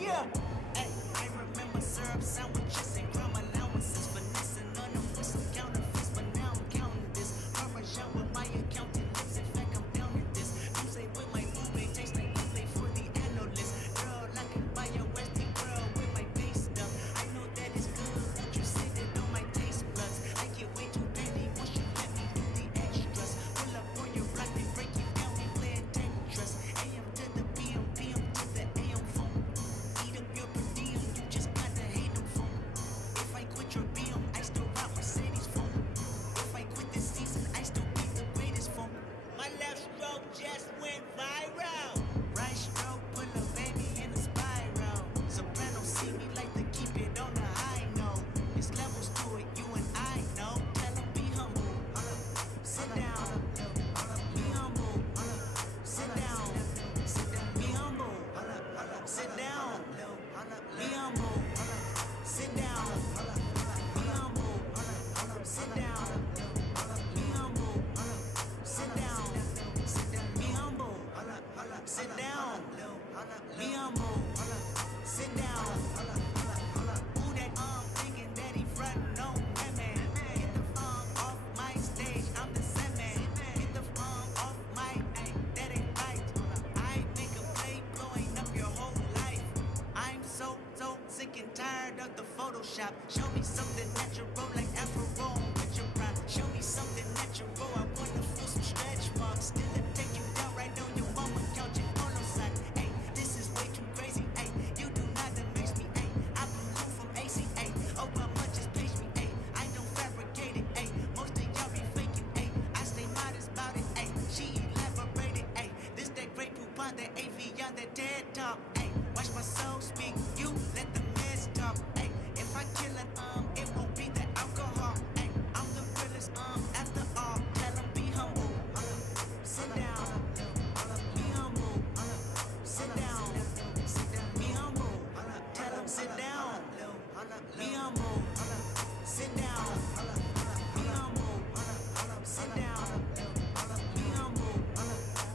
yeah. Ay, I remember syrup sandwiches and crime allowances. Finessing on them with some counterfeits, but now I'm counting this. Parmesan with my accountant lips. In fact, I'm down in this. You say with my boo, they taste like you play for the analyst. Girl, I can buy a Westie world with my base stuff. I know that it's good, but you said it on my taste buds. I get way too petty once you let me do the extras. Pull up on your block, they break you down, they play Tetris. AM to the PM, PM to the AM phone. Eat up your per diem, you just gotta hate them phone. If I quit your BM, I still rock Mercedes phone. If I quit this season, I still be the greatest phone. My left stroke just went viral. Right stroke put a baby in a spiral. Soprano see me like to keep it on the high note. It's levels to it, you and I know. Tell 'em be humble. Sit down. Be humble. Sit down. Be humble. Sit down. Be humble. Sit down. Be humble. Sit down. Be humble. Sit down. Be humble. Sit down. Be humble. Sit down. Who that thinking that he frontin' on women? Get the off my stage, I'm the Sandman. Get the off my, that ain't right. I make a play blowing up your whole life. I'm so sick and tired of the Photoshop. Show me something natural like Afro with your prime. Show me something natural, I wanna feel some stretch marks. Still it take you down right on your mama couch and polo sock. Ay, this is way too crazy, ay, you do not amaze me, ay. I'm cool from ACA, oh how much is page me, ay. I don't fabricate it, ay. Most of y'all be faking, ay. I stay modest about it, ay. She elaborated, ay. This that great poupon, that AV on that TED talk, ay. Watch my soul speak, you let the meds talk, ay. If I kill it, it won't be the alcohol, ay. I'm the realest, after all. Tell 'em be humble, sit down. Be humble, sit down. Be humble, tell 'em sit down. Be humble, sit down. Be humble, sit down. Be humble,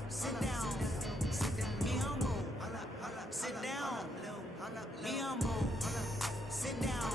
sit down. Be humble, sit down. Be humble, sit down.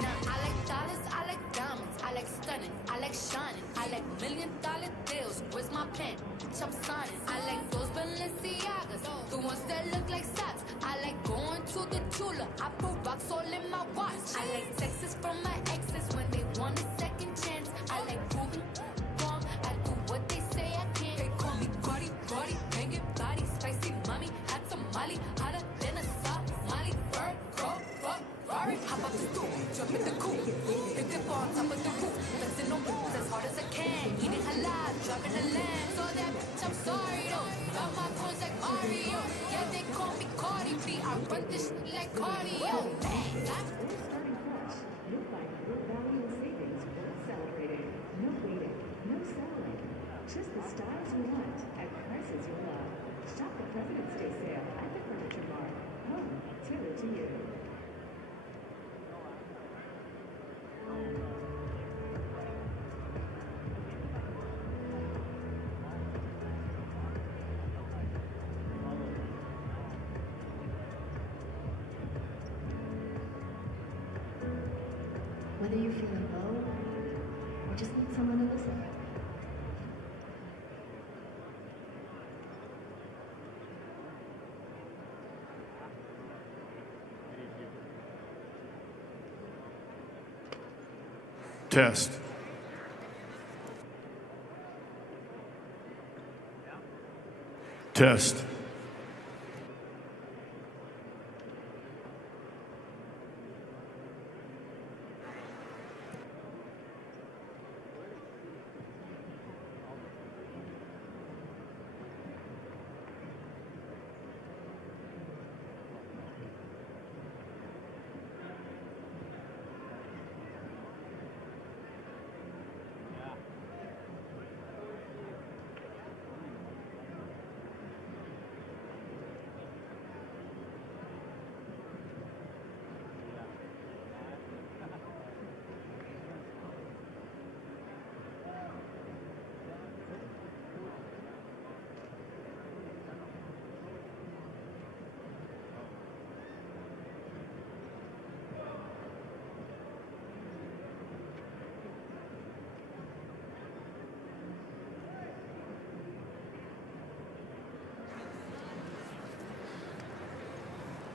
Now I like dollars, I like diamonds, I like stunning, I like shining, I like $1,000,000 deals. Where's my pen? Bitch, I'm signing. I like those Balenciagas, the ones that look like socks. I like going to the Tula. I put rocks all in my watch. I like texts from my exes when they want a second chance. I like proving wrong. I do what they say I can't. They call me Cardi, Cardi, banging body, spicy mommy, hot tamale, hotter than a Somali. Bird, girl, fuck, Ferrari, hop up the stool, jump in the coupe, hit the bar on top of the roof, flexing on boots as hard as I can, eating halal, driving a lamb. So that bitch, I'm sorry though. Got my toes like Mario. Yeah, they call me Cardi B. I run this shit like cardio. Bang, Starting fresh, you'll find good value and savings worth celebrating. No waiting, no settling. Just the styles you want at prices you love. Shop the President's Day sale at the Furniture Mart. Home tailored to you. Whether you're feeling low or just need someone to listen. Test. Test.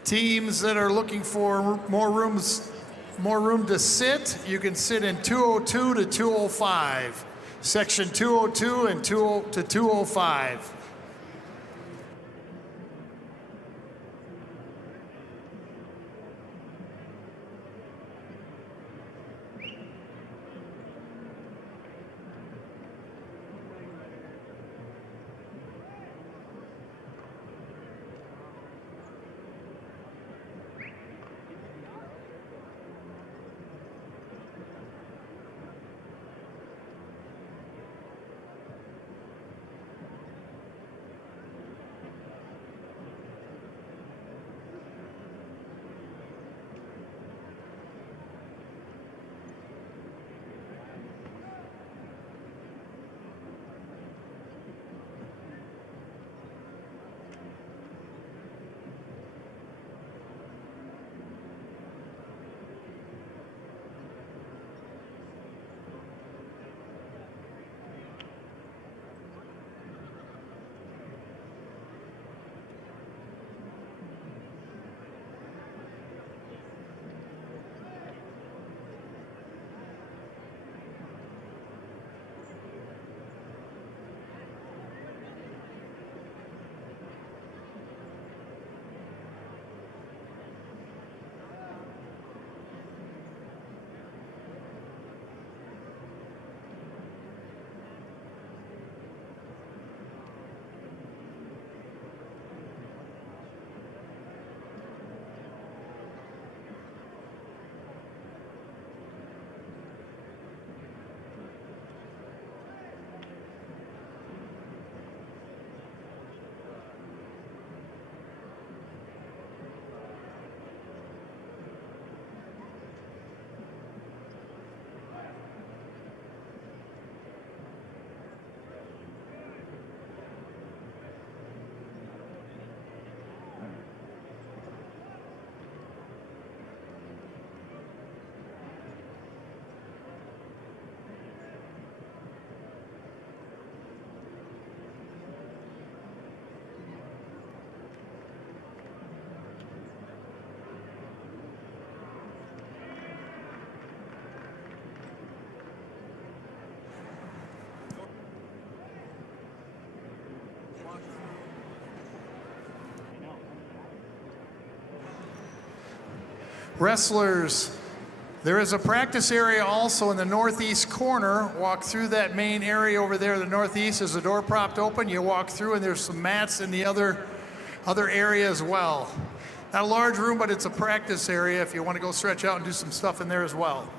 Teams that are looking for more room to sit, you can sit in 202 to 205. Section 202 and 20 to 205. Wrestlers, there is a practice area also in the northeast corner. Walk through that main area over there. The northeast is the door propped open. You walk through and there's some mats in the other area as well. Not a large room, but it's a practice area if you want to go stretch out and do some stuff in there as well.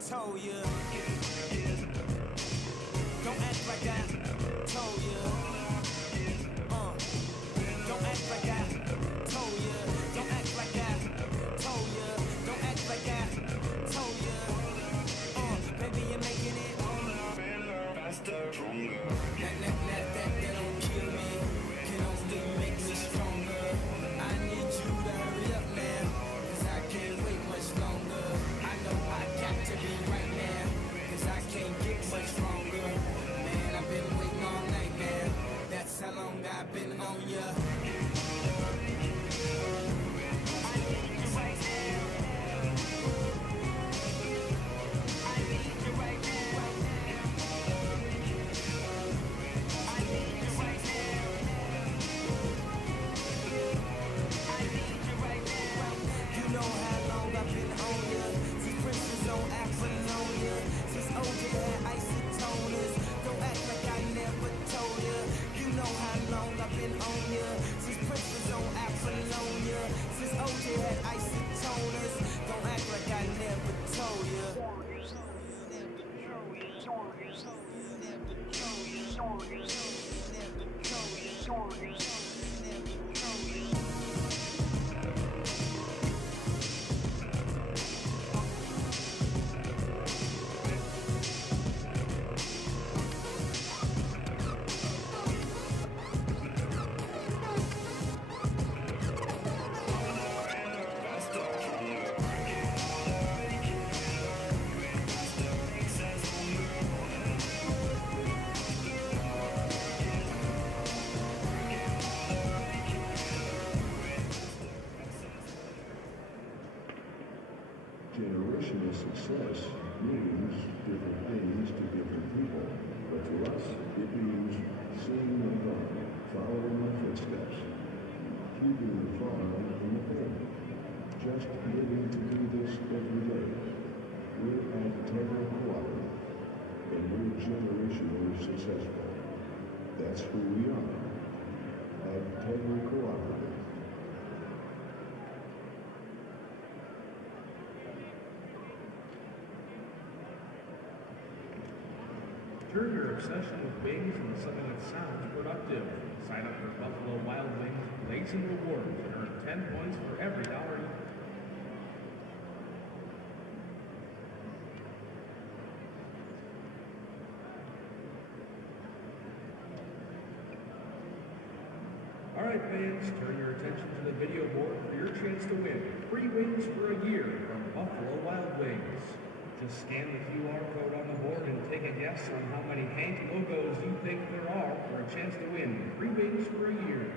Told you. Don't act like I told you. Don't act like I told you. Don't act like I told you. Don't act like I told you. Baby, you're making it faster, stronger. That don't kill me. Can only make me stronger. I need you to hurry up, man. Generational success means different things to different people, but to us, it means seeing my daughter, following my footsteps, keeping the farm in the family, just living to do this every day. We're at Tegra Cooperative, and we're generationally successful. That's who we are, at Tegra Cooperative. Turn your obsession with wings into something that sounds productive. Sign up for Buffalo Wild Wings Blazing Rewards and earn 10 points for every dollar you... Alright fans, turn your attention to the video board for your chance to win free wings for a year from Buffalo Wild Wings. Just scan the QR code on the board and take a guess on how many Hank logos you think there are for a chance to win free wings for a year.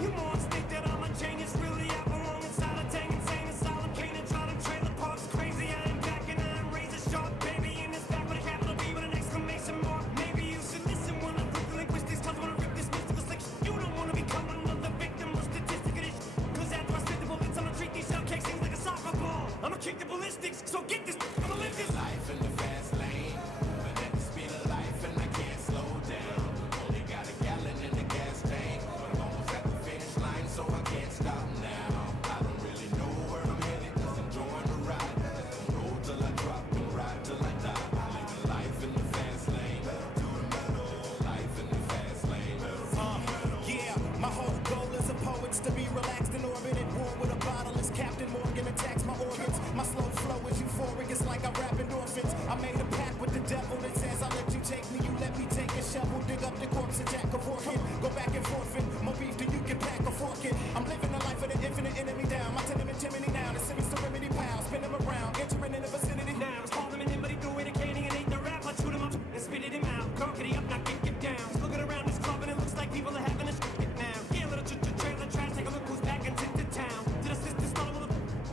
You more think that I'm a genius, really I belong inside a tank insane asylum, can't try to trailer park. best to be relaxed in orbit at war with a bottle as Captain Morgan attacks my organs. My slow flow is euphoric, it's like I rap endorphins. I made a pact with the devil that says I'll let you take me, you let me take a shovel, dig up the corpse, attack a forking, go back and forfeit, more beef than you can pack a fork in. I'm living the life of the infinite enemy down, my tenement chimney now, the city's serenity pal, spin him around, entering in the vicinity. Now it's calling him, but he threw it a candy and ate the rap. I chewed him up and spitted him out. Conkity up, not get down. He's looking around this club and it looks like people are having a shit now. Yeah, little trailer trash, take a look who's back into the town. To the sister stall of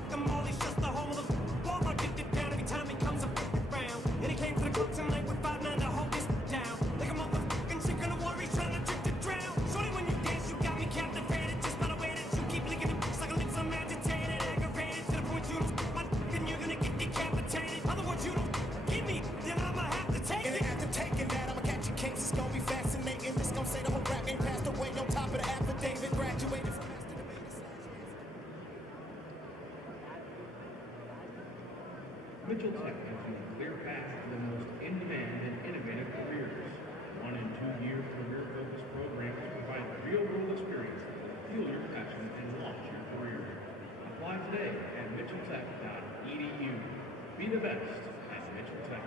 the mall, he's just the home of the Walmart get it down every time he comes around. And he came to the club tonight with 5'9" to hold this down. Like a motherfucking chicken of water, he's trying to drink to drown. Shorty, when you dance, you got me captivated. Just by the way that you keep licking the like a lips, I'm agitated, aggravated. To the point you don't my and you're gonna get decapitated. Other words, you don't give me, then I'ma have to take And it. after taking that, I'ma catch a case, it's gonna be fascinating. This gonna say the whole rap ain't passed away on top of the affidavit. Graduated from Mitchell Tech has you a clear path to the most in-demand and innovative careers. 1 and 2 year career-focused programs provide real-world experiences that fuel your passion and launch your career. Apply today at mitchelltech.edu. Be the best at Mitchell Tech.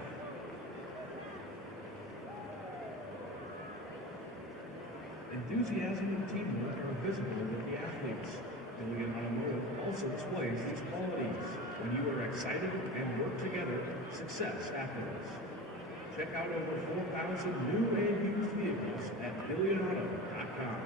Enthusiasm and teamwork are visible with the athletes. Billion Automotive also displays these qualities. When you are excited and work together, success happens. Check out over 4,000 new and used vehicles at billionauto.com.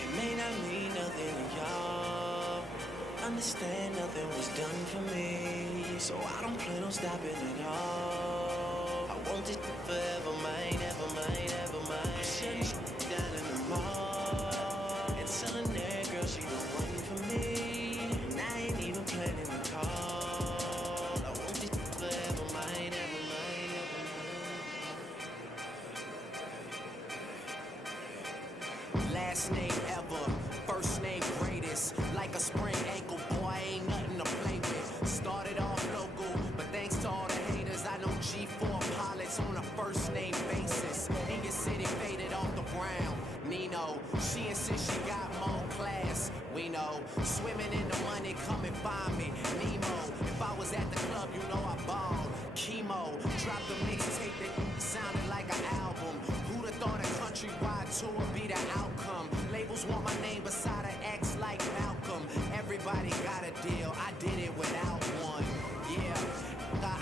It may not mean nothing to y'all. Understand nothing was done for me, so I don't plan on stopping at all. I want it forever, mine, ever mine, ever mine. I'm shutting shit down in the mall and telling that girl she the one for me, and I ain't even planning to call. I want it forever, mine, ever mine, ever mine. last name ever, first name greatest. Like a sprained ankle, boy, ain't nothing to play with. Started off local, but thanks to all the haters, I know G4 pilots on a first name basis. In your city, faded off the ground. Nino, she insists she got more class. We know, swimming in the money, come and find me. Nemo, if I was at the club, you know I balled. Chemo, dropped a mixtape that sounded like an album. Who'd have thought a countrywide tour would be the outcome? Labels want my name beside an X like Malcolm. Everybody got a deal, I did it without one. Yeah,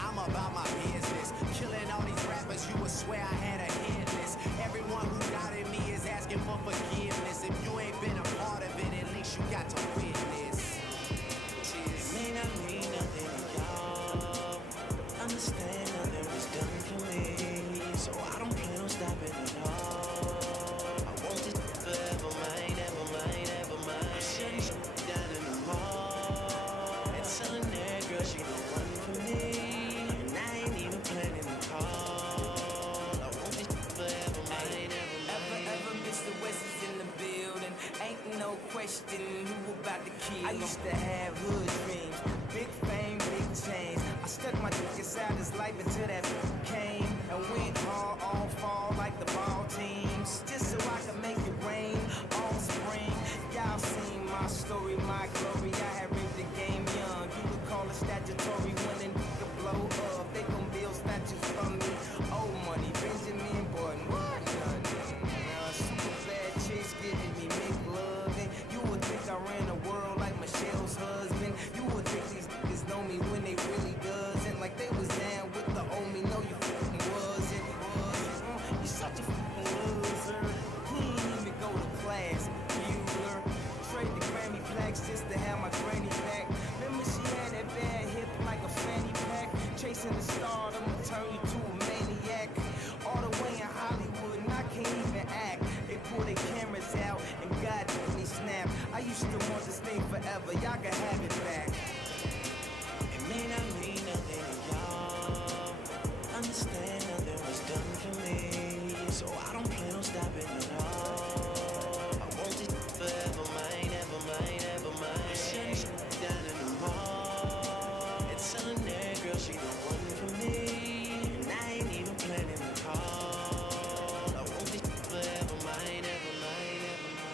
I'm about my business. Killing all these rappers, you would swear I had a hit list. Everyone who doubted me is asking for forgiveness. If you ain't been a part of it, at least you got to witness. It may not mean nothing to y'all. Understand nothing was done for me, so I don't plan on stopping at all. I want it forever, mine, ever mine, ever mine. I'm shutting shit down in the mall and telling that girl she the one for me, and I ain't even planning to call. I want it forever, mine, ever mine. Ever, Mr. West is in the building. Ain't no question who about to kill. I used to have hood dreams, big fame, big change. I stuck my dick inside his life until that came and went hard all fall like the ball teams, just so I could make it rain all spring. Y'all seen my story, my glory. I had ripped the game young. You could call it statutory when a nigga blow up. They gon' build statues for me. Old money, Benjamin Button, what nothing. Super bad chicks giving me McLove. And you would think I ran the world like Michelle's husband. You would think these niggas know me when they really doesn't. Like they was down with the old me, no you fucking wasn't. y'all can have it back. It may not mean nothing to y'all. Understand nothing was done for me, so I don't plan on stopping at all. I want it forever mine, ever mine, ever mine. Shutting down in the mall. It's telling that girl she the one for me, and I ain't even planning to call. I want it forever mine, ever mine, ever mine.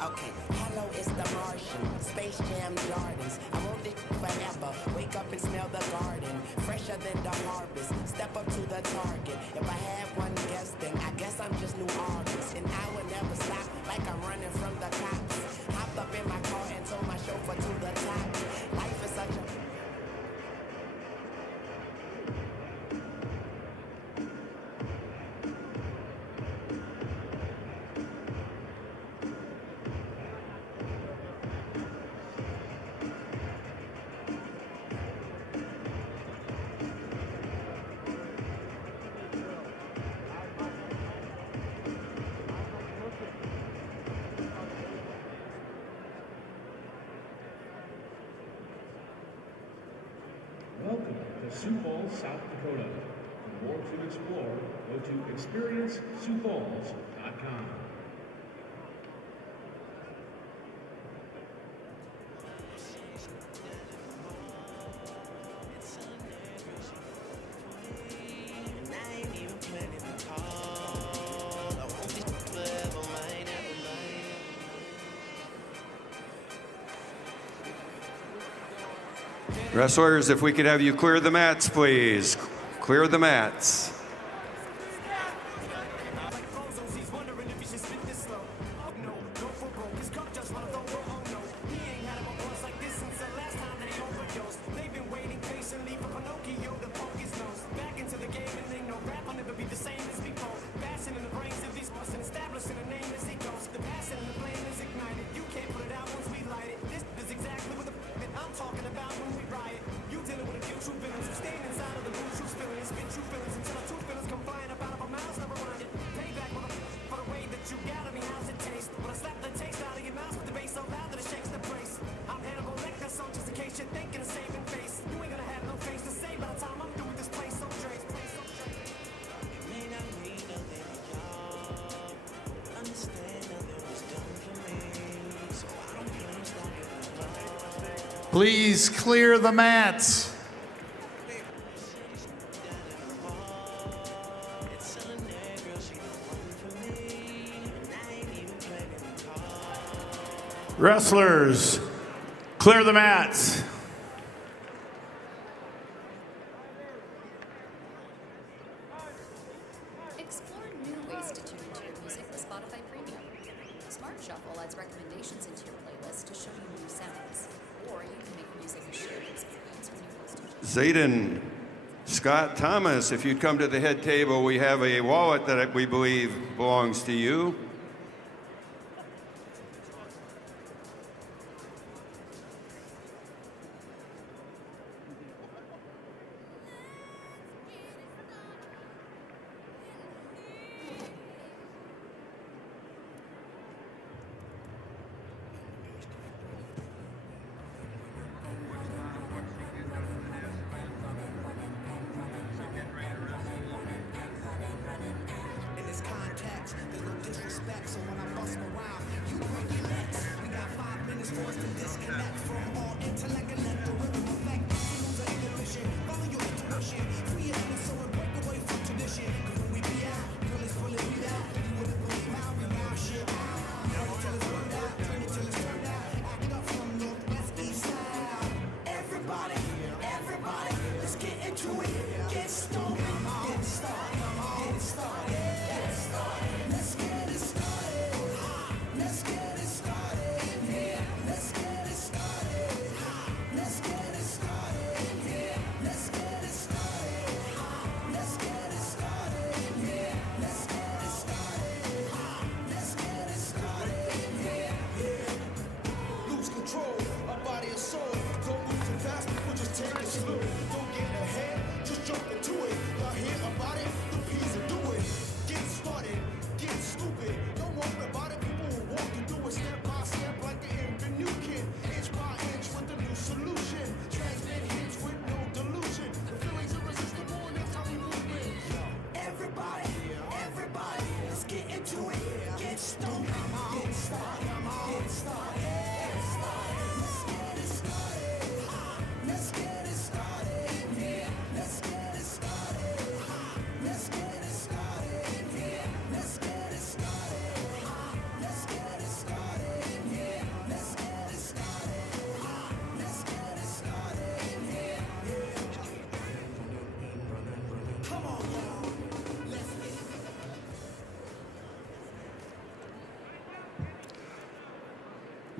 Okay, hello, it's the Martian. Space Jam Jordans. I want it forever. Wake up and smell the garden. Fresher than the harvest. Step up to the target. If I had one guess, then I guess I'm just New Orleans. And I will never stop like I'm running from the cops. Hopped up in my car and told my chauffeur to the top. Life is such a... Welcome to Sioux Falls, South Dakota. For more to explore, go to experienceSiouxFalls.com. And I ain't even planning to call. I want it forever mine, ever mine. Wrestlers, if we could have you clear the mats, please. Clear the mats. Like bozos, he's wondering if he should spit this slow. Oh no, no for broke. His cup just wanna throw. Oh no, he ain't had a voice like this since the last time that he overdosed. They've been waiting patiently for Pinocchio to poke his nose back into the game, and they know rap will never be the same as before. Bashing in the brains of these boys and establishing a name as he goes. The passion and the flame is ignited. You can't put it out once we light it. This is exactly what the that I'm talking about when we riot. You dealing with a few true villains who stand inside of the blue true feelings, spit true feelings until our true feelings come flying up out of our mouths, never run it. Payback for the way that you got me. How's it taste? When I slap the taste out of your mouth with the bass so loud that it shakes the place. I'm Hannibal Lecter, so just in case you're thinking of saving face, you ain't gonna have no face to say by the time I'm through with this place. So Drake, It may not mean nothing to y'all. Understand nothing was done for me, so I don't plan on stopping at all. Please clear the mats. It's telling that girl she the one for me, and I ain't even planning to call. Wrestlers, clear the mats. Explore new ways to tune into your music with Spotify Premium. Smart Shuffle adds recommendations into your playlist to show you new sounds. Or you can make music a shared experience when you host a Zayden, Scott Thomas, if you'd come to the head table, we have a wallet that we believe belongs to you. in this context, there's no disrespect.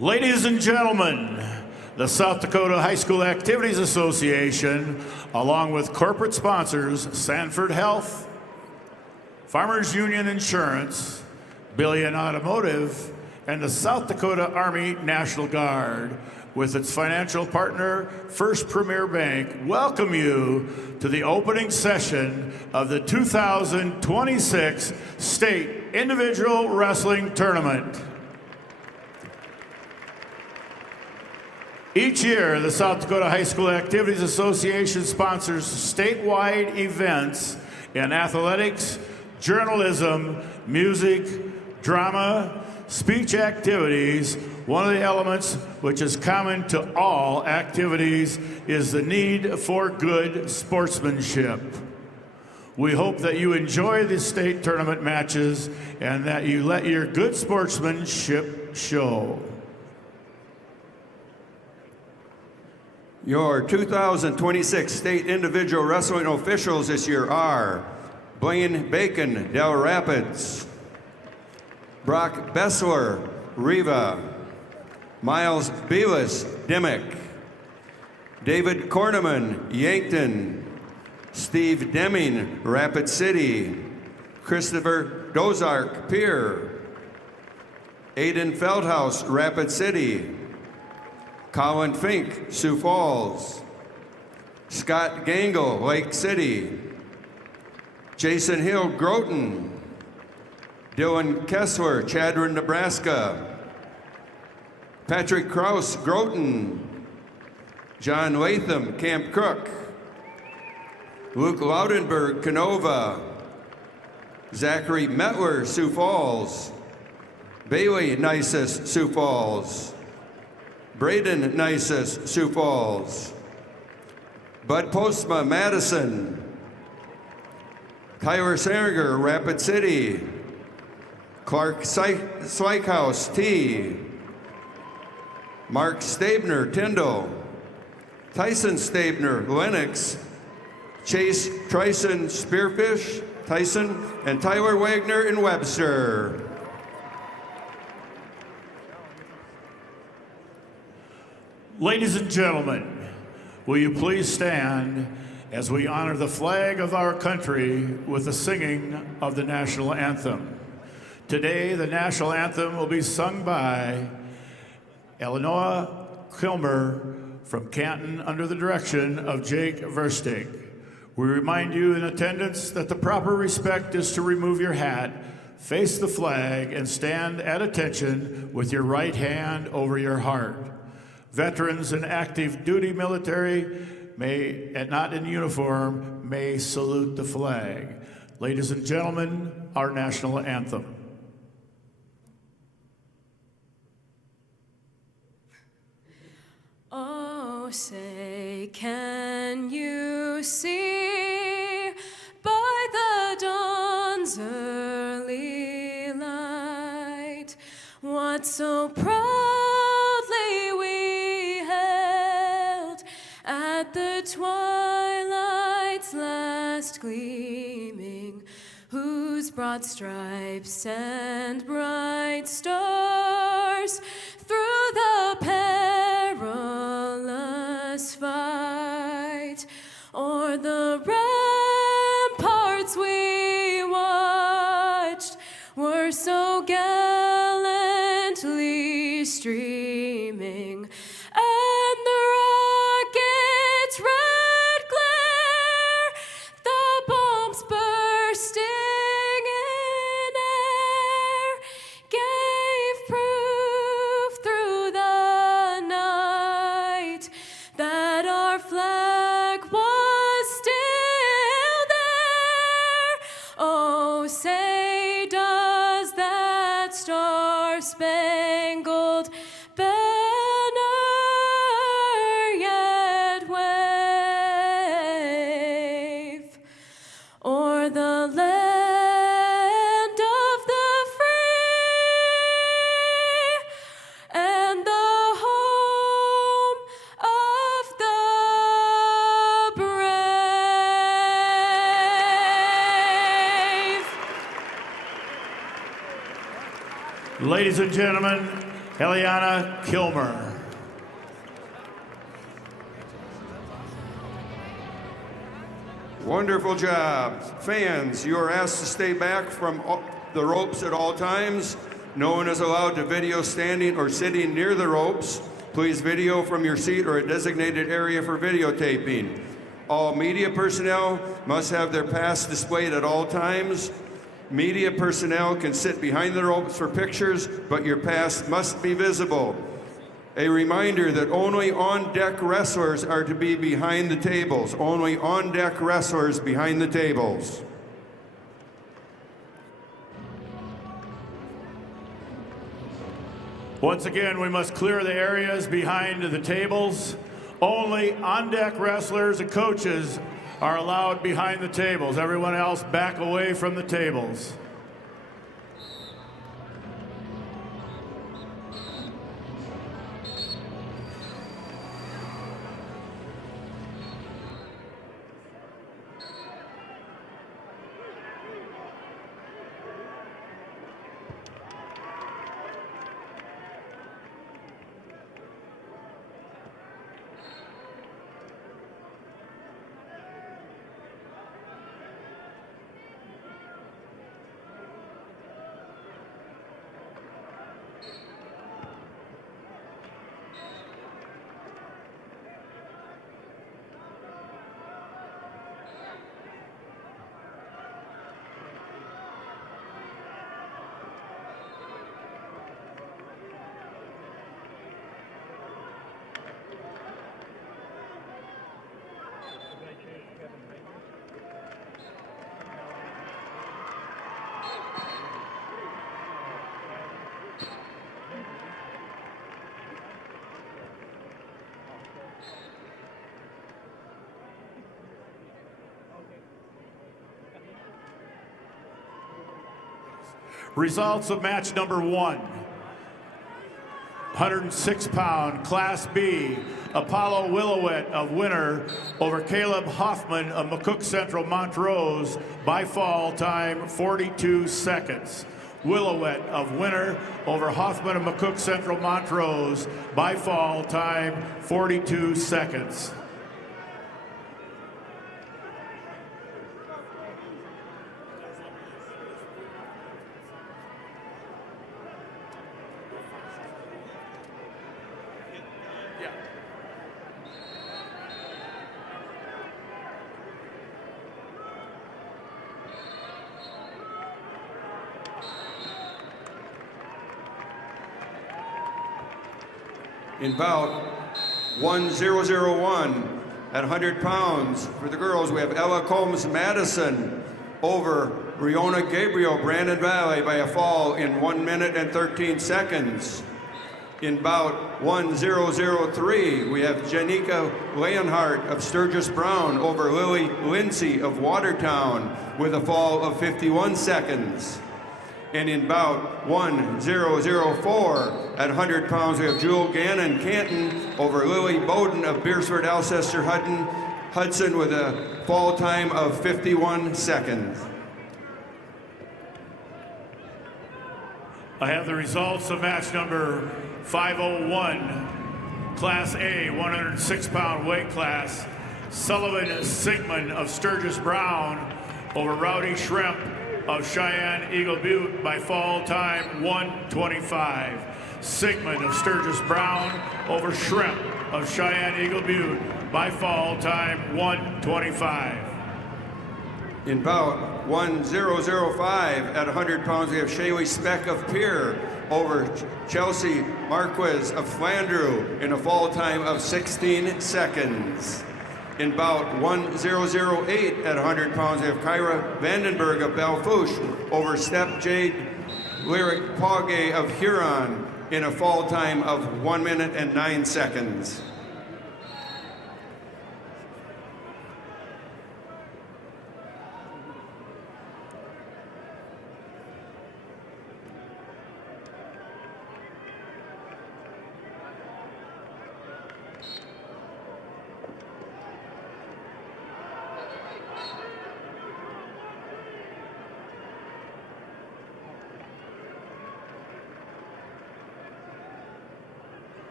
Ladies and gentlemen, the South Dakota High School Activities Association, along with corporate sponsors Sanford Health, Farmers Union Insurance, Billion Automotive, and the South Dakota Army National Guard, with its financial partner, First Premier Bank, welcome you to the opening session of the 2026 State Individual Wrestling Tournament. Each year, the South Dakota High School Activities Association sponsors statewide events in athletics, journalism, music, drama, speech activities. One of the elements which is common to all activities is the need for good sportsmanship. We hope that you enjoy the state tournament matches and that you let your good sportsmanship show. Your 2026 state individual wrestling officials this year are Blaine Bacon, Del Rapids; Brock Bessler, Riva; Miles Belis, Dimmick; David Korneman, Yankton; Steve Deming, Rapid City; Christopher Dozark, Pier; Aiden Feldhaus, Rapid City; Colin Fink, Sioux Falls; Scott Gangle, Lake City; Jason Hill, Groton; Dylan Kessler, Chadron, Nebraska; Patrick Kraus, Groton; John Latham, Camp Cook; Luke Laudenberg, Canova; Zachary Metler, Sioux Falls; Bailey Nisus, Sioux Falls; Braden Nisus, Sioux Falls; Bud Postma, Madison; Tyler Saringer, Rapid City; Clark Slykehouse, T; Mark Stabner, Tyndall; Tyson Stabner, Lennox; Chase Trison, Spearfish, Tyson; and Tyler Wagner in Webster. Ladies and gentlemen, will you please stand as we honor the flag of our country with the singing of the national anthem. Today, the national anthem will be sung by Eleanor Kilmer from Canton under the direction of Jake Verstig. We remind you in attendance that the proper respect is to remove your hat, face the flag, and stand at attention with your right hand over your heart. Veterans and active duty military and not in uniform may salute the flag. Ladies and gentlemen, our national anthem. Oh, say, can you see by the dawn's early light what so proudly we held at the twilight's last gleaming, whose broad stripes and bright stars through the perilous fight o'er the ramparts we watched were so gallantly streaming, and the rocket's red glare, the bombs bursting in air, gave proof through the night that our flag was still there. Oh, say does that star-spangled banner yet wave o'er the land of the free and the home of the brave. Ladies and gentlemen, Eliana Kilmer. Wonderful job. Fans, you are asked to stay back from the ropes at all times. No one is allowed to video standing or sitting near the ropes. Please video from your seat or a designated area for videotaping. All media personnel must have their pass displayed at all times. Media personnel can sit behind the ropes for pictures, but your pass must be visible. A reminder that only on-deck wrestlers are to be behind the tables. Only on-deck wrestlers behind the tables. Once again, we must clear the areas behind the tables. Only on-deck wrestlers and coaches are allowed behind the tables. Everyone else back away from the tables. Results of match number 1. 106-pound Class B, Apollo Willowet of Winner over Caleb Hoffman of McCook Central Montrose by fall time 42 seconds. Willowet of Winner over Hoffman of McCook Central Montrose by fall time 42 seconds. In bout 1001 at 100 pounds for the girls, we have Ella Combs Madison over Riona Gabriel Brandon Valley by a fall in 1 minute and 13 seconds. In bout 1003, we have Janika Leonhardt of Sturgis Brown over Lily Lindsay of Watertown with a fall of 51 seconds. And in bout 1004 at 100 pounds, we have Jewel Gannon Canton over Lily Bowden of Beersford Alcester Hudson with a fall time of 51 seconds. I have the results of match number 501, Class A, 106-pound weight class. Sullivan Sigmund of Sturgis Brown over Rowdy Shrimp of Cheyenne Eagle Butte by fall time 1:25. Sigmund of Sturgis Brown over Shrimp of Cheyenne Eagle Butte by fall time 1:25. In bout 1005 at 100 pounds, we have Shaylee Speck of Pierre over Chelsea Marquez of Flandreau in a fall time of 16 seconds. In bout 1008 at 100 pounds, we have Kyra Vandenberg of Belfouche over Step Jade Lyric Pogge of Huron in a fall time of 1 minute and 9 seconds.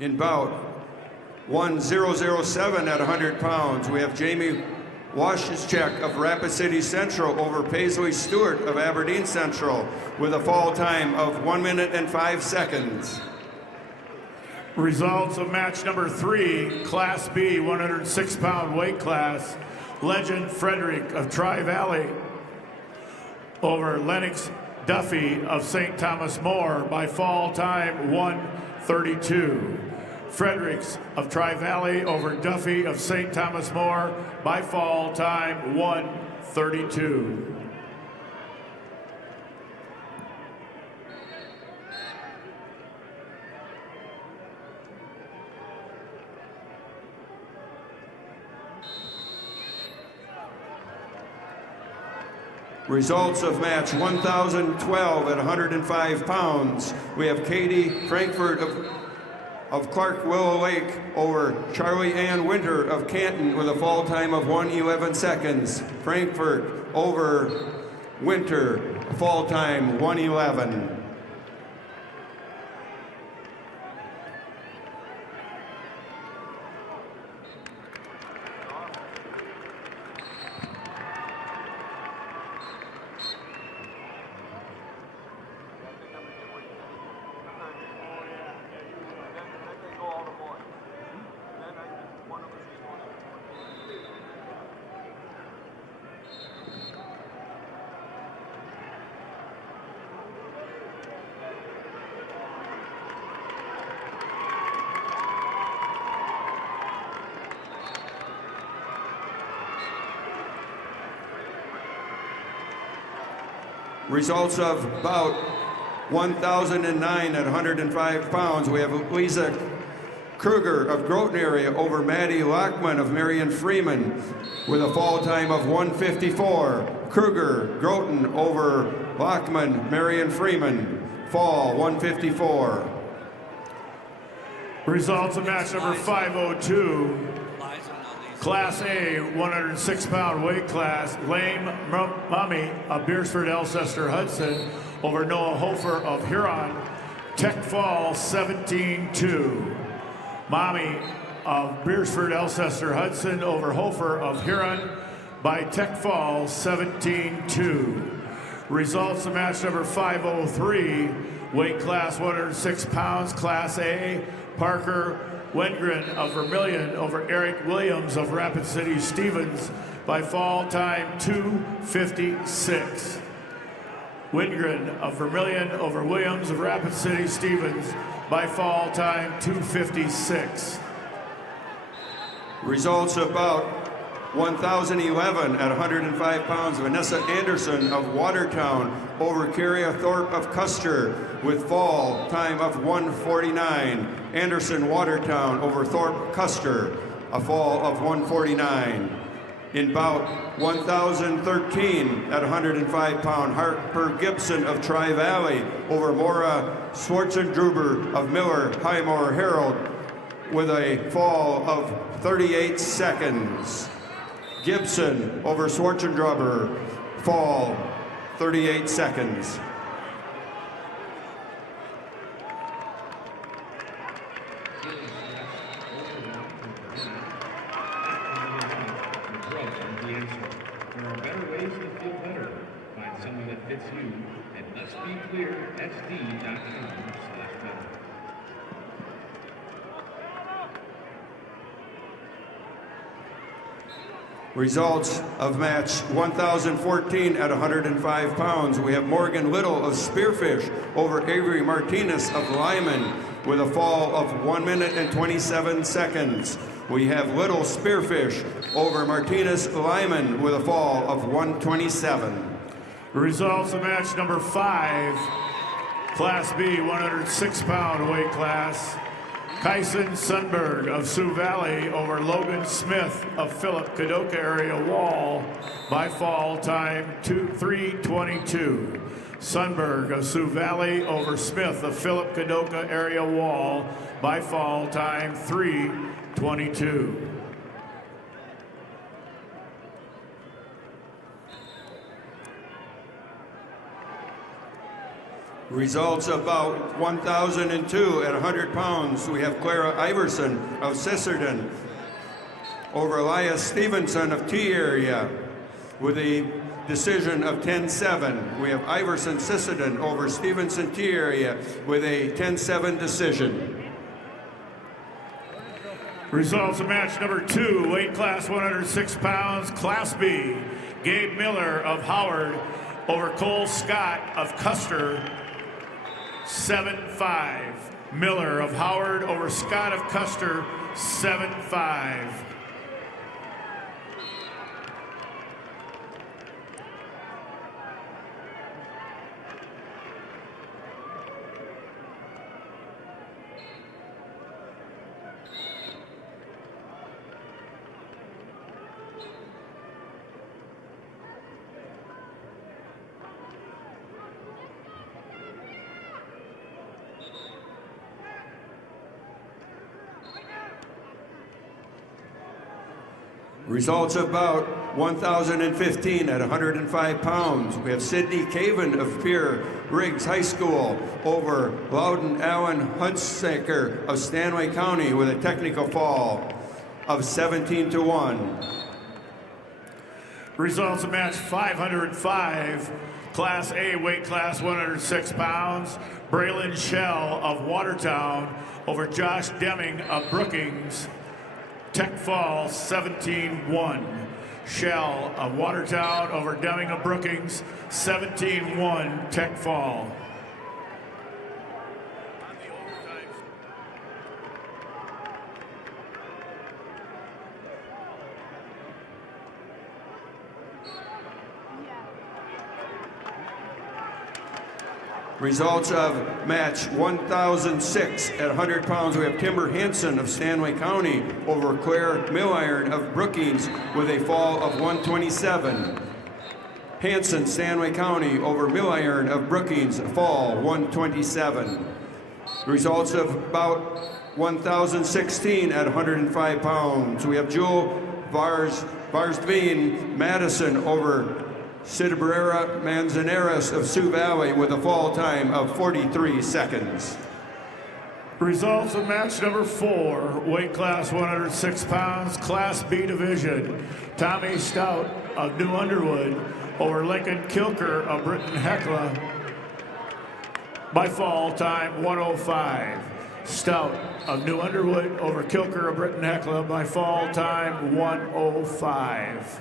In bout 1007 at 100 pounds, we have Jamie Washczek of Rapid City Central over Paisley Stewart of Aberdeen Central with a fall time of 1 minute and 5 seconds. Results of match number 3, Class B, 106-pound weight class. Legend Frederick of Tri-Valley over Lennox Duffy of St. Thomas More by fall time 1:32. Fredericks of Tri-Valley over Duffy of St. Thomas More by fall time 1:32. Results of match 1012 at 105 pounds. We have Katie Frankfurt of Clark Willow Lake over Charlie Ann Winter of Canton with a fall time of 1:11 seconds. Frankfurt over Winter, fall time 1:11. Results of bout 1009 at 105 pounds. We have Lisa Kruger of Groton area over Maddie Lockman of Marion Freeman with a fall time of 1:54. Kruger, Groton over Lockman, Marion Freeman, fall 1:54. Results of match number 502, Class A, 106-pound weight class. Lame Mummy of Beersford, Alcester, Hudson over Noah Hofer of Huron. Tech fall 17-2. Mommy of Beersford, Alcester, Hudson over Hofer of Huron by Tech fall 17-2. Results of match number 503, weight class 106 pounds, Class A. Parker Wengren of Vermilion over Eric Williams of Rapid City Stevens by fall time 2:56. Wingren of Vermilion over Williams of Rapid City Stevens by fall time 2:56. Results of bout 1011 at 105 pounds. Vanessa Anderson of Watertown over Carrie Thorpe of Custer with fall time of 1:49. Anderson Watertown over Thorpe Custer, a fall of 1:49. In bout 1013 at 105 pound, Harper Gibson of Tri-Valley over Maura Schwarzendruber of Miller Highmore Herald with a fall of 38 seconds. Gibson over Schwarzendruber, fall 38 seconds. There are better ways to feel better. Find someone that fits you at letsbeclearsd.com/better. Results of match 1014 at 105 pounds. We have Morgan Little of Spearfish over Avery Martinez of Lyman with a fall of 1 minute and 27 seconds. We have Little Spearfish over Martinez Lyman with a fall of 1:27. Results of match number 5, Class B, 106-pound weight class. Kyson Sundberg of Sioux Valley over Logan Smith of Philip Kadoka area Wall by fall time 3:22. Sundberg of Sioux Valley over Smith of Philip Kadoka area Wall by fall time 3:22. Results about 1,002 at 100 pounds. We have Clara Iverson of Sisterton over Elias Stevenson of T area with a decision of 10-7. We have Iverson Sisterton over Stevenson T area with a 10-7 decision. Results of match number 2, weight class 106 pounds, Class B. Gabe Miller of Howard over Cole Scott of Custer, 7-5. Miller of Howard over Scott of Custer, 7-5. Results about 1,015 at 105 pounds. We have Sidney Caven of Pierre Riggs High School over Loudon Allen Hunsaker of Stanley County with a technical fall of 17-1. Results of match 505, Class A, weight class 106 pounds. Braylon Shell of Watertown over Josh Deming of Brookings, tech fall 17-1. Shell of Watertown over Deming of Brookings, 17-1 tech fall. Results of match 1,006 at 100 pounds. We have Timber Hansen of Stanley County over Claire Milliron of Brookings with a fall of 127. Hansen, Stanley County over Milliron of Brookings, fall 127. Results of about 1,016 at 105 pounds. We have Jewel Varsveen Madison over Cidabrera Manzanares of Sioux Valley with a fall time of 43 seconds. Results of match number 4, weight class 106 pounds, Class B division. Tommy Stout of New Underwood over Lincoln Kilker of Britton Hecla by fall time 105. Stout of New Underwood over Kilker of Britton Hecla by fall time 105.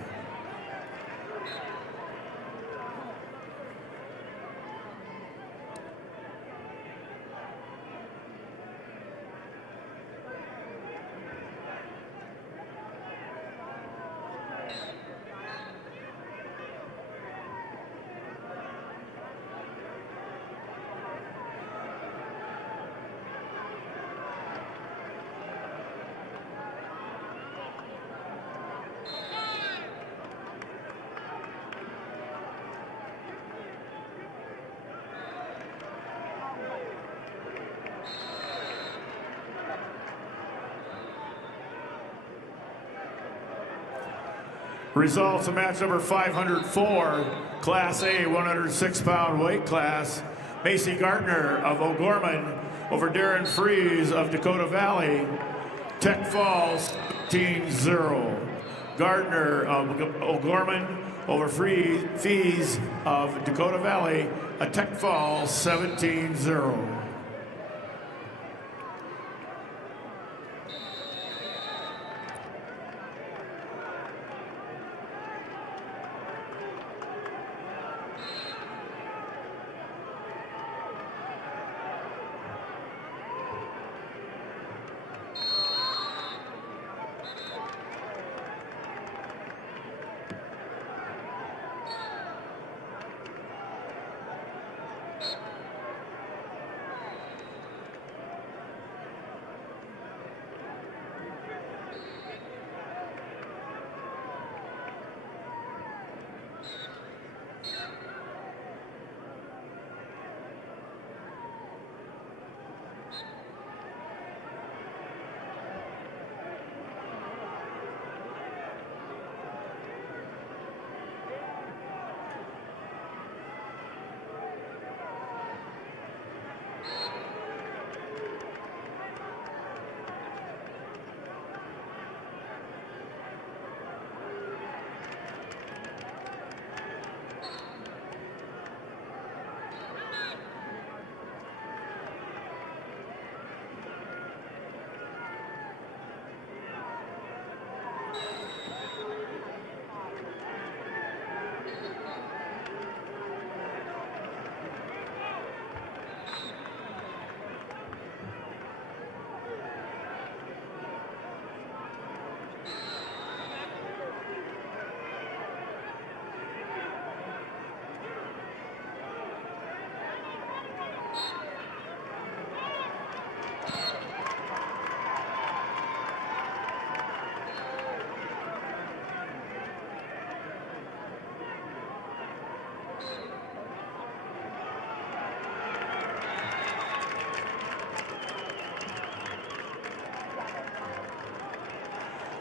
Results of match number 504, Class A 106-pound weight class. Macy Gardner of O'Gorman over Darren Fries of Dakota Valley. Tech Falls 17-0. Gardner of O'Gorman over Fries of Dakota Valley. A Tech Fall 17-0.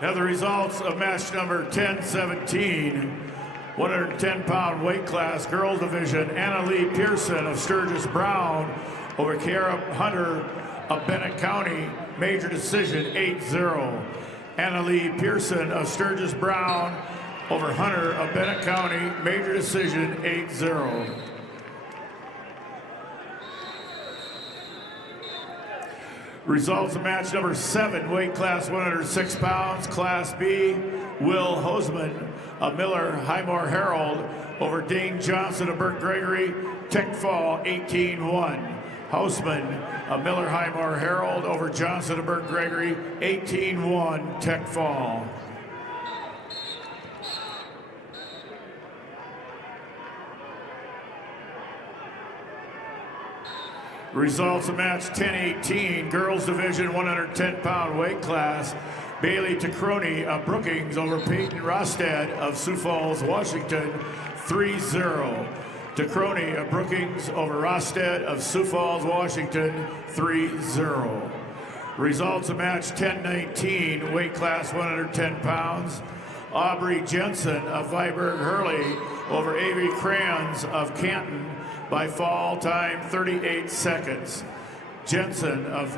Now the results of match number 10-17, 110-pound weight class, girls division, Anna Lee Pearson of Sturgis Brown over Kiara Hunter of Bennett County, major decision 8-0. Anna Lee Pearson of Sturgis Brown over Hunter of Bennett County, major decision 8-0. Results of match number 7, weight class 106 pounds, Class B, Will Hoseman of Miller Highmore Herald over Dane Johnson of Burt Gregory, tech fall 18-1. Hoseman of Miller Highmore Herald over Johnson of Burt Gregory, 18-1, tech fall. Results of match 10-18, girls division 110-pound weight class. Bailey Tacroni of Brookings over Peyton Rostad of Sioux Falls, Washington, 3-0. Tacroni of Brookings over Rostad of Sioux Falls, Washington, 3-0. Results of match 10-19, weight class 110 pounds. Aubrey Jensen of Viborg Hurley over Avy Crayons of Canton by fall time 38 seconds. Jensen of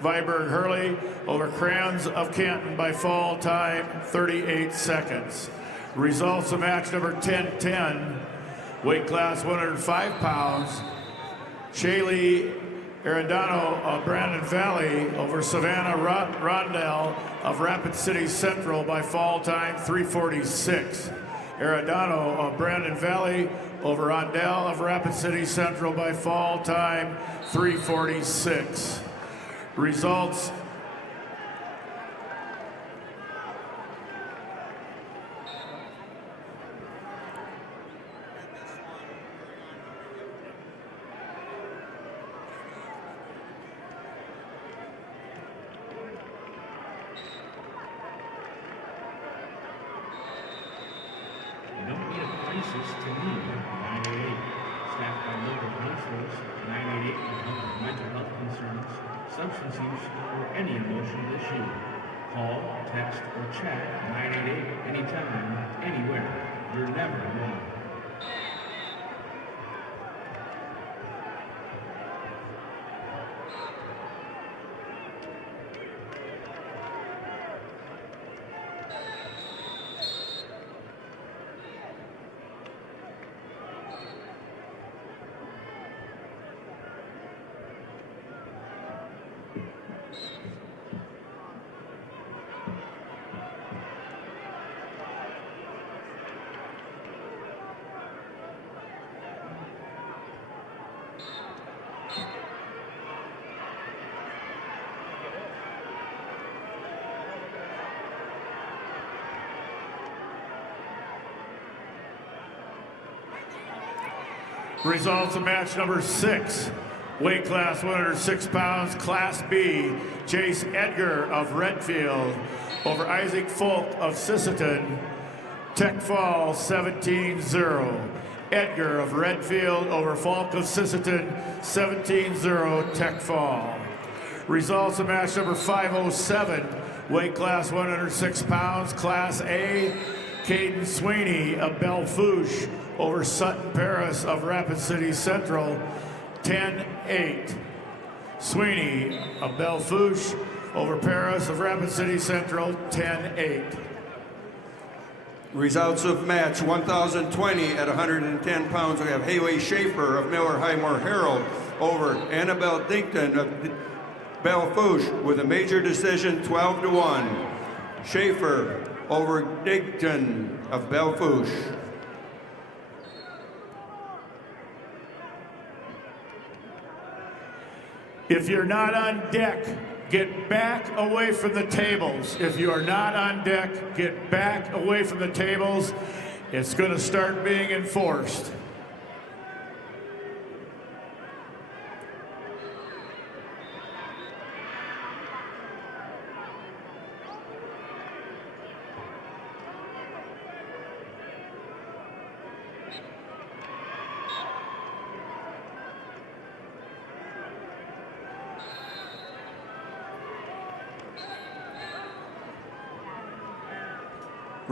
Viborg Hurley over Crayons of Canton by fall time 38 seconds. Results of match number 10-10, weight class 105 pounds. Shaylee Arredondo of Brandon Valley over Savannah Rondell of Rapid City Central by fall time 3:46. Arredondo of Brandon Valley over Rondell of Rapid City Central by fall time 3:46. Results Don't be a crisis to me, 988. Staffed by local counselors, 988 can help with mental health concerns, substance use, or any emotional issue. Call, text, or chat 988 anytime, anywhere. You're never alone. Results of match number 6, weight class 106 pounds, Class B, Chase Edgar of Redfield over Isaac Folk of Sisseton, tech fall 17-0. Edgar of Redfield over Folk of Sisseton, 17-0, tech fall. Results of match number 507, weight class 106 pounds, Class A, Caden Sweeney of Belle-Fourche over Sutton Paris of Rapid City Central, 10-8. Sweeney of Belle-Fourche over Paris of Rapid City Central, 10-8. Results of match 1020 at 110 pounds. We have Haley Schaefer of Miller Highmore Herald over Annabelle Dinkton of Belle-Fourche with a major decision 12-1. Schaefer over Dinkton of Belle-Fourche. If you're not on deck, get back away from the tables. If you are not on deck, get back away from the tables. It's going to start being enforced.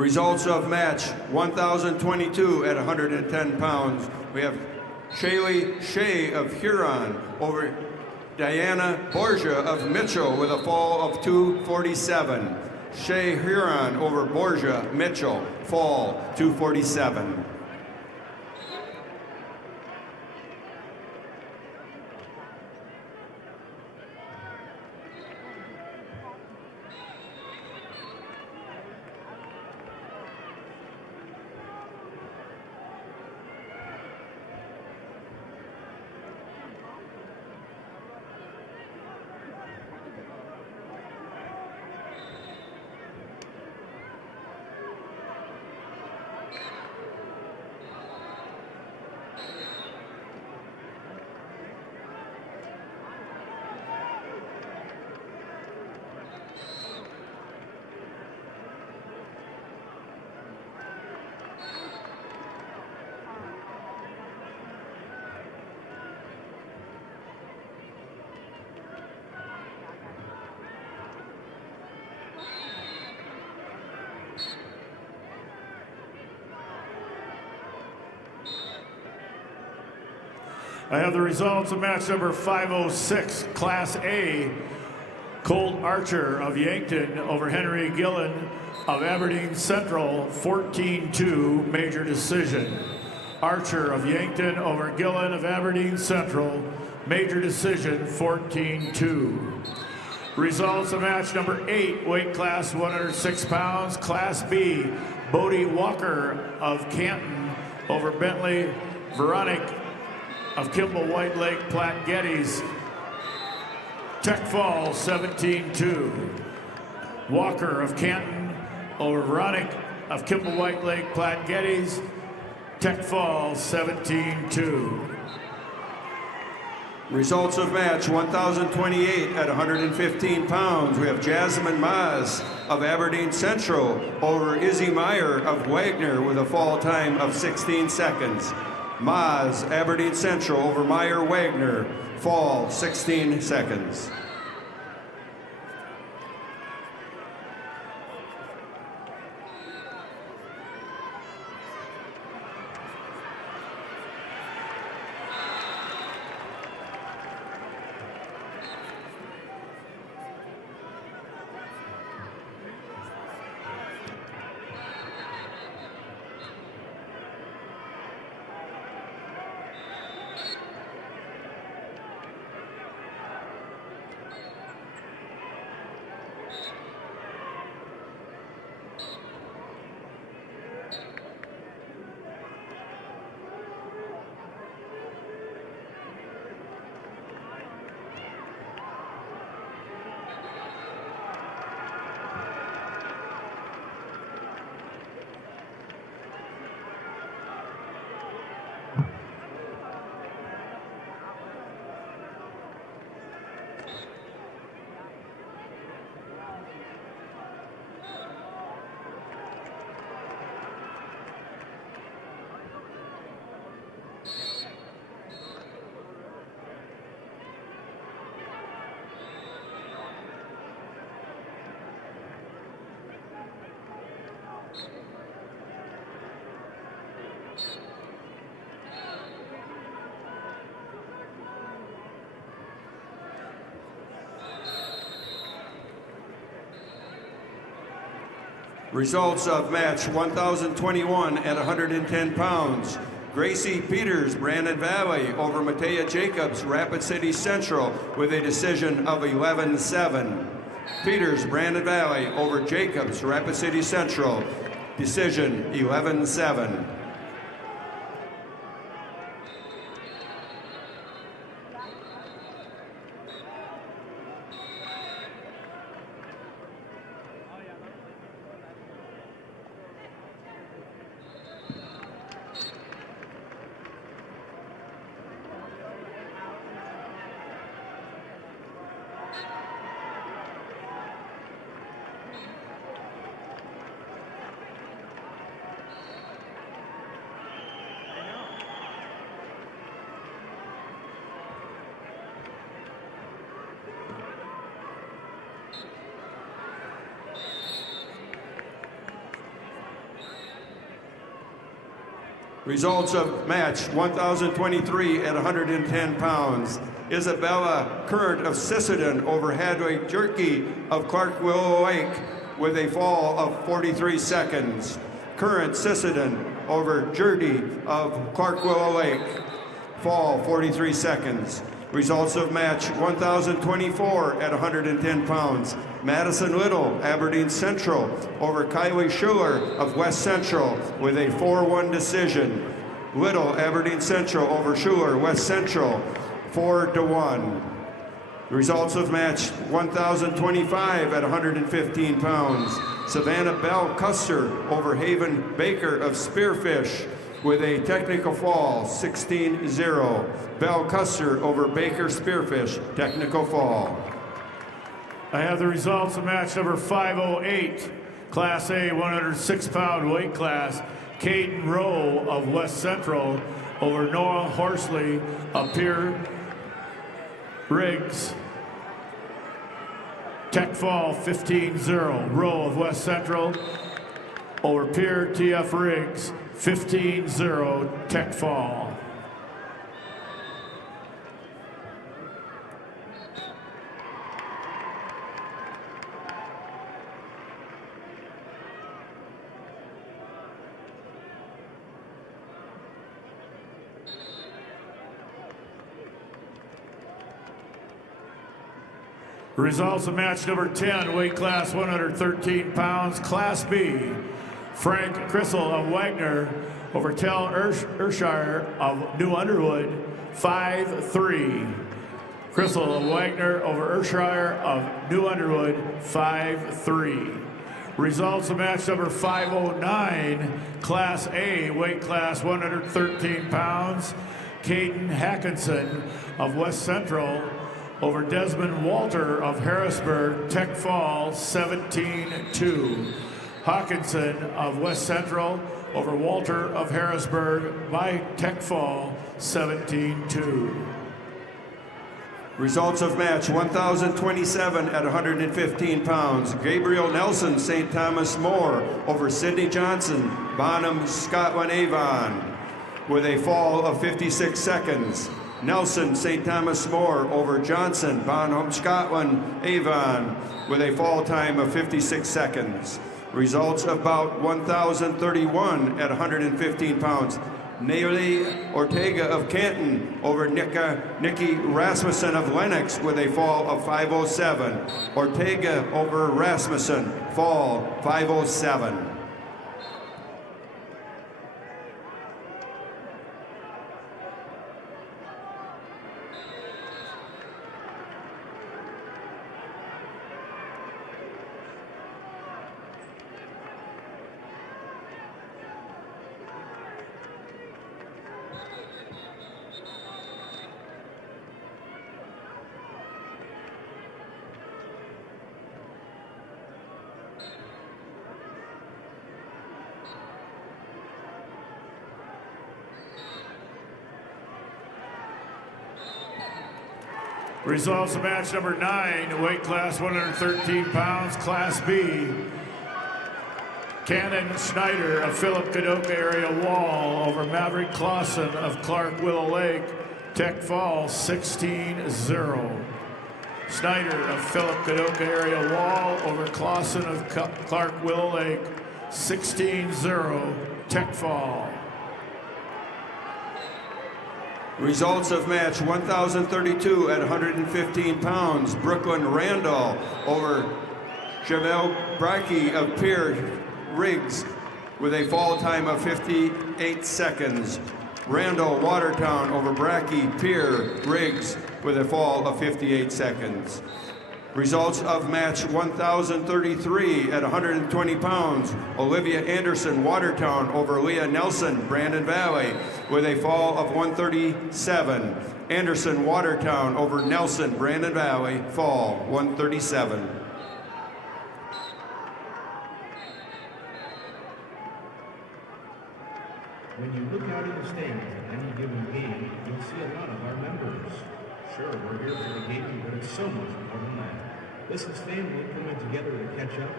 Results of match 1022 at 110 pounds. We have Shaylee Shea of Huron over Diana Borgia of Mitchell with a fall of 247. Shea Huron over Borgia Mitchell, fall 247. I have the results of match number 506, Class A. Colt Archer of Yankton over Henry Gillen of Aberdeen Central, 14-2, major decision. Archer of Yankton over Gillen of Aberdeen Central, major decision, 14-2. Results of match number 8, weight class 106 pounds, Class B. Bodie Walker of Canton over Bentley Veronic of Kimball White Lake Platte Geddes, Tech Fall 17-2. Walker of Canton over Veronic of Kimball White Lake Platte Geddes, Tech Fall 17-2. Results of match 1028 at 115 pounds. We have Jasmine Maz of Aberdeen Central over Izzy Meyer of Wagner with a fall time of 16 seconds. Maz, Aberdeen Central over Meyer Wagner, fall 16 seconds. Results of match 1021 at 110 pounds. Gracie Peters, Brandon Valley over Matea Jacobs, Rapid City Central with a decision of 11-7. Peters, Brandon Valley over Jacobs, Rapid City Central, decision 11-7. Results of match 1023 at 110 pounds. Isabella Current of Sisseton over Hadley Jerky of Clark Willow Lake with a fall of 43 seconds. Current Sisseton over Jerdy of Clark Willow Lake. Fall 43 seconds. Results of match 1024 at 110 pounds. Madison Little, Aberdeen Central over Kylie Schuler of West Central with a 4-1 decision. Little, Aberdeen Central over Schuler, West Central, 4-1. Results of match 1025 at 115 pounds. Savannah Bell Custer over Haven Baker of Spearfish with a technical fall, 16-0. Bell Custer over Baker Spearfish, technical fall. I have the results of match number 508, Class A 106-pound weight class. Caden Rowe of West Central over Noah Horsley of Pierre Riggs. Tech fall 15-0. Rowe of West Central over Pierre TF Riggs. 15-0 tech fall. Results of match number 10, weight class 113 pounds, Class B. Frank Crissel of Wagner over Tel Urshire of New Underwood, 5-3. Crissel of Wagner over Urshire of New Underwood, 5-3. Results of match number 509, Class A, weight class 113 pounds, Caden Hackinson of West Central over Desmond Walter of Harrisburg, tech fall 17-2. Hawkinson of West Central over Walter of Harrisburg by tech fall 17-2. Results of match 1027 at 115 pounds. Gabriel Nelson, St. Thomas More over Sidney Johnson, Bonham, Scotland Avon with a fall of 56 seconds. Nelson, St. Thomas More over Johnson, Bonham, Scotland, Avon with a fall time of 56 seconds. Results of bout 1031 at 115 pounds. Nelly Ortega of Canton over Nikki Rasmussen of Lennox with a fall of 507. Ortega over Rasmussen, fall 507. Results of match number 9, weight class 113 pounds, Class B. Cannon Schneider of Philip Kadoka area Wall over Maverick Clausen of Clark Willow Lake, tech fall 16-0. Schneider of Philip Kadoka area Wall over Clausen of Clark Willow Lake, 16-0, tech fall. Results of match 1032 at 115 pounds. Brooklyn Randall over Javel Brackey of Pierre Riggs with a fall time of 58 seconds. Randall Watertown over Brackey, Pierre Riggs with a fall of 58 seconds. Results of match 1033 at 120 pounds. Olivia Anderson Watertown over Leah Nelson Brandon Valley with a fall of 137. Anderson Watertown over Nelson Brandon Valley, fall 137. When you look out in the stands at any given game, you'll see a lot of our members. Sure, we're here for the game, but it's so much more than that. This is family coming together to catch up,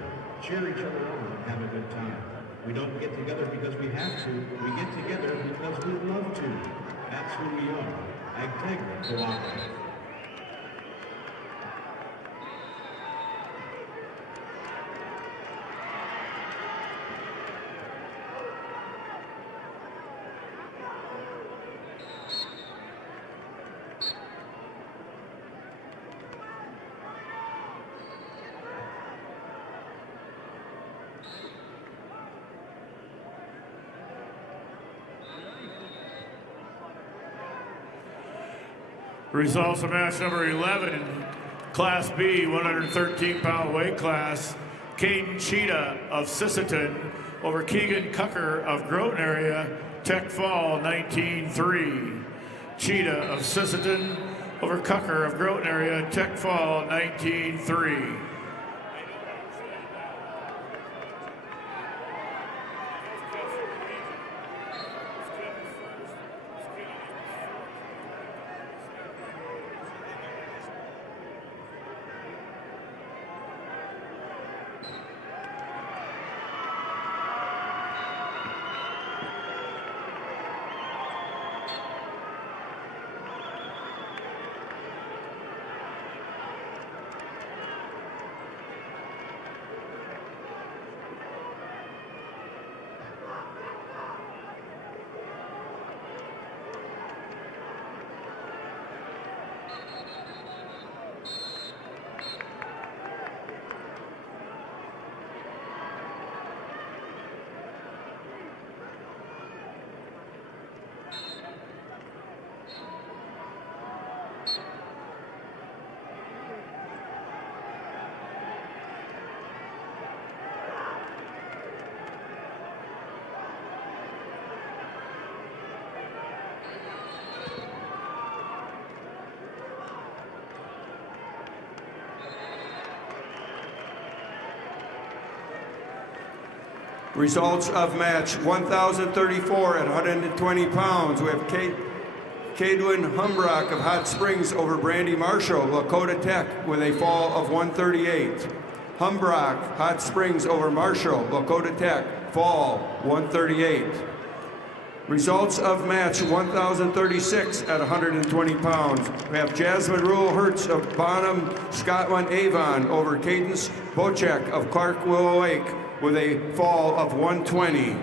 cheer each other on, and have a good time. We don't get together because we have to. We get together because we love to. That's who we are. Agtegra Cooperative. Results of match number 11, Class B, 113-pound weight class. Caden Cheetah of Sisseton over Keegan Cucker of Groton area, Tech Fall 19-3. Cheetah of Sisseton over Cucker of Groton area, Tech Fall 19-3. Results of match 1,034 at 120 pounds. We have Cadwin Humbrock of Hot Springs over Brandy Marshall, Lakota Tech, with a fall of 138. Humbrock, Hot Springs over Marshall, Lakota Tech, fall 138. Results of match 1,036 at 120 pounds. We have Jasmine Rule Hertz of Bonham, Scotland Avon over Cadence Bocek of Clark Willow Lake with a fall of 120.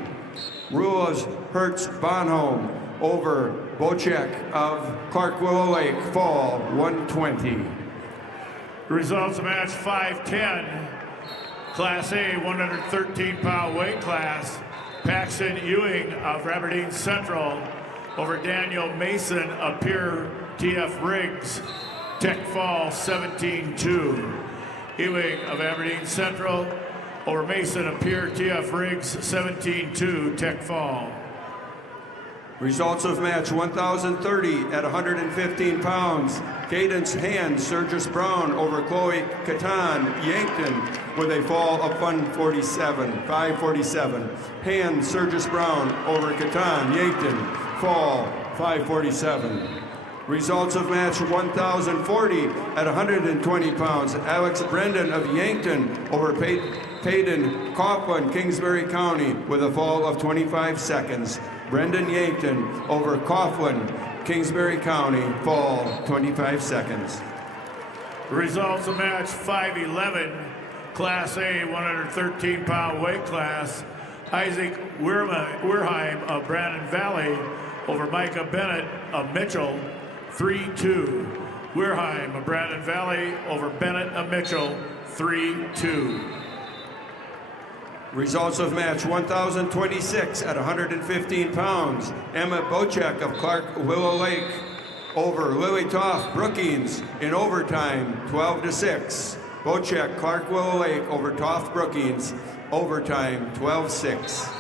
Rules Hertz Bonham over Bocek of Clark Willow Lake, fall 120. Results of match 510, Class A, 113-pound weight class. Paxton Ewing of Aberdeen Central over Daniel Mason of Pierre TF Riggs, Tech Fall 17-2. Ewing of Aberdeen Central over Mason of Pierre TF Riggs 17-2, Tech Fall. Results of match 1,030 at 115 pounds. Cadence Hand, Sergis Brown over Chloe Catan, Yankton with a fall of 547. Hand, Sergis Brown over Catan, Yankton, fall 547. Results of match 1,040 at 120 pounds. Alex Brendan of Yankton over Payden Coughlin, Kingsbury County with a fall of 25 seconds. Brendan Yankton over Coughlin, Kingsbury County, fall 25 seconds. Results of match 511, Class A, 113-pound weight class. Isaac Weirheim of Brandon Valley over Micah Bennett of Mitchell, 3-2. Weirheim of Brandon Valley over Bennett of Mitchell, 3-2. Results of match 1,026 at 115 pounds. Emma Bocek of Clark Willow Lake over Lily Toff Brookings in overtime, 12-6. Bocek, Clark Willow Lake over Toff Brookings, overtime, 12-6.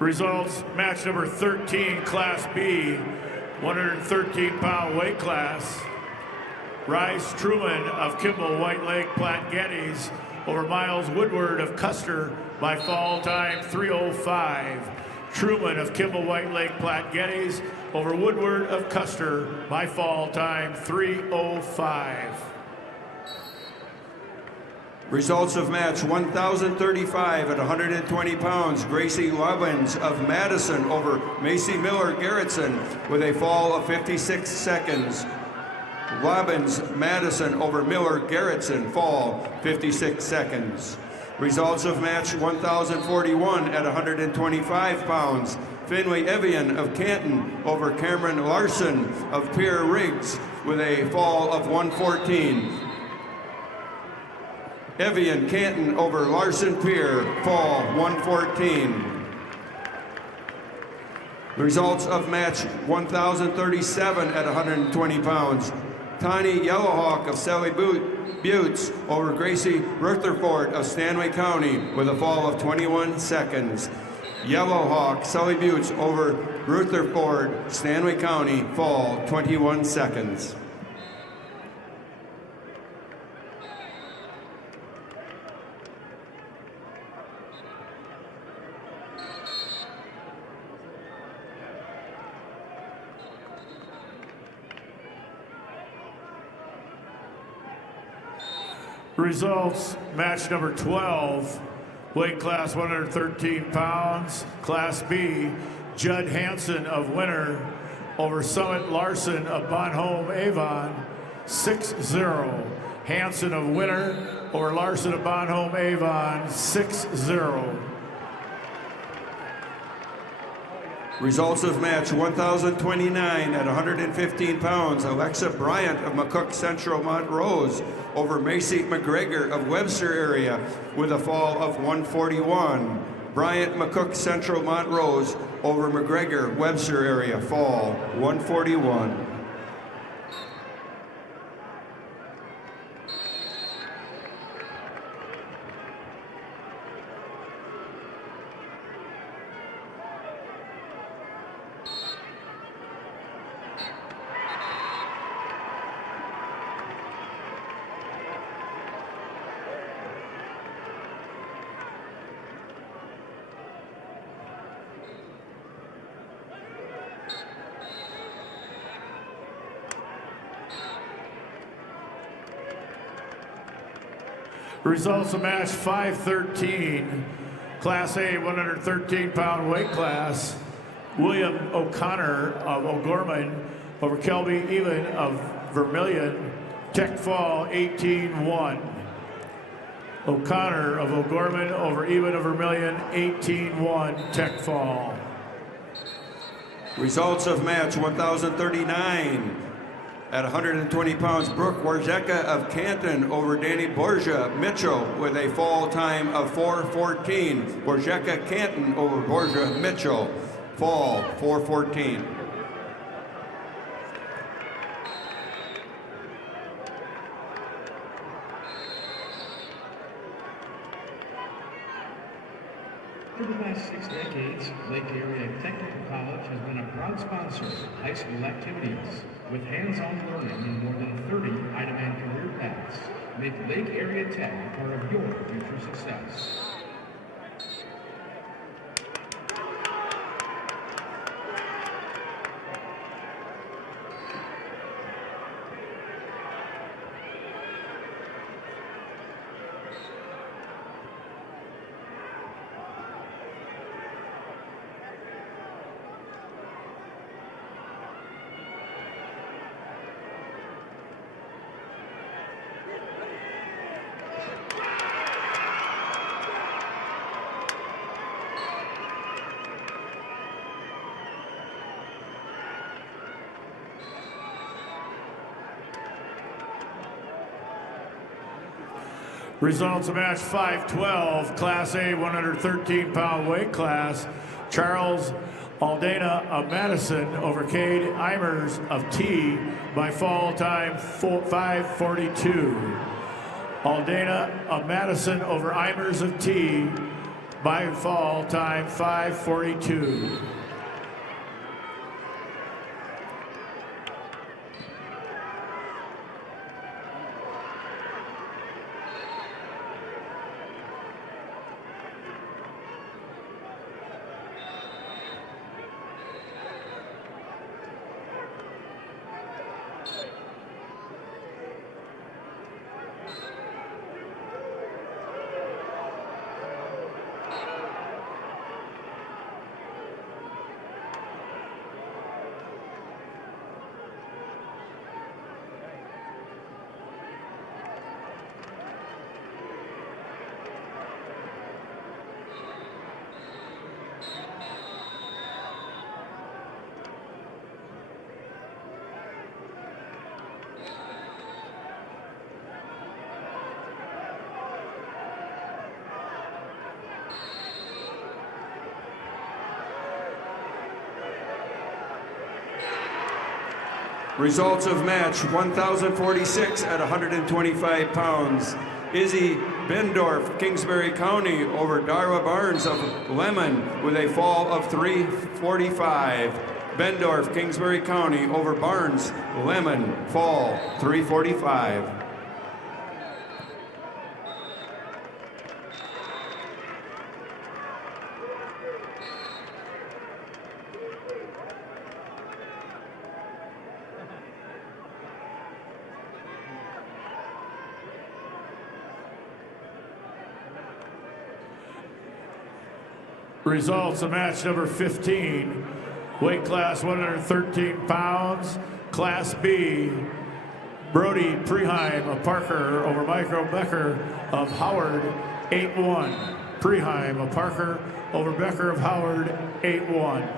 Results, match number 13, Class B, 113-pound weight class. Rice Truman of Kimball White Lake Platte Geddes over Miles Woodward of Custer by fall time 3:05. Truman of Kimball White Lake Platte Geddes over Woodward of Custer by fall time 3:05. Results of match 1,035 at 120 pounds. Gracie Lobbins of Madison over Macy Miller Garrettson with a fall of 56 seconds. Lobbins, Madison over Miller Garrettson, fall 56 seconds. Results of match 1,041 at 125 pounds. Finley Evian of Canton over Cameron Larson of Pierre Riggs with a fall of 114. Evian Canton over Larson Pier, fall 114. Results of match 1,037 at 120 pounds. Tani Yellowhawk of Sally Buttes over Gracie Rutherford of Stanley County with a fall of 21 seconds. Yellowhawk, Sally Buttes over Rutherford, Stanley County, fall 21 seconds. Results, match number 12, weight class 113 pounds, Class B, Judd Hansen of Winter over Summit Larson of Bonhomme Avon, 6-0. Hansen of Winter over Larson of Bonhomme Avon, 6-0. Results of match 1,029 at 115 pounds. Alexa Bryant of McCook Central Montrose over Macy McGregor of Webster area with a fall of 141. Bryant McCook Central Montrose over McGregor Webster area, fall 141. Results of match 513, Class A 113-pound weight class. William O'Connor of O'Gorman over Kelby Even of Vermilion, tech fall 18-1. O'Connor of O'Gorman over Even of Vermilion, 18-1, tech fall. Results of match 1,039 at 120 pounds. Brooke Warzeka of Canton over Danny Borgia Mitchell with a fall time of 4:14. Warzeka Canton over Borgia Mitchell, fall 4:14. For the past 6 decades, Lake Area Technical College has been a proud sponsor of high school activities. With hands-on learning in more than 30 high-demand career paths, make Lake Area Tech part of your future success. Results of match 512, Class A 113-pound weight class. Charles Aldana of Madison over Cade Eimers of T by fall time 5:42. Aldana of Madison over Eimers of T By fall time 5:42. Results of match 1,046 at 125 pounds. Izzy Bendorf, Kingsbury County, over Darwa Barnes of Lemon with a fall of 345. Bendorf, Kingsbury County, over Barnes, Lemon, fall 345. Results of match number 15, weight class 113 pounds, Class B, Brody Preheim of Parker over Michael Becker of Howard, 8-1. Preheim of Parker over Becker of Howard, 8-1.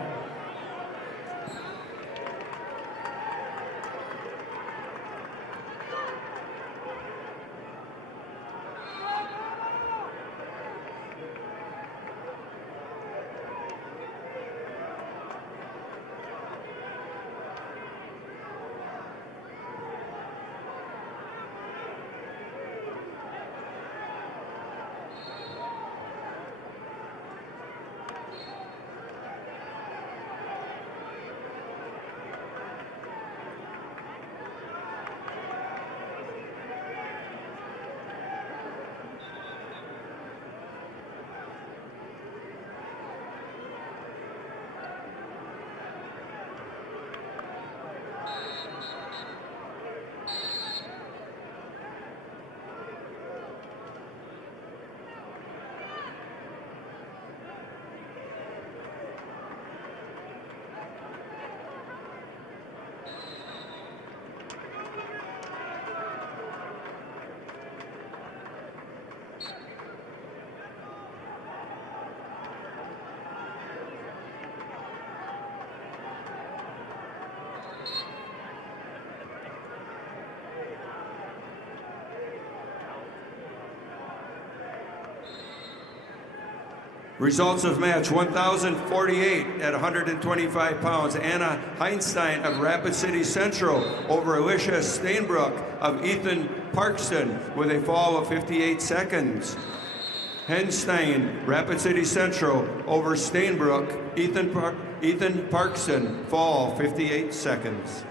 Results of match 1,048 at 125 pounds. Anna Heinstein of Rapid City Central over Alicia Steinbrook of Ethan Parkston with a fall of 58 seconds. Heinstein, Rapid City Central over Steinbrook, Ethan Parkston, fall 58 seconds.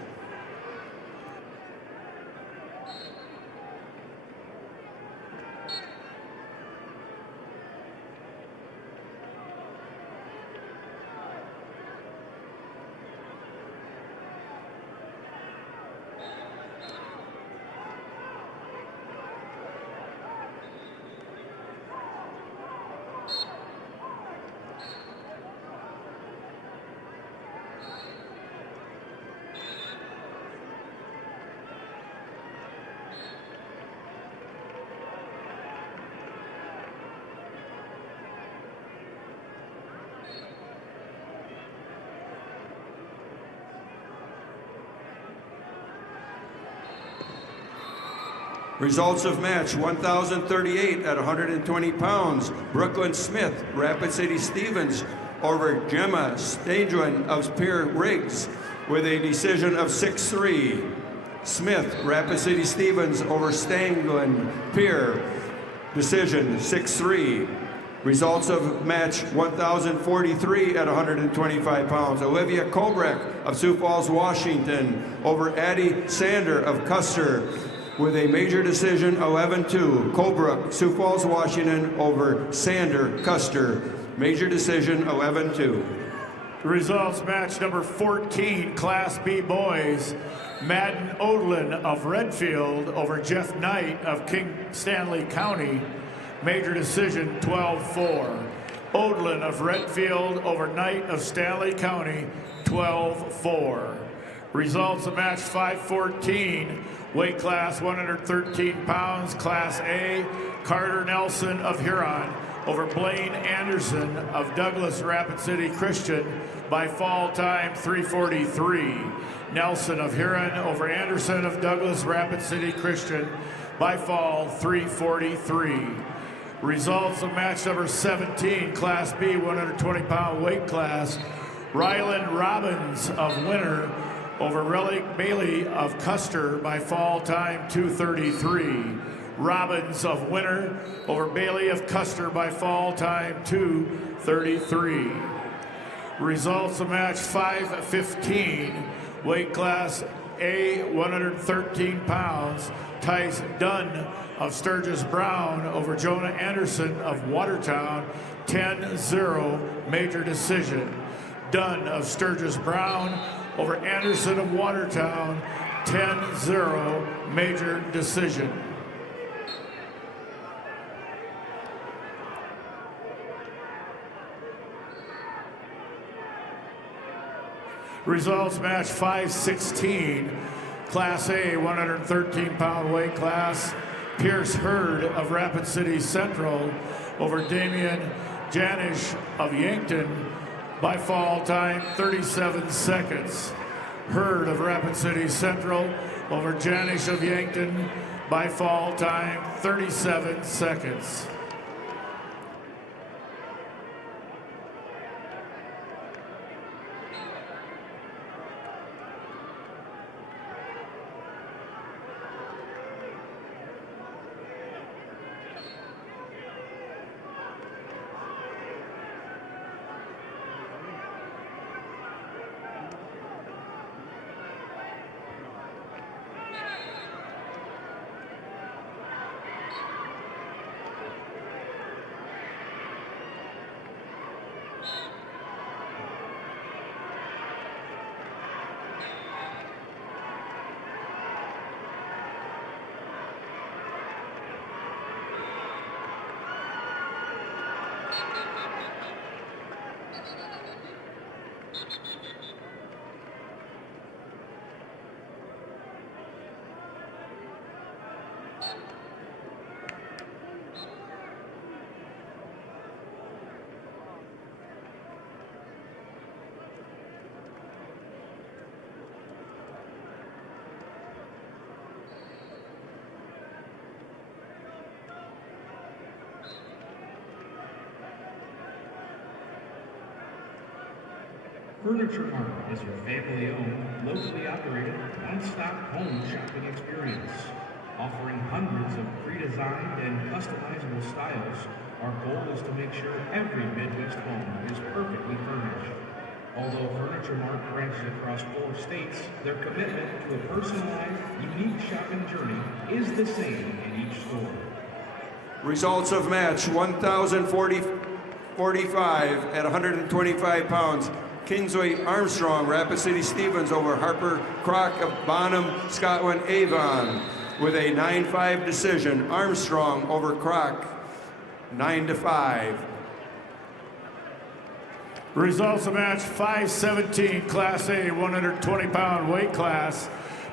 Results of match 1,038 at 120 pounds. Brooklyn Smith, Rapid City Stevens over Gemma Stadrin of Pierre Riggs with a decision of 6-3. Smith, Rapid City Stevens over Stanglin Pierre, decision 6-3. Results of match 1,043 at 125 pounds. Olivia Kobrek of Sioux Falls, Washington over Addie Sander of Custer with a major decision 11-2. Kobrek, Sioux Falls, Washington over Sander, Custer. Major decision 11-2. Results match number 14, Class B boys. Madden Odlin of Redfield over Jeff Knight of King Stanley County. Major decision 12-4. Odlin of Redfield over Knight of Stanley County, 12-4. Results of match 514, weight class 113 pounds, Class A. Carter Nelson of Huron over Blaine Anderson of Douglas Rapid City Christian by fall time 3:43. Nelson of Huron over Anderson of Douglas Rapid City Christian by fall 3:43. Results of match number 17, Class B, 120-pound weight class. Ryland Robbins of Winter over Relic Bailey of Custer by fall time 2:33. Robbins of Winter over Bailey of Custer by fall time 2:33. Results of match 5:15, weight class A, 113 pounds. Tice Dunn of Sturgis Brown over Jonah Anderson of Watertown, 10-0, major decision. Dunn of Sturgis Brown over Anderson of Watertown, 10-0, major decision. Results match 5:16, Class A, 113-pound weight class. Pierce Hurd of Rapid City Central over Damian Janish of Yankton by fall time 37 seconds. Hurd of Rapid City Central over Janish of Yankton by fall time 37 seconds. Furniture Mart is your family-owned, locally operated, one-stop home shopping experience. Offering hundreds of pre-designed and customizable styles, our goal is to make sure every Midwest home is perfectly furnished. Although Furniture Mart branches across 4 states, their commitment to a personalized, unique shopping journey is the same in each store. Results of match 1,045 at 125 pounds. Kingsway Armstrong, Rapid City Stevens over Harper Crock of Bonham, Scotland Avon with a 9-5 decision. Armstrong over Crock, 9-5. Results of match 5:17, Class A, 120-pound weight class.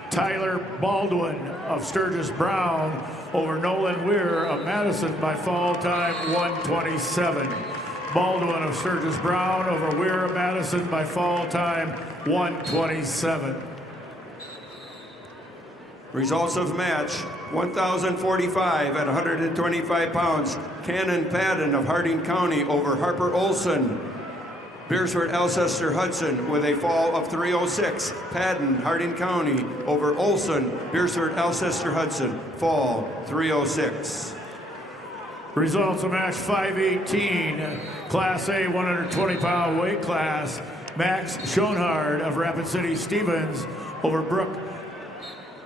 Tyler Baldwin of Sturgis Brown over Nolan Weir of Madison by fall time 1:27. Baldwin of Sturgis Brown over Weir of Madison by fall time 1:27. Results of match 1,045 at 125 pounds. Cannon Padden of Harding County over Harper Olson. Beersford Alcester Hudson with a fall of 3:06. Padden, Harding County over Olson. Beersford Alcester Hudson, fall 3:06. Results of match 518, Class A 120-pound weight class. Max Schoenhard of Rapid City Stevens over Brooke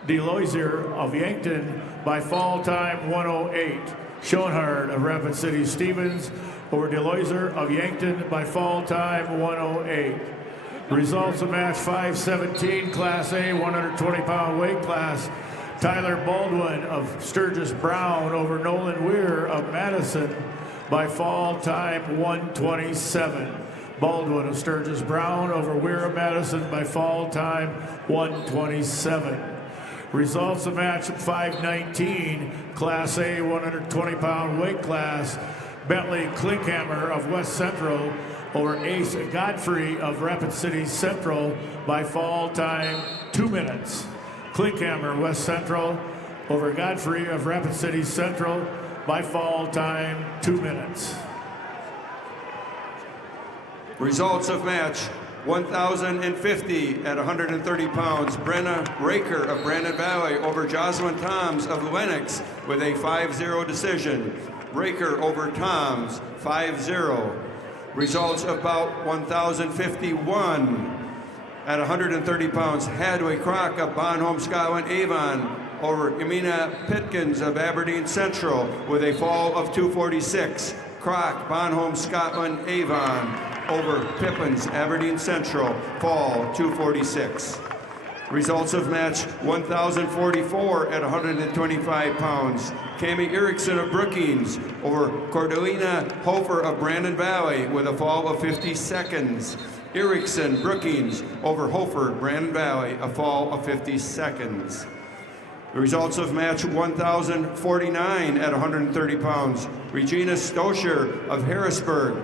DeLoisier of Yankton by fall time 108. Schoenhard of Rapid City Stevens over DeLoisier of Yankton by fall time 108. Results of match 517, Class A 120-pound weight class. Tyler Baldwin of Sturgis Brown over Nolan Weir of Madison by fall time 127. Baldwin of Sturgis Brown over Weir of Madison by fall time 127. Results of match 519, Class A 120-pound weight class. Bentley Klinkhammer of West Central over Ace Godfrey of Rapid City Central by fall time 2 minutes. Klinkhammer, West Central, over Godfrey of Rapid City Central by fall time 2 minutes. Results of match 1,050 at 130 pounds. Brenna Raker of Brandon Valley over Jocelyn Toms of Lennox with a 5-0 decision. Raker over Toms, 5-0. Results of bout 1,051. At 130 pounds, Hadley Crock of Bonholm, Scotland, Avon over Emina Pitkins of Aberdeen Central with a fall of 246. Crock, Bonholm, Scotland, Avon over Pippins, Aberdeen Central, fall 246. Results of match 1,044 at 125 pounds. Cami Erickson of Brookings over Cordelina Hofer of Brandon Valley with a fall of 50 seconds. Erickson, Brookings over Hofer, Brandon Valley, a fall of 50 seconds. The results of match 1,049 at 130 pounds. Regina Stoscher of Harrisburg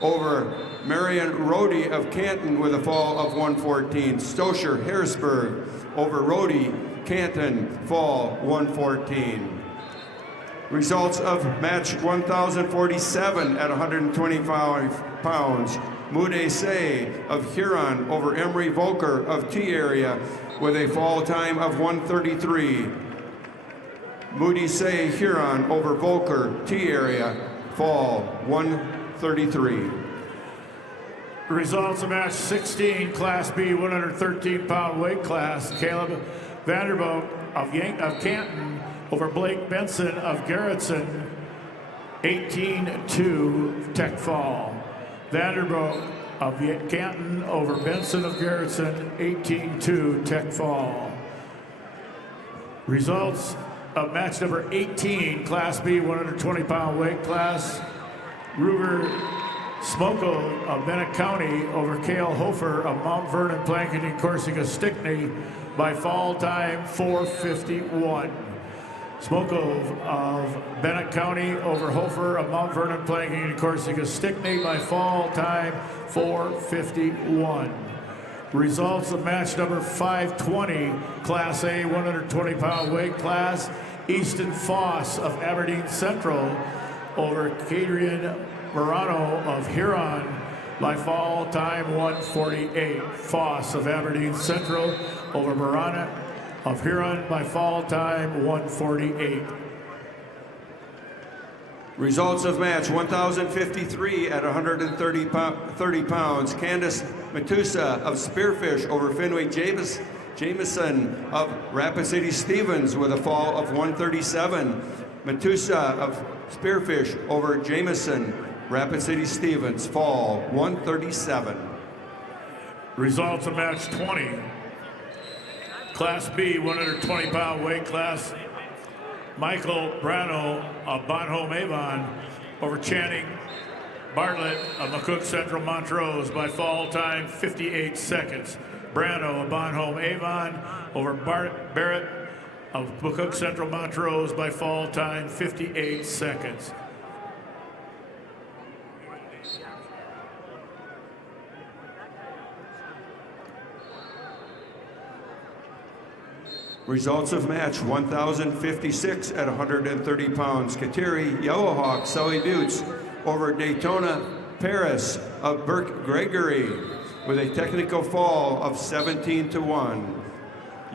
over Marion Rohde of Canton with a fall of 114. Stoscher, Harrisburg over Rohde, Canton, fall 114. Results of match 1,047 at 125 pounds. Mude Say of Huron over Emery Volker of T Area with a fall time of 133. Moody Say Huron over Volker T Area, fall 133. Results of match 16, Class B 113-pound weight class. Caleb Vanderbilt of Canton over Blake Benson of Garrettson, 18-2 tech fall. Vanderbilt of Canton over Benson of Garrettson, 18-2 tech fall. Results of match number 18, Class B 120-pound weight class. Ruger Smoko of Bennett County over Cale Hofer of Mount Vernon, Plankinton, Corsica, Stickney by fall time 4:51. Smoko of Bennett County over Hofer of Mount Vernon, Plankinton, Corsica, Stickney by fall time 4:51. Results of match number 520, Class A 120-pound weight class. Easton Foss of Aberdeen Central over Kadrian Morano of Huron by fall time 1:48. Foss of Aberdeen Central over Morano of Huron by fall time 1:48. Results of match 1,053 at 130 pounds. Candace Matusa of Spearfish over Fenway Jameson of Rapid City Stevens with a fall of 137. Matusa of Spearfish over Jameson, Rapid City Stevens, fall 137. Results of match 20. Class B 120-pound weight class. Michael Brano of Bonholm Avon over Channing Bartlett of McCook Central Montrose by fall time 58 seconds. Brano of Bonholm Avon over Barrett of McCook Central Montrose by fall time 58 seconds. Results of match 1,056 at 130 pounds. Kateri Yellowhawk, Sully Buttes over Daytona Paris of Burke Gregory with a technical fall of 17-1.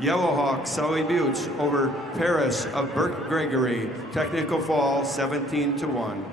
Yellowhawk Sully Buttes over Paris of Burke Gregory. Technical fall 17-1.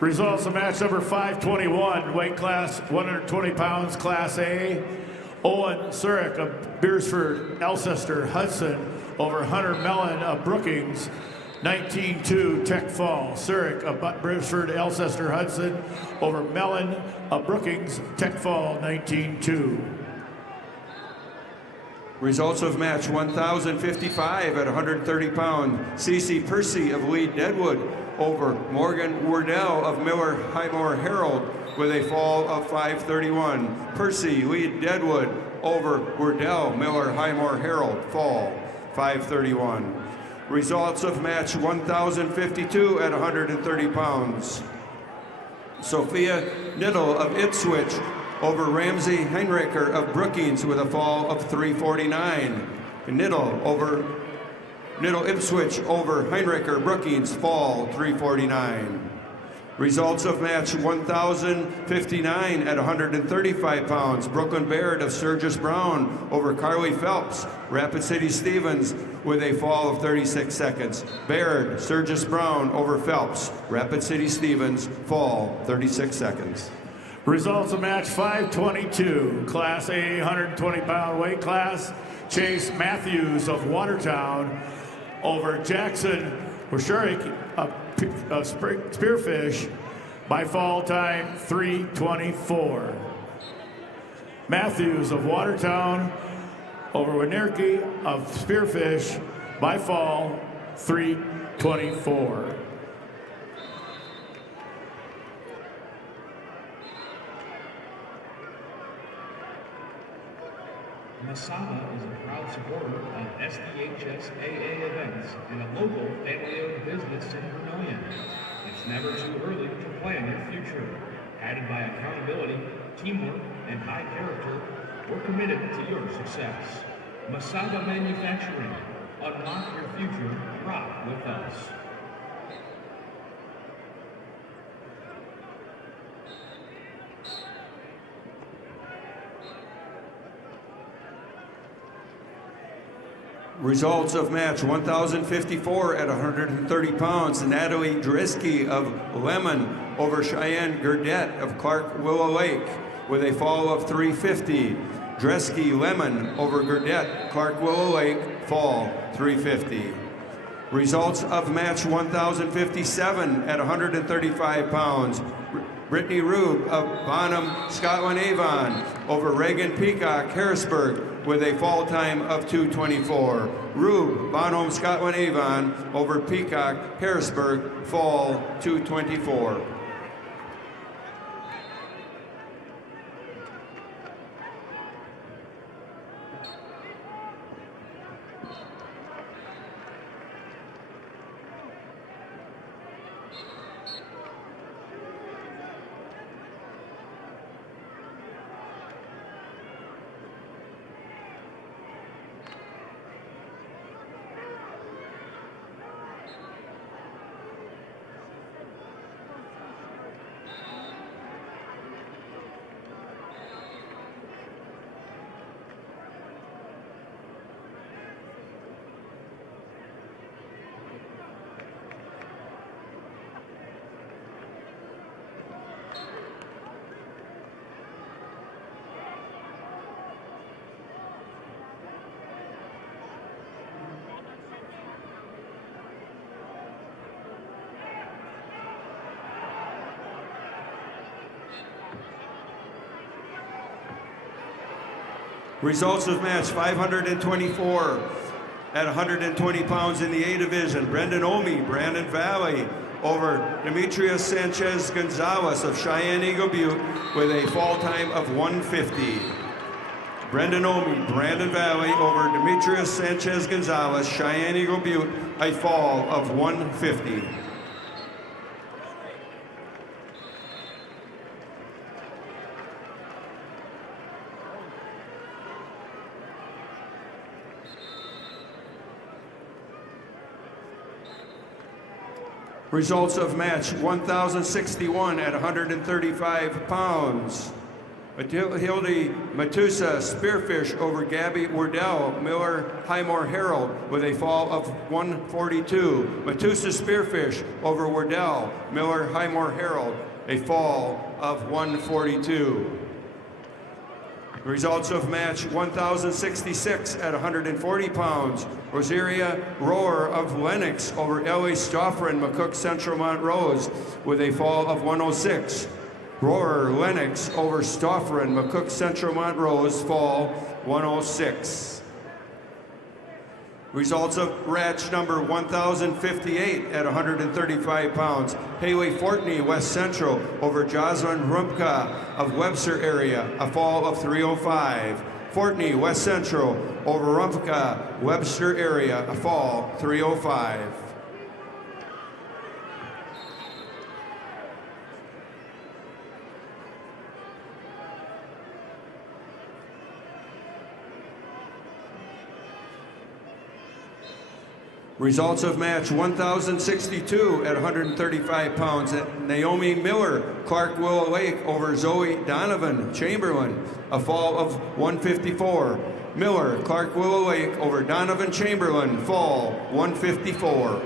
Results of match number 521, weight class 120 pounds, Class A. Owen Surik of Beersford, Alcester, Hudson over Hunter Mellon of Brookings, 19-2 Tech Fall. Surik of Beersford, Alcester, Hudson over Mellon of Brookings, Tech Fall, 19-2. Results of match 1055 at 130 pound. Cece Percy of Lee Deadwood over Morgan Wardell of Miller Highmore Herald with a fall of 531. Percy Lee Deadwood over Wardell Miller Highmore Herald, fall 531. Results of match 1052 at 130 pounds. Sophia Niddle of Ipswich over Ramsey Heinricher of Brookings with a fall of 349. Niddle Ipswich over Heinricher Brookings, fall 349. Results of match 1059 at 135 pounds. Brooklyn Baird of Sturgis Brown over Carly Phelps, Rapid City Stevens with a fall of 36 seconds. Baird, Sturgis Brown over Phelps, Rapid City Stevens, fall 36 seconds. Results of match 522, Class A 120 pound weight class. Chase Matthews of Watertown over Jackson Washurik of Spearfish by fall time 3:24. Matthews of Watertown over Winerke of Spearfish by fall 3:24. Masaba is a proud supporter of SDHS AA events and a local family-owned business in Vermillion. It's never too early to plan your future. Guided by accountability, teamwork, and high character, we're committed to your success. Masaba Manufacturing. Unlock your future. Rock with us. Results of match 1054 at 130 pounds. Natalie Drisky of Lemon over Cheyenne Gurdette of Clark Willow Lake with a fall of 350. Dresky Lemon over Gurdette, Clark Willow Lake, fall 350. Results of match 1057 at 135 pounds. Brittany Rube of Bonham, Scotland Avon over Reagan Peacock, Harrisburg with a fall time of 2:24. Rube, Bonham, Scotland Avon over Peacock, Harrisburg, fall 2:24. Results of match 524 at 120 pounds in the A division. Brendan Omi, Brandon Valley over Demetrius Sanchez Gonzalez of Cheyenne Eagle Butte with a fall time of 150. Brendan Omi, Brandon Valley over Demetrius Sanchez Gonzalez, Cheyenne Eagle Butte, a fall of 150. Results of match 1,061 at 135 pounds. Hildy Matusa Spearfish over Gabby Wardell, Miller Highmore Herald with a fall of 142. Matusa Spearfish over Wardell, Miller Highmore Herald, a fall of 142. Results of match 1,066 at 140 pounds. Rosaria Rohr of Lennox over Ellie Stoffren, McCook Central Montrose with a fall of 106. Rohr Lennox over Stoffren, McCook Central Montrose, fall 106. Results of match number 1,058 at 135 pounds. Haley Fortney, West Central over Jocelyn Rumpka of Webster area, a fall of 305. Fortney, West Central over Rumpka, Webster area, a fall 305. Results of match 1,062 at 135 pounds. Naomi Miller, Clark Willow Lake over Zoe Donovan Chamberlain, a fall of 154. Miller, Clark Willow Lake over Donovan Chamberlain, fall 154.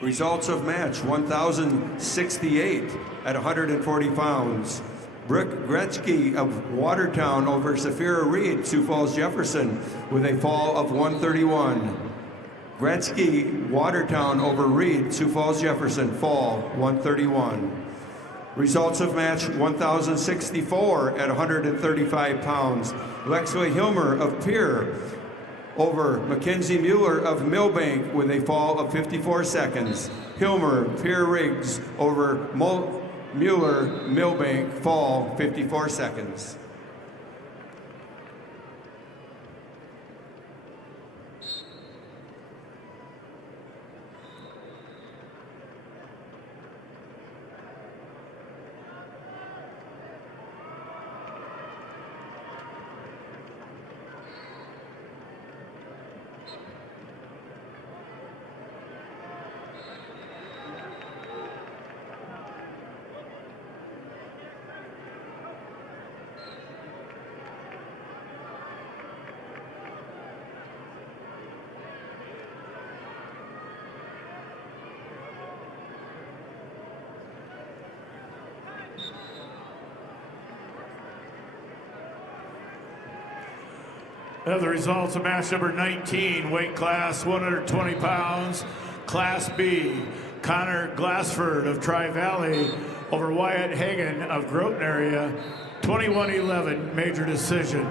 Results of match 1,068 at 140 pounds. Brooke Gretzky of Watertown over Zafira Reed, Sioux Falls Jefferson, with a fall of 131. Gretzky, Watertown over Reed, Sioux Falls Jefferson, fall 131. Results of match 1,064 at 135 pounds. Lexley Hilmer of Pierre over Mackenzie Mueller of Millbank with a fall of 54 seconds. Hilmer, Pierre Riggs over Mueller, Millbank, fall 54 seconds. Have the results of match number 19, weight class 120 pounds, Class B. Connor Glassford of Tri-Valley over Wyatt Hagan of Groton area, 21-11, major decision.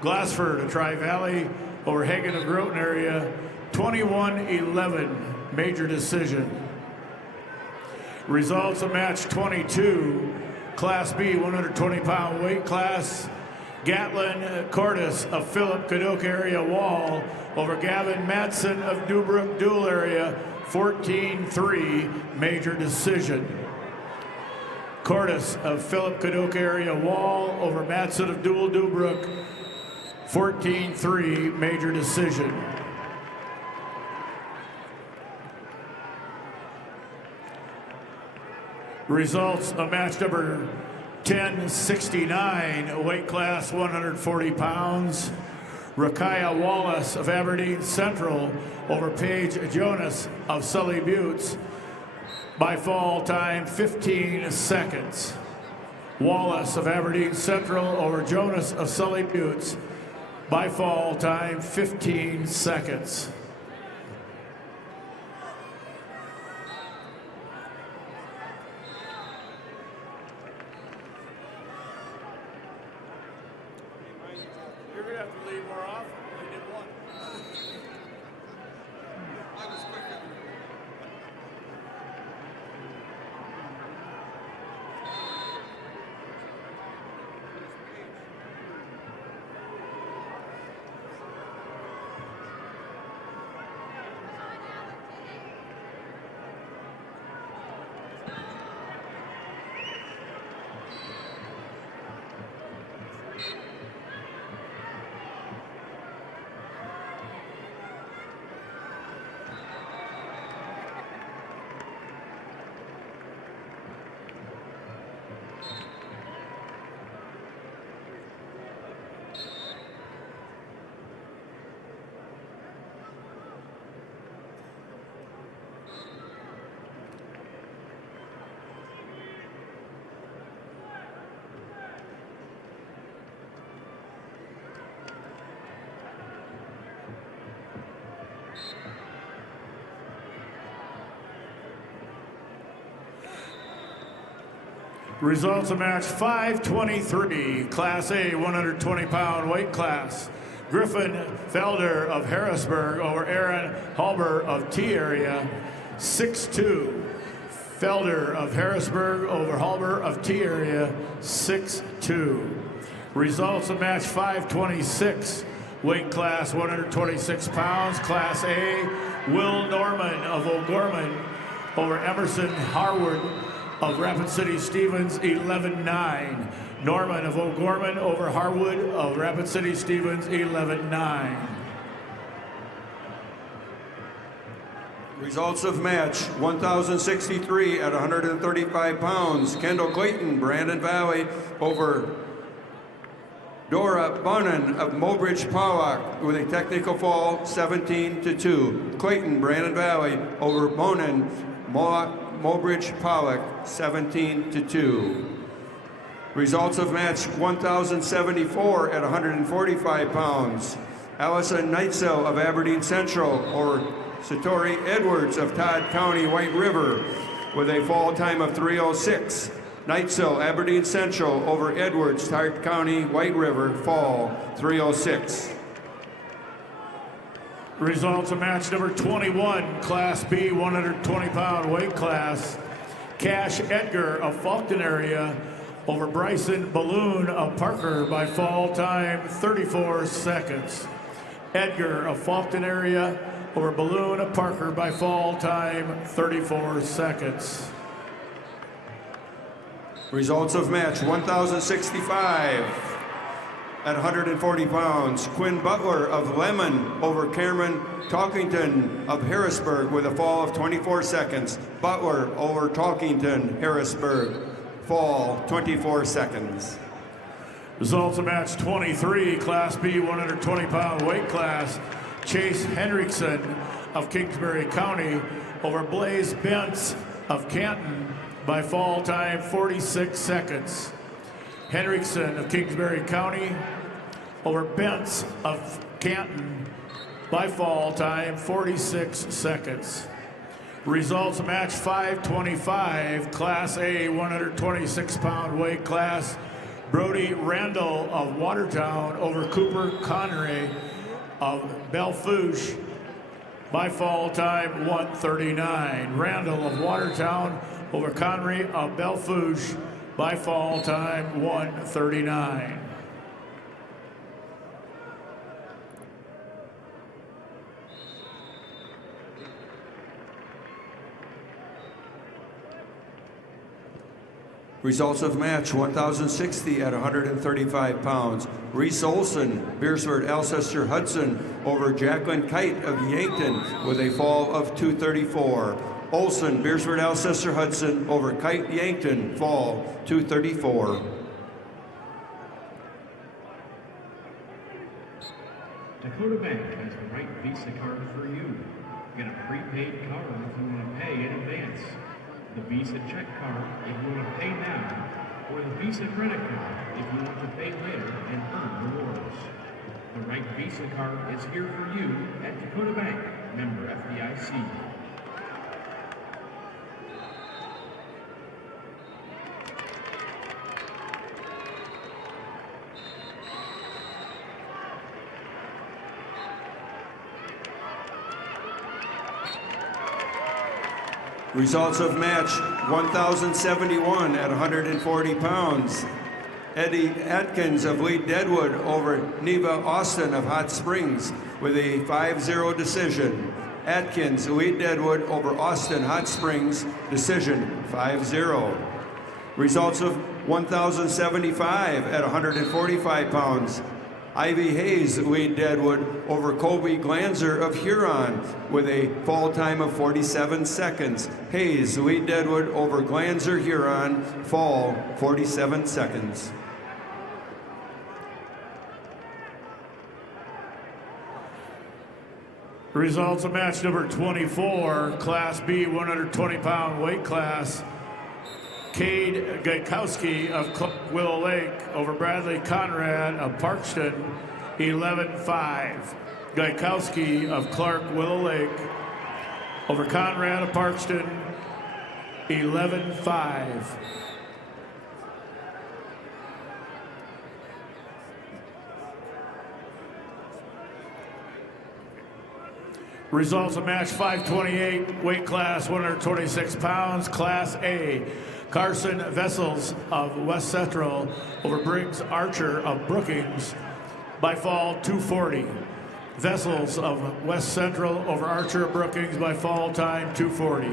Glassford of Tri-Valley over Hagan of Groton area, 21-11, major decision. Results of match 22, Class B, 120-pound weight class, Gatlin Cordes of Philip Cadoc area Wall over Gavin Matson of Newbrook Dual area, 14-3, major decision. Cordes of Philip Cadoc area Wall over Matson of Dual Newbrook, 14-3, major decision. Results of match number 1069, weight class 140 pounds. Rakaya Wallace of Aberdeen Central over Paige Jonas of Sully Buttes by fall time 15 seconds. Wallace of Aberdeen Central over Jonas of Sully Buttes by fall time 15 seconds. You're going to have to leave more often. I did one. Results of match 523, Class A, 120-pound weight class. Griffin Felder of Harrisburg over Aaron Halber of T area, 6-2. Felder of Harrisburg over Halber of T area, 6-2. Results of match 526, weight class 126 pounds, Class A. Will Norman of O'Gorman over Emerson Harwood of Rapid City Stevens, 11-9. Norman of O'Gorman over Harwood of Rapid City Stevens, 11-9. Results of match 1,063 at 135 pounds. Kendall Clayton, Brandon Valley over Dora Bonin of Mobridge Powak with a technical fall 17-2. Clayton, Brandon Valley over Bonin, Mobridge Powak 17-2. Results of match 1,074 at 145 pounds. Allison Neitzel of Aberdeen Central or Satori Edwards of Todd County, White River with a fall time of 3:06. Neitzel, Aberdeen Central over Edwards, Todd County, White River, fall 3:06. Results of match number 21, Class B, 120-pound weight class. Cash Edgar of Faulkton area over Bryson Balloon of Parker by fall time 34 seconds. Edgar of Faulkton area over Balloon of Parker by fall time 34 seconds. Results of match 1,065 at 140 pounds. Quinn Butler of Lemon over Cameron Talkington of Harrisburg with a fall of 24 seconds. Butler over Talkington, Harrisburg, fall 24 seconds. Results of match 23, Class B, 120-pound weight class. Chase Hendrickson of Kingsbury County over Blaze Bentz of Canton by fall time 46 seconds. Hendrickson of Kingsbury County over Bentz of Canton by fall time 46 seconds. Results match 525, Class A 126-pound weight class. Brody Randall of Watertown over Cooper Connery of Belfouche by fall time 139. Randall of Watertown over Connery of Belfouche by fall time 139. Results of match 1,060 at 135 pounds. Reese Olson, Beersford Alcester Hudson over Jacqueline Kite of Yankton with a fall of 234. Olson, Beersford Alcester Hudson over Kite Yankton, fall 234. Dakota Bank has the right Visa card for you. Get a prepaid card if you want to pay in advance, the Visa check card if you want to pay now, or the Visa credit card if you want to pay later and earn rewards. The right Visa card is here for you at Dakota Bank, member FDIC. Results of match 1,071 at 140 pounds. Eddie Atkins of Lee Deadwood over Neva Austin of Hot Springs with a 5-0 decision. Atkins, Lee Deadwood over Austin Hot Springs, decision 5-0. Results of 1,075 at 145 pounds. Ivy Hayes, Lee Deadwood over Colby Glanzer of Huron with a fall time of 47 seconds. Hayes, Lee Deadwood over Glanzer, Huron, fall 47 seconds. Results of match number 24, Class B 120-pound weight class. Cade Gaikowski of Willow Lake over Bradley Conrad of Parkston, 11-5. Gaikowski of Clark Willow Lake over Conrad of Parkston, 11-5. Results of match 528, weight class 126 pounds, Class A. Carson Vessels of West Central over Briggs Archer of Brookings by fall 240. Vessels of West Central over Archer of Brookings by fall time 240.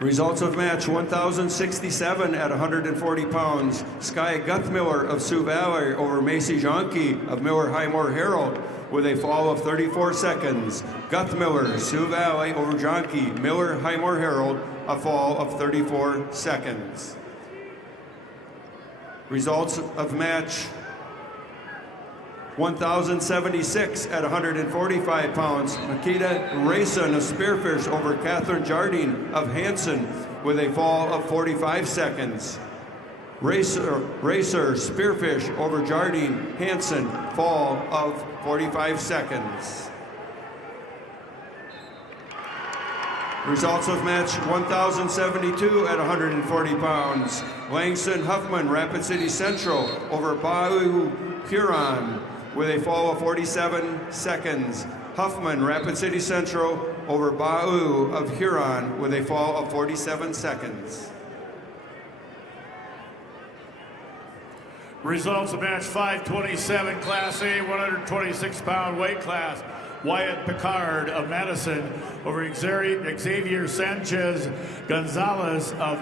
Results of match 1,067 at 140 pounds. Sky Guthmiller of Sioux Valley over Macy Jonke of Miller Highmore Herald with a fall of 34 seconds. Guthmiller, Sioux Valley over Jonke, Miller Highmore Herald, a fall of 34 seconds. Results of match 1,076 at 145 pounds. Makita Rayson of Spearfish over Catherine Jardine of Hanson with a fall of 45 seconds. Racer Spearfish over Jardine Hanson, fall of 45 seconds. Results of match 1,072 at 140 pounds. Langston Huffman, Rapid City Central over Bahu Huron with a fall of 47 seconds. Huffman, Rapid City Central over Bahu of Huron with a fall of 47 seconds. Results of match 527, Class A 126-pound weight class. Wyatt Picard of Madison over Xavier Sanchez Gonzalez of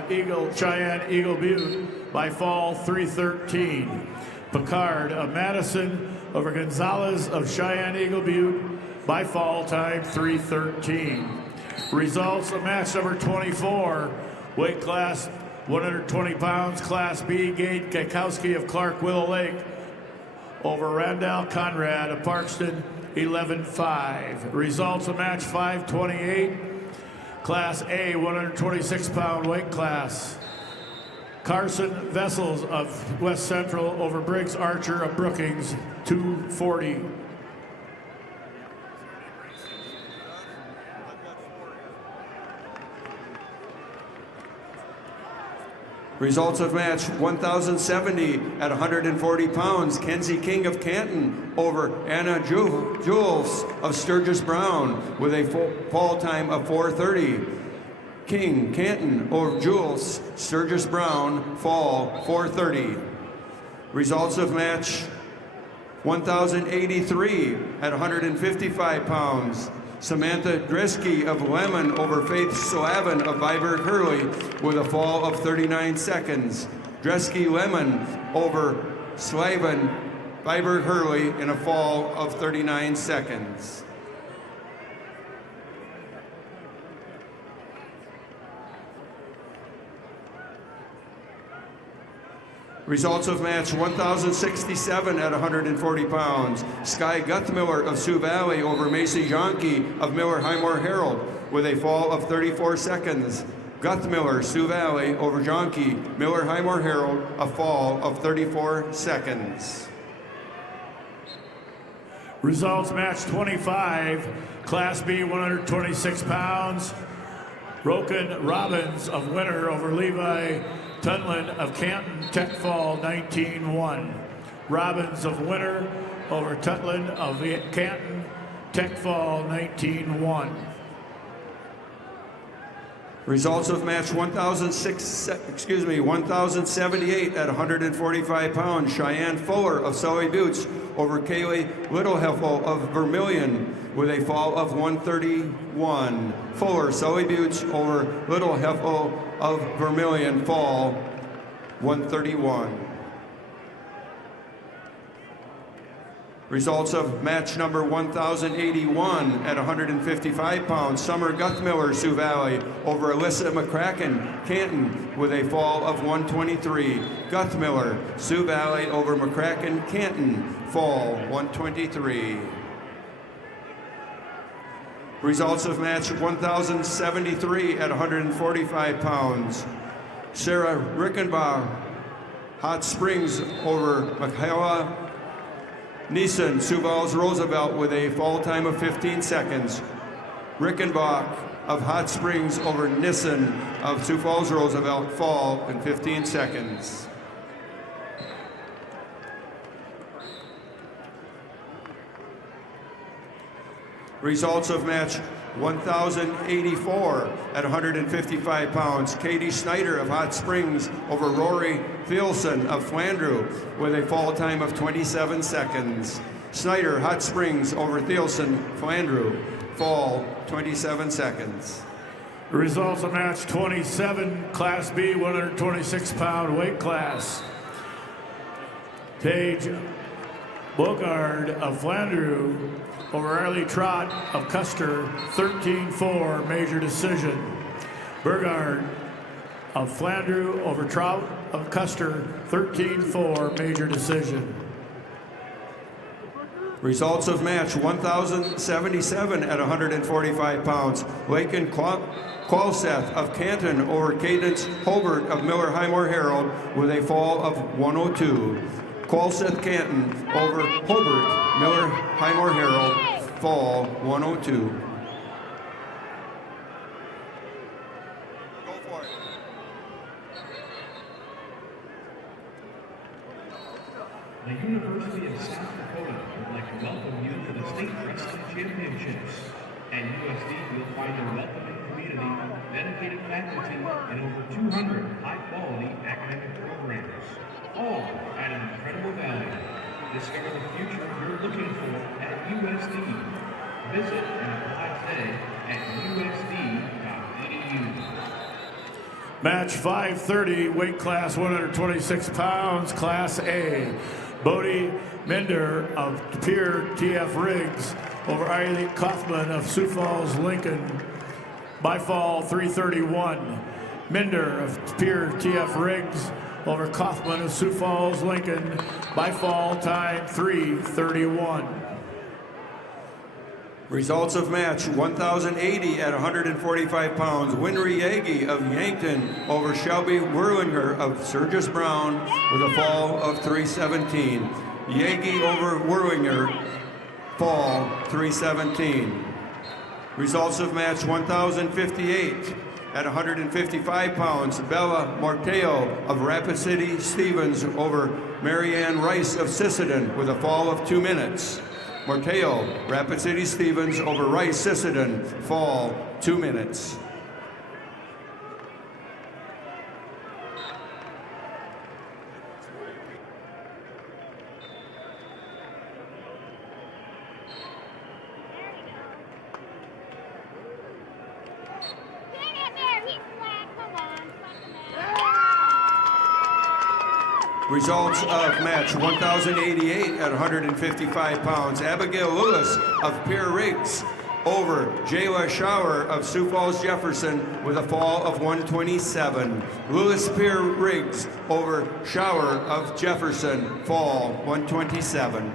Cheyenne Eagle Butte by fall 313. Picard of Madison over Gonzalez of Cheyenne Eagle Butte by fall time 313. Results of match number 24, weight class 120 pounds, Class B, Gade Gaikowski of Clark Willow Lake over Randall Conrad of Parkston, 11-5. Results of match 528, Class A, 126-pound weight class. Carson Vessels of West Central over Briggs Archer of Brookings, 240. Results of match 1,070 at 140 pounds. Kenzie King of Canton over Anna Jules of Sturgis Brown with a fall time of 4:30. King, Canton over Jules, Sturgis Brown, fall 4:30. Results of match 1,083 at 155 pounds. Samantha Dresky of Lemon over Faith Slavin of Viborg Hurley with a fall of 39 seconds. Dresky Lemon over Slavin, Viborg Hurley in a fall of 39 seconds. Results of match 1,067 at 140 pounds. Sky Guthmiller of Sioux Valley over Macy Jonke of Miller Highmore Herald with a fall of 34 seconds. Guthmiller, Sioux Valley over Jonke, Miller Highmore Herald, a fall of 34 seconds. Results match 25, Class B 126 pounds. Roken Robbins of Winter over Levi Tunlin of Canton, Tech Fall 19-1. Robbins of Winter over Tunlin of Canton, Tech Fall 19-1. Results of match 1,078 at 145 pounds. Cheyenne Fuller of Sully Buttes over Kaylee Littleheffel of Vermilion with a fall of 131. Fuller, Sully Buttes over Littleheffel of Vermilion, fall 131. Results of match number 1,081 at 155 pounds. Summer Guthmiller, Sioux Valley over Alyssa McCracken, Canton with a fall of 123. Guthmiller, Sioux Valley over McCracken, Canton, fall 123. Results of match 1,073 at 145 pounds. Sarah Rickenbach, Hot Springs over Michaela Neeson, Sioux Falls Roosevelt with a fall time of 15 seconds. Rickenbach of Hot Springs over Nissen of Sioux Falls Roosevelt, fall in 15 seconds. Results of match 1,084 at 155 pounds. Katie Snyder of Hot Springs over Rory Thielson of Flandreau with a fall time of 27 seconds. Snyder, Hot Springs over Thielson, Flandreau, fall 27 seconds. Results of match 27, Class B 126-pound weight class. Paige Bogard of Flandreau over Arlie Trott of Custer, 13-4, major decision. Burgard of Flandreau over Trout of Custer, 13-4, major decision. Results of match 1,077 at 145 pounds. Laken Qualseth of Canton over Cadence Hobart of Miller Highmore Herald with a fall of 102. Qualseth Canton over Hobart, Miller Highmore Herald, fall 102. Go for it. The University of South Dakota would like to welcome you to the State Wrestling Championships. At USD, you'll find a welcoming community, dedicated faculty, and over 200 high-quality academic programs, all at an incredible value. Discover the future you're looking for at USD. Visit and apply today at usd.edu. Match 530, weight class 126 pounds, Class A. Bodie Minder of Pierre TF Riggs over Eileen Kaufman of Sioux Falls, Lincoln, by fall 331. Minder of Pierre TF Riggs over Kaufman of Sioux Falls, Lincoln, by fall time 331. Results of match 1,080 at 145 pounds. Winry Yagi of Yankton over Shelby Werlinger of Sturgis Brown with a fall of 317. Yagi over Werlinger, fall 317. Results of match 1,058 at 155 pounds. Bella Marteo of Rapid City Stevens over Marianne Rice of Sisseton with a fall of 2 minutes. Marteo, Rapid City Stevens over Rice Sisseton, fall 2 minutes. Results of match 1,088 at 155 pounds. Abigail Lewis of Pierre Riggs over Jayla Shower of Sioux Falls Jefferson with a fall of 127. Lewis Pierre Riggs over Shower of Jefferson, fall 127.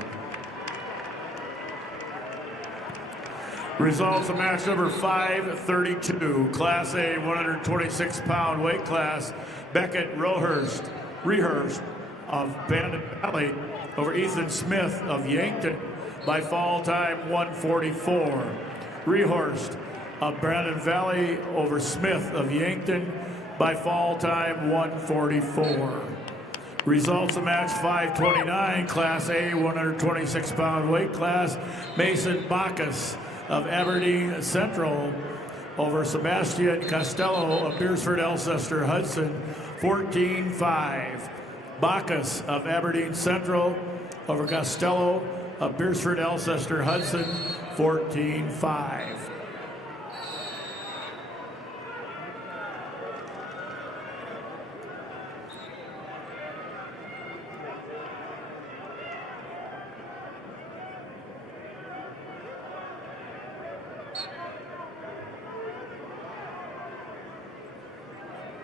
Results of match number 532, Class A 126-pound weight class. Beckett Rehurst of Bandon Valley over Ethan Smith of Yankton by fall time 144. Rehurst of Brandon Valley over Smith of Yankton by fall time 144. Results of match 529, Class A 126-pound weight class. Mason Bacchus of Aberdeen Central over Sebastian Costello of Beersford Alcester Hudson, 14-5. Bacchus of Aberdeen Central over Costello of Beersford Alcester Hudson, 14-5.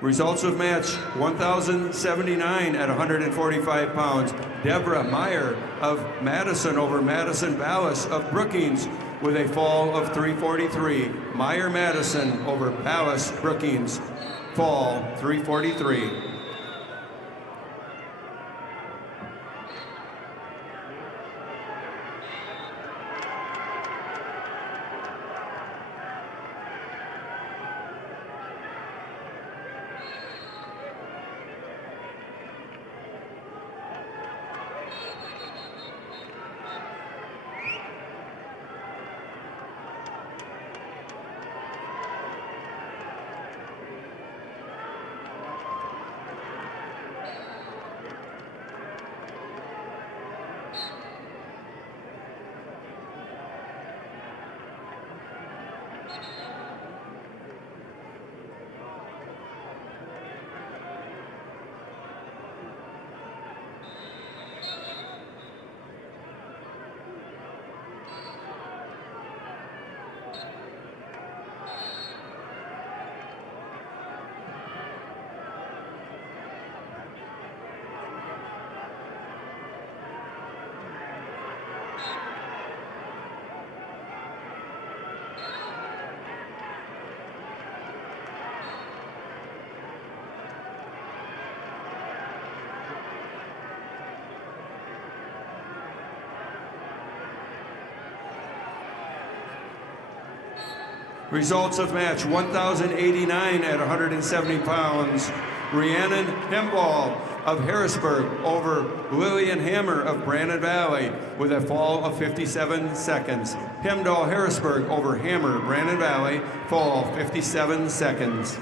Results of match 1,079 at 145 pounds. Deborah Meyer of Madison over Madison Ballas of Brookings with a fall of 343. Meyer Madison over Ballas Brookings, fall 343. Results of match 1,089 at 170 pounds. Rhiannon Hemball of Harrisburg over Lillian Hammer of Brandon Valley with a fall of 57 seconds. Hemdahl Harrisburg over Hammer Brandon Valley, fall 57 seconds.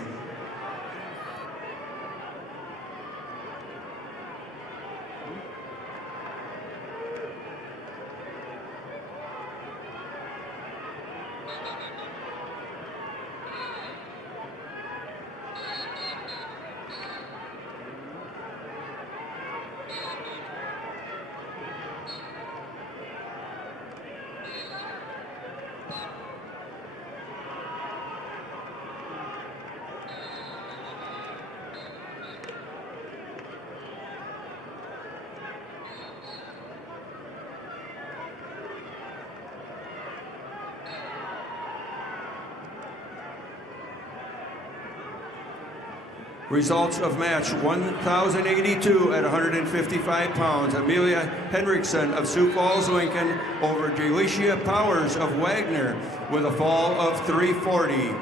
Results of match 1,082 at 155 pounds. Amelia Hendrickson of Sioux Falls, Lincoln over Delicia Powers of Wagner with a fall of 340.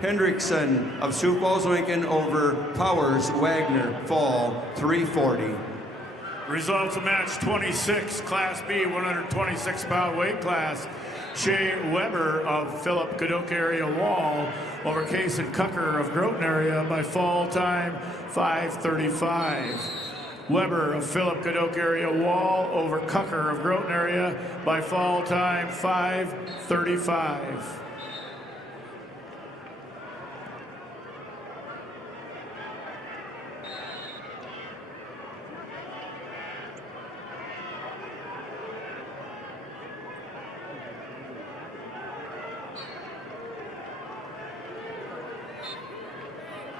Hendrickson of Sioux Falls, Lincoln over Powers Wagner, fall 340. Results of match 26, Class B, 126-pound weight class. Shea Weber of Philip Cadoc area Wall over Kason Cucker of Groton area by fall time 5:35. Weber of Philip Cadoc area Wall over Cucker of Groton area by fall time 5:35.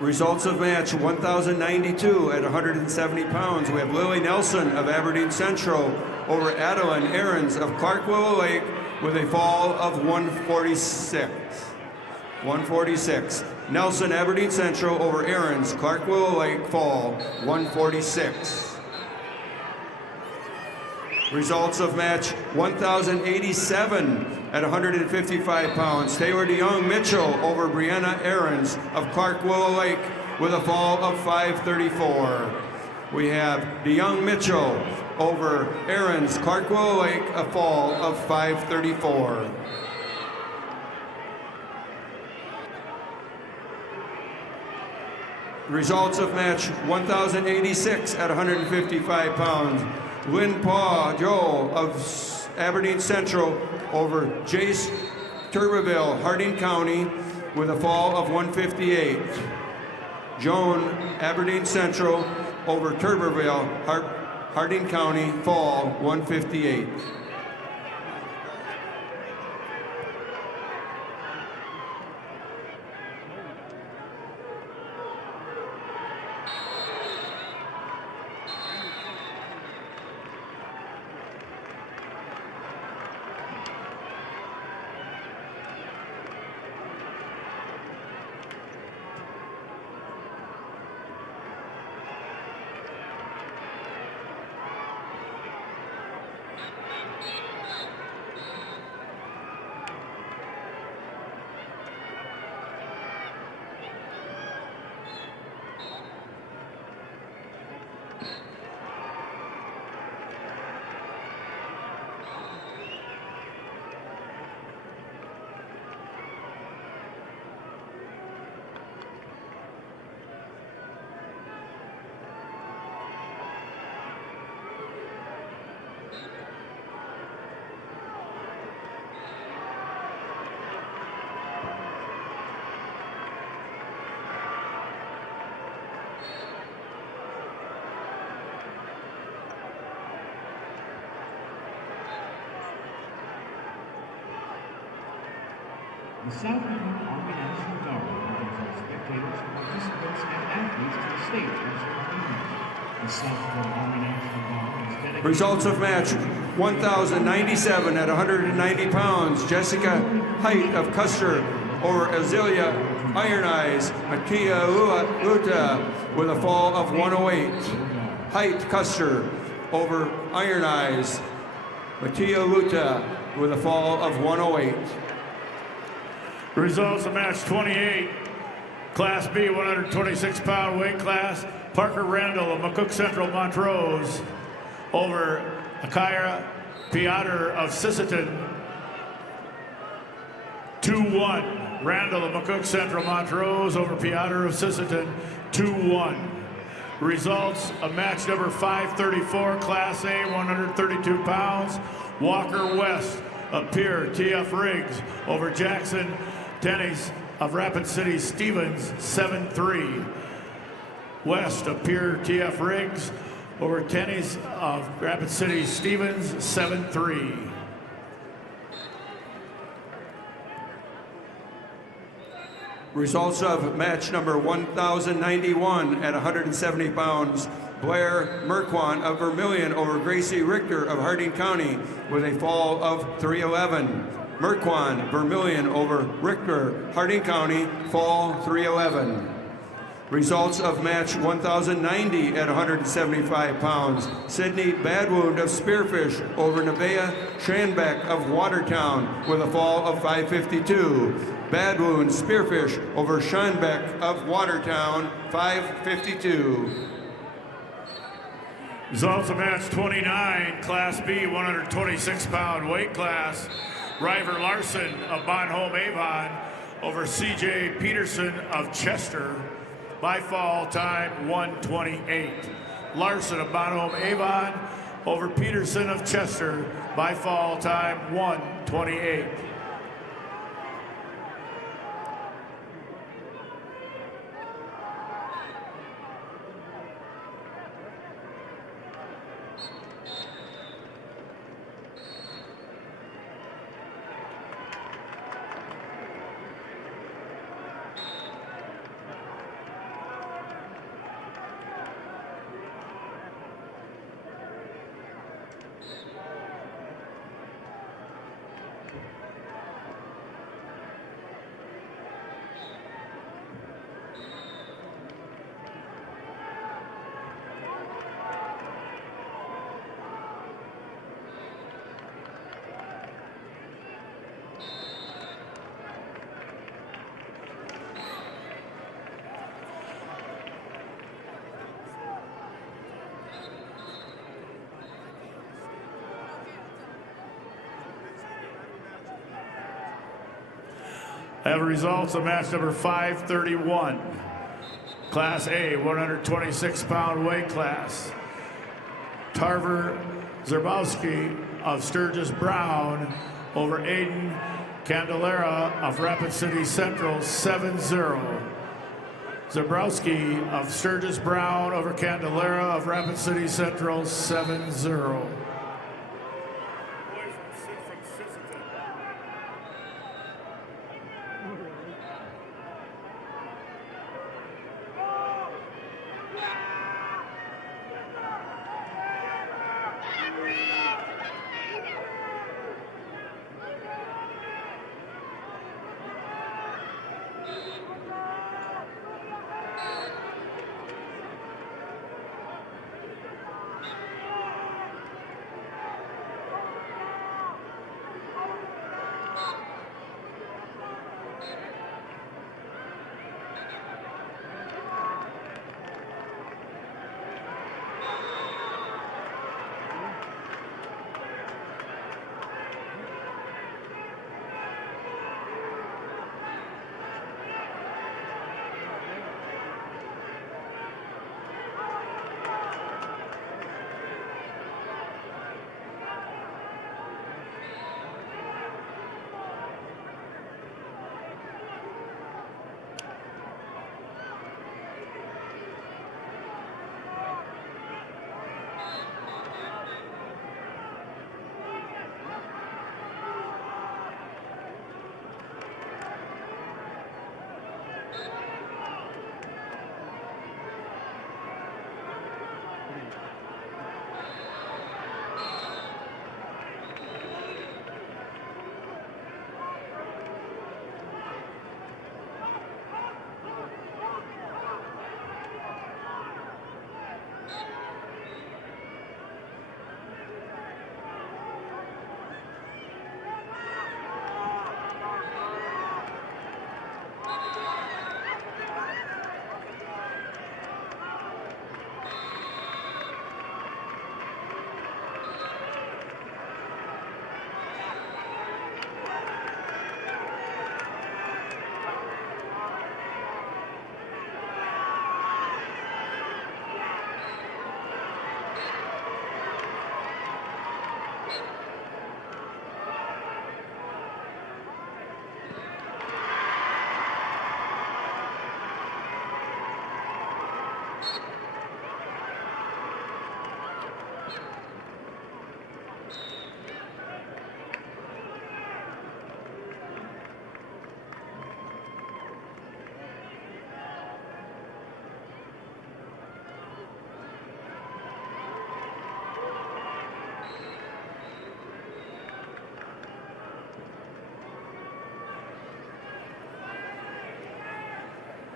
Results of match 1,092 at 170 pounds. We have Lily Nelson of Aberdeen Central over Adeline Aarons of Clark Willow Lake with a fall of 146. 146. Nelson, Aberdeen Central over Aarons, Clark Willow Lake, fall 146. Results of match 1,087 at 155 pounds. Taylor DeYoung Mitchell over Brianna Aarons of Clark Willow Lake with a fall of 534. We have DeYoung Mitchell over Aarons, Clark Willow Lake, a fall of 534. Results of match 1,086 at 155 pounds. Lynn Paw Joel of Aberdeen Central over Jace Turbeville, Harding County, with a fall of 158. Joan, Aberdeen Central over Turbeville, Harding County, fall 158. The South Dakota Army National Guard brings our spectators, participants, and athletes to the state as their teams. The South Dakota Army National Guard is dedicated. Results of match 1,097 at 190 pounds. Jessica Height of Custer over Azealia Iron Eyes, Makia Luta with a fall of 108. Height Custer over Iron Eyes, Matia Luta with a fall of 108. Results of match 28, Class B, 126-pound weight class. Parker Randall of McCook Central Montrose over Akira Piotr of Sisseton, 2-1. Randall of McCook Central Montrose over Piotr of Sisseton, 2-1. Results of match number 534, Class A, 132 pounds. Walker West of Pierre T.F. Riggs over Jackson Dennis of Rapid City Stevens, 7-3. West of Pierre T.F. Riggs over Tennis of Rapid City Stevens, 7-3. Results of match number 1,091 at 170 pounds. Blair Merquan of Vermilion over Gracie Richter of Harding County with a fall of 311. Merquan, Vermilion over Richter, Harding County, fall 311. Results of match 1090 at 175 pounds. Sydney Badwound of Spearfish over Nevaeh Schanbeck of Watertown with a fall of 552. Badwound Spearfish over Schanbeck of Watertown, 552. Results of match 29, Class B, 126-pound weight class. River Larson of Bonholm Avon over C.J. Peterson of Chester by fall time 128. Larson of Bonholm Avon over Peterson of Chester by fall time 128. I have results of match number 531. Class A, 126-pound weight class. Tarver Zerbowski of Sturgis Brown over Aiden Candelera of Rapid City Central, 7-0. Zerbowski of Sturgis Brown over Candelera of Rapid City Central, 7-0.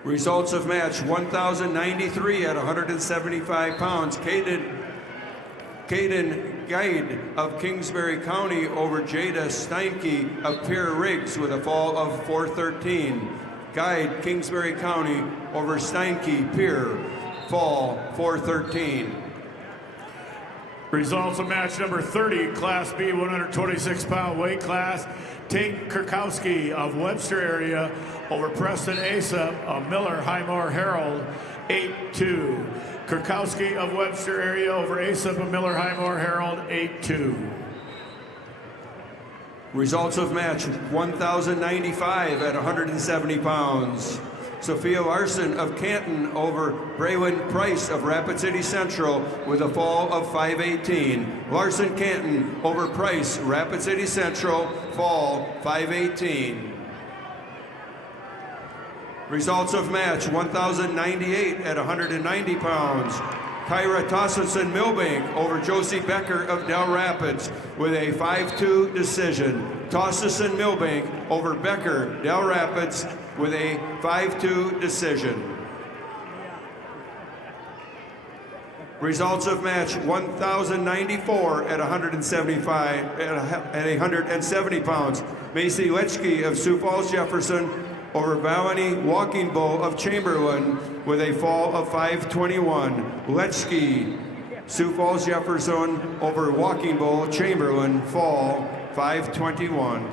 Results of match 1,093 at 175 pounds. Caden Guide of Kingsbury County over Jada Steinke of Pierre Riggs with a fall of 413. Guide Kingsbury County over Steinke Pierre, fall 413. Results of match number 30, Class B 126-pound weight class. Tate Kurkowski of Webster area over Preston Asa of Miller Highmore Herald, 8-2. Kurkowski of Webster area over Asa of Miller Highmore Herald, 8-2. Results of match 1,095 at 170 pounds. Sophia Larson of Canton over Braylon Price of Rapid City Central with a fall of 518. Larson Canton over Price, Rapid City Central, fall 518. Results of match 1,098 at 190 pounds. Kyra Tossinson Milbank over Josie Becker of Del Rapids with a 5-2 decision. Tossinson Milbank over Becker, Del Rapids with a 5-2 decision. Results of match 1,094 at 170 pounds. Macy Lechke of Sioux Falls Jefferson over Valani Walking Bull of Chamberlain with a fall of 521. Lechke, Sioux Falls Jefferson over Walking Bull Chamberlain, fall 521.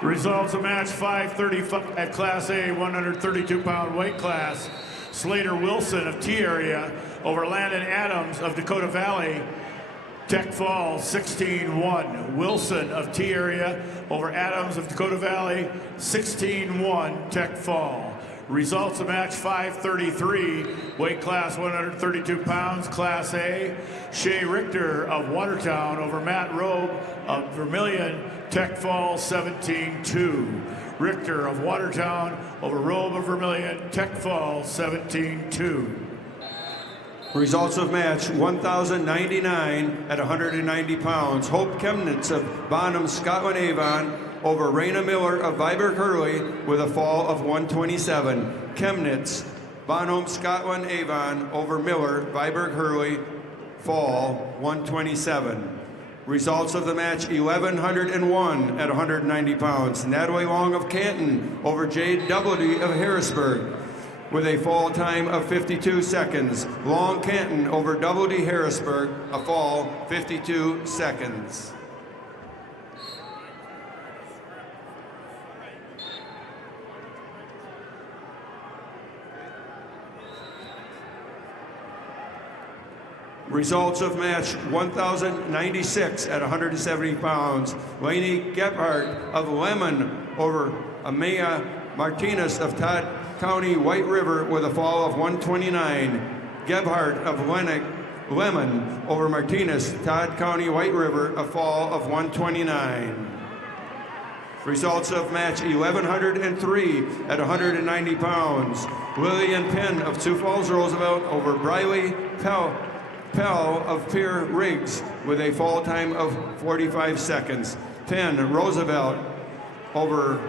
Results of match 535 at Class A 132-pound weight class. Slater Wilson of T area over Landon Adams of Dakota Valley. Tech fall 16-1. Wilson of T area over Adams of Dakota Valley, 16-1 Tech fall. Results of match 533, weight class 132 pounds, Class A. Shea Richter of Watertown over Matt Robe of Vermilion, Tech fall 17-2. Richter of Watertown over Robe of Vermilion, Tech fall 17-2. Results of match 1,099 at 190 pounds. Hope Chemnitz of Bonham, Scotland Avon over Raina Miller of Viberg Hurley with a fall of 127. Chemnitz, Bonham, Scotland Avon over Miller, Viberg Hurley, fall 127. Results of the match 1,101 at 190 pounds. Natalie Long of Canton over Jade Doubleday of Harrisburg with a fall time of 52 seconds. Long Canton over Doubleday Harrisburg, a fall 52 seconds. Results of match 1,096 at 170 pounds. Lainey Gebhardt of Lemon over Amaya Martinez of Todd County White River with a fall of 129. Gebhardt of Lemon over Martinez, Todd County White River, a fall of 129. Results of match 1,103 at 190 pounds. Lillian Penn of Sioux Falls Roosevelt over Briley Pell of Pierre Riggs with a fall time of 45 seconds. Penn Roosevelt over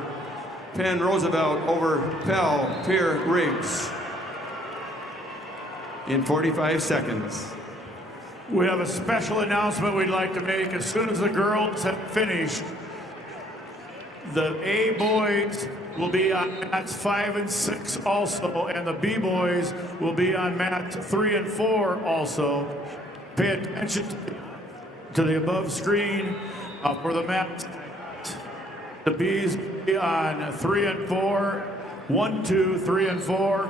Pell Pierre Riggs in 45 seconds. We have a special announcement we'd like to make. As soon as the girls have finished, the A boys will be on mats 5 and 6 also, and the B boys will be on mat 3 and 4 also. Pay attention to the above screen for the mat. The B's will be on 3 and 4, 1, 2, 3 and 4.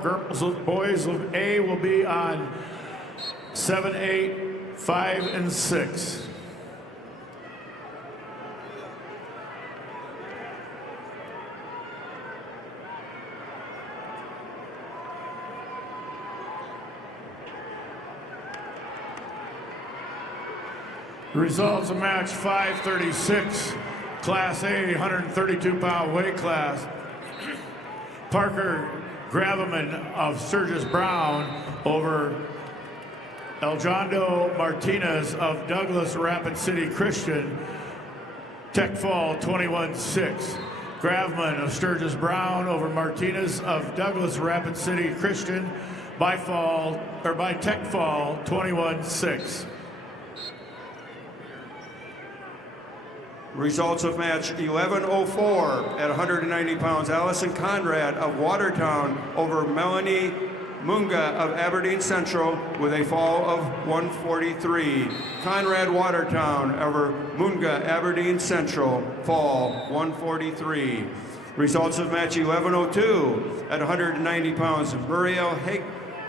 Boys of A will be on 7, 8, 5 and 6. Results of match 536, Class A, 132-pound weight class. Parker Graveman of Sturgis Brown over Eljondo Martinez of Douglas Rapid City Christian. Tech fall 21-6. Gravman of Sturgis Brown over Martinez of Douglas Rapid City Christian by tech fall 21-6. Results of match 11:04 at 190 pounds. Allison Conrad of Watertown over Melanie Munga of Aberdeen Central with a fall of 143. Conrad Watertown over Munga Aberdeen Central, fall 143. Results of match 11:02 at 190 pounds. Muriel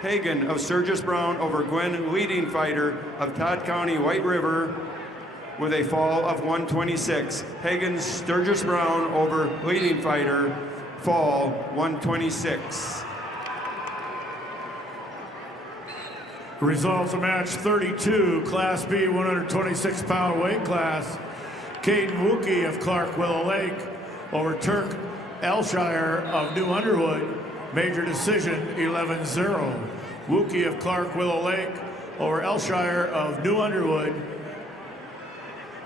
Hagen of Sturgis Brown over Gwen Leading Fighter of Todd County White River with a fall of 126. Hagen Sturgis Brown over Leading Fighter, fall 126. Results of match 32, Class B 126-pound weight class. Caden Wookie of Clark Willow Lake over Turk Elshire of New Underwood. Major decision 11-0. Wookie of Clark Willow Lake over Elshire of New Underwood.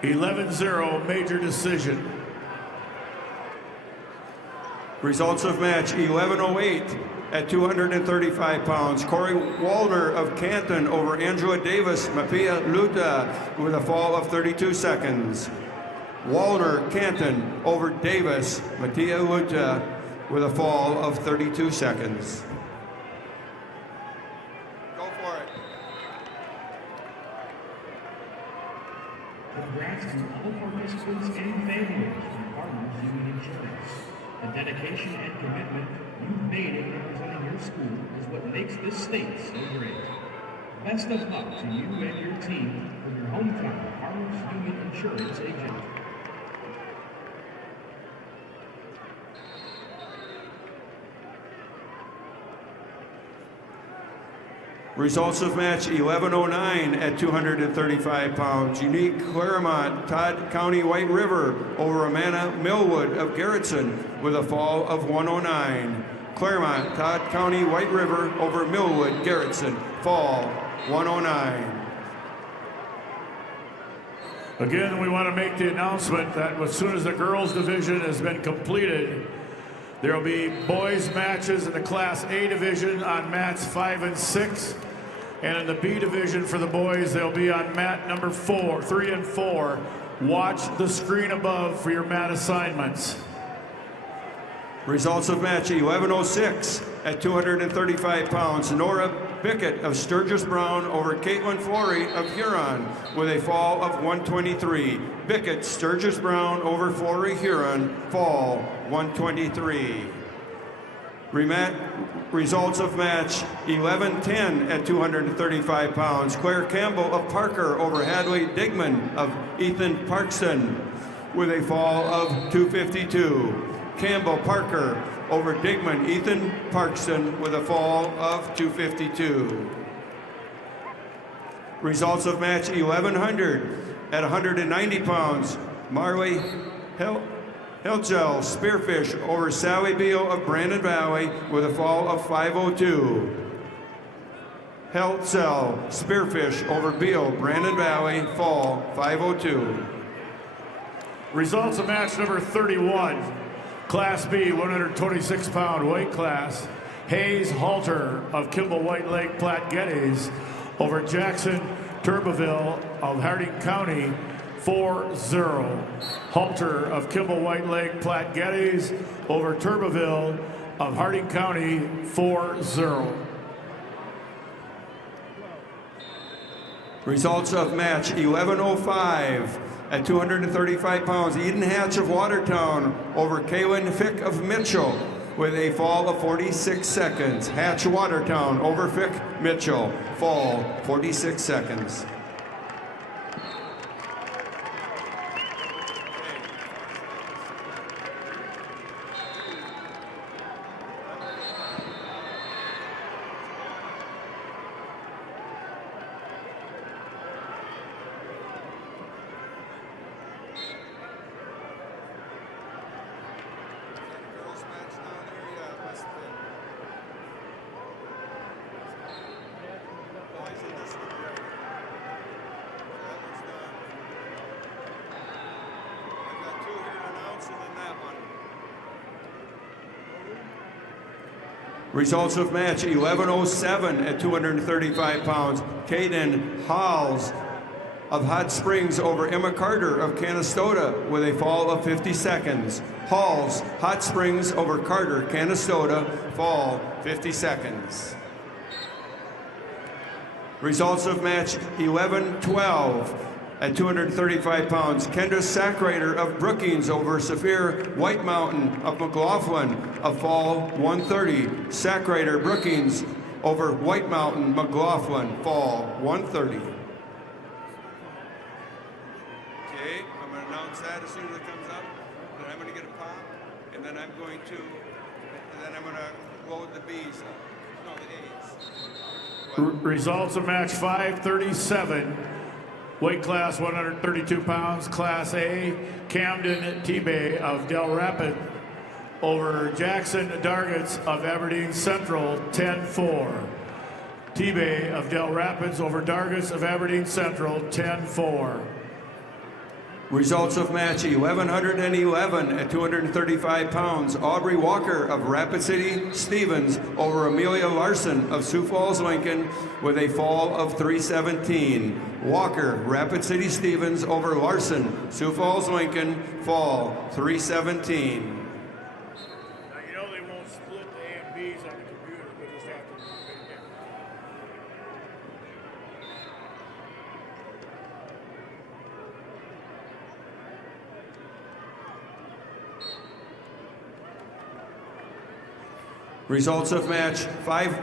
11-0, major decision. Results of match 11:08 at 235 pounds. Corey Waldner of Canton over Angela Davis Mapia Luta with a fall of 32 seconds. Waldner Canton over Davis Matia Luta with a fall of 32 seconds. Go for it. Congrats to all participants and families from Farmers Union Insurance. The dedication and commitment you've made in representing your school is what makes this state so great. Best of luck to you and your team from your hometown Farmers Union Insurance agent. Results of match 11:09 at 235 pounds. Unique Claremont, Todd County White River over Amanda Millwood of Garrettson with a fall of 109. Claremont, Todd County White River over Millwood, Garrettson, fall 109. Again, we want to make the announcement that as soon as the girls division has been completed, there will be boys matches in the Class A division on mats 5 and 6. And in the B division for the boys, they'll be on mat number 3 and 4. Watch the screen above for your mat assignments. Results of match 11:06 at 235 pounds. Nora Bickett of Sturgis Brown over Caitlin Flory of Huron with a fall of 123. Bickett, Sturgis Brown over Flory Huron, fall 123. Results of match 11:10 at 235 pounds. Claire Campbell of Parker over Hadley Digman of Ethan Parkston with a fall of 252. Campbell Parker over Digman Ethan Parkston with a fall of 252. Results of match 1100 at 190 pounds. Marley Helgel Spearfish over Sally Beal of Brandon Valley with a fall of 502. Helgel Spearfish over Beal, Brandon Valley, fall 502. Results of match number 31, Class B 126-pound weight class. Hayes Halter of Kimball White Lake Platte Geddes over Jackson Turbeville of Harding County, 4-0. Halter of Kimball White Lake Platte Geddes over Turbeville of Harding County, 4-0. Results of match 11:05 at 235 pounds. Eden Hatch of Watertown over Kaylin Fick of Mitchell with a fall of 46 seconds. Hatch Watertown over Fick Mitchell, fall 46 seconds. Results of match 11:07 at 235 pounds. Caden Halls of Hot Springs over Emma Carter of Canastota with a fall of 50 seconds. Halls, Hot Springs over Carter, Canastota, fall 50 seconds. Results of match 11:12 at 235 pounds. Kendra Sackrader of Brookings over Saphir White Mountain of McLaughlin, a fall 130. Sackrader, Brookings over White Mountain, McLaughlin, fall 130. Okay, I'm going to announce that as soon as it comes up. Then I'm going to get a pop, and then I'm going to load the B's up. No, the A's. Results of match 537. Weight class 132 pounds, Class A, Camden T-Bay of Del Rapid over Jackson Dargits of Aberdeen Central, 10-4. T-Bay of Del Rapids over Dargits of Aberdeen Central, 10-4. Results of match 1111 at 235 pounds. Aubrey Walker of Rapid City Stevens over Amelia Larson of Sioux Falls, Lincoln with a fall of 317. Walker, Rapid City Stevens over Larson, Sioux Falls, Lincoln, fall 317. Now, you know they won't split the A and B's on the computer. We just have to make it. Results of match 5.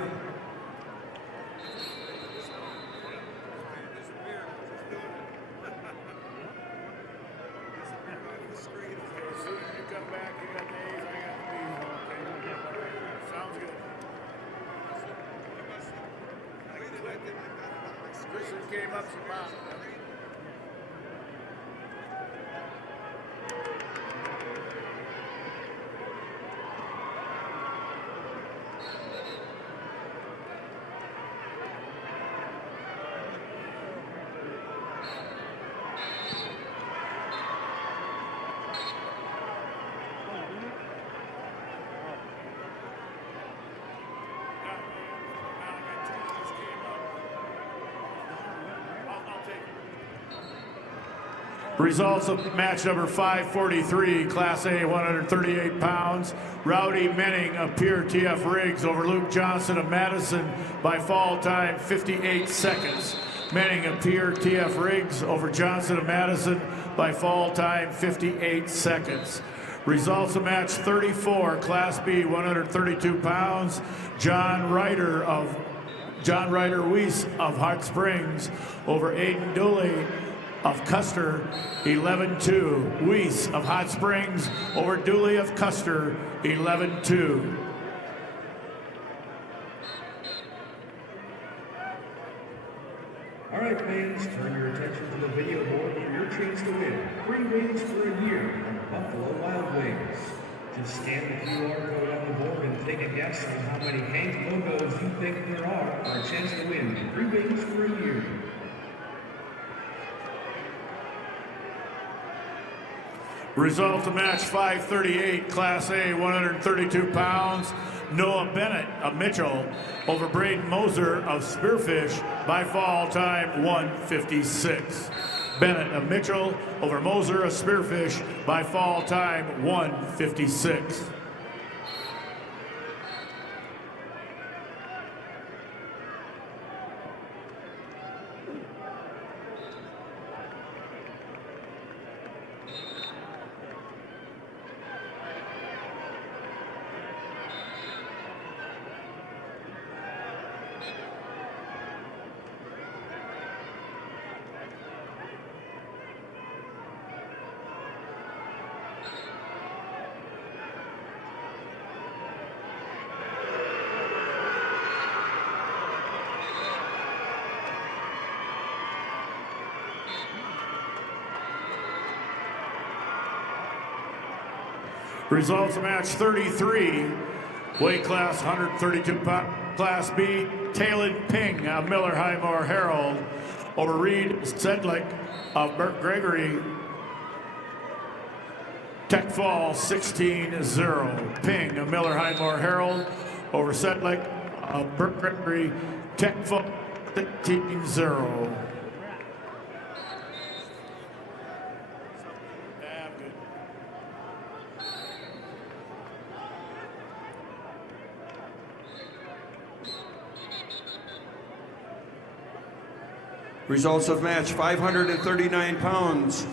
Results of match number 543, Class A, 138 pounds. Rowdy Menning of Pierre TF Riggs over Luke Johnson of Madison by fall time 58 seconds. Menning of Pierre TF Riggs over Johnson of Madison by fall time 58 seconds. Results of match 34, Class B, 132 pounds. John Ryder Weiss of Hot Springs over Aiden Dooley of Custer, 11-2. Weiss of Hot Springs over Dooley of Custer, 11-2. All right, fans, turn your attention to the video board for your chance to win free wings for a year from Buffalo Wild Wings. Just scan the QR code on the board and take a guess on how many Hank logos you think there are for a chance to win free wings for a year. Result of match 538, Class A, 132 pounds. Noah Bennett of Mitchell over Braden Moser of Spearfish by fall time 156. Bennett of Mitchell over Moser of Spearfish by fall time 156. Results of match 33, weight class 132 Class B, Talon Ping of Miller Highmore Herald over Reed Sedlick of Burt Gregory, Tech Fall 16-0. Ping of Miller Highmore Herald over Sedlick of Burberry Tech Fall 15-0. Results of match: 539 pounds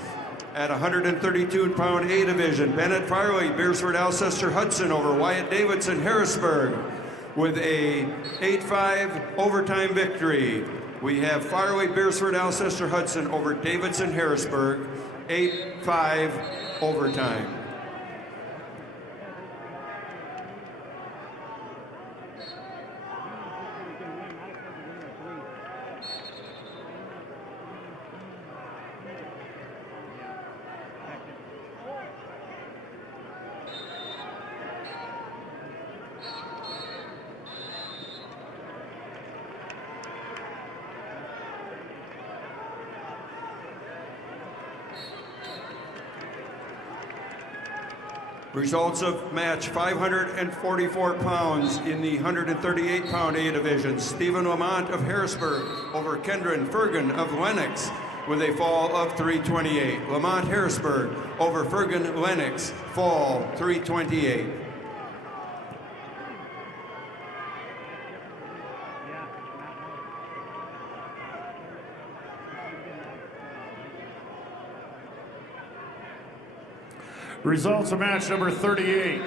at 132-pound A division. Bennett Firely, Beersford Alcester Hudson over Wyatt Davidson Harrisburg with a 8-5 overtime victory. We have Firely, Beersford Alcester Hudson over Davidson Harrisburg, 8-5 overtime. Results of match: 544 pounds in the 138-pound A division. Stephen Lamont of Harrisburg over Kendron Fergan of Lennox with a fall of 328. Lamont Harrisburg over Fergan Lennox, fall 328. Results of match number 38.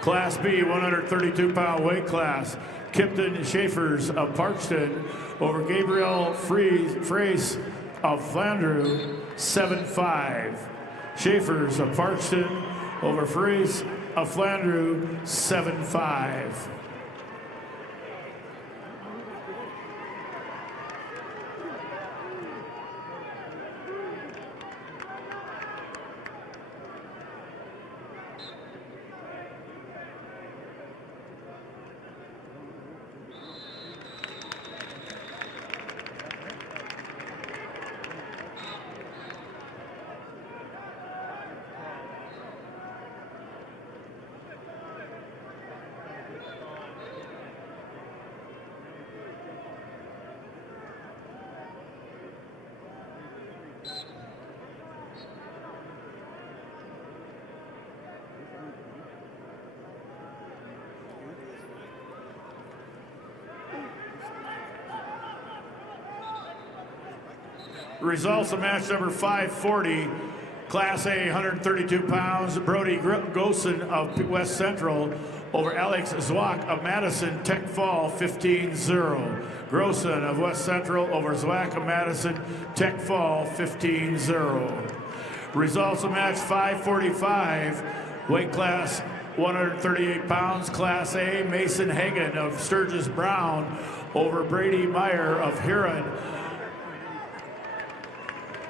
Class B, 132-pound weight class. Kipton Schaefers of Parkston over Gabriel Freys of Flandreau, 7-5. Schaefers of Parkston over Freys of Flandreau, 7-5. Results of match number 540, Class A, 132 pounds, Brody Gosen of West Central over Alex Zwack of Madison Tech Fall, 15-0. Grossen of West Central over Zwack of Madison Tech Fall, 15-0. Results of match 545, weight class 138 pounds, Class A, Mason Hagan of Sturgis Brown over Brady Meyer of Huron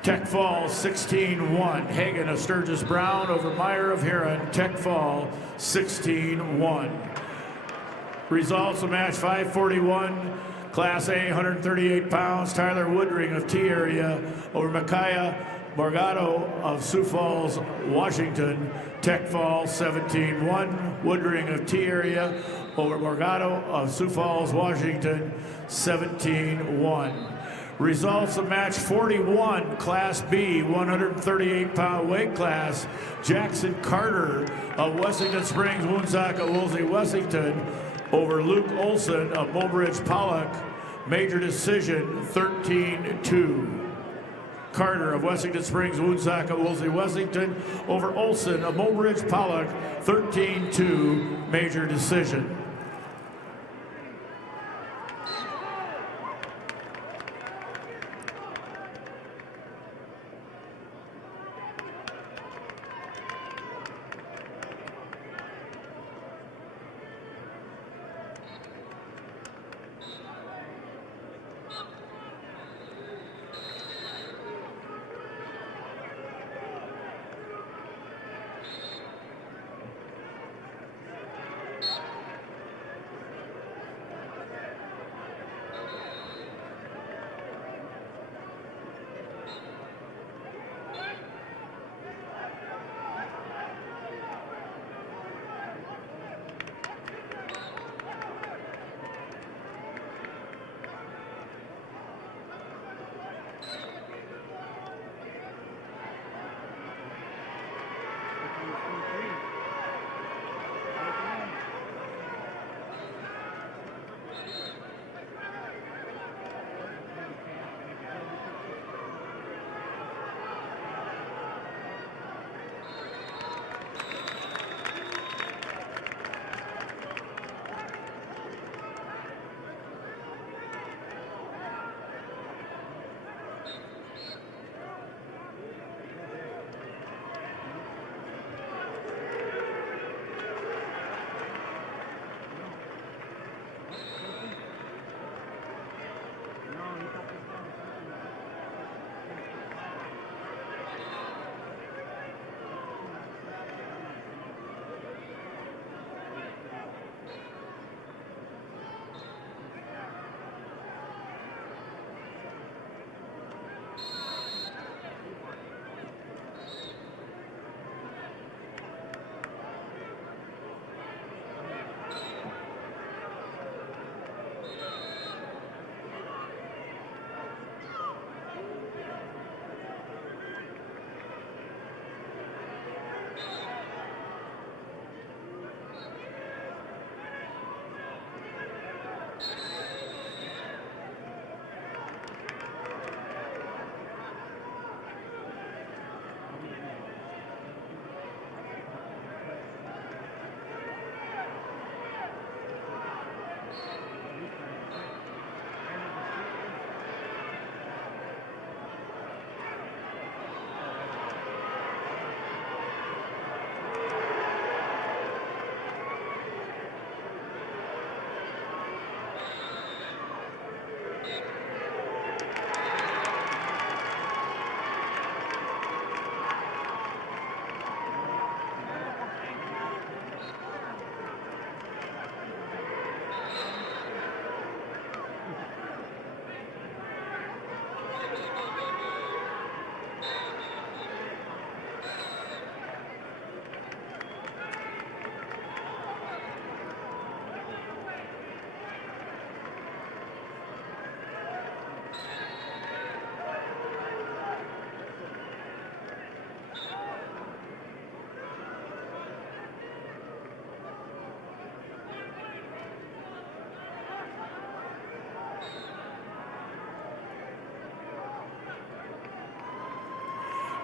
Tech Fall, 16-1. Hagan of Sturgis Brown over Meyer of Huron Tech Fall, 16-1. Results of match 541, Class A, 138 pounds, Tyler Woodring of T Area over Micaiah Morgado of Sioux Falls, Washington, Tech Fall, 17-1. Woodring of T Area over Morgado of Sioux Falls, Washington, 17-1. Results of match 41, Class B, 138-pound weight class. Jackson Carter of Wessington Springs, Woonsocket, Woolsey, Wessington over Luke Olson of Mobridge Pollock. Major decision, 13-2. Carter of Wessington Springs, Woonsocket, Woolsey, Wessington over Olson of Mobridge Pollock, 13-2, major decision.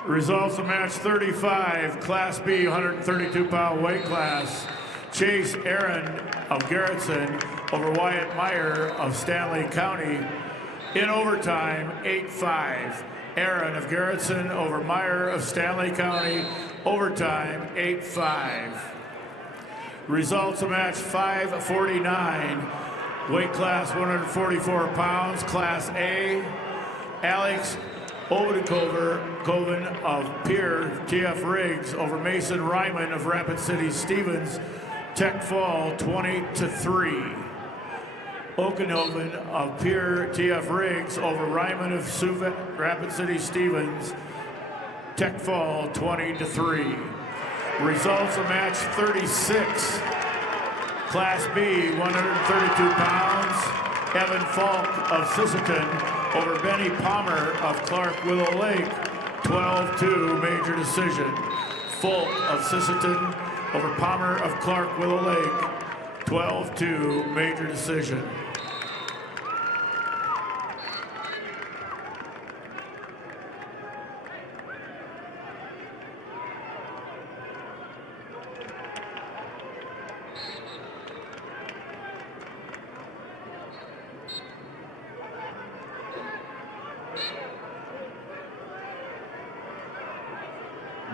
Results of match 35, Class B, 132-pound weight class. Chase Aaron of Garrettson over Wyatt Meyer of Stanley County. In overtime, 8-5. Aaron of Garrettson over Meyer of Stanley County. Overtime, 8-5. Results of match 549. Weight class 144 pounds, Class A. Alex Odenkoven of Pierre TF Riggs over Mason Ryman of Rapid City Stevens. Tech Fall 20-3. Okanoven of Pierre TF Riggs over Ryman of Suvet Rapid City Stevens. Tech Fall 20-3. Results of match 36. Class B, 132 pounds. Evan Falk of Sisseton over Benny Palmer of Clark Willow Lake. 12-2 major decision. Falk of Sisseton over Palmer of Clark Willow Lake. 12-2 major decision.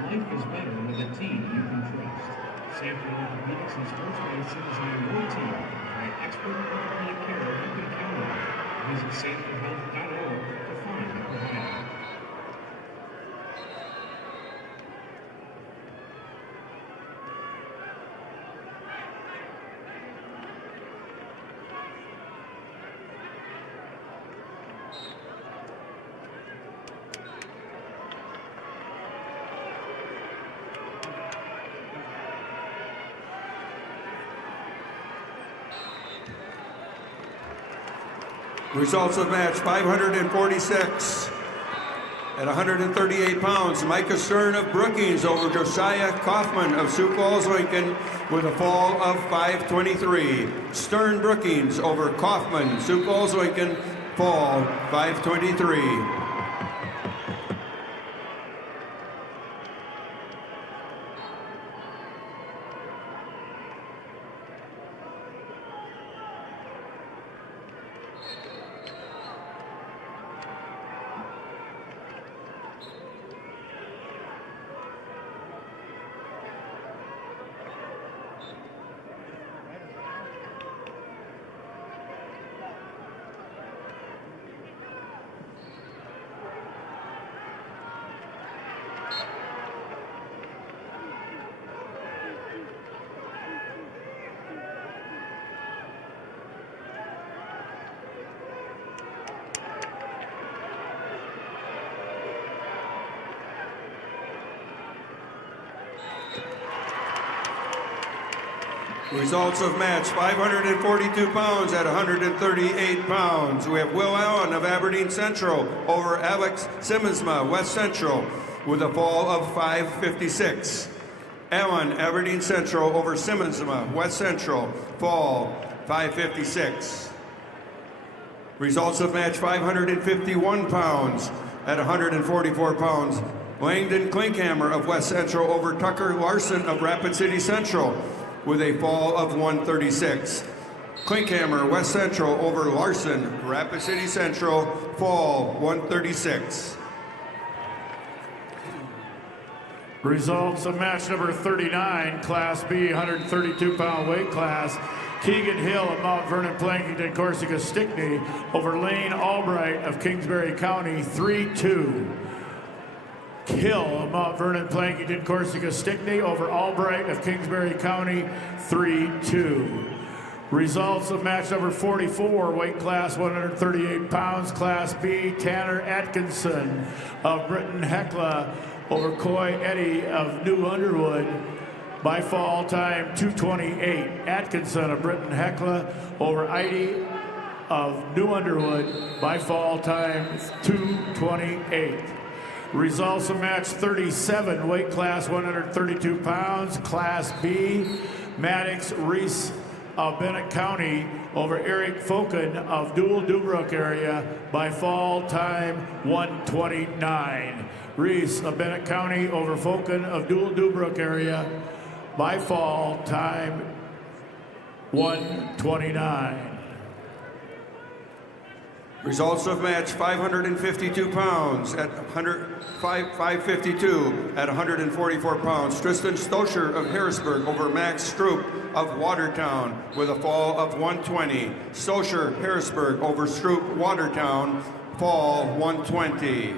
Life is better with a team you can trust. Sanford Orthopedics and Sports Medicine is on your team. Provide expert orthopedic care you can count on. Visit sanfordhealth.org to find a provider. Results of match 546. At 138 pounds, Micah Stern of Brookings over Josiah Kaufman of Sioux Falls, Lincoln, with a fall of 523. Stern Brookings over Kaufman, Sioux Falls, Lincoln, fall 523. Results of match 542 pounds at 138 pounds. We have Will Allen of Aberdeen Central over Alex Simmonsma, West Central, with a fall of 556. Allen, Aberdeen Central over Simmonsma, West Central, fall 556. Results of match 551 pounds at 144 pounds. Langdon Klinkhammer of West Central over Tucker Larson of Rapid City Central, with a fall of 136. Klinkhammer, West Central over Larson, Rapid City Central, fall 136. Results of match number 39, Class B, 132-pound weight class. Keegan Hill of Mount Vernon, Plankington, Corsica, Stickney over Lane Albright of Kingsbury County, 3-2. Hill of Mount Vernon, Plankington, Corsica, Stickney over Albright of Kingsbury County, 3-2. Results of match number 44, weight class 138 pounds, Class B, Tanner Atkinson of Britton Hecla over Coy Eddy of New Underwood by fall time 228. Atkinson of Britton Hecla over Eddy of New Underwood by fall time 228. Results of match 37, weight class 132 pounds, Class B, Maddox Reese of Bennett County over Eric Foken of Dual Dubrook area by fall time 129. Reese of Bennett County over Vulcan of Dual Dubrook area by fall, time 1:29. Results of match 552 pounds at 552 at 144 pounds. Tristan Stoscher of Harrisburg over Max Stroop of Watertown with a fall of 120. Stoscher, Harrisburg over Stroop, Watertown, fall 120.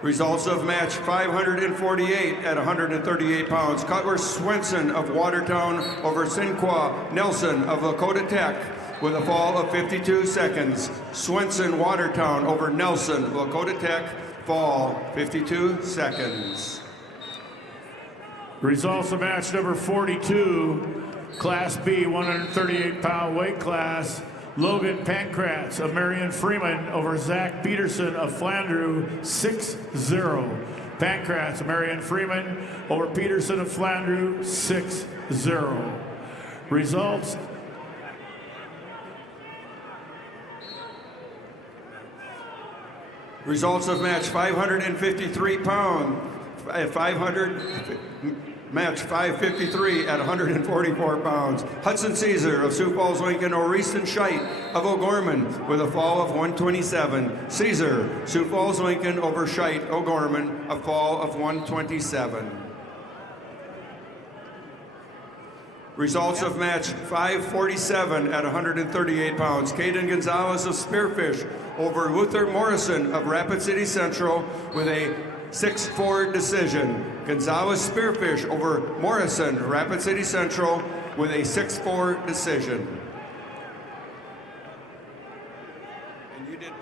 Results of match 548 at 138 pounds. Cutler Swenson of Watertown over Sinqua Nelson of Lakota Tech with a fall of 52 seconds. Swenson, Watertown over Nelson, Lakota Tech, fall 52 seconds. Results of match number 42, Class B, 138-pound weight class. Logan Pankratz of Marion Freeman over Zach Peterson of Flandreau, 6-0. Pankratz of Marion Freeman over Peterson of Flandreau, 6-0. Results. Results of match 553 pound, match 553 at 144 pounds. Hudson Caesar of Sioux Falls, Lincoln, or Easton Scheit of O'Gorman with a fall of 127. Caesar, Sioux Falls, Lincoln over Scheit, O'Gorman, a fall of 127. Results of match 547 at 138 pounds. Caden Gonzalez of Spearfish over Luther Morrison of Rapid City Central with a 6-4 decision. Gonzalez Spearfish over Morrison, Rapid City Central with a 6-4 decision. And you did.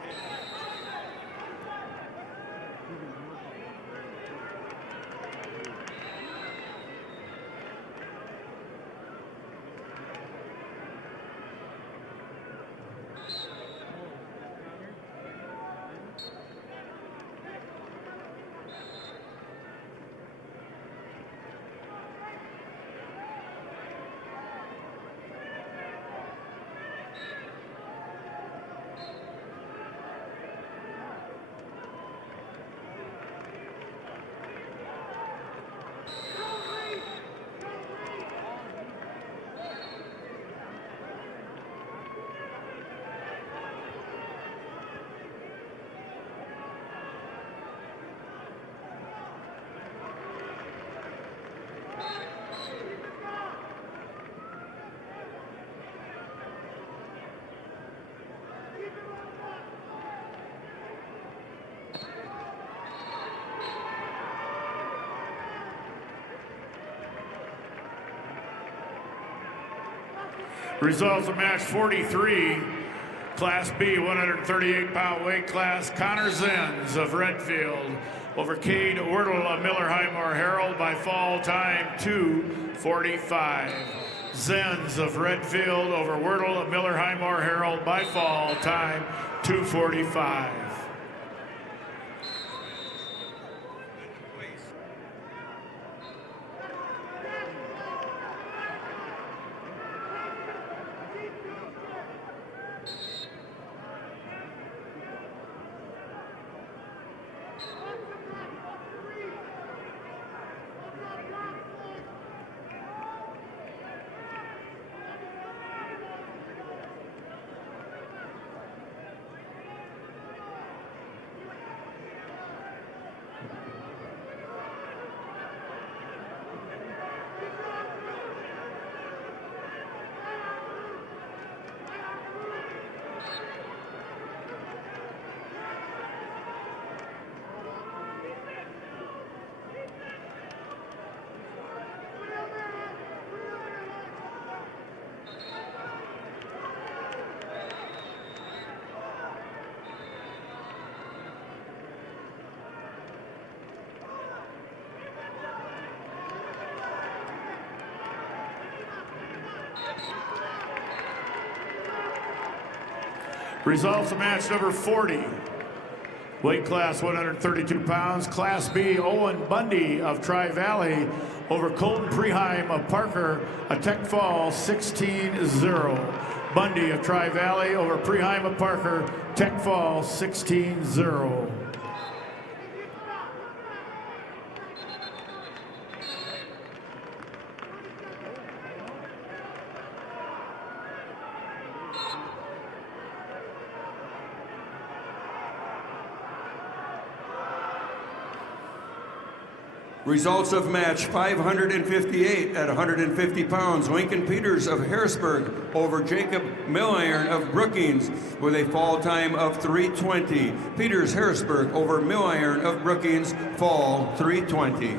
Results of match 43, Class B, 138-pound weight class. Connor Zenz of Redfield over Cade Wordle of Miller Highmore Herald by fall, time 2:45. Zenz of Redfield over Wordle of Miller Highmore Herald by fall, time 2:45. Results of match number 40. Weight class 132 pounds. Class B, Owen Bundy of Tri-Valley over Colton Preheim of Parker, a Tech fall 16-0. Bundy of Tri-Valley over Preheim Parker, Tech Fall 16-0. Results of match 558 at 150 pounds. Lincoln Peters of Harrisburg over Jacob Milliron of Brookings with a fall time of 3:20. Peters Harrisburg over Milliron of Brookings, fall 3:20.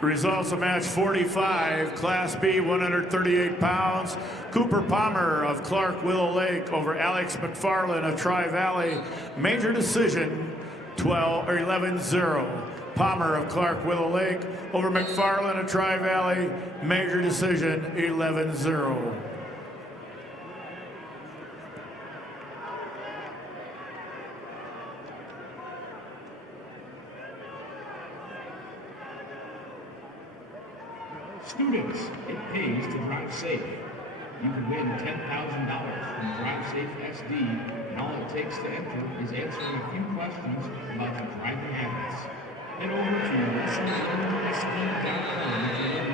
Results of match 45, Class B, 138 pounds. Cooper Palmer of Clark Willow Lake over Alex McFarland of Tri-Valley. Major decision 11-0. Palmer of Clark Willow Lake over McFarland of Tri-Valley. Major decision 11-0. Students, it pays to drive safe. You can win $10,000 from Drive Safe SD, and all it takes to enter is answering a few questions about your driving habits. Head over to lessonlearningsd.com to learn.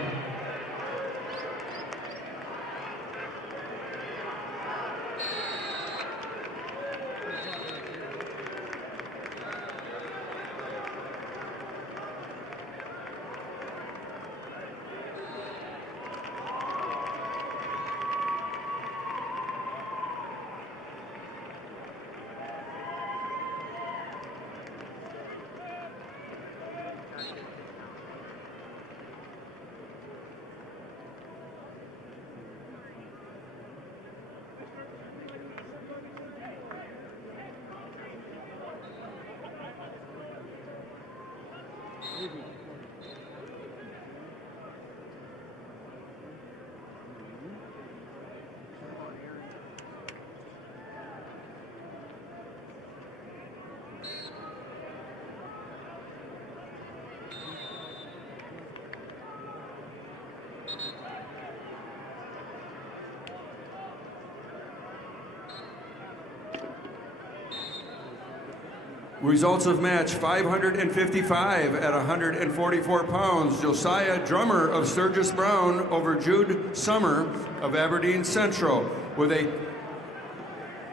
Results of match 555 at 144 pounds. Josiah Drummer of Sturgis Brown over Jude Summer of Aberdeen Central with a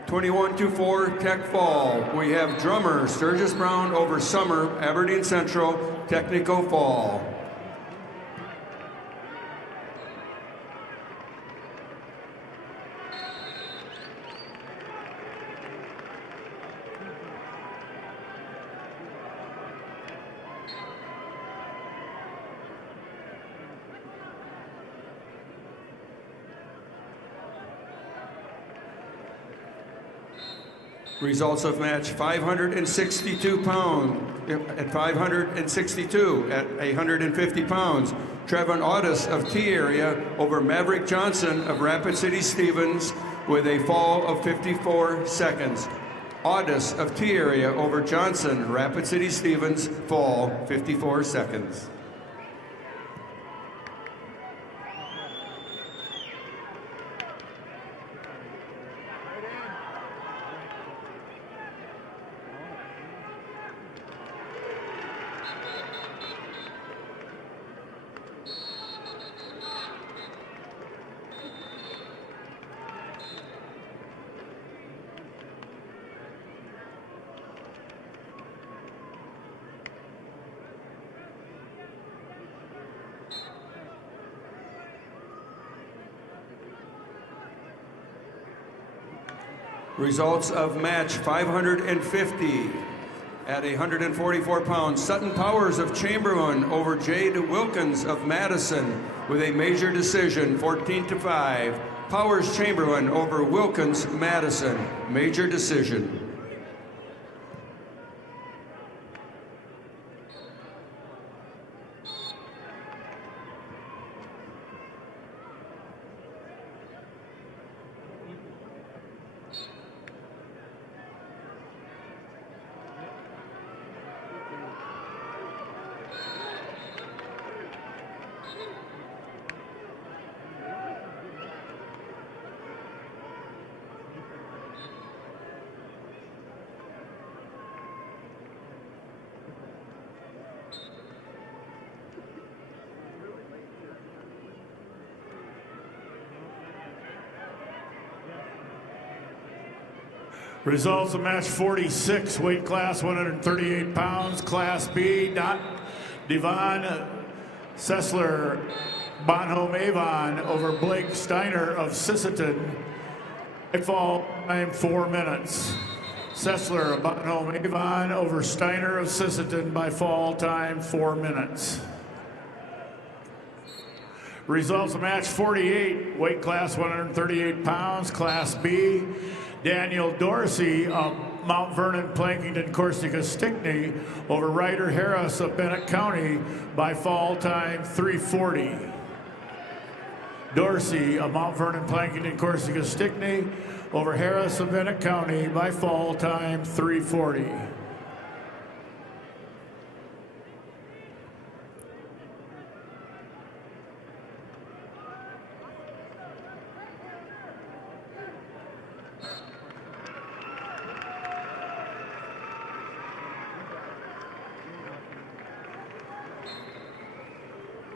21-4 Tech fall. We have Drummer, Sturgis Brown over Summer, Aberdeen Central, technical fall. Results of match 562 pounds at 562 at 150 pounds. Trevin Audis of T area over Maverick Johnson of Rapid City Stevens with a fall of 54 seconds. Audis of T area over Johnson, Rapid City Stevens, fall 54 seconds. Results of match 550 at 144 pounds. Sutton Powers of Chamberlain over Jade Wilkins of Madison with a major decision, 14-5. Powers Chamberlain over Wilkins Madison, major decision. Results of match 46, weight class 138 pounds, Class B. Devon Sessler Bonhomme Avon over Blake Steiner of Sisseton. Fall time 4 minutes. Sessler Bonhomme Avon over Steiner of Sisseton by fall time 4 minutes. Results of match 48, weight class 138 pounds, Class B. Daniel Dorsey of Mount Vernon, Plankington, Corsica, Stickney over Ryder Harris of Bennett County by fall time 3:40. Dorsey of Mount Vernon, Plankington, Corsica, Stickney over Harris of Bennett County by fall time 3:40.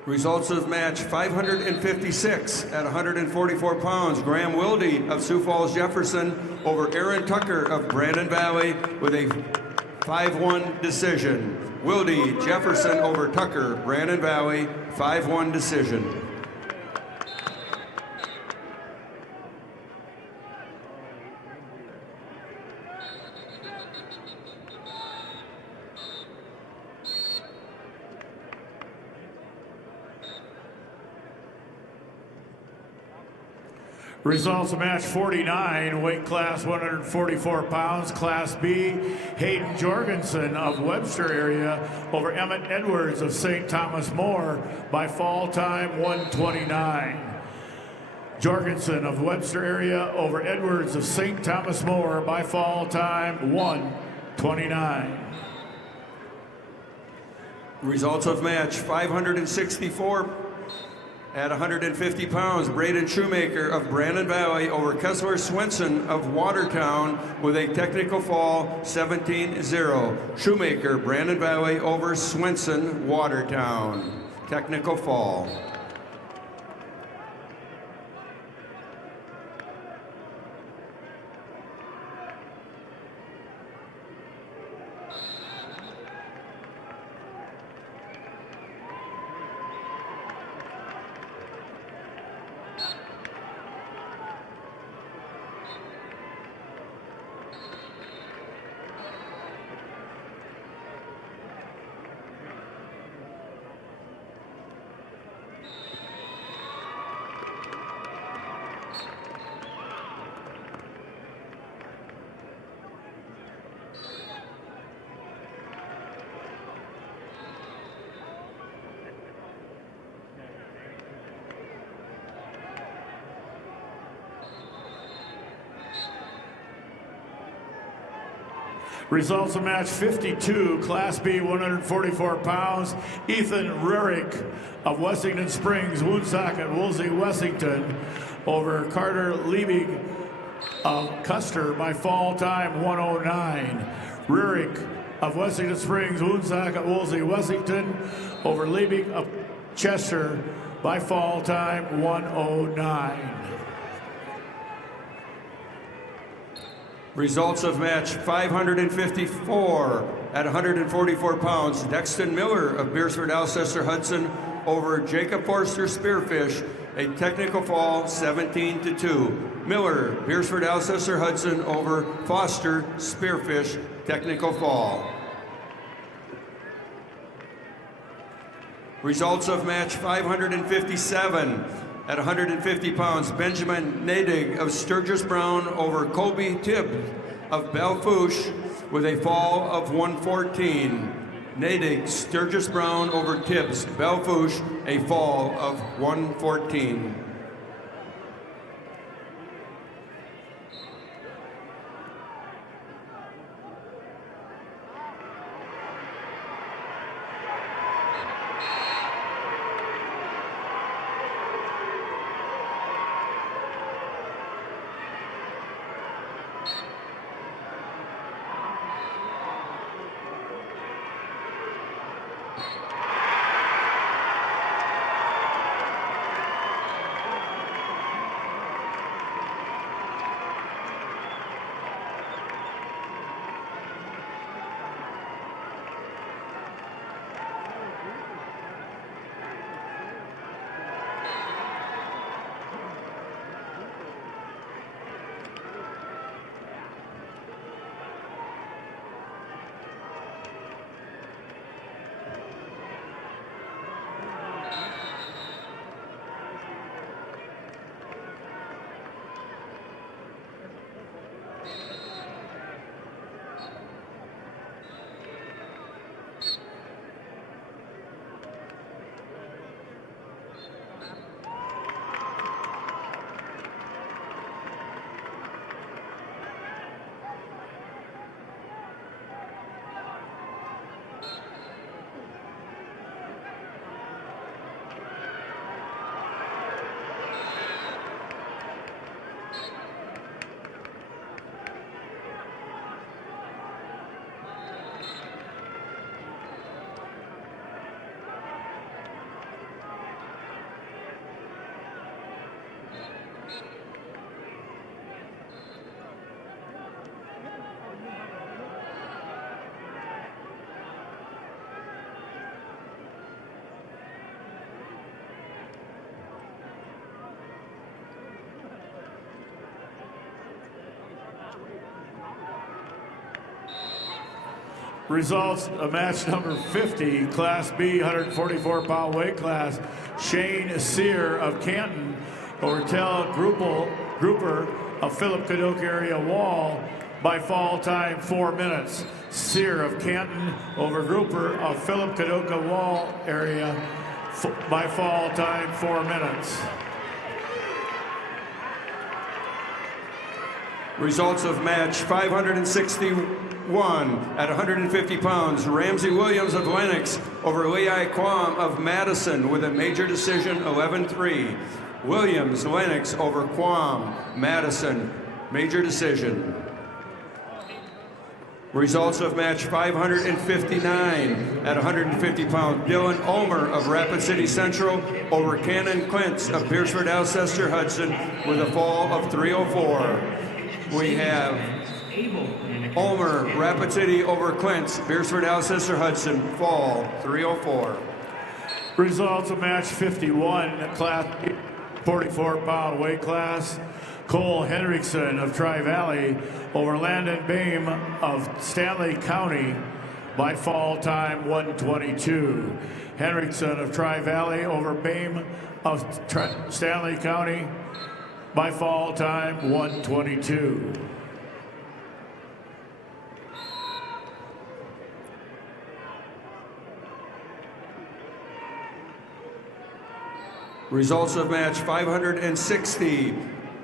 Results of match 556 at 144 pounds. Graham Wilde of Sioux Falls, Jefferson over Aaron Tucker of Brandon Valley with a 5-1 decision. Wilde, Jefferson over Tucker, Brandon Valley, 5-1 decision. Results of match 49, weight class 144 pounds, Class B. Hayden Jorgensen of Webster area over Emmett Edwards of St. Thomas More by fall time 1:29. Jorgensen of Webster area over Edwards of St. Thomas More by fall time 1:29. Results of match 564 at 150 pounds. Braden Shoemaker of Brandon Valley over Kessler Swenson of Watertown with a technical fall 17-0. Shoemaker, Brandon Valley over Swenson, Watertown. Technical fall. Results of match 52, Class B, 144 pounds. Ethan Rurick of Wessington Springs, Woonsocket, Woolsey, Wessington over Carter Liebig of Custer by fall time 1:09. Rurick of Wessington Springs, Woonsocket, Woolsey, Wessington over Liebig of Chester by fall time 1:09. Results of match 554 at 144 pounds. Dexton Miller of Beersford, Alcester, Hudson over Jacob Forster Spearfish, a technical fall 17-2. Miller, Beersford, Alcester, Hudson over Foster Spearfish, technical fall. Results of match 557 at 150 pounds. Benjamin Nadig of Sturgis Brown over Colby Tibb of Belfouche with a fall of 114. Nadig, Sturgis Brown over Tibbs, Belfouche, a fall of 114. Results of match number 50, Class B, 144-pound weight class. Shane Sear of Canton over Tel Grouper of Philip Cadoc area Wall by fall time 4 minutes. Sear of Canton over Grouper of Philip Cadoc Wall area by fall time 4 minutes. Results of match 561 at 150 pounds. Ramsey Williams of Lennox over Lei Quam of Madison with a major decision 11-3. Williams, Lennox over Quam, Madison, major decision. Results of match 559 at 150 pounds. Dylan Ulmer of Rapid City Central over Cannon Clintz of Beersford Alcester Hudson with a fall of 304. We have Ulmer, Rapid City over Clintz, Beersford Alcester Hudson, fall 304. Results of match 51, Class 44-pound weight class. Cole Henriksen of Tri-Valley over Landon Bame of Stanley County by fall time 122. Henriksen of Tri-Valley over Bame of Stanley County by fall time 122. Results of match 560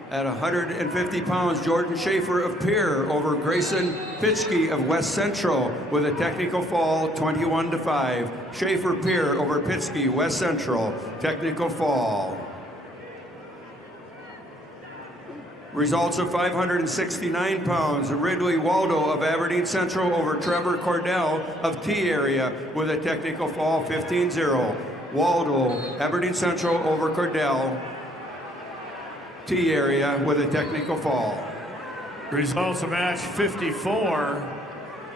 at 150 pounds. Jordan Schaefer of Pierre over Grayson Pitschke of West Central with a technical fall 21-5. Schaefer Pierre over Pitschke, West Central, technical fall. Results of 569 pounds. Ridley Waldo of Aberdeen Central over Trevor Cordell of T area with a technical fall 15-0. Waldo, Aberdeen Central over Cordell, T area with a technical fall. Results of match 54,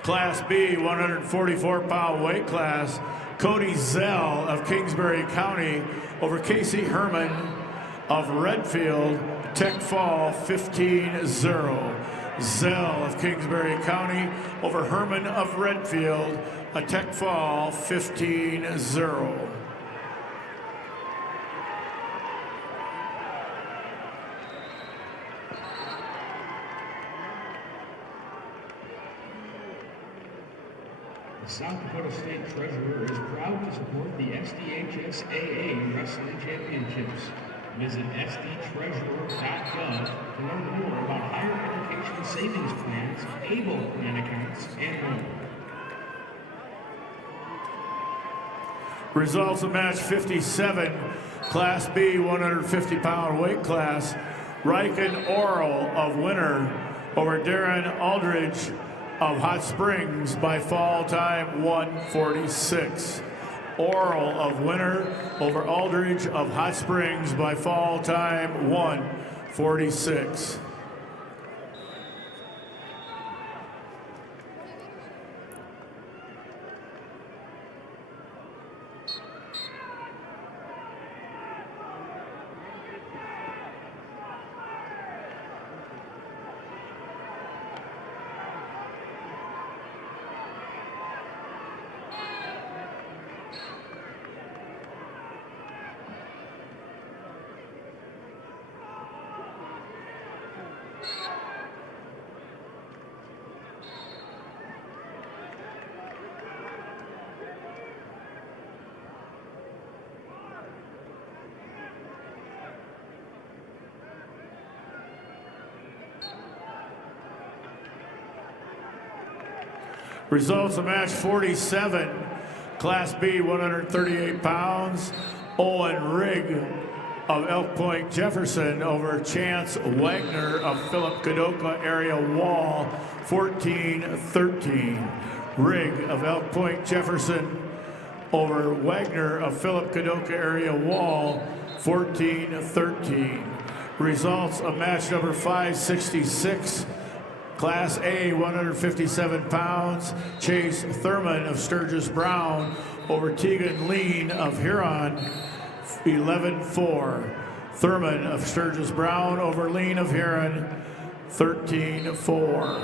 Class B, 144-pound weight class. Cody Zell of Kingsbury County over Casey Herman of Redfield, tech fall 15-0. Zell of Kingsbury County over Herman of Redfield, a tech fall 15-0. The South Dakota State Treasurer is proud to support the SDHSAA Wrestling Championships. Visit sdtreasurer.gov to learn more about higher education savings plans, ABLE plan accounts, and more. Results of match 57, Class B, 150-pound weight class. Riken Oral of Winter over Darren Aldridge of Hot Springs by fall time 146. Oral of Winter over Aldridge of Hot Springs by fall time 146. Results of match 47, Class B, 138 pounds. Owen Rigg of Elk Point Jefferson over Chance Wagner of Philip Cadoca area Wall, 14-13. Rigg of Elk Point Jefferson over Wagner of Philip Cadoca area Wall, 14-13. Results of match number 566, Class A, 157 pounds. Chase Thurman of Sturgis Brown over Tegan Lean of Huron, 11-4. Thurman of Sturgis Brown over Lean of Huron, 13-4.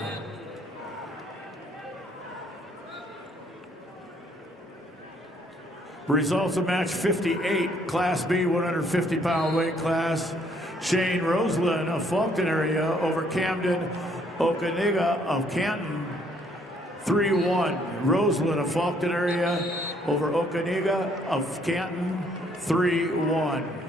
Results of match 58, Class B 150-pound weight class. Shane Roseland of Fulton area over Camden Okaniga of Canton, 3-1. Roseland of Fulton area over Okaniga of Canton, 3-1.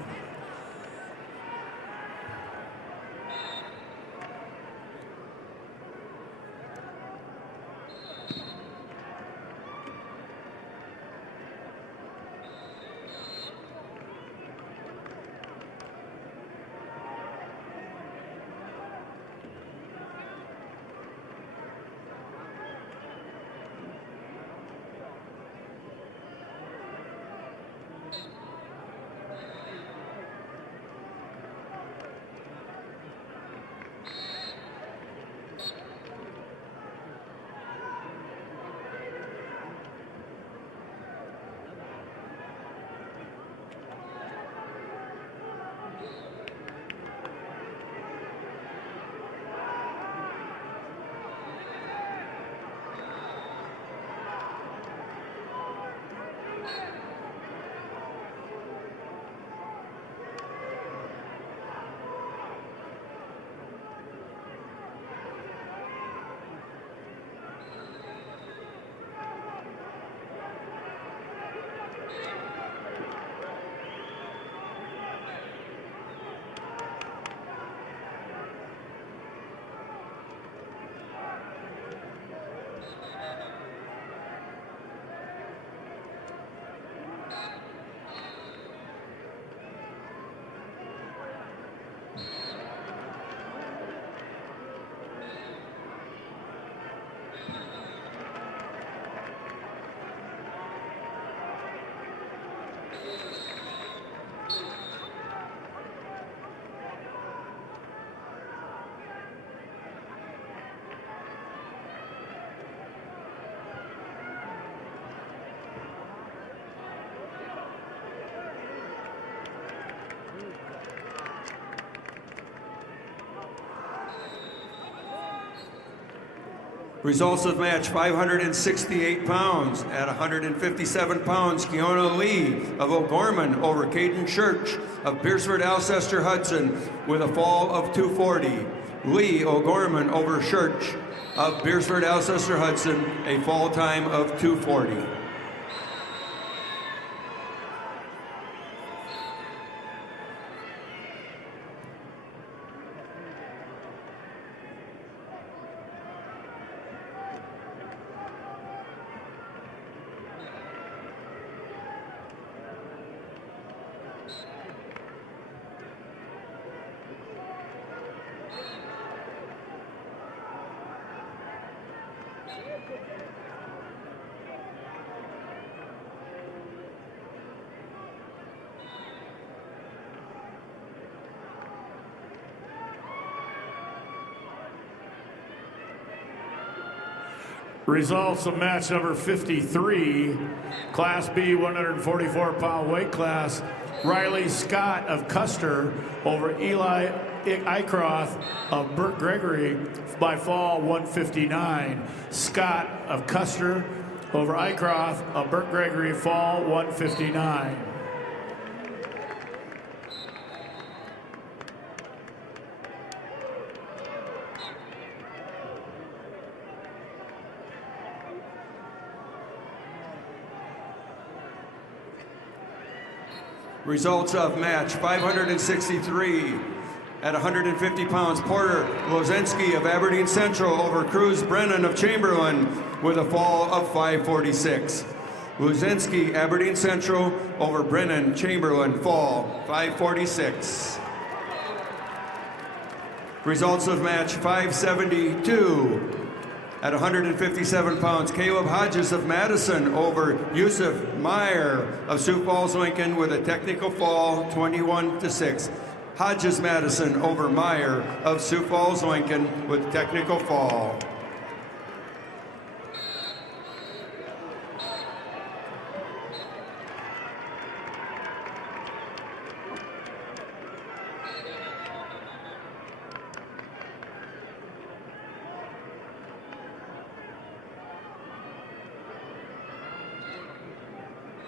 Results of match 568 pounds. At 157 pounds, Keona Lee of O'Gorman over Caden Church of Beersford Alcester Hudson with a fall of 240. Lee O'Gorman over Church of Beersford Alcester Hudson, a fall time of 240. Results of match number 53, Class B 144-pound weight class. Riley Scott of Custer over Eli Icroth of Burt Gregory by fall 159. Scott of Custer over Icroth of Burt Gregory, fall 159. Results of match 563. At 150 pounds, Porter Lozensky of Aberdeen Central over Cruz Brennan of Chamberlain with a fall of 546. Lozensky, Aberdeen Central over Brennan, Chamberlain, fall 546. Results of match 572. At 157 pounds, Caleb Hodges of Madison over Yusuf Meyer of Sioux Falls, Lincoln with a technical fall 21-6. Hodges Madison over Meyer of Sioux Falls, Lincoln with technical fall.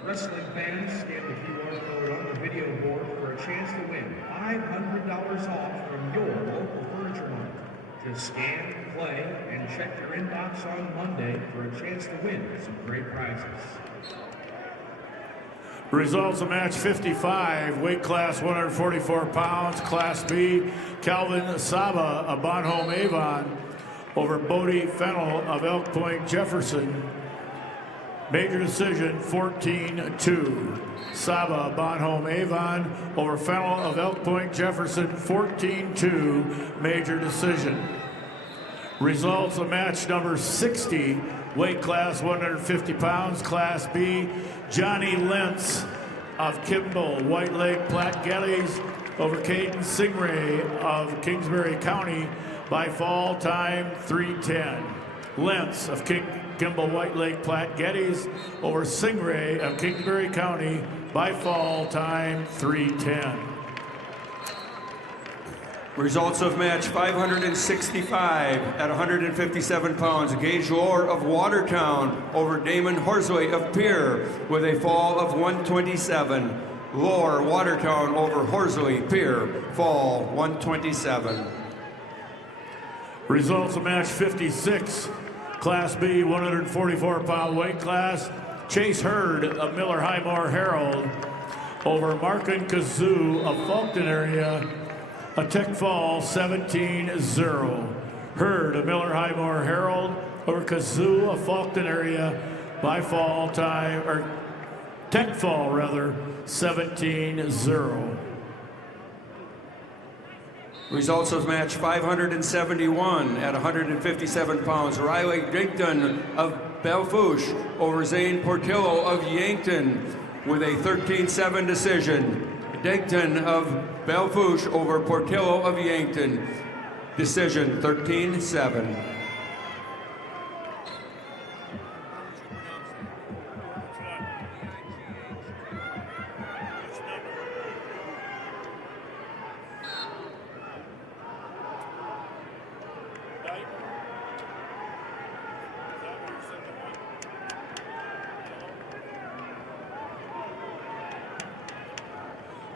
Wrestling fans, scan the QR code on the video board for a chance to win $500 off from your local furniture mart. Just scan, play, and check your inbox on Monday for a chance to win some great prizes. Results of match 55, weight class 144 pounds, Class B, Calvin Saba of Bonhomme Avon over Bodie Fennell of Elk Point Jefferson. Major decision 14-2. Saba Bonhomme Avon over Fennell of Elk Point Jefferson 14-2. Major decision. Results of match number 60, weight class 150 pounds, Class B, Johnny Lentz of Kimball White Lake Platte Geddes over Caden Singray of Kingsbury County by fall time 3:10. Lentz of Kimball White Lake Platte Geddes over Singray of Kingsbury County by fall time 3:10. Results of match 565 at 157 pounds. Gage Lohr of Watertown over Damon Horsway of Pierre with a fall of 127. Lohr, Watertown over Horsway, Pierre, fall 127. Results of match 56, Class B, 144-pound weight class. Chase Hurd of Miller Highmore Herald over Markin Kazoo of Fulton area. A tech fall 17-0. Hurd of Miller Highmore Herald over Kazoo of Fulton area by fall time, or tech fall rather, 17-0. Results of match 571 at 157 pounds. Riley Digdon of Belfouche over Zane Portillo of Yankton with a 13-7 decision. Digdon of Belfouche over Portillo of Yankton. Decision 13-7.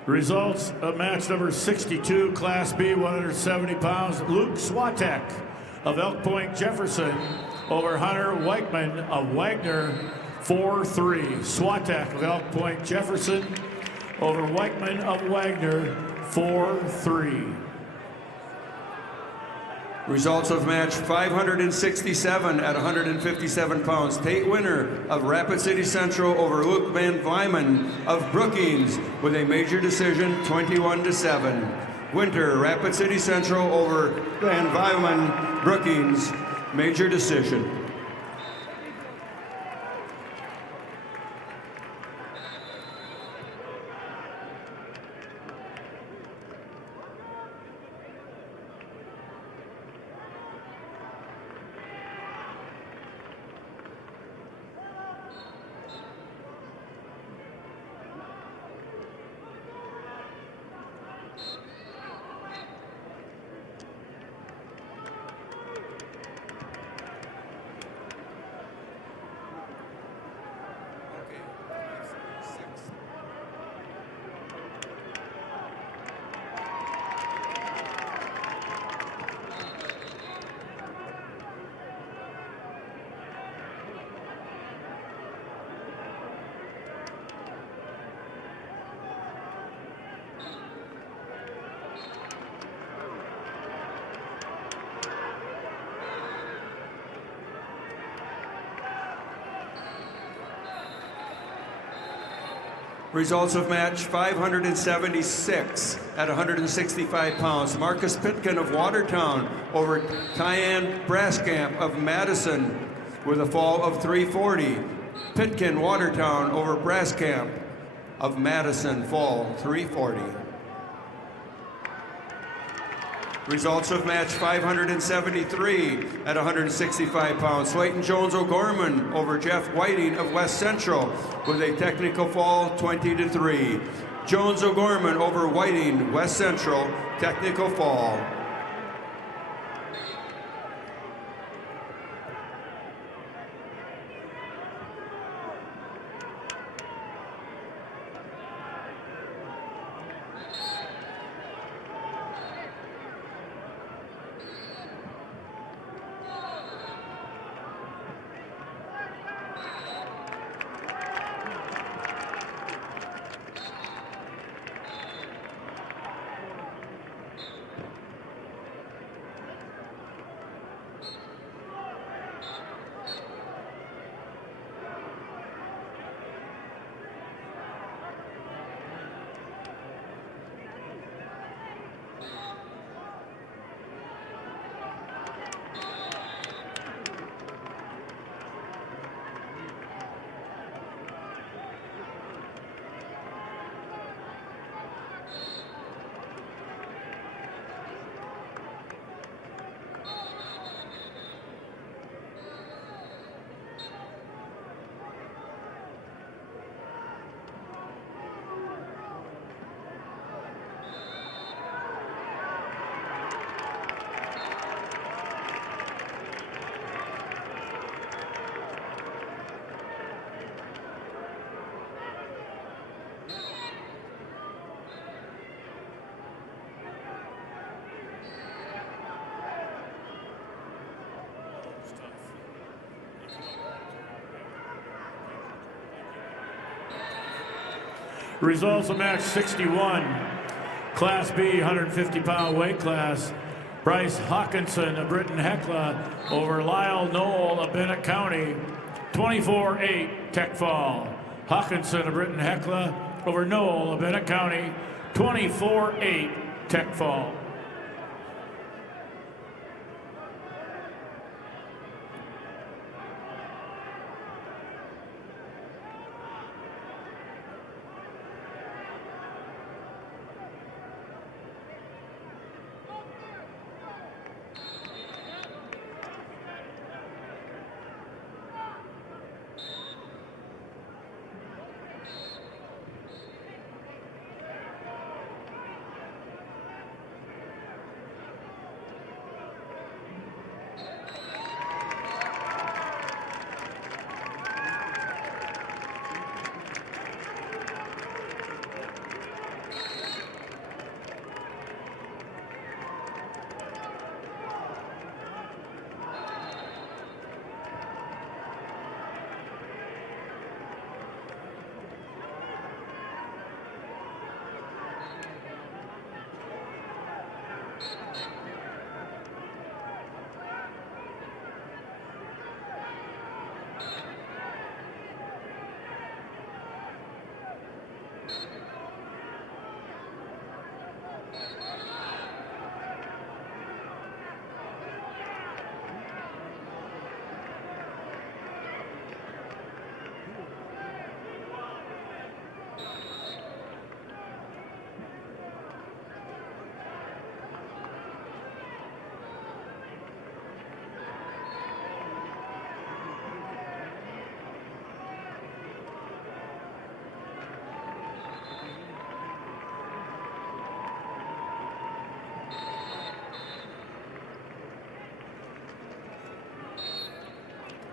Results of match number 62, Class B, 170 pounds. Luke Swatek of Elk Point Jefferson over Hunter Weichman of Wagner, 4-3. Swatek of Elk Point Jefferson over Weichman of Wagner, 4-3. Results of match 567 at 157 pounds. Tate Winter of Rapid City Central over Luke Van Vyman of Brookings with a major decision 21-7. Winter, Rapid City Central over Van Vyman, Brookings, major decision. Results of match 576 at 165 pounds. Marcus Pitkin of Watertown over Tyann Braskamp of Madison with a fall of 340. Pitkin, Watertown over Braskamp of Madison, fall 340. Results of match 573 at 165 pounds. Slayton Jones O'Gorman over Jeff Whiting of West Central with a technical fall 20-3. Jones O'Gorman over Whiting, West Central, technical fall. Results of match 61, Class B, 150-pound weight class. Bryce Hawkinson of Britton Hecla over Lyle Knoll of Bennett County, 24-8 tech fall. Hawkinson of Britton Hecla over Knoll of Bennett County, 24-8 tech fall.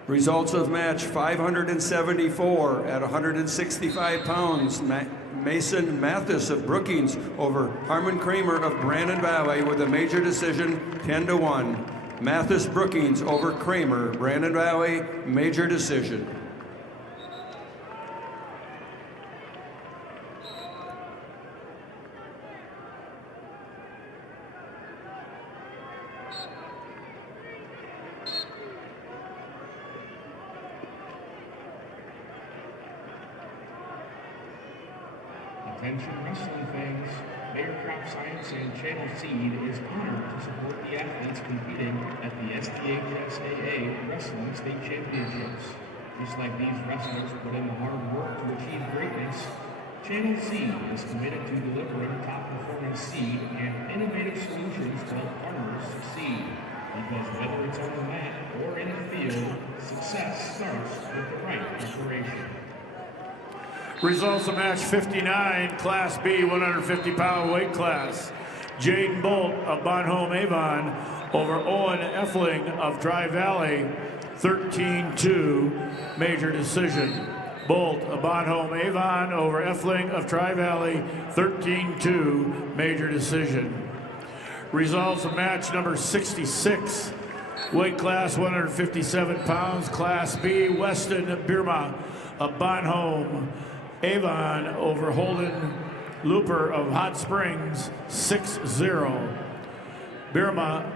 Results of match 574 at 165 pounds. Mason Mathis of Brookings over Harmon Kramer of Brandon Valley with a major decision, 10-1. Mathis Brookings over Kramer, Brandon Valley, major decision. Attention wrestling fans, Bayer Crop Science and Channel Seed is honored to support the athletes competing at the SDHSAA Wrestling State Championships. Just like these wrestlers put in the hard work to achieve greatness, Channel Seed is committed to delivering top-performance seed and innovative solutions to help farmers succeed. Because whether it's on the mat or in the field, success starts with the right preparation. Results of match 59, Class B, 150-pound weight class. Jaden Bolt of Bonhomme Avon over Owen Effling of Dry Valley, 13-2, major decision. Bolt of Bonhomme Avon over Effling of Dry Valley, 13-2, major decision. Results of match number 66, weight class 157 pounds, Class B, Weston Birma of Bonhomme Avon over Holden Looper of Hot Springs, 6-0. Birma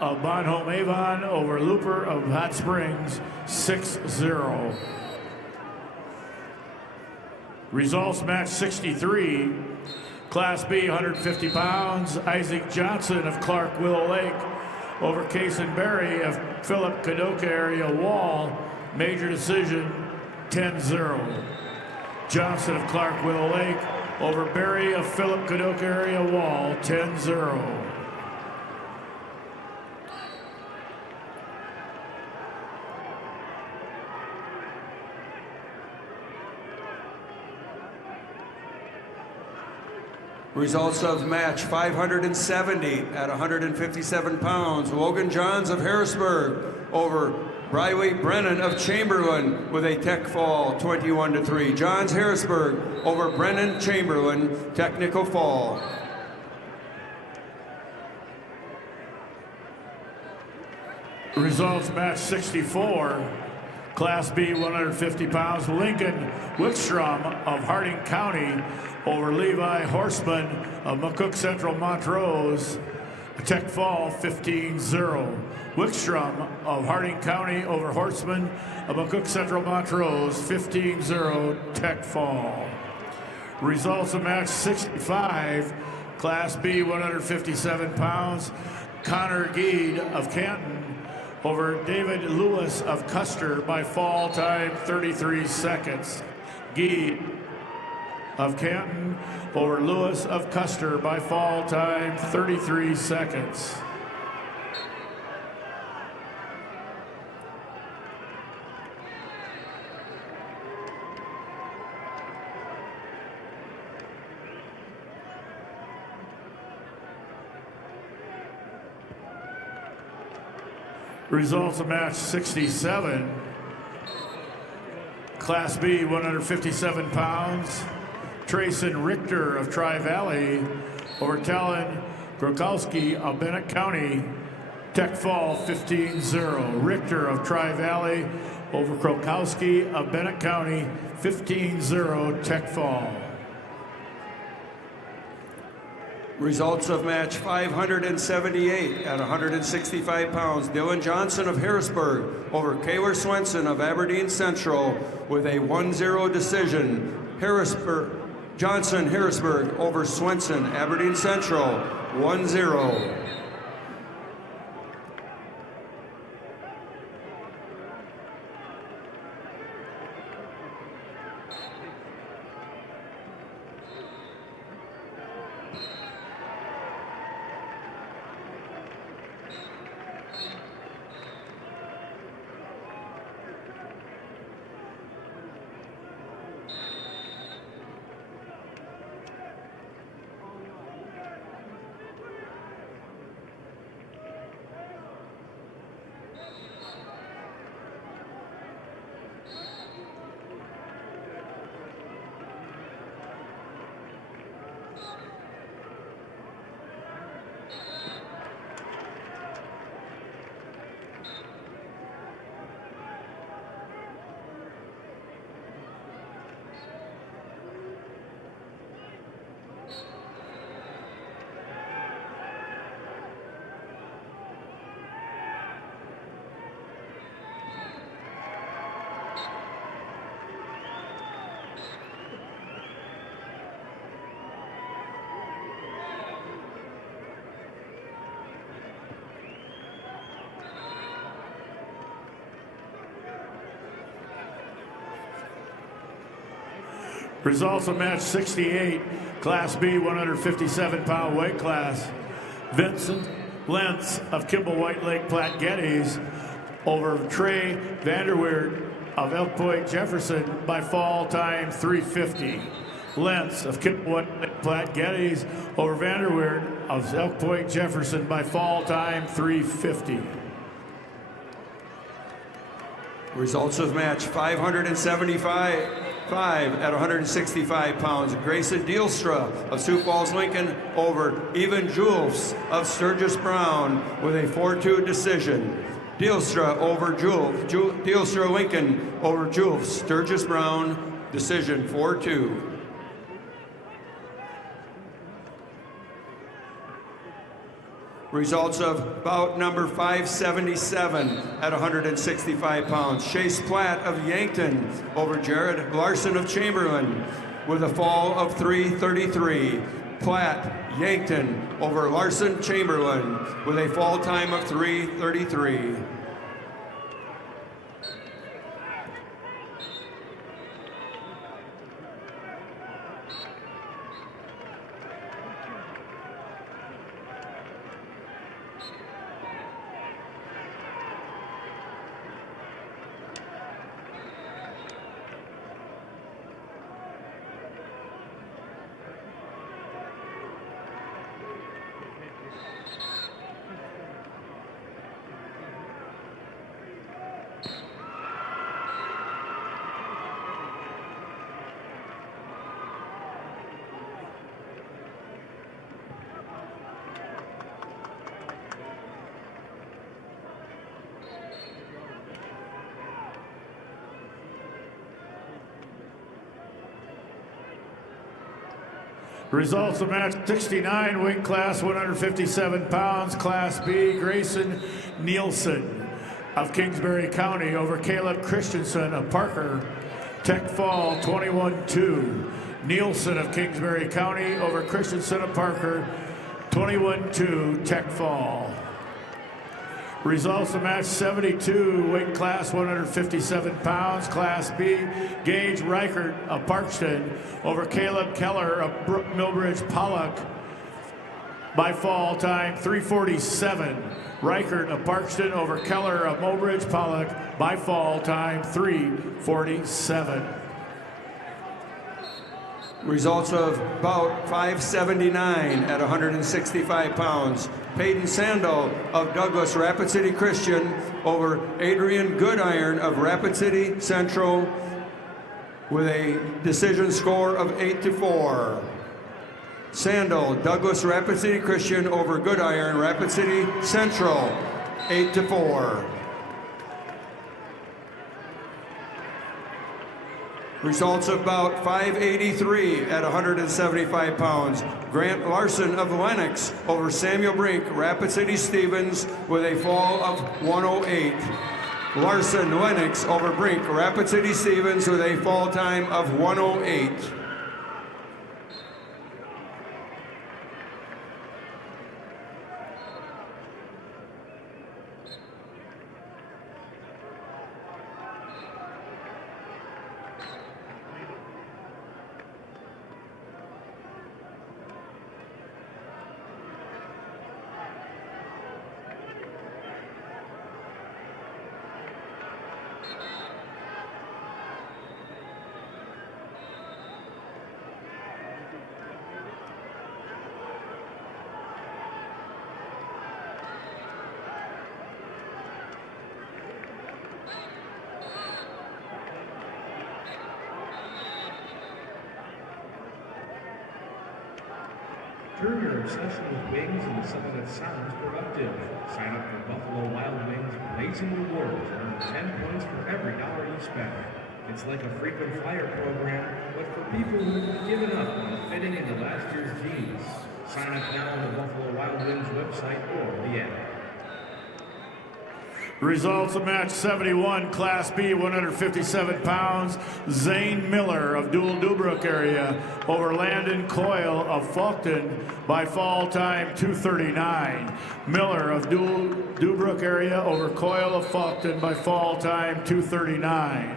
of Bonhomme Avon over Looper of Hot Springs, 6-0. Results match 63, Class B, 150 pounds, Isaac Johnson of Clark Willow Lake over Kason Berry of Philip Kadoka area Wall, major decision, 10-0. Johnson of Clark Willow Lake over Berry of Philip Kadoka area Wall, 10-0. Results of match 570 at 157 pounds. Logan Johns of Harrisburg over Briley Brennan of Chamberlain with a tech fall, 21-3. Johns Harrisburg over Brennan Chamberlain, technical fall. Results match 64, Class B, 150 pounds, Lincoln Wickstrom of Harding County over Levi Horseman of McCook Central Montrose. Tech fall 15-0. Wickstrom of Harding County over Horseman of McCook Central Montrose, 15-0, Tech fall. Results of match 65, Class B, 157 pounds, Connor Geed of Canton over David Lewis of Custer by fall time 33 seconds. Geed of Canton over Lewis of Custer by fall time 33 seconds. Results of match 67. Class B, 157 pounds. Trayson Richter of Tri-Valley over Talon Grokowski of Bennett County. Tech fall 15-0. Richter of Tri-Valley over Krokowski of Bennett County, 15-0, Tech fall. Results of match 578 at 165 pounds. Dylan Johnson of Harrisburg over Kaylor Swenson of Aberdeen Central with a 1-0 decision. Johnson Harrisburg over Swenson, Aberdeen Central, 1-0. Results of match 68, Class B, 157-pound weight class. Vincent Lentz of Kimball White Lake Platte Geddes over Trey Vanderweerd of Elk Point Jefferson by fall time 350. Lentz of Kimball White Lake Platte Geddes over Vanderweerd of Elk Point Jefferson by fall time 350. Results of match 575 at 165 pounds. Grayson Dealstra of Sioux Falls Lincoln over Evan Jules of Sturgis Brown with a 4-2 decision. Dealstra over Dealstra Lincoln over Jules Sturgis Brown, decision 4-2. Results of bout number 577 at 165 pounds. Chase Platt of Yankton over Jared Larson of Chamberlain with a fall of 3:33. Platt, Yankton over Larson Chamberlain with a fall time of 3:33. Results of match 69, weight class 157 pounds, Class B, Grayson Nielsen of Kingsbury County over Caleb Christensen of Parker, Tech Fall 21-2. Nielsen of Kingsbury County over Christensen of Parker, 21-2, Tech Fall. Results of match 72, weight class 157 pounds, Class B, Gage Reichert of Parkston over Caleb Keller of Millbridge Pollock by fall time 3:47. Reichert of Parkston over Keller of Millbridge Pollock by fall time 3:47. Results of bout 579 at 165 pounds. Peyton Sandel of Douglas Rapid City Christian over Adrian Goodiron of Rapid City Central with a decision score of 8-4. Sandel, Douglas Rapid City Christian over Goodiron, Rapid City Central, 8-4. Results of bout 583 at 175 pounds. Grant Larson of Lennox over Samuel Brink, Rapid City Stevens with a fall of 108. Larson, Lennox over Brink, Rapid City Stevens with a fall time of 108. Turn your obsession with wings into something that sounds productive. Sign up for Buffalo Wild Wings Blazing Rewards and earn 10 points for every dollar you spend. It's like a frequent flyer program, but for people who've given up on fitting into last year's jeans. Sign up now on the Buffalo Wild Wings website or the app. Results of match 71, Class B, 157 pounds. Zane Miller of Dual Dubrook area over Landon Coyle of Faulkton by fall time 2:39. Miller of Dual Dubrook area over Coyle of Faulkton by fall time 2:39.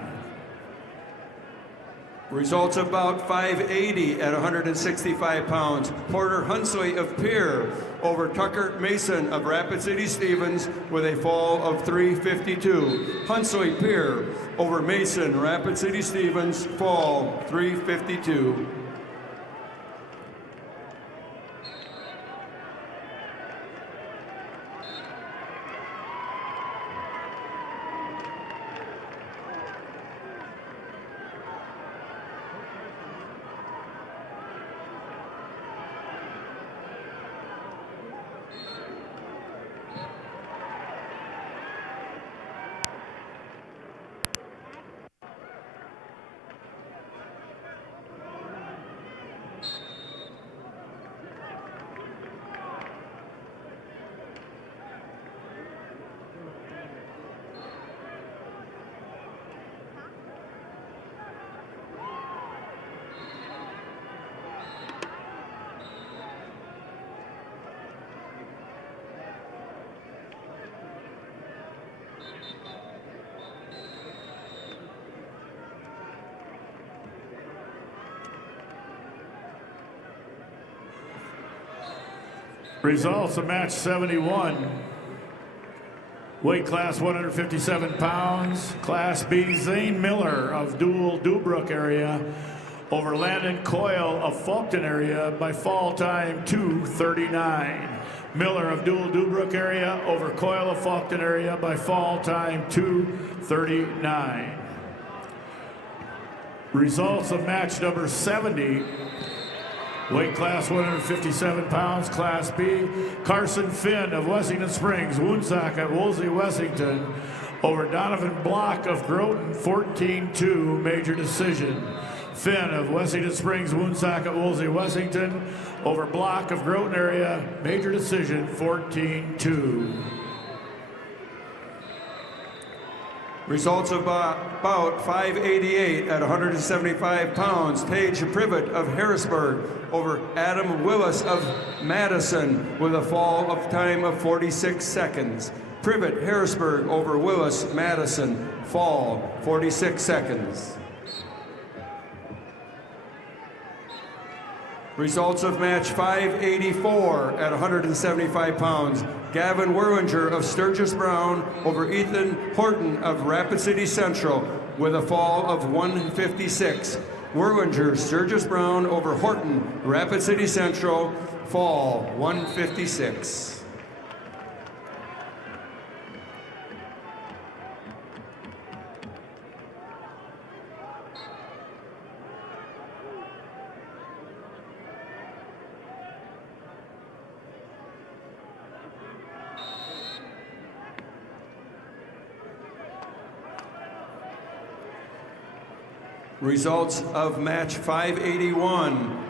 Results of bout 580 at 165 pounds. Porter Hunsley of Pierre over Tucker Mason of Rapid City Stevens with a fall of 3:52. Hunsley Pierre over Mason, Rapid City Stevens, fall 3:52. Results of match 71. Weight class 157 pounds. Class B, Zane Miller of Dual Dubrook area over Landon Coyle of Faulkton area by fall time 2:39. Miller of Dual Dubrook area over Coyle of Faulkton area by fall time 2:39. Results of match number 70. Weight class 157 pounds, Class B. Carson Finn of Wessington Springs, Woonsock at Woolsey, Wessington over Donovan Block of Groton, 14-2, major decision. Finn of Wessington Springs, Woonsocket, Woolsey, Wessington over Block of Groton area. Major decision 14-2. Results of bout 588 at 175 pounds. Tage Privet of Harrisburg over Adam Willis of Madison with a fall of time of 46 seconds. Privet, Harrisburg over Willis, Madison, fall 46 seconds. Results of match 584 at 175 pounds. Gavin Werlinger of Sturgis Brown over Ethan Horton of Rapid City Central with a fall of 156. Werlinger, Sturgis Brown over Horton, Rapid City Central, fall 156. Results of match 581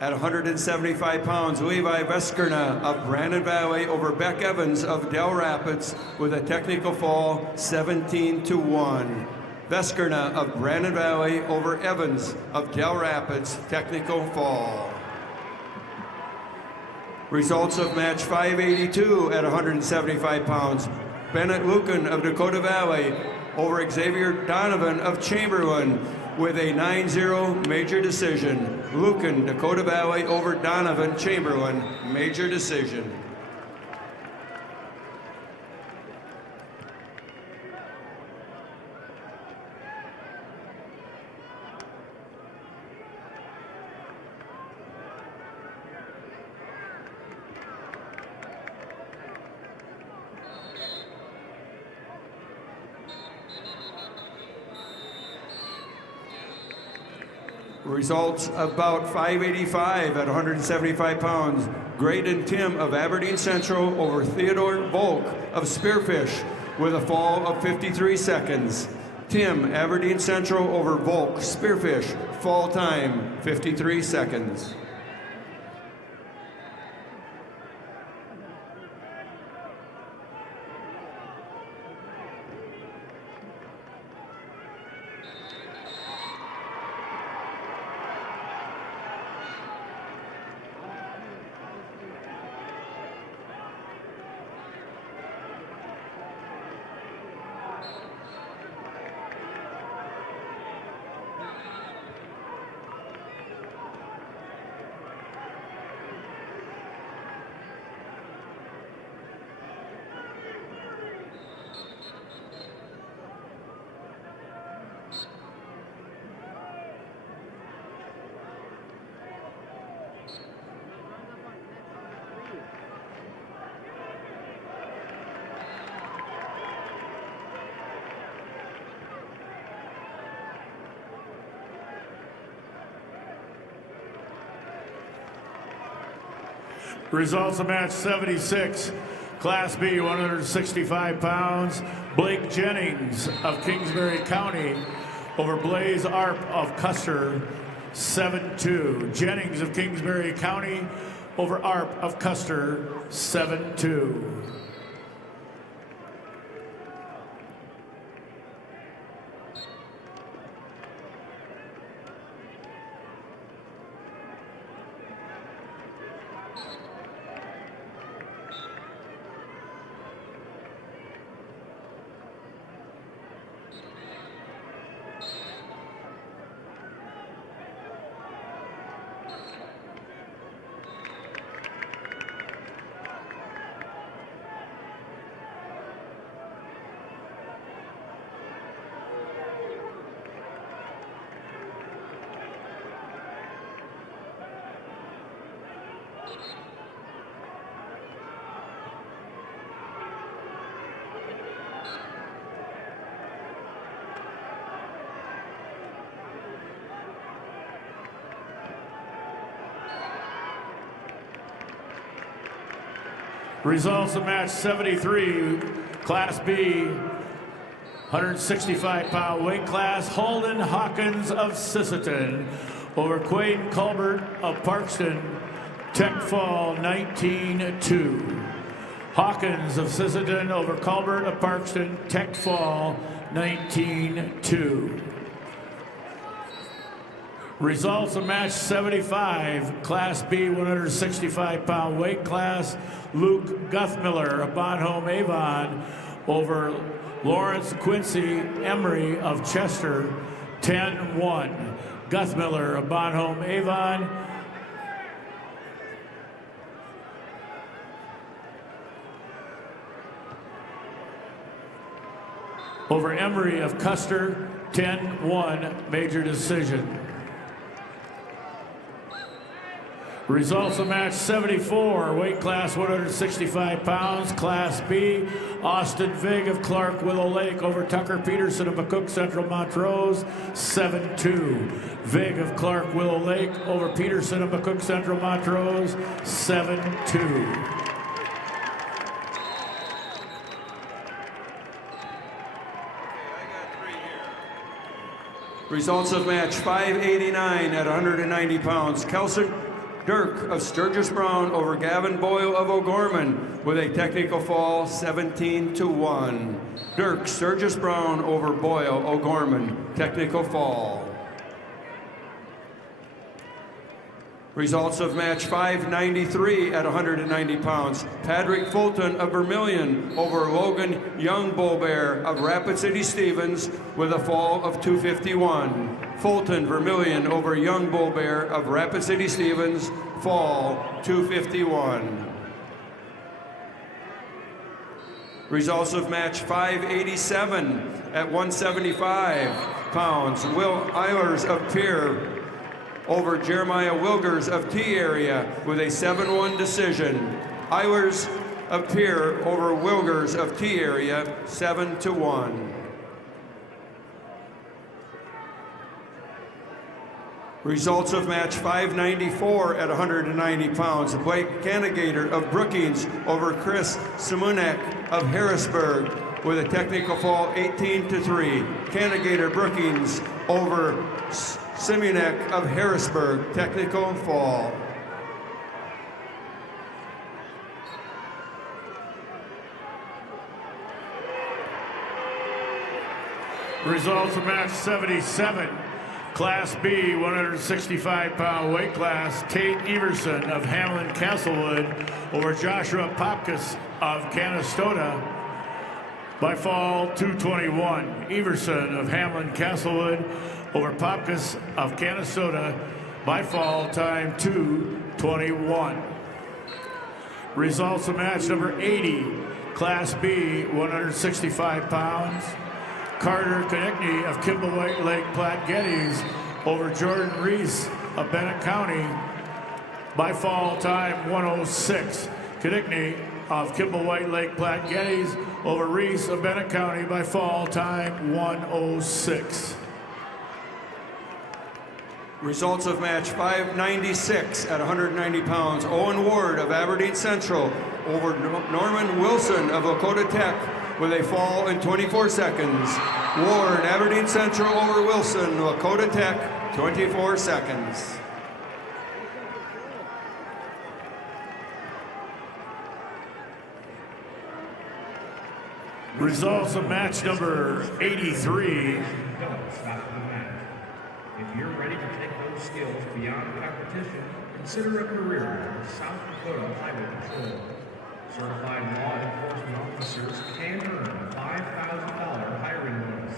at 175 pounds. Levi Veskerna of Brandon Valley over Beck Evans of Del Rapids with a technical fall 17-1. Veskerna of Brandon Valley over Evans of Del Rapids, technical fall. Results of match 582 at 175 pounds. Bennett Lucan of Dakota Valley over Xavier Donovan of Chamberlain with a 9-0 major decision. Lucan, Dakota Valley over Donovan, Chamberlain, major decision. Results about 585 at 175 pounds. Graydon Tim of Aberdeen Central over Theodore Volk of Spearfish with a fall of 53 seconds. Tim, Aberdeen Central over Volk, Spearfish, fall time 53 seconds. Results of match 76, Class B, 165 pounds. Blake Jennings of Kingsbury County over Blaze Arp of Custer, 7-2. Jennings of Kingsbury County over Arp of Custer, 7-2. Results of match 73, Class B, 165-pound weight class, Holden Hawkins of Sisseton over Quaden Colbert of Parkston, Tech Fall 19-2. Hawkins of Sisseton over Colbert of Parkston, Tech Fall 19-2. Results of match 75, Class B 165-pound weight class, Luke Guthmiller of Bonhomme Avon over Lawrence Quincy Emery of Chester, 10-1. Guthmiller of Bonhomme Avon over Emery of Custer, 10-1, major decision. Results of match 74, weight class 165 pounds, Class B, Austin Vig of Clark Willow Lake over Tucker Peterson of McCook Central Montrose, 7-2. Vig of Clark Willow Lake over Peterson of McCook Central Montrose, 7-2. Results of match 589 at 190 pounds. Kelson Dirk of Sturgis Brown over Gavin Boyle of O'Gorman with a technical fall 17-1. Dirk Sturgis Brown over Boyle O'Gorman, technical fall. Results of match 593 at 190 pounds. Patrick Fulton of Vermilion over Logan Young Bullbear of Rapid City Stevens with a fall of 251. Fulton Vermilion over Young Bullbear of Rapid City Stevens, fall 251. Results of match 587 at 175 pounds. Will Eilers of Pierre over Jeremiah Wilgers of T Area with a 7-1 decision. Eilers of Pierre over Wilgers of T Area, 7-1. Results of match 594 at 190 pounds. Blake Canagator of Brookings over Chris Simonek of Harrisburg with a technical fall 18-3. Canagator Brookings over Simonek of Harrisburg, technical fall. Results of match 77. Class B, 165-pound weight class, Tate Everson of Hamlin Castlewood over Joshua Popkus of Canastota by fall 221. Everson of Hamlin Castlewood over Popkus of Canastota by fall time 221. Results of match number 80, Class B, 165 pounds. Carter Konechny of Kimball White Lake Platte Geddes over Jordan Reese of Bennett County by fall time 106. Konechny of Kimball White Lake Platte Geddes over Reese of Bennett County by fall time 106. Results of match 596 at 190 pounds. Owen Ward of Aberdeen Central over Norman Wilson of Lakota Tech with a fall in 24 seconds. Ward, Aberdeen Central over Wilson, Lakota Tech, 24 seconds. Results of match number 83. Don't stop the match. If you're ready to take those skills beyond competition, consider a career with South Dakota Highway Patrol. Certified law enforcement officers can earn a $5,000 hiring bonus.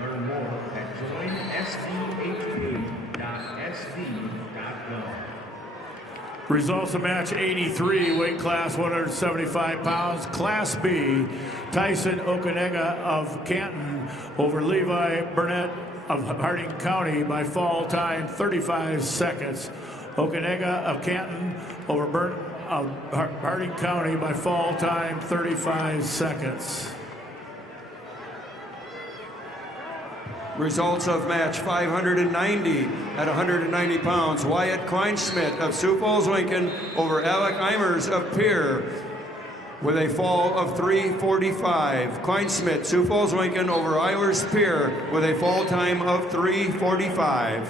Learn more at joinsdhp.sd.gov. Results of match 83, weight class 175 pounds, Class B, Tyson Okanega of Canton over Levi Burnett of Harding County by fall time 35 seconds. Okanega of Canton over Harding County by fall time 35 seconds. Results of match 590 at 190 pounds. Wyatt Kleinschmidt of Sioux Falls, Lincoln over Alec Eimers of Pierre with a fall of 3:45. Kleinsmith, Sioux Falls Lincoln over Eilers Pier with a fall time of 3:45.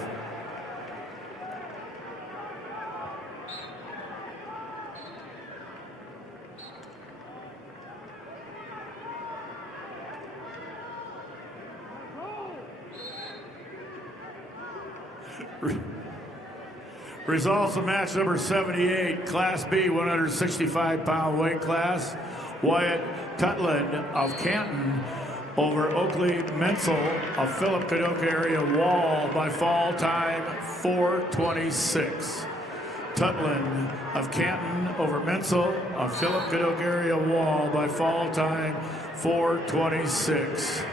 Results of match number 78, Class B, 165-pound weight class. Wyatt Tutland of Canton over Oakley Menzel of Philip Kadoka area Wall by fall time 4:26. Tutland of Canton over Menzel of Philip Kadoka area Wall by fall time 4:26.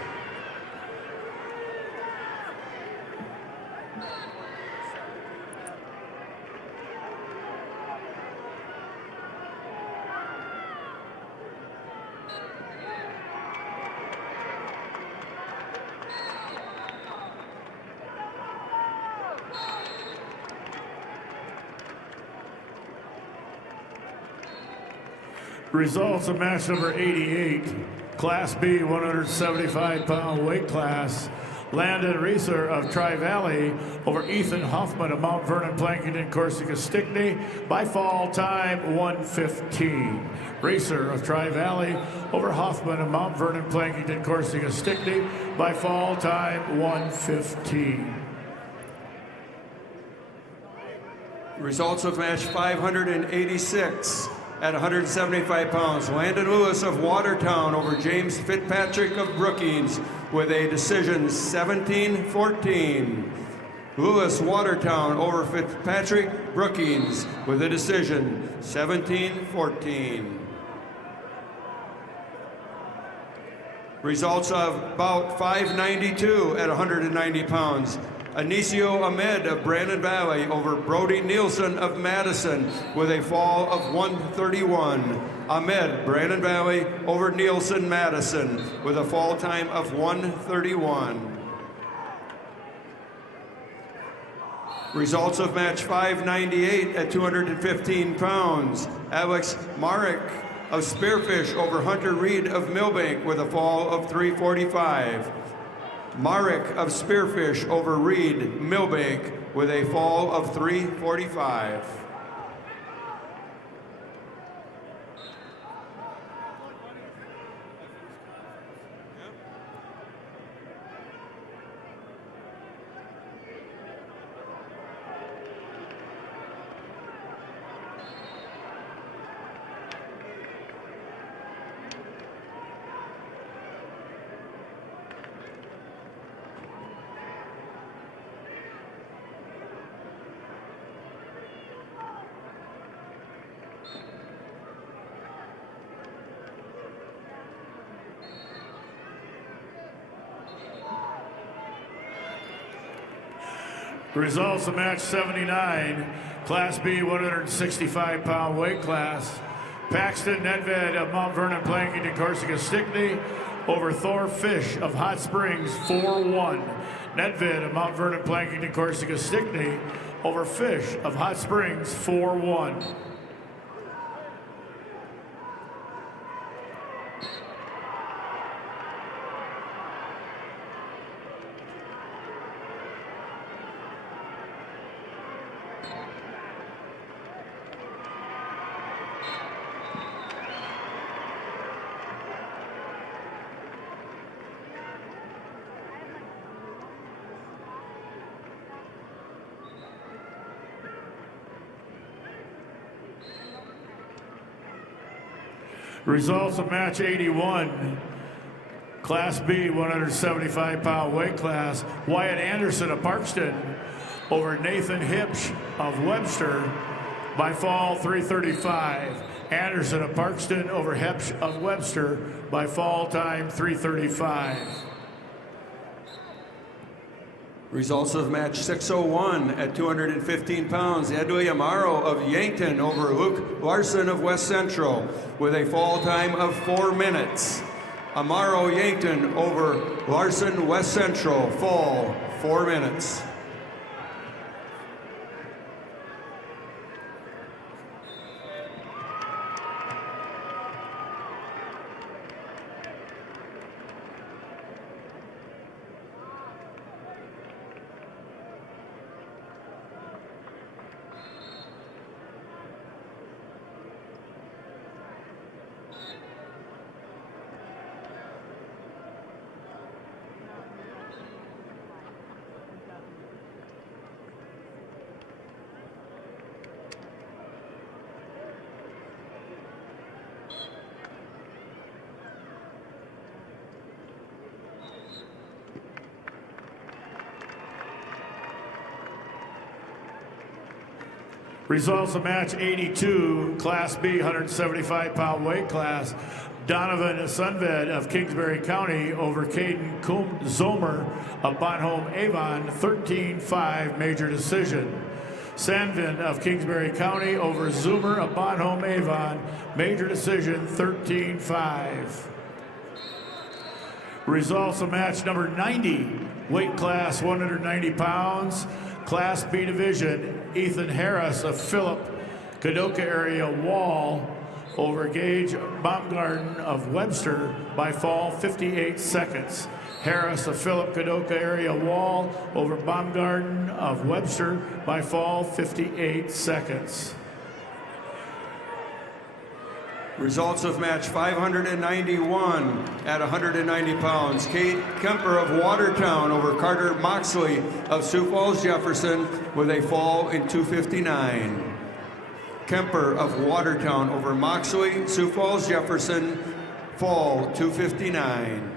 Results of match number 88, Class B, 175-pound weight class. Landon Reeser of Tri-Valley over Ethan Hoffman of Mount Vernon, Plankinton, Corsica, Stickney by fall time 1:15. Reeser of Tri-Valley over Hoffman of Mount Vernon, Plankinton, Corsica, Stickney by fall time 1:15. Results of match 586 at 175 pounds. Landon Lewis of Watertown over James Fitzpatrick of Brookings with a decision 17-14. Lewis Watertown over Fitzpatrick Brookings with a decision 17-14. Results of bout 592 at 190 pounds. Anicio Ahmed of Brandon Valley over Brody Nielsen of Madison with a fall of 131. Ahmed, Brandon Valley over Nielsen, Madison with a fall time of 131. Results of match 598 at 215 pounds. Alex Marek of Spearfish over Hunter Reed of Millbank with a fall of 345. Marek of Spearfish over Reed, Millbank with a fall of 345. Results of match 79, Class B, 165-pound weight class. Paxton Nedved of Mount Vernon, Plankinton, Corsica, Stickney over Thor Fish of Hot Springs, 4-1. Nedved of Mount Vernon, Plankinton, Corsica, Stickney over Fish of Hot Springs, 4-1. Results of match 81, Class B, 175-pound weight class. Wyatt Anderson of Parkston over Nathan Hipsch of Webster by fall 335. Anderson of Parkston over Hipsch of Webster by fall time 335. Results of match 601 at 215 pounds. Edwin Amaro of Yankton over Luke Larson of West Central with a fall time of 4 minutes. Amaro Yankton over Larson West Central, fall 4 minutes. Results of match 82, Class B, 175-pound weight class. Donovan Sunved of Kingsbury County over Caden Zomer of Bonhomme Avon, 13-5 major decision. Sandvin of Kingsbury County over Zoomer of Bonhomme Avon, major decision, 13-5. Results of match number 90, weight class 190 pounds, Class B division. Ethan Harris of Philip, Kadoka area Wall over Gage Baumgarten of Webster by fall 58 seconds. Harris of Philip, Kadoka area Wall over Baumgarten of Webster by fall 58 seconds. Results of match 591 at 190 pounds. Kate Kemper of Watertown over Carter Moxley of Sioux Falls Jefferson with a fall in 259. Kemper of Watertown over Moxley, Sioux Falls Jefferson, fall 259.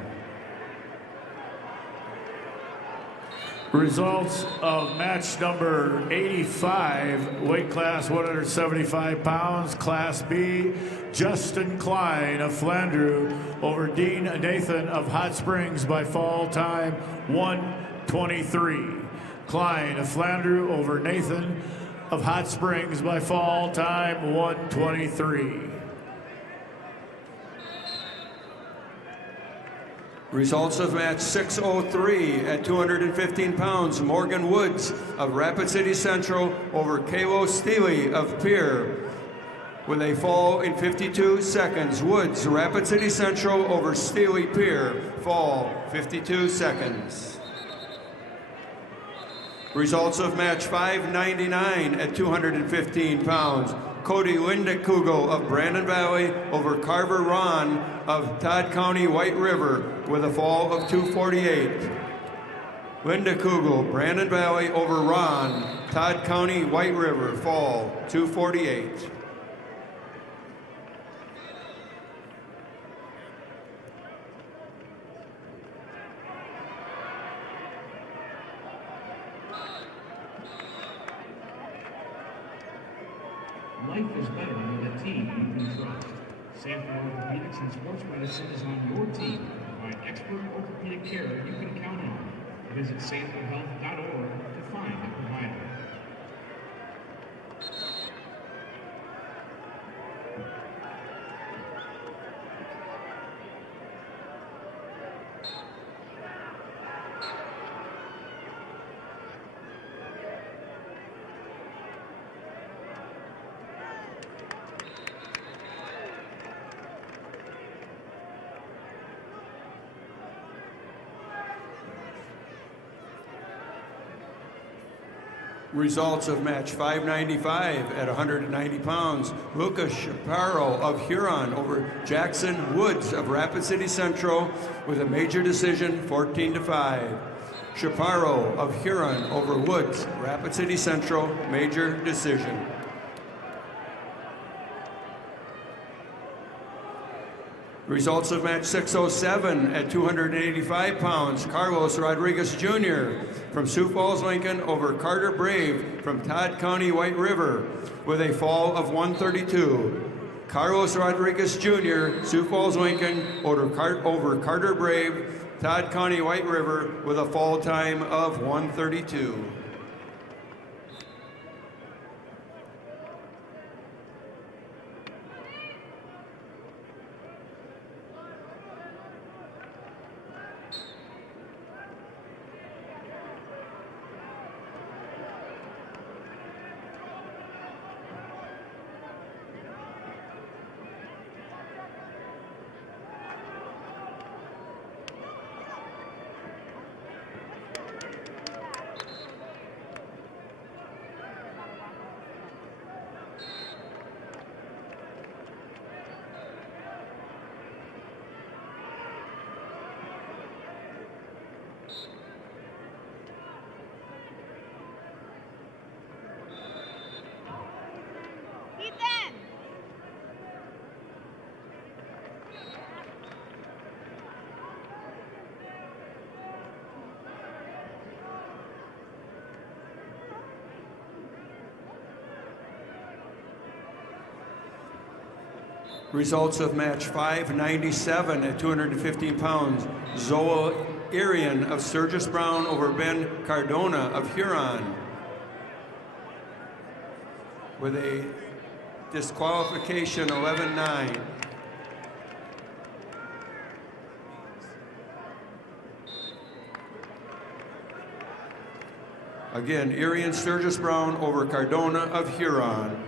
Results of match number 85, weight class 175 pounds, Class B. Justin Klein of Flandreau over Dean Nathan of Hot Springs by fall time 1:23. Klein of Flandreau over Nathan of Hot Springs by fall time 1:23. Results of match 603 at 215 pounds. Morgan Woods of Rapid City Central over Kalo Steely of Pierre with a fall in 52 seconds. Woods, Rapid City Central over Steely Pierre, fall 52 seconds. Results of match 599 at 215 pounds. Cody Lindekugel of Brandon Valley over Carver Ron of Todd County White River with a fall of 248. Lindekugel, Brandon Valley over Ron, Todd County White River, fall 248. Life is better with a team you can trust. Sanford Orthopedics and Sports Medicine is on your team to provide expert orthopedic care you can count on. Visit sanfordhealth.org to find a provider. Results of match 595 at 190 pounds. Lucas Chaparro of Huron over Jackson Woods of Rapid City Central with a major decision, 14-5. Chaparro of Huron over Woods, Rapid City Central, major decision. Results of match 607 at 285 pounds. Carlos Rodriguez Jr. from Sioux Falls, Lincoln over Carter Brave from Todd County White River with a fall of 132. Carlos Rodriguez Jr., Sioux Falls, Lincoln over Carter Brave, Todd County White River with a fall time of 132. Results of match 597 at 215 pounds. Zoa Irian of Sturgis Brown over Ben Cardona of Huron, with a disqualification 11-9. Again, Irian Sturgis Brown over Cardona of Huron.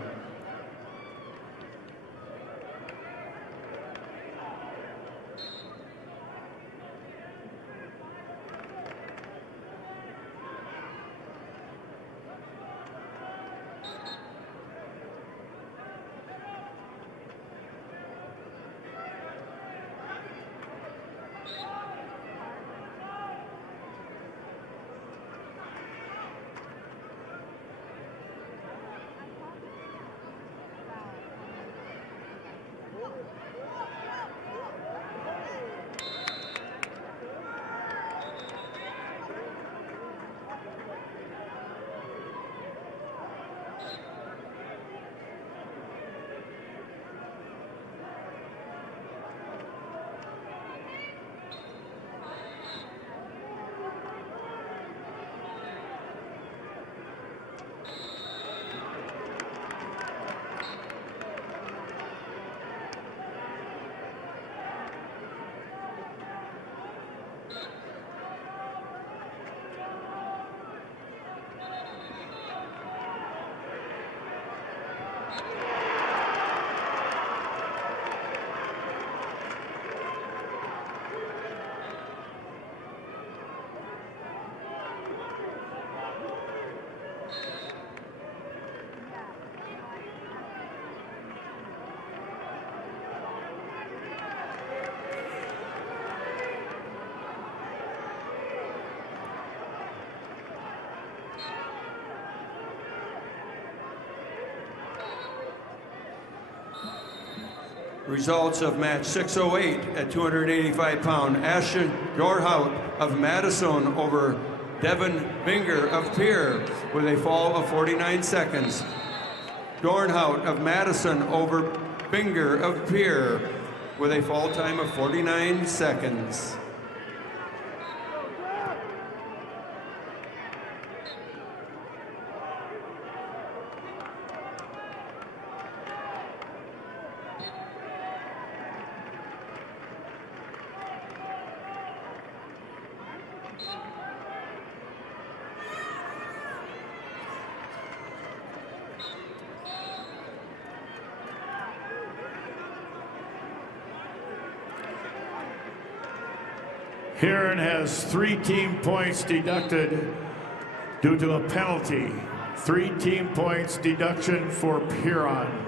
Results of match 608 at 285 pound. Ashton Dorhout of Madison over Devin Binger of Pierre with a fall of 49 seconds. Dornhout of Madison over Binger of Pierre with a fall time of 49 seconds. Huron has 3 team points deducted due to a penalty. 3 team points deduction for Huron.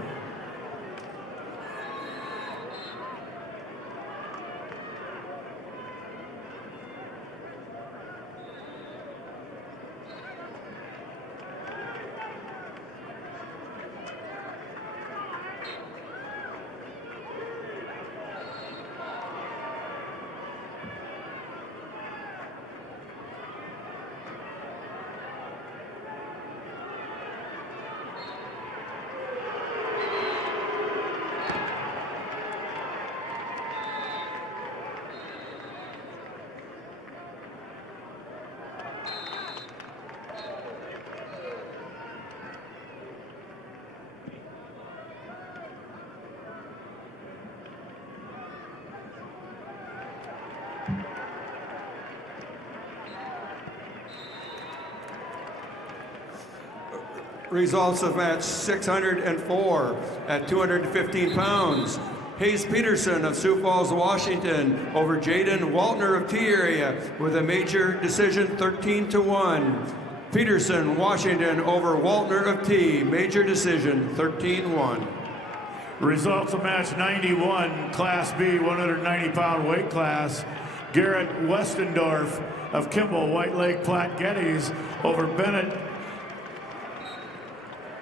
Results of match 604 at 215 pounds. Hayes Peterson of Sioux Falls, Washington over Jaden Waltner of T Area with a major decision 13-1. Peterson, Washington over Waltner of T, major decision 13-1. Results of match 91, Class B, 190-pound weight class. Garrett Westendorf of Kimball, White Lake Platte Geddes over Bennett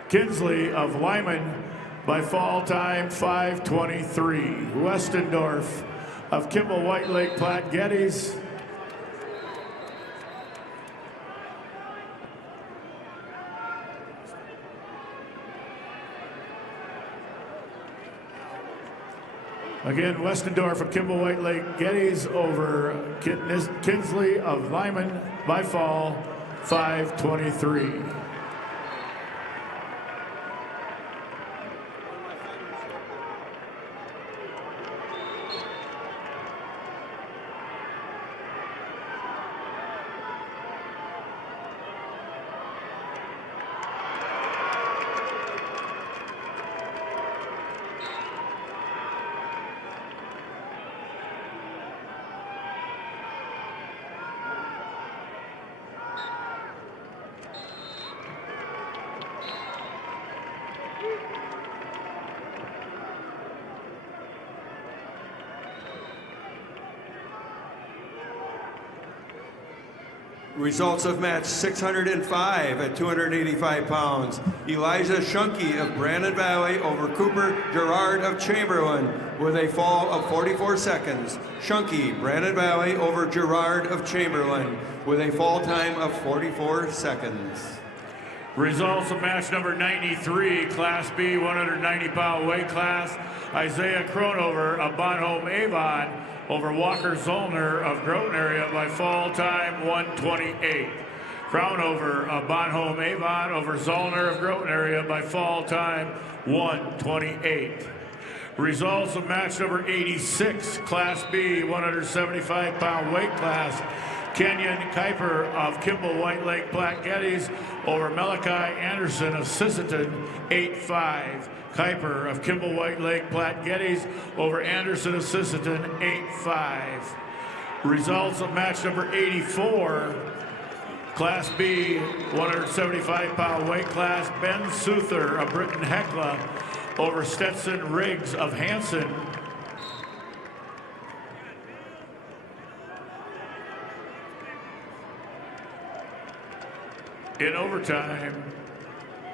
Kinsley of Lyman by fall time 5:23. Westendorf of Kimball, White Lake Platte Geddes. Again, Westendorf of Kimball White Lake Geddes over Kinsley of Lyman by fall 5-23. Results of match 605 at 285 pounds. Elijah Shunky of Brandon Valley over Cooper Gerard of Chamberlain with a fall of 44 seconds. Shunky, Brandon Valley over Gerard of Chamberlain with a fall time of 44 seconds. Results of match number 93, Class B, 190-pound weight class. Isaiah Cronover of Bonhomme Avon over Walker Zollner of Groton area by fall time 1:28. Crownover of Bonhomme Avon over Zollner of Groton area by fall time 1:28. Results of match number 86, Class B, 175-pound weight class. Kenyon Kuiper of Kimball White Lake Platte Geddes over Malachi Anderson of Sisseton 8-5. Kuiper of Kimball White Lake Platte Geddes over Anderson of Sisseton 8-5. Results of match number 84, Class B, 175-pound weight class. Ben Souther of Britton Hecla over Stetson Riggs of Hanson. In overtime,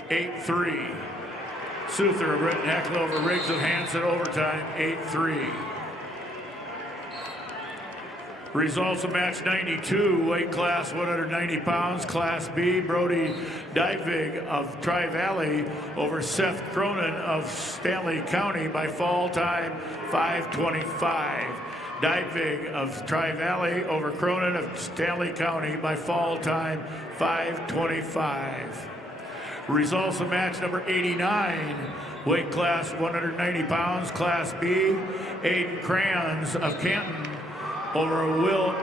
8-3. Souther of Britton Hecla over Riggs of Hanson, overtime, 8-3. Results of match 92, weight class 190 pounds, Class B, Brody Dykvig of Tri-Valley over Seth Cronin of Stanley County by fall time 5:25. Dykvig of Tri-Valley over Cronin of Stanley County by fall time 5:25. Results of match number 89, weight class 190 pounds, Class B, Aiden Crayons of Canton over Will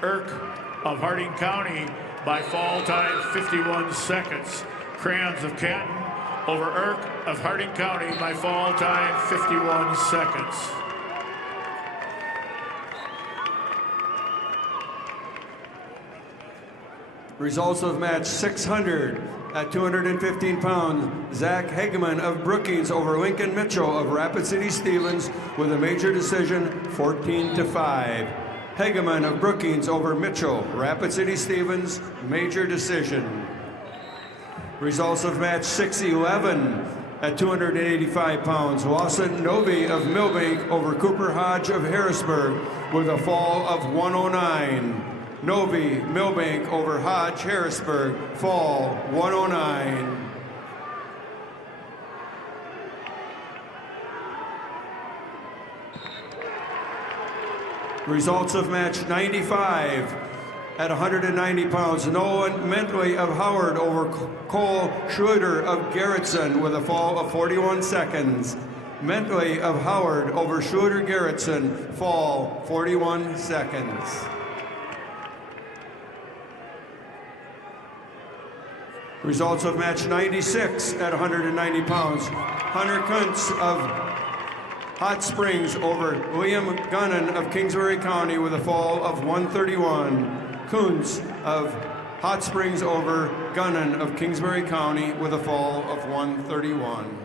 Erk of Harding County by fall time 51 seconds. Crayons of Canton over Erk of Harding County by fall time 51 seconds. Results of match 600 at 215 pounds. Zach Hageman of Brookings over Lincoln Mitchell of Rapid City Stevens with a major decision 14-5. Hageman of Brookings over Mitchell, Rapid City Stevens, major decision. Results of match 611 at 285 pounds. Lawson Novi of Millbank over Cooper Hodge of Harrisburg with a fall of 109. Novi, Millbank over Hodge, Harrisburg, fall 109. Results of match 95 at 190 pounds. Nolan Mentley of Howard over Cole Schroeder of Garrettson with a fall of 41 seconds. Mentley of Howard over Schroeder Garrettson, fall 41 seconds. Results of match 96 at 190 pounds. Hunter Kuntz of Hot Springs over Liam Gunnan of Kingsbury County with a fall of 131. Kuntz of Hot Springs over Gunnan of Kingsbury County with a fall of 131.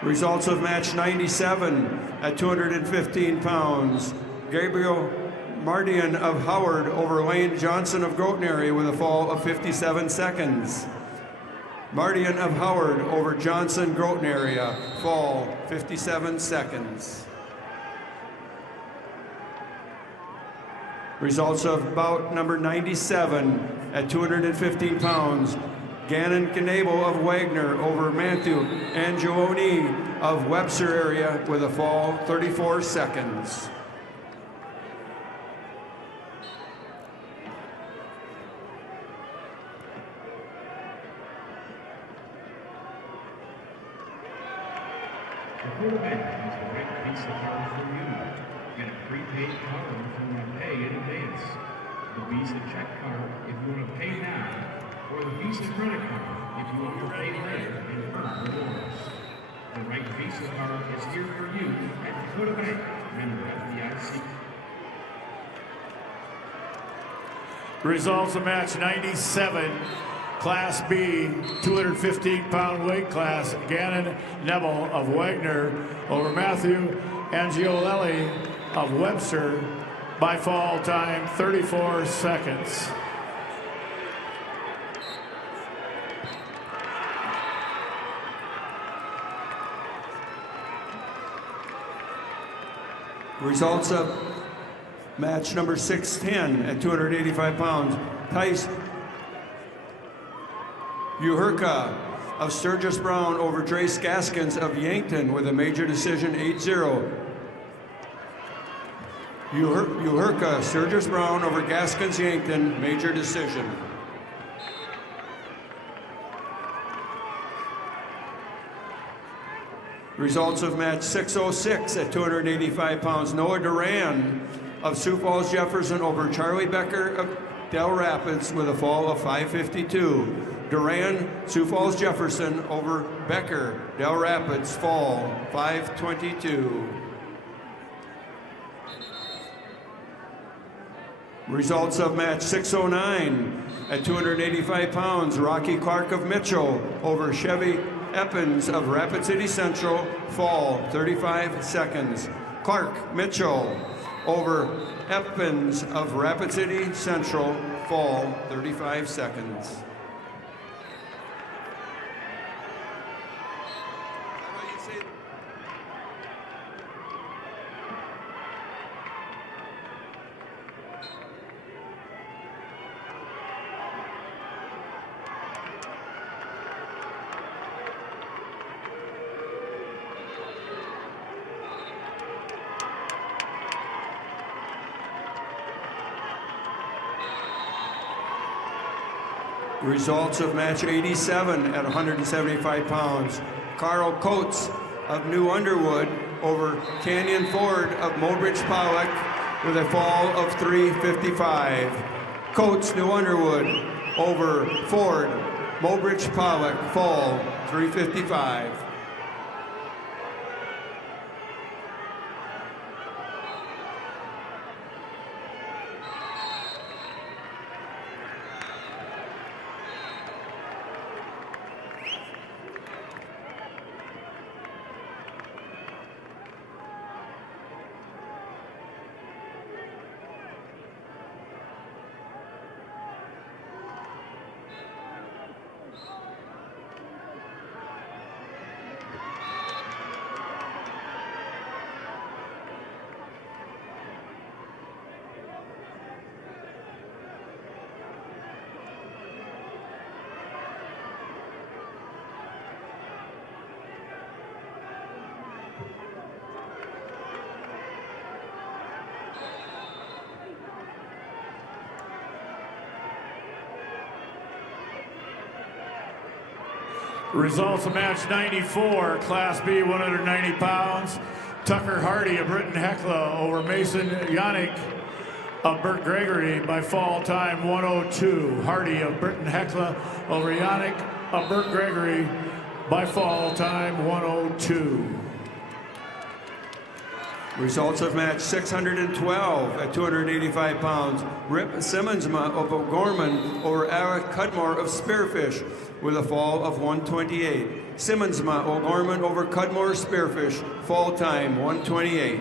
Results of match 97 at 215 pounds. Gabriel Mardian of Howard over Lane Johnson of Groton area with a fall of 57 seconds. Mardian of Howard over Johnson Groton area, fall 57 seconds. Results of bout number 97 at 215 pounds. Gannon Knable of Wagner over Matthew Angioni of Webster area with a fall 34 seconds. The quarterback has the right Visa card for you. Get a prepaid card if you want to pay in advance. The Visa check card if you want to pay now, or the Visa credit card if you want to pay later and earn rewards. The right Visa card is here for you at Dakota Bank, member FDIC. Results of match 97, Class B, 215-pound weight class. Gannon Knable of Wagner over Matthew Angiolelli of Webster by fall time 34 seconds. Results of match number 610 at 285 pounds. Tice Uherka of Sturgis Brown over Trace Gaskins of Yankton with a major decision 8-0. Uherka, Sturgis Brown over Gaskins Yankton, major decision. Results of match 606 at 285 pounds. Noah Duran of Sioux Falls Jefferson over Charlie Becker of Del Rapids with a fall of 5:52. Duran, Sioux Falls Jefferson over Becker, Del Rapids, fall 5:22. Results of match 609 at 285 pounds. Rocky Clark of Mitchell over Chevy Eppins of Rapid City Central, fall 35 seconds. Clark Mitchell over Eppins of Rapid City Central, fall 35 seconds. Results of match 87 at 175 pounds. Carl Coates of New Underwood over Canyon Ford of Mobridge Pollock with a fall of 3:55. Coates, New Underwood over Ford, Mobridge Pollock, fall 3:55. Results of match 94, Class B, 190 pounds. Tucker Hardy of Britton Hecla over Mason Yannick of Burt Gregory by fall time 1:02. Hardy of Britton Hecla over Yannick of Burt Gregory by fall time 1:02. Results of match 612 at 285 pounds. Rip Simmonsma of O'Gorman over Eric Cudmore of Spearfish with a fall of 1:28. Simmonsma O'Gorman over Cudmore Spearfish, fall time 1:28.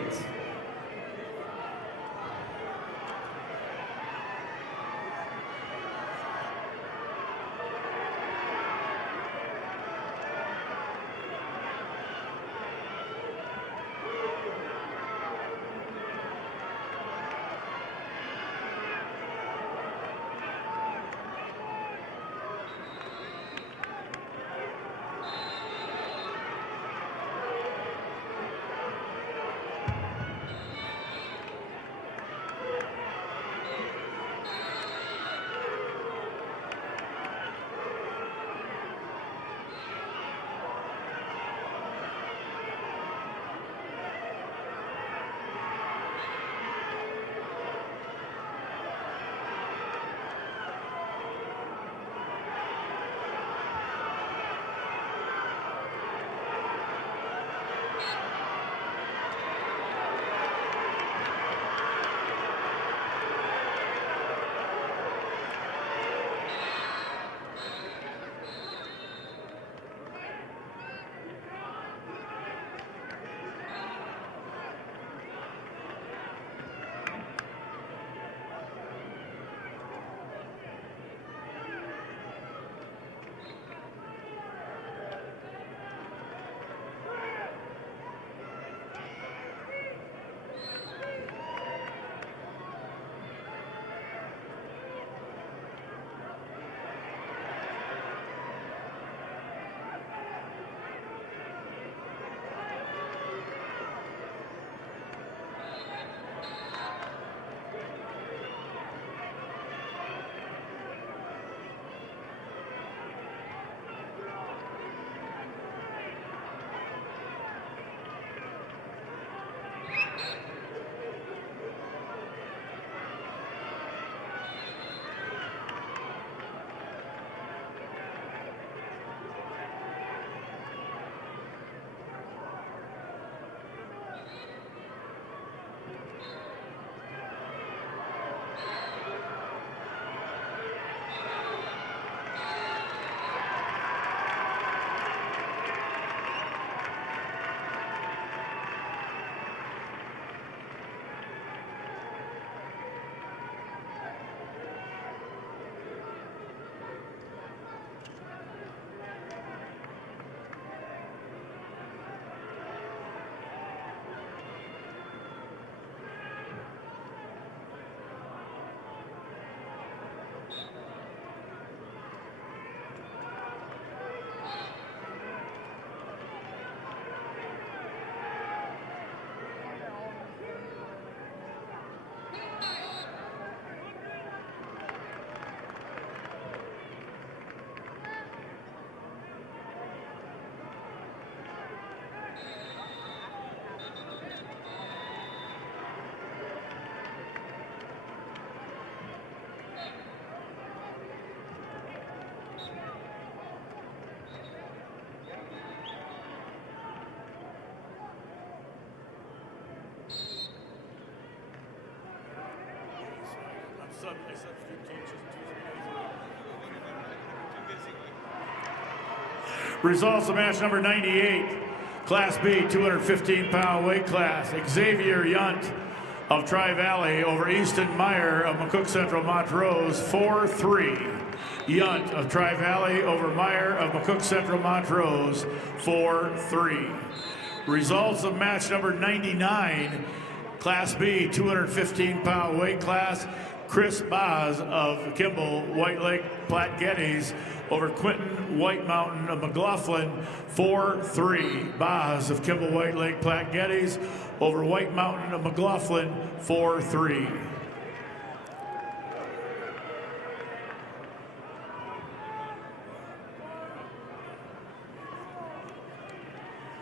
Results of match number 98, Class B, 215-pound weight class. Xavier Yunt of Tri-Valley over Easton Meyer of McCook Central Montrose, 4-3. Yunt of Tri-Valley over Meyer of McCook Central Montrose, 4-3. Results of match number 99, Class B, 215-pound weight class. Chris Boz of Kimball White Lake Platte Geddes over Quentin White Mountain of McLaughlin, 4-3. Boz of Kimball White Lake Platte Geddes over White Mountain of McLaughlin, 4-3.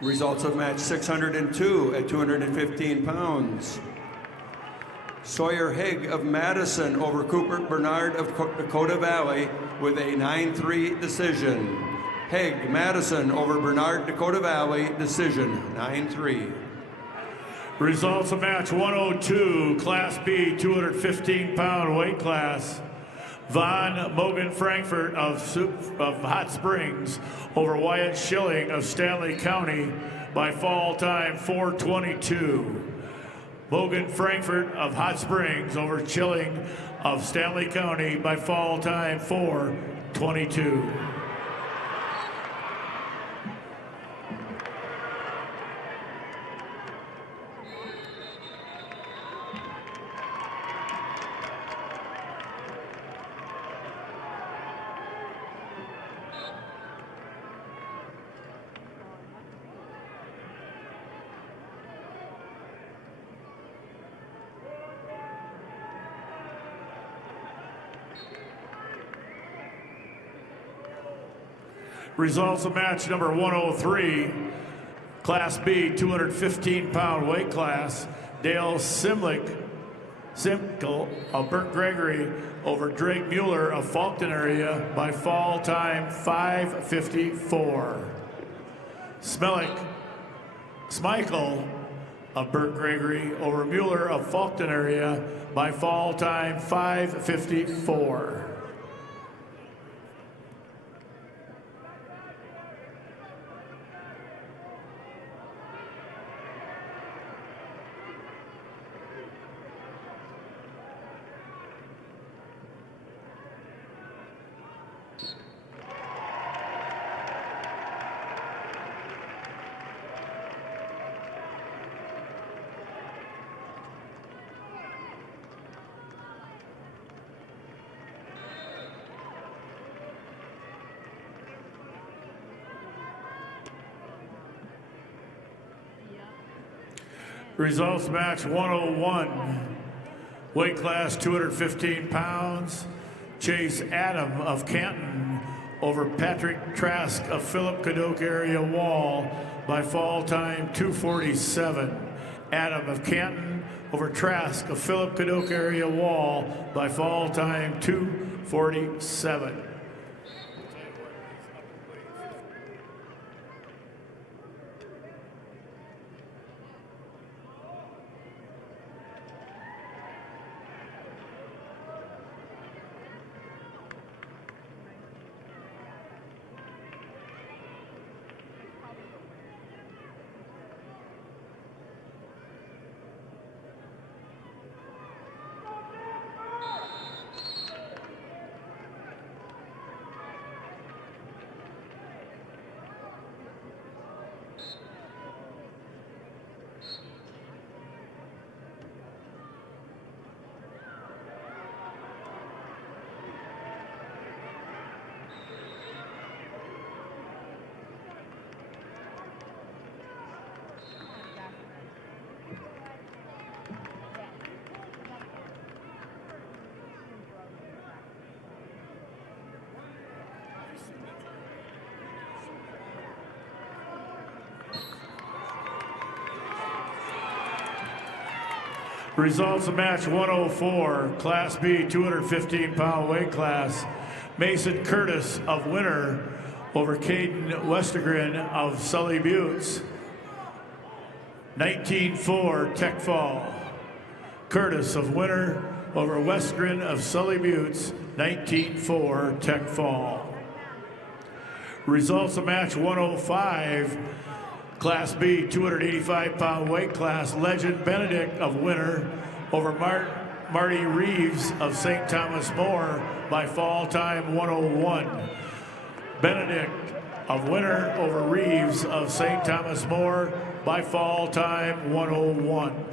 Results of match 602 at 215 pounds. Sawyer Haig of Madison over Cooper Bernard of Dakota Valley with a 9-3 decision. Haig, Madison over Bernard, Dakota Valley, decision, 9-3. Results of match 102, Class B, 215-pound weight class. Von Mogan Frankfurt of Hot Springs over Wyatt Schilling of Stanley County by fall time 4:22. Mogan Frankfurt of Hot Springs over Schilling of Stanley County by fall time 4:22. Results of match number 103, Class B, 215-pound weight class. Dale Simkel of Burnt Gregory over Drake Mueller of Faulkton area by fall time 5:54. Smichael of Burnt Gregory over Mueller of Faulkton area by fall time 5:54. Results match 101, weight class 215 pounds. Chase Adam of Canton over Patrick Trask of Philip Cadoc area Wall by fall time 2:47. Adam of Canton over Trask of Philip Cadoc area Wall by fall time 2:47. Results of match 104, Class B, 215-pound weight class. Mason Curtis of Winter over Caden Westergren of Sully Buttes. 19-4 Tech Fall. Curtis of Winter over Westgren of Sully Buttes, 19-4 Tech Fall. Results of match 105, Class B, 285-pound weight class, Legend Benedict of Winter over Marty Reeves of St. Thomas More by fall time 101. Benedict of Winter over Reeves of St. Thomas More by fall time 101.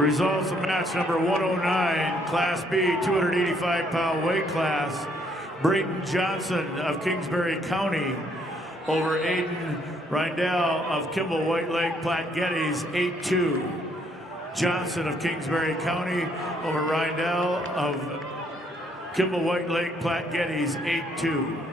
Results of match number 109, Class B, 285-pound weight class. Brayton Johnson of Kingsbury County over Aiden Rindell of Kimball White Lake Platte Geddes, 8-2. Johnson of Kingsbury County over Rindell of Kimball White Lake Platte Geddes, 8-2.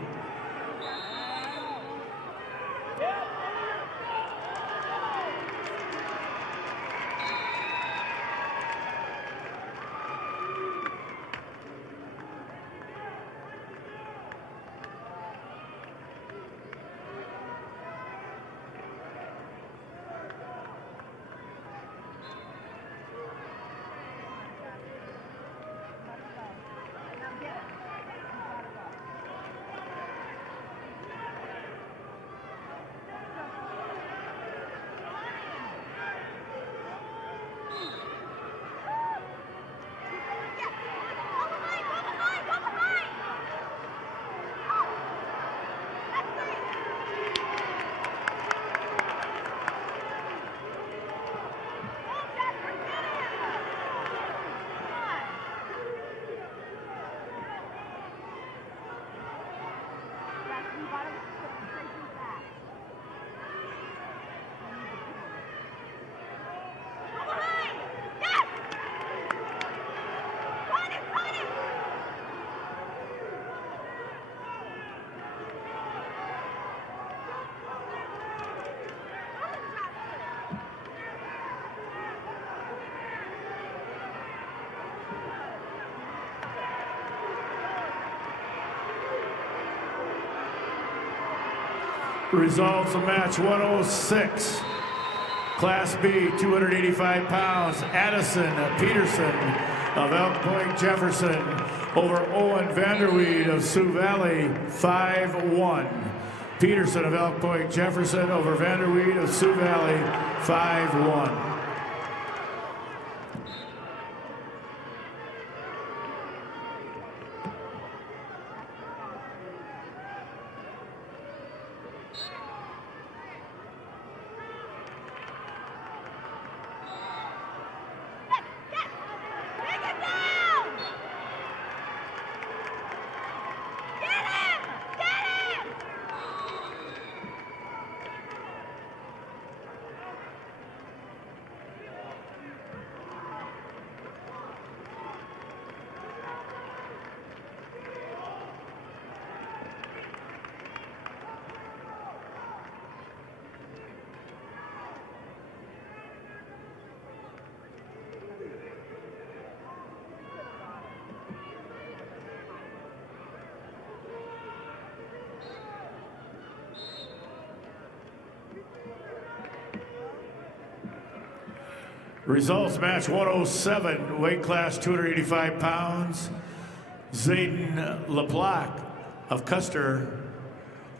Results of match 106. Class B, 285 pounds, Addison Peterson of Elk Point Jefferson over Owen Vanderweed of Sioux Valley, 5-1. Peterson of Elk Point Jefferson over Vanderweed of Sioux Valley, 5-1. Results match 107, weight class 285 pounds. Zayden LeBlanc of Custer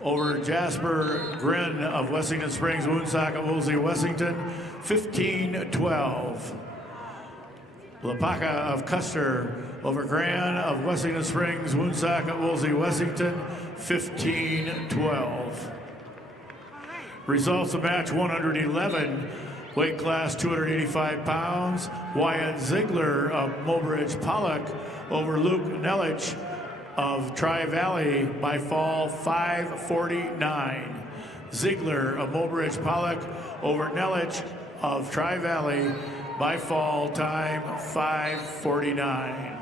over Jasper Grin of Wessington Springs, Woonsocket, Woolsey, Wessington, 15-12. LePaca of Custer over Gran of Wessington Springs, Woonsocket, Woolsey, Wessington, 15-12. Results of match 111, weight class 285 pounds. Wyatt Ziegler of Mobridge Pollock over Luke Nelich of Tri-Valley by fall 5:49. Ziegler of Mobridge Pollock over Nelich of Tri-Valley by fall time 5:49.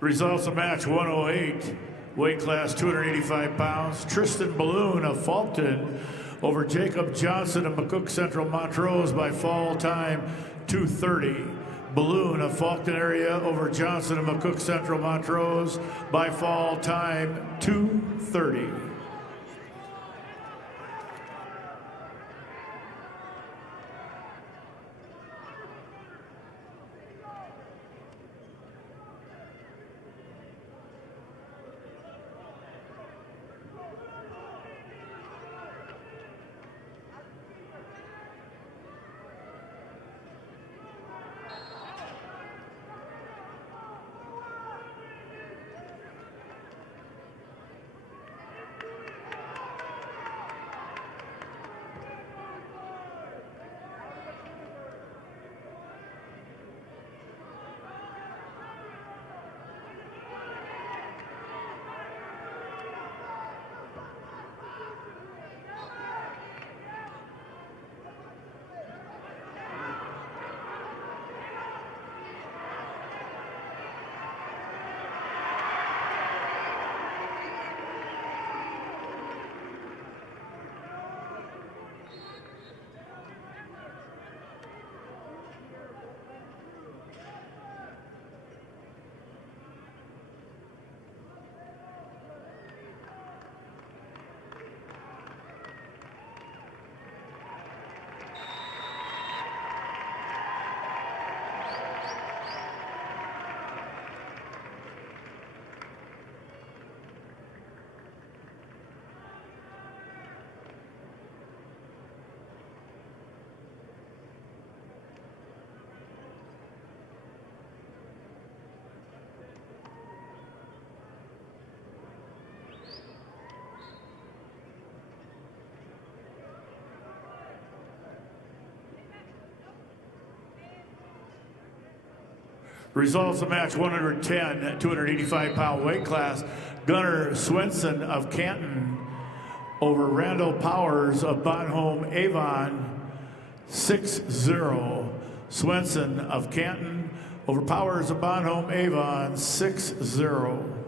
Results of match 108, weight class 285 pounds. Tristan Balloon of Faulkton over Jacob Johnson of McCook Central Montrose by fall time 2:30. Balloon of Faulkton area over Johnson of McCook Central Montrose by fall time 2:30. Results of match 110, 285-pound weight class. Gunnar Swenson of Canton over Randall Powers of Bonhomme Avon, 6-0. Swenson of Canton over Powers of Bonhomme Avon, 6-0.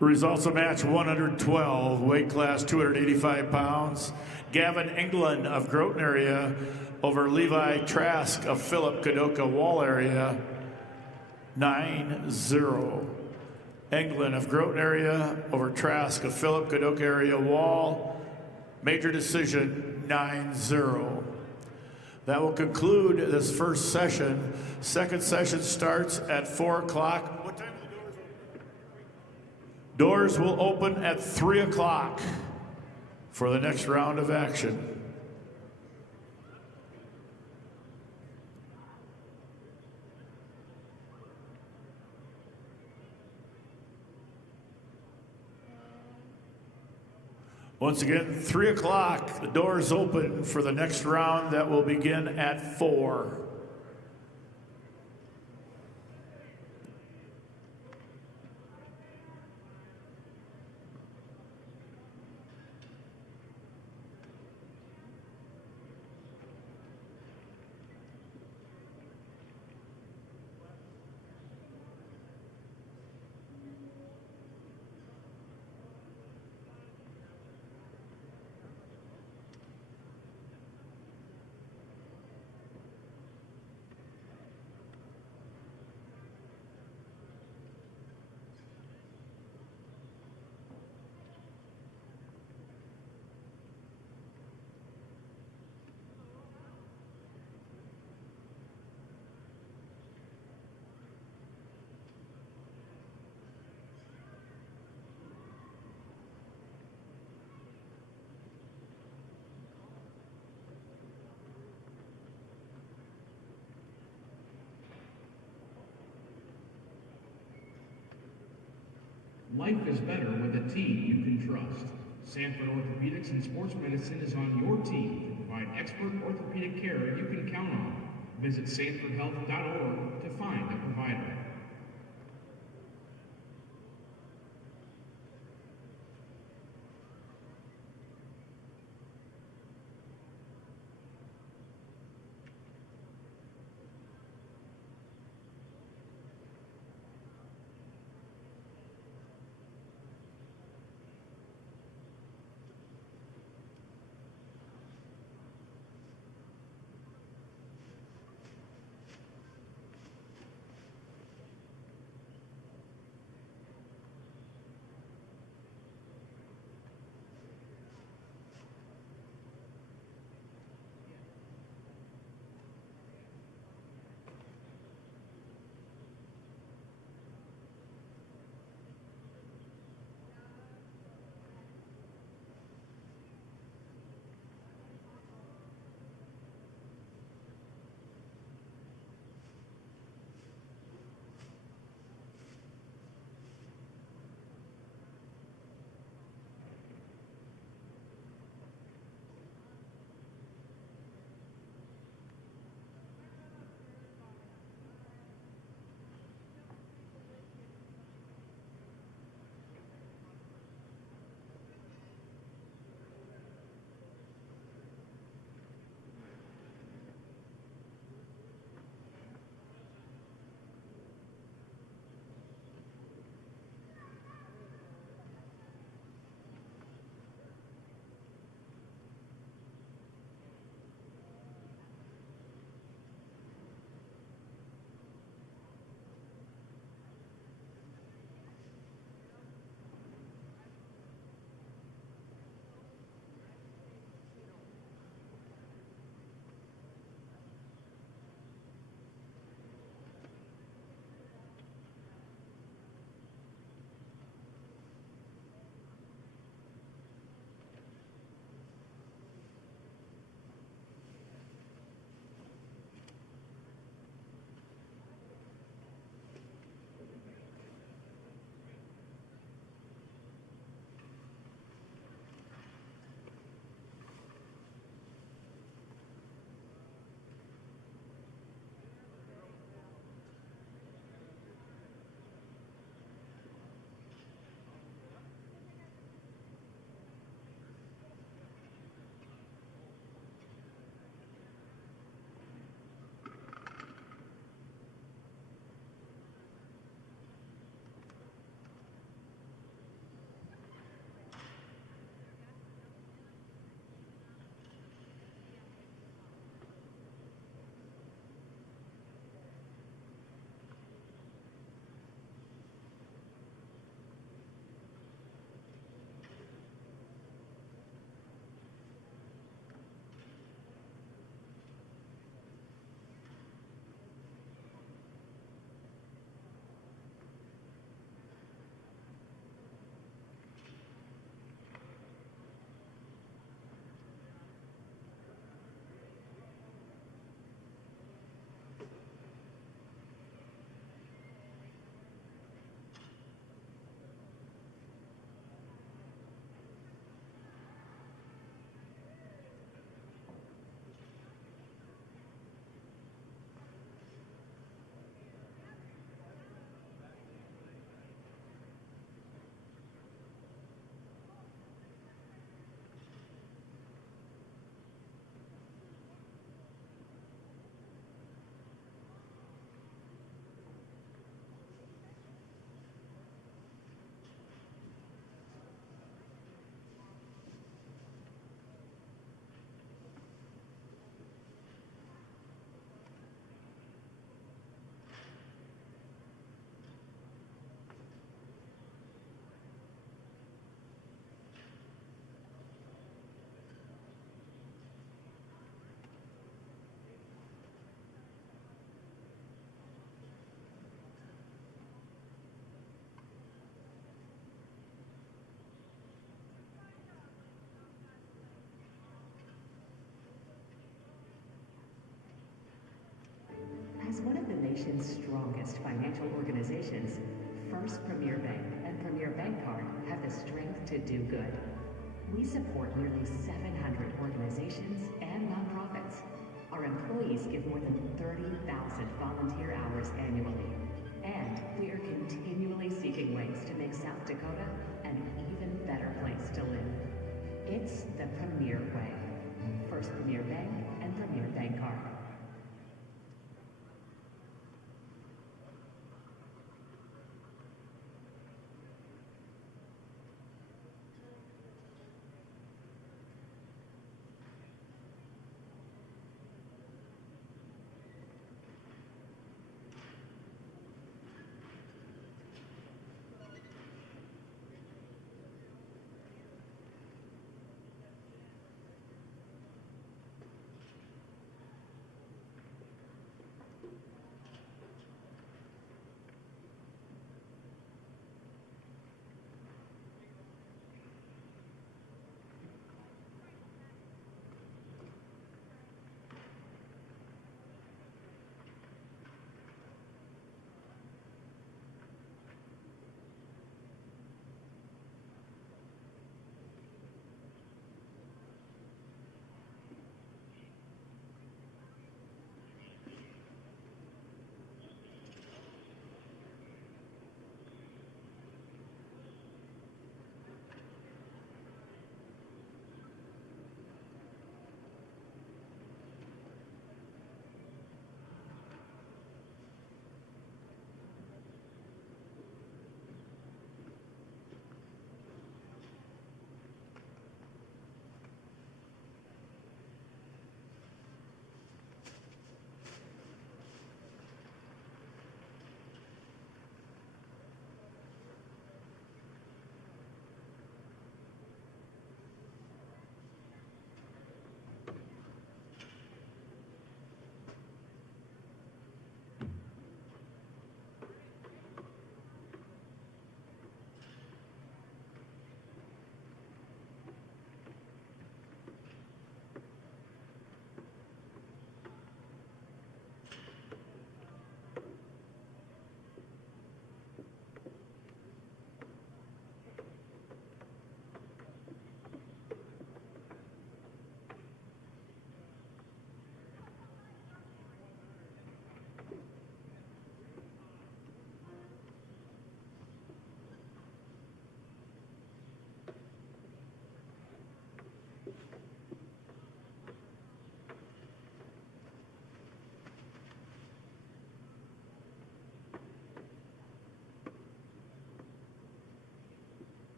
Results of match 112, weight class 285 pounds. Gavin England of Groton area over Levi Trask of Philip Kadoka Wall area, 9-0. England of Groton area over Trask of Philip Kadoka area Wall, major decision, 9-0. That will conclude this first session. Second session starts at 4 o'clock. What time will the doors open? Doors will open at 3 o'clock for the next round of action. Once again, 3 o'clock, the doors open for the next round that will begin at 4. Life is better with a team you can trust. Sanford Orthopedics and Sports Medicine is on your team to provide expert orthopedic care you can count on. Visit sanfordhealth.org to find a provider. nation's strongest financial organizations, First Premier Bank and Premier Bank Card have the strength to do good. We support nearly 700 organizations and nonprofits. Our employees give more than 30,000 volunteer hours annually. And we are continually seeking ways to make South Dakota an even better place to live. It's the Premier Way. First Premier Bank and Premier Bank Card.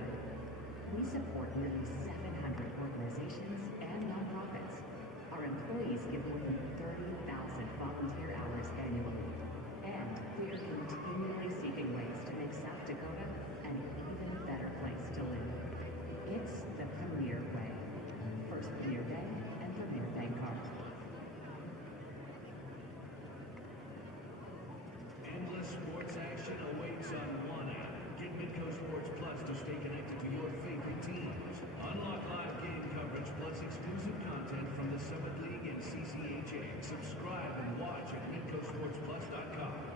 good. We support nearly 700 organizations and nonprofits. Our employees give more than 30,000 volunteer hours annually. And we are continually seeking ways to make South Dakota an even better place to live. It's the Premier Way. First Premier Day and Premier Bank Card. Endless sports action awaits on one app. Get Midco Sports Plus to stay connected to your favorite teams. Unlock live game coverage plus exclusive content from the Summit League and CCHA. Subscribe and watch at MidcoSportsPlus.com.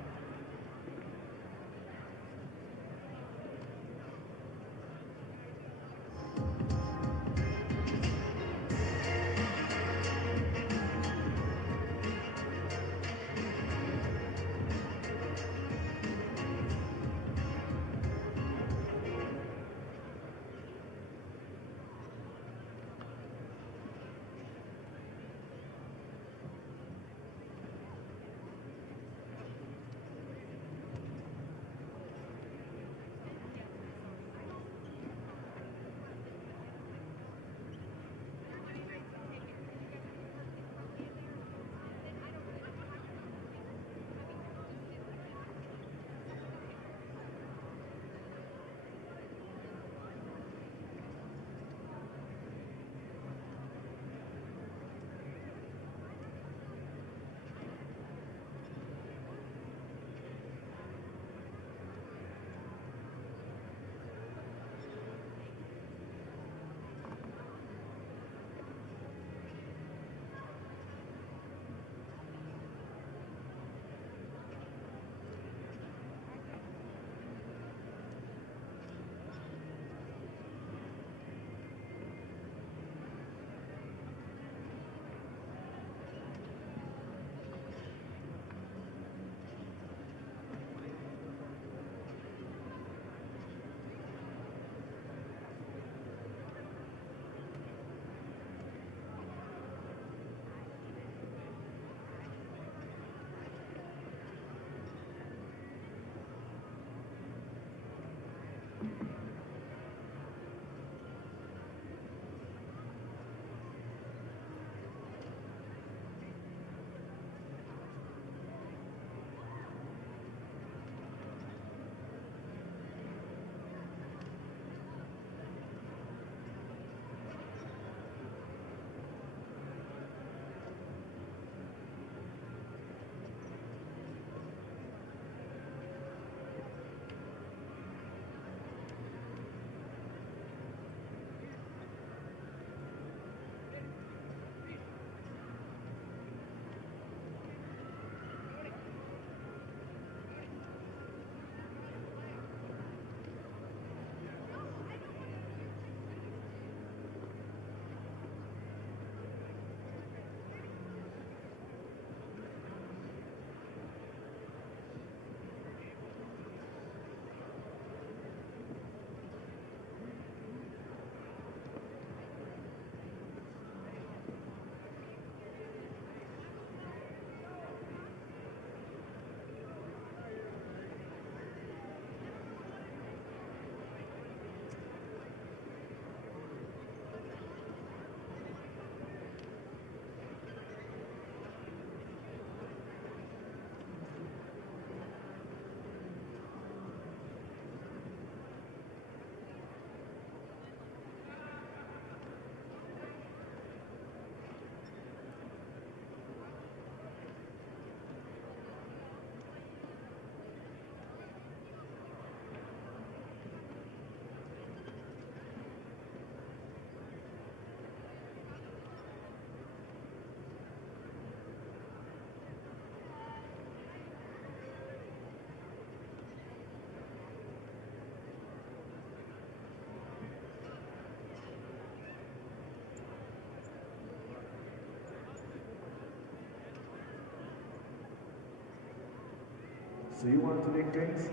So you want to make things?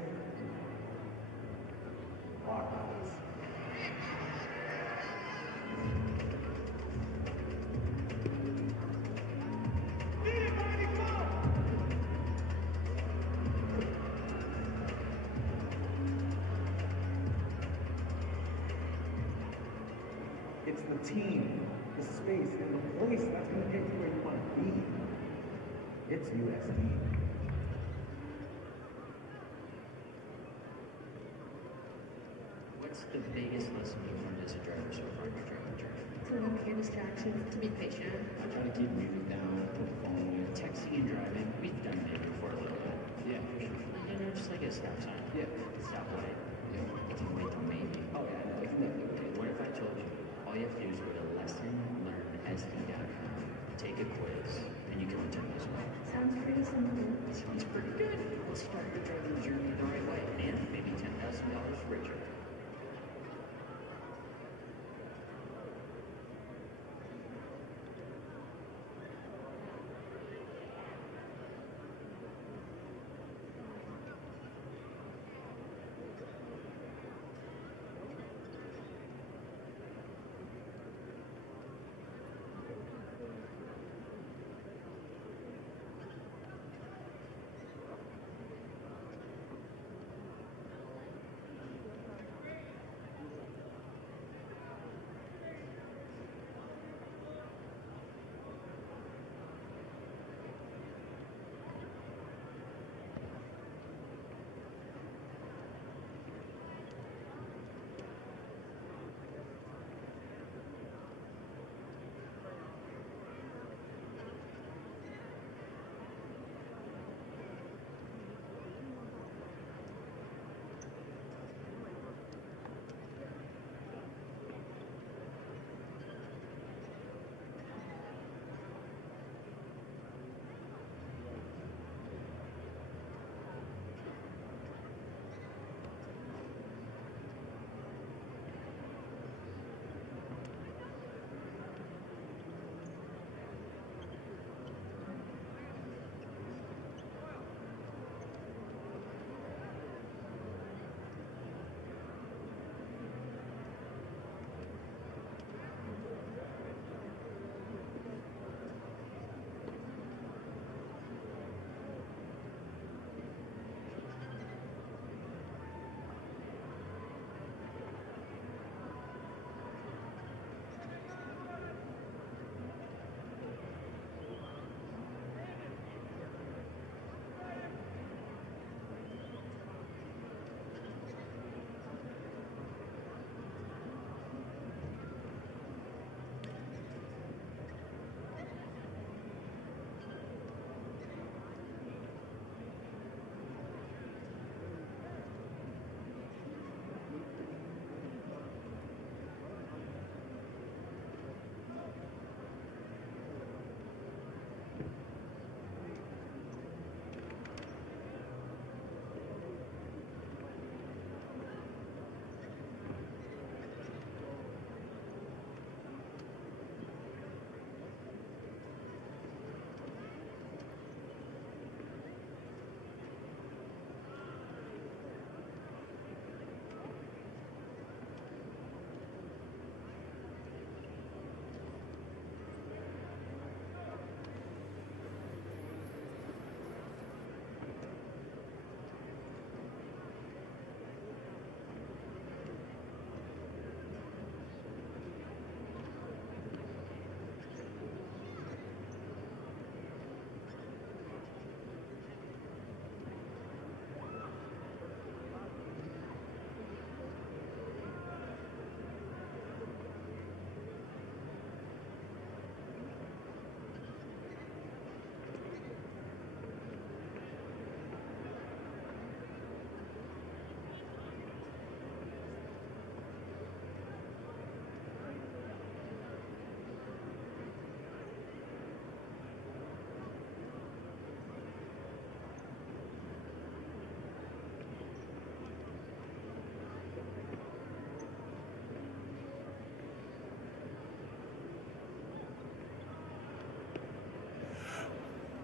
Walk with us. team, the space, and the place that's going to get you where you want to be. It's USD. What's the biggest lesson you learned as a driver so far in your driving journey? To look for distractions, to be patient. I try to keep music down, put the phone away. Texting and driving, we've done it before a little bit. Yeah, for sure. You know, just like a stop sign. Yeah. Stoplight. Yeah. It can wait till maybe. Oh, yeah, definitely. Okay, what if I told you all you have to do is go to lessonlearnsd.com, take a quiz, and you can return this way? Sounds pretty simple. Sounds pretty good. Let's start your driving journey the right way and maybe $10,000 richer.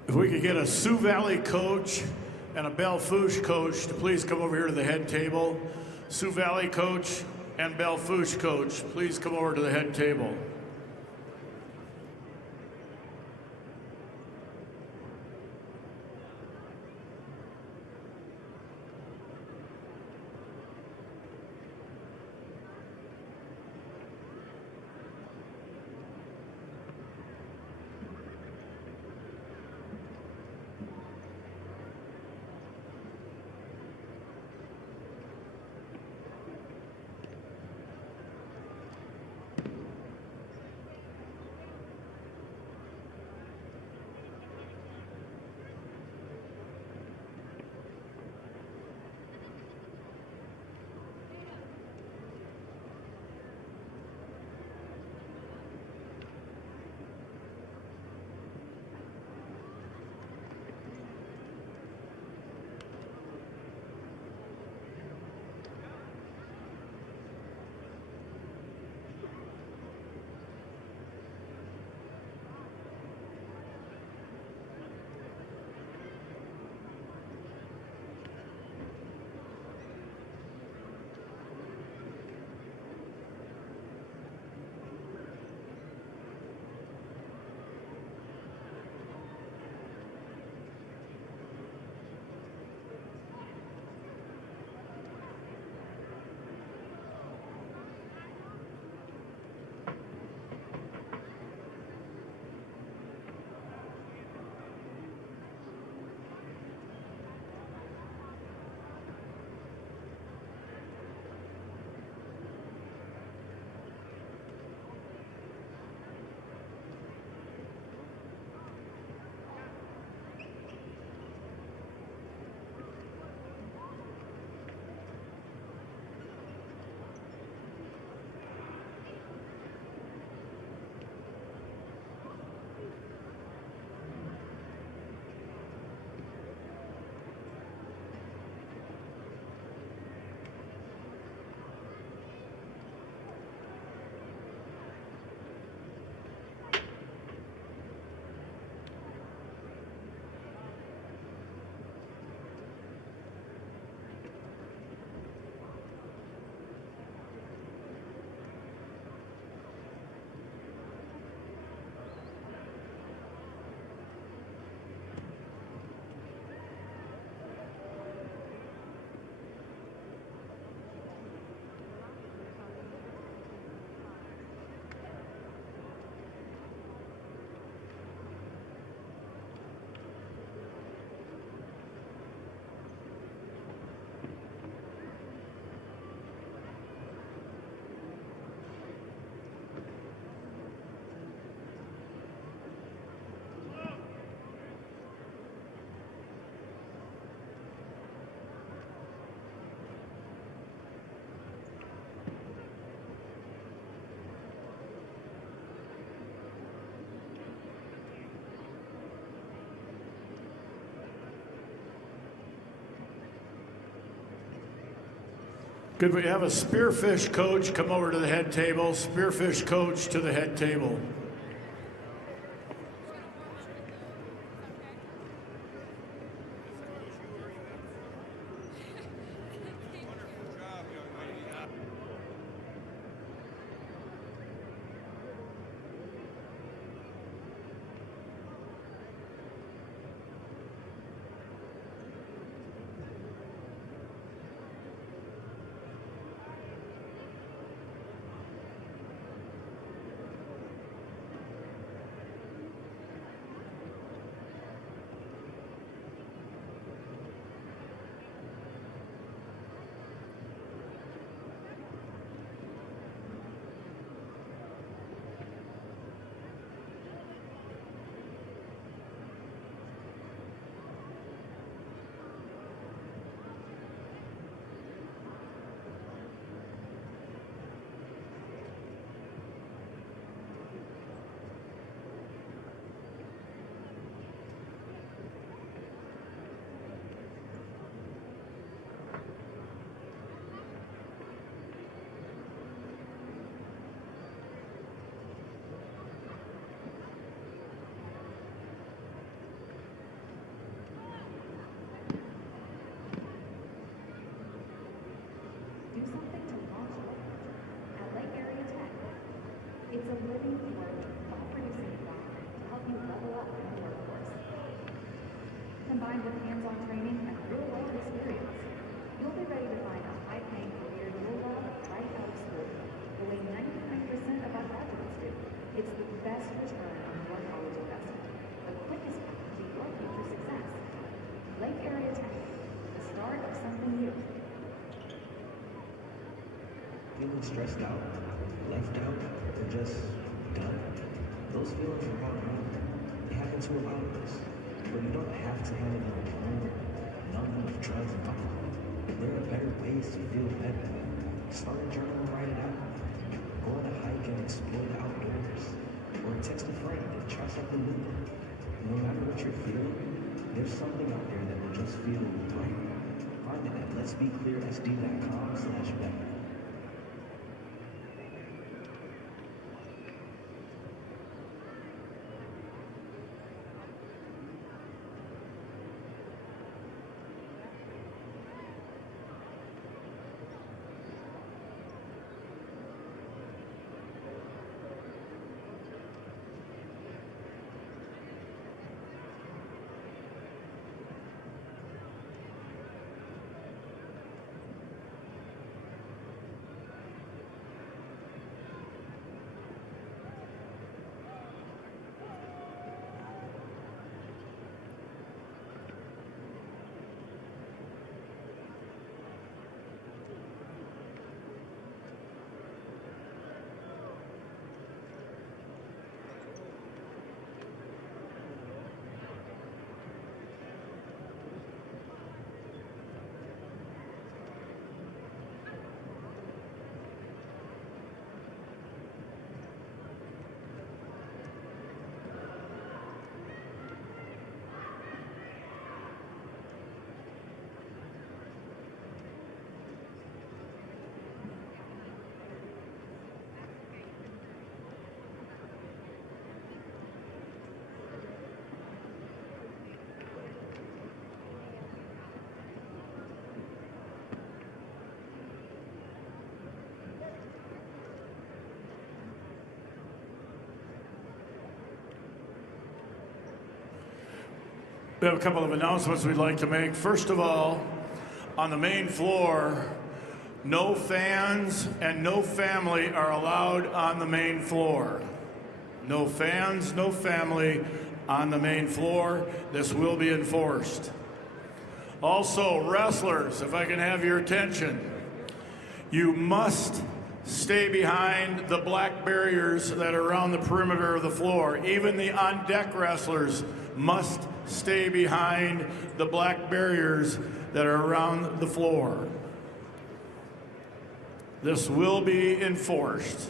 If we could get a Sioux Valley coach and a Belle Fourche coach to please come over here to the head table. Sioux Valley coach and Belle Fourche coach, please come over to the head table. Could we have a spearfish coach come over to the head table? Spearfish coach to the head table. Do something to launch it. At Lake Area Tech, it's a living, working, thought-producing environment to help you level up in the workforce. Combined with hands-on training and real-world experience, you'll be ready to find a high-paying career you'll love right out of school, the way 99% of our graduates do. It's the best return on your college investment, the quickest path to your future success. Lake Area Tech, the start of something new. Feeling stressed out, left out, or just done? Those feelings are all normal. They happen to a lot of us. But you don't have to handle them alone, numb with drugs and alcohol. There are better ways to feel better. Start a journal and write it out. Go on a hike and explore the outdoors. Or text a friend and try something new. No matter what you're feeling, there's something out there that will just feel right. Find it at letsbeclearsd.com/better. We have a couple of announcements we'd like to make. First of all, on the main floor, no fans and no family are allowed on the main floor. No fans, no family on the main floor. This will be enforced. Also, wrestlers, if I can have your attention, you must stay behind the black barriers that are around the perimeter of the floor. Even the on-deck wrestlers must stay behind the black barriers that are around the floor. This will be enforced.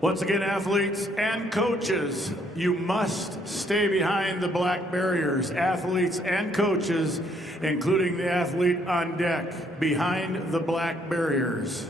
Once again, athletes and coaches, you must stay behind the black barriers. Athletes and coaches, including the athlete on deck, behind the black barriers.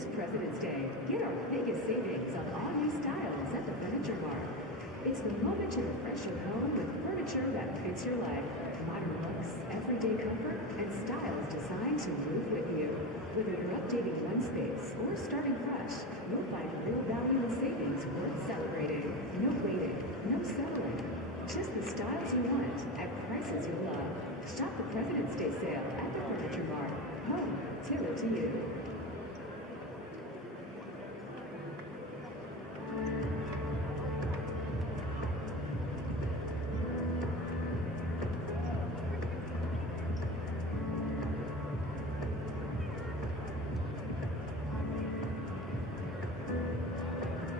This President's Day, get our biggest savings on all new styles at the Furniture Mart. It's the moment to refresh your home with furniture that fits your life. Modern looks, everyday comfort, and styles designed to move with you. Whether you're updating one space or starting fresh, you'll find real value and savings worth celebrating. No waiting, no settling. Just the styles you want at prices you love. Shop the President's Day sale at the Furniture Mart. Home, tailored to you.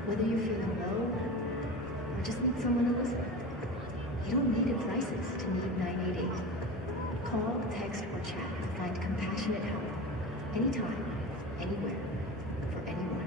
Whether you're feeling low or just need someone to listen, you don't need advices to need 988. Call, text, or chat to find compassionate help anytime, anywhere, for anyone.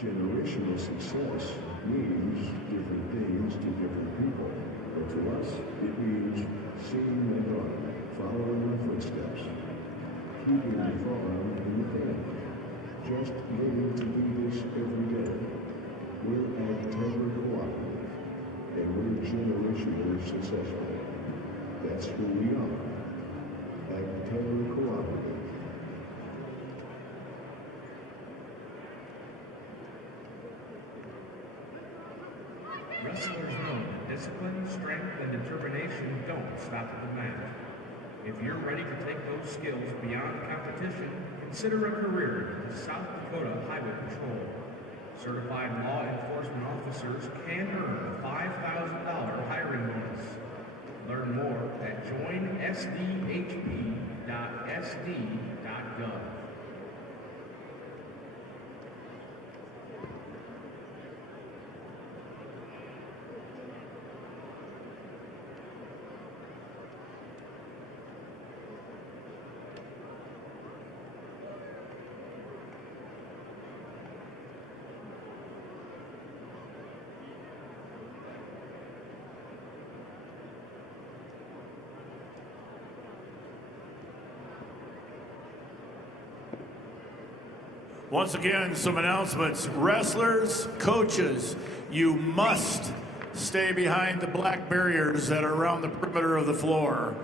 Generational success means different things to different people, but to us, it means seeing the garden, following our footsteps, keeping the farm in the family, just learning to do this every day. We're Ag Timber Cooperative, and we're generationally successful. That's who we are. Ag Timber Cooperative. Wrestlers know that discipline, strength, and determination don't stop at the mat. If you're ready to take those skills beyond competition, consider a career in South Dakota Highway Patrol. Certified law enforcement officers can earn a $5,000 hiring bonus. Learn more at joinsdhp.sd.gov. Once again, some announcements. Wrestlers, coaches, you must stay behind the black barriers that are around the perimeter of the floor.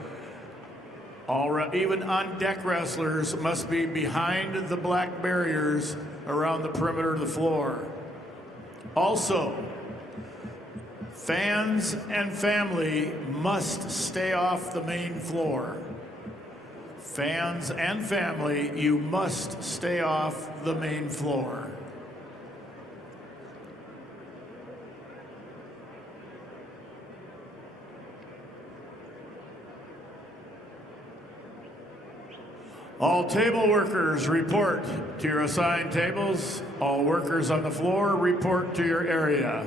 Even on-deck wrestlers must be behind the black barriers around the perimeter of the floor. Also, fans and family must stay off the main floor. Fans and family, you must stay off the main floor. All table workers report to your assigned tables. All workers on the floor report to your area.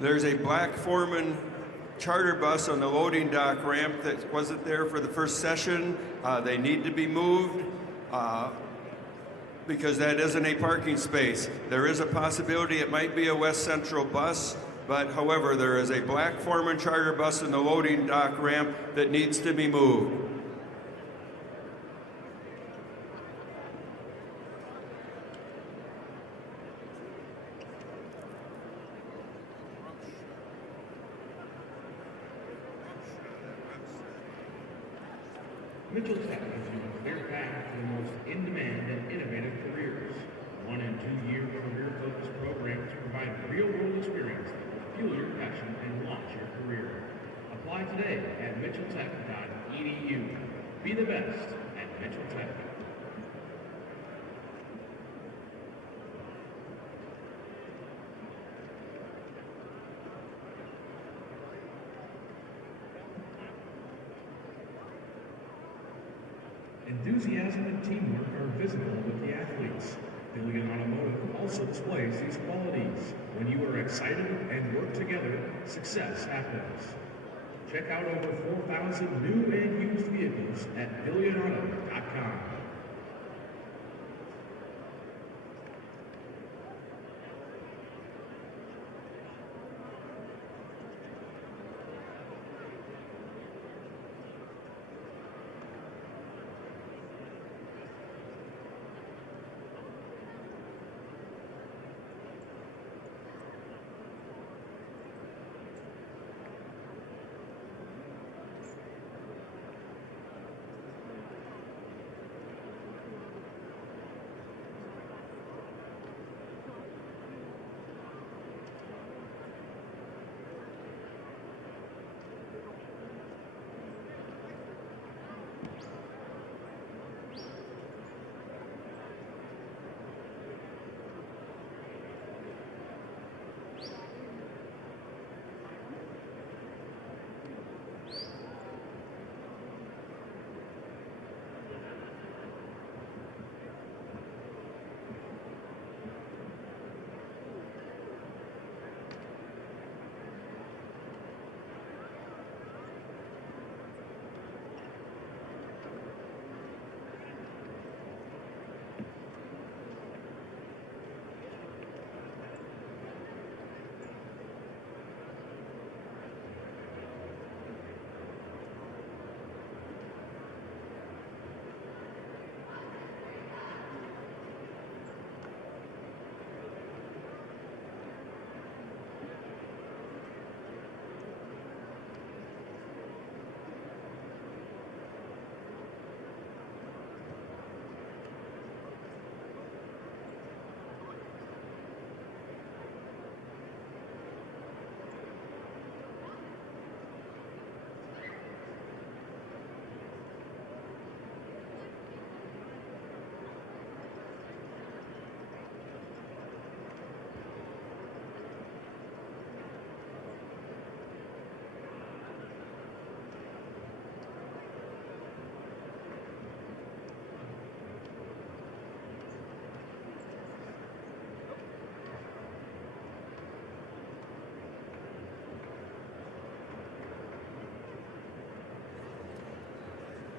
There's a Black Foreman charter bus on the loading dock ramp that wasn't there for the first session. They need to be moved. because that isn't a parking space. There is a possibility it might be a West Central bus, but however, there is a Black Foreman charter bus in the loading dock ramp that needs to be moved. Mitchell Tech gives you a clear path to the most in-demand and innovative careers. 1- and 2-year career-focused programs provide real-world experience that will fuel your passion and launch your career. Apply today at mitchelltech.edu. Be the best at Mitchell Tech. Enthusiasm and teamwork are visible with the athletes. Billion Automotive also displays these qualities. When you are excited and work together, success happens. Check out over 4,000 new and used vehicles at billionauto.com.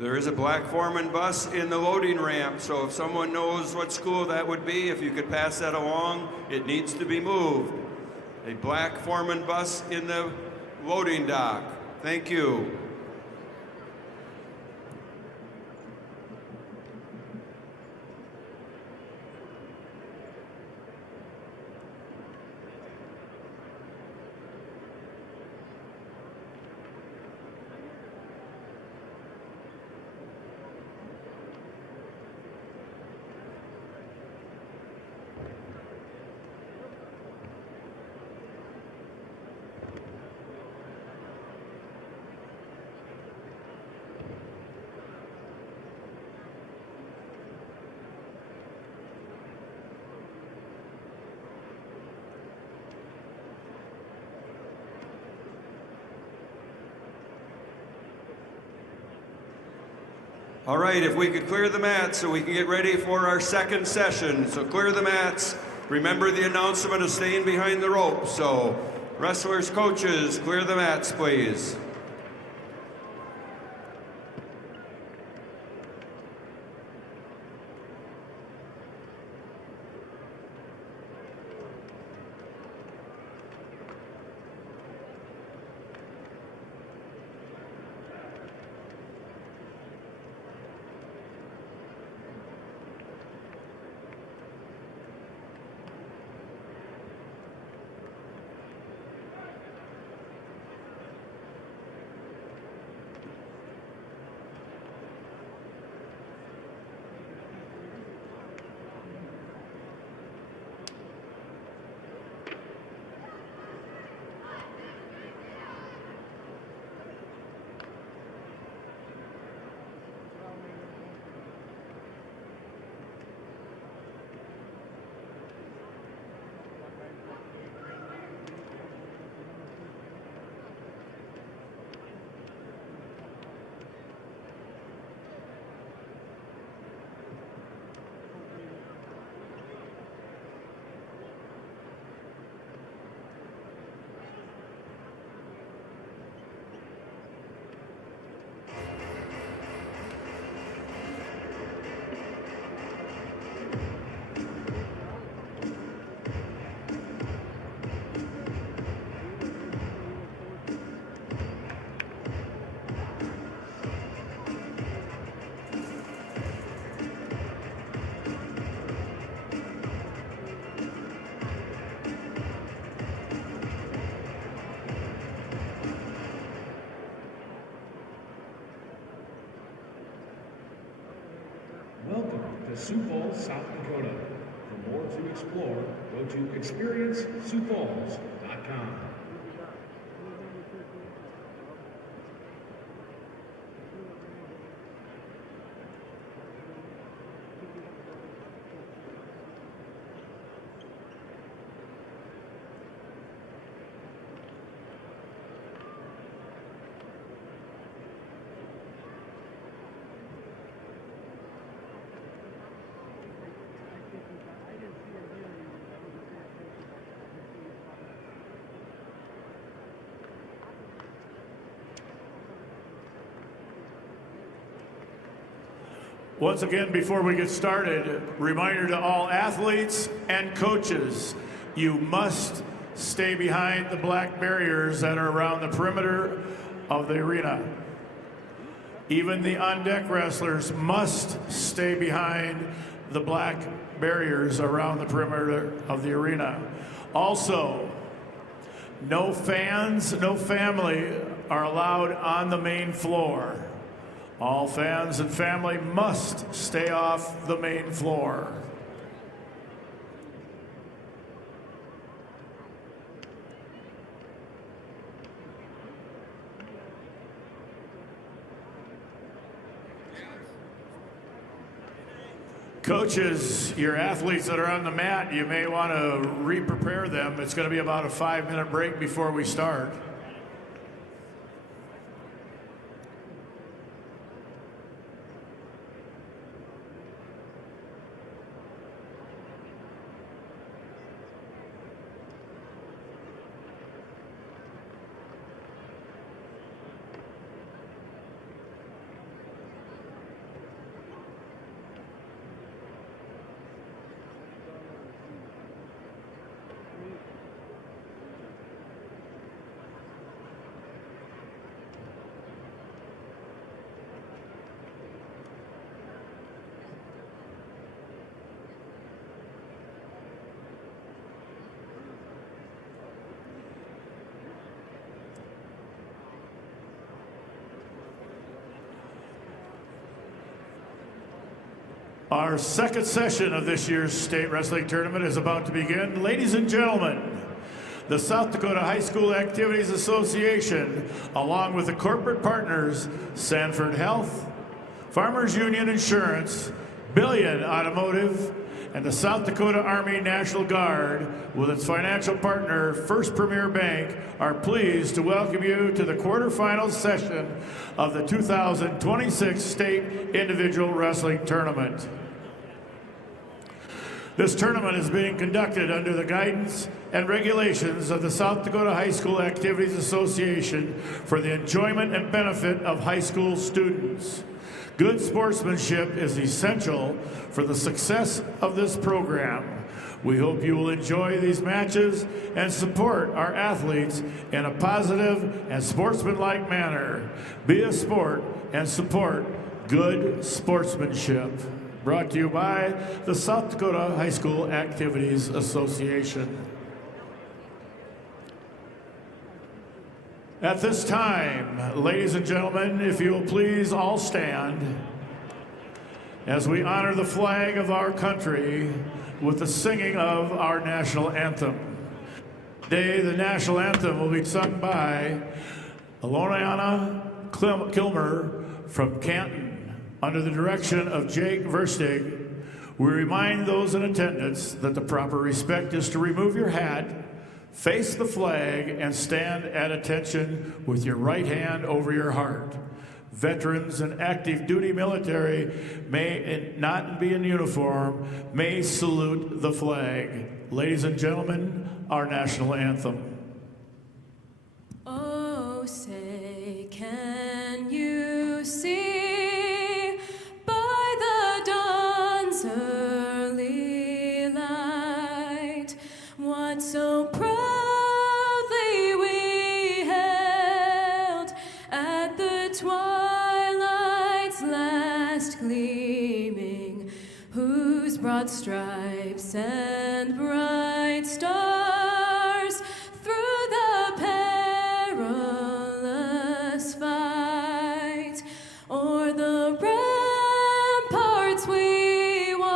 There is a Black Foreman bus in the loading ramp, so if someone knows what school that would be, if you could pass that along, it needs to be moved. A Black Foreman bus in the loading dock. Thank you. All right, if we could clear the mats so we can get ready for our second session. So clear the mats. Remember the announcement of staying behind the rope. So wrestlers, coaches, clear the mats, please. to Sioux Falls, South Dakota. For more to explore, go to experienceSiouxFalls.com. Once again, before we get started, reminder to all athletes and coaches, you must stay behind the black barriers that are around the perimeter of the arena. Even the on-deck wrestlers must stay behind the black barriers around the perimeter of the arena. Also, no fans, no family are allowed on the main floor. All fans and family must stay off the main floor. Coaches, your athletes that are on the mat, you may want to re-prepare them. It's going to be about a 5-minute break before we start. Our second session of this year's state wrestling tournament is about to begin. Ladies and gentlemen, the South Dakota High School Activities Association, along with the corporate partners, Sanford Health, Farmers Union Insurance, Billion Automotive, and the South Dakota Army National Guard, with its financial partner, First Premier Bank, are pleased to welcome you to the quarterfinal session of the 2026 State Individual Wrestling Tournament. This tournament is being conducted under the guidance and regulations of the South Dakota High School Activities Association for the enjoyment and benefit of high school students. Good sportsmanship is essential for the success of this program. We hope you will enjoy these matches and support our athletes in a positive and sportsmanlike manner. Be a sport and support good sportsmanship. Brought to you by the South Dakota High School Activities Association. At this time, ladies and gentlemen, if you will please all stand as we honor the flag of our country with the singing of our national anthem. Today, the national anthem will be sung by Aloniana Kilmer from Canton. Under the direction of Jake Verstig, we remind those in attendance that the proper respect is to remove your hat, face the flag, and stand at attention with your right hand over your heart. Veterans and active duty military may not be in uniform, may salute the flag. Ladies and gentlemen, our national anthem. Oh, say, can you see by the dawn's early light what so proudly we held at the twilight's last gleaming, whose broad stripes and bright stars through the perilous fight o'er the ramparts we watched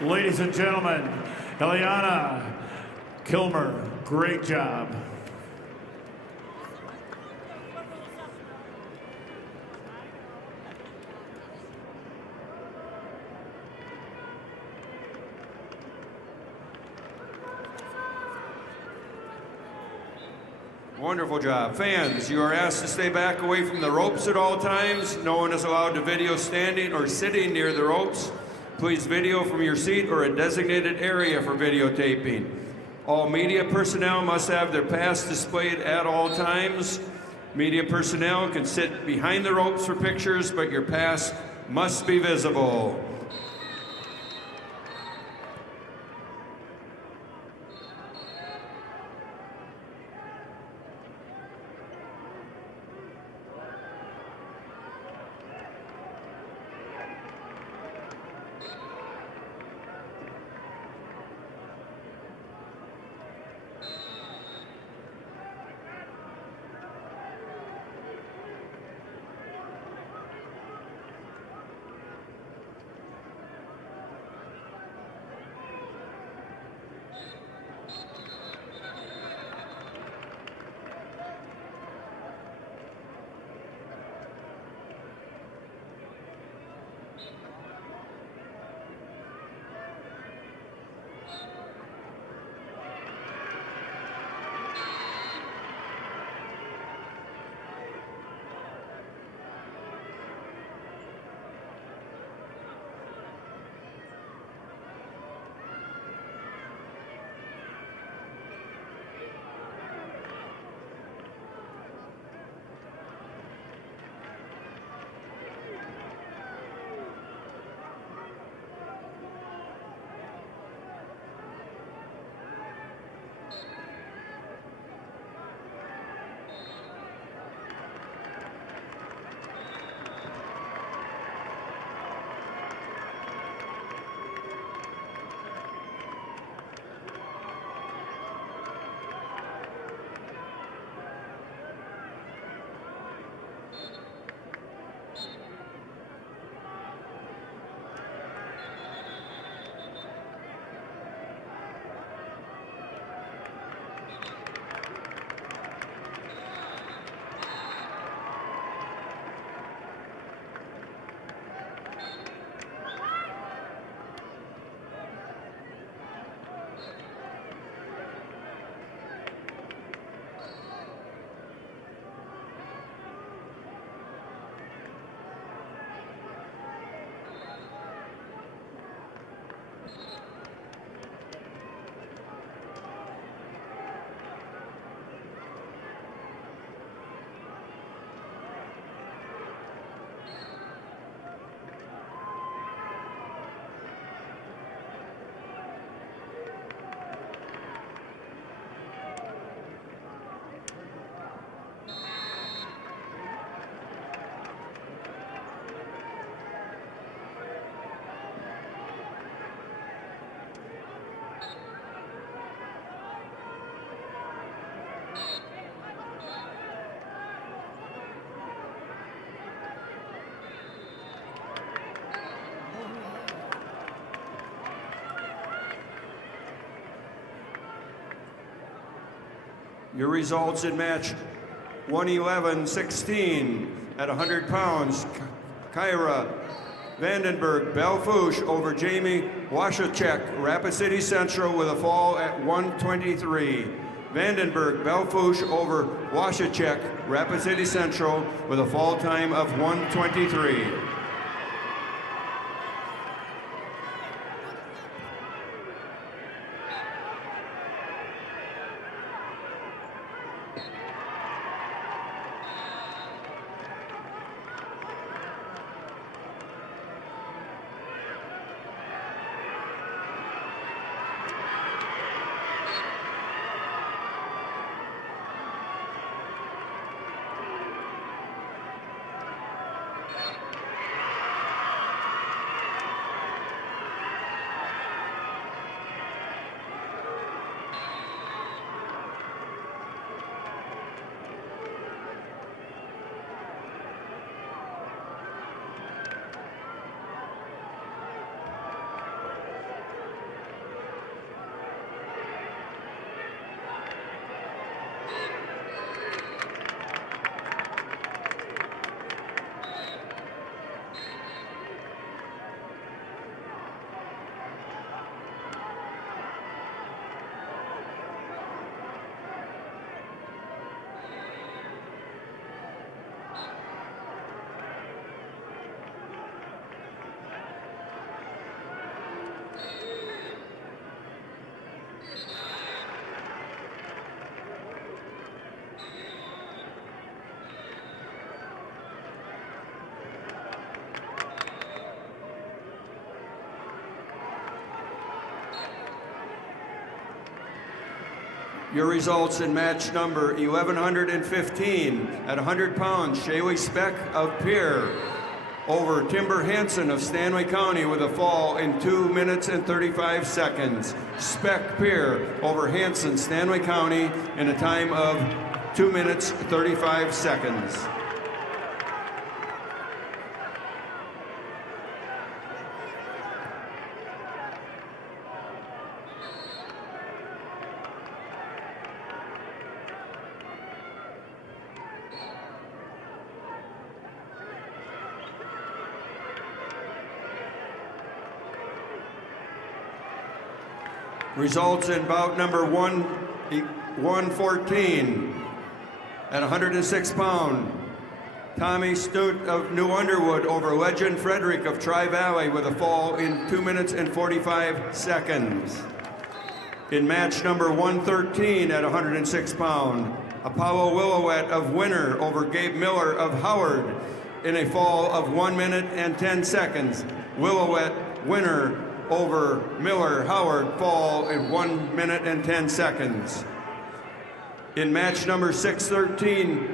Ladies and gentlemen, Eliana Kilmer, great job. Wonderful job. Fans, you are asked to stay back away from the ropes at all times. No one is allowed to video standing or sitting near the ropes. Please video from your seat or a designated area for videotaping. All media personnel must have their pass displayed at all times. Media personnel can sit behind the ropes for pictures, but your pass must be visible. Your results in match 111-16 at 100 pounds. Kyra Vandenberg Belfouche over Jamie Washachek, Rapid City Central with a fall at 123. Vandenberg Belfouche over Washachek, Rapid City Central with a fall time of 123. Your results in match number 1115 at 100 pounds, Shaylee Speck of Pierre over Timber Hansen of Stanley County with a fall in 2 minutes and 35 seconds. Speck Pierre over Hansen, Stanley County in a time of 2 minutes 35 seconds. Results in bout number 114 at 106 pound. Tommy Stute of New Underwood over Legend Frederick of Tri-Valley with a fall in 2 minutes and 45 seconds. In match number 113 at 106 pound, Apollo Willowet of Winner over Gabe Miller of Howard in a fall of 1 minute and 10 seconds. Willowet, Winner over Miller, Howard, fall in 1 minute and 10 seconds. In match number 613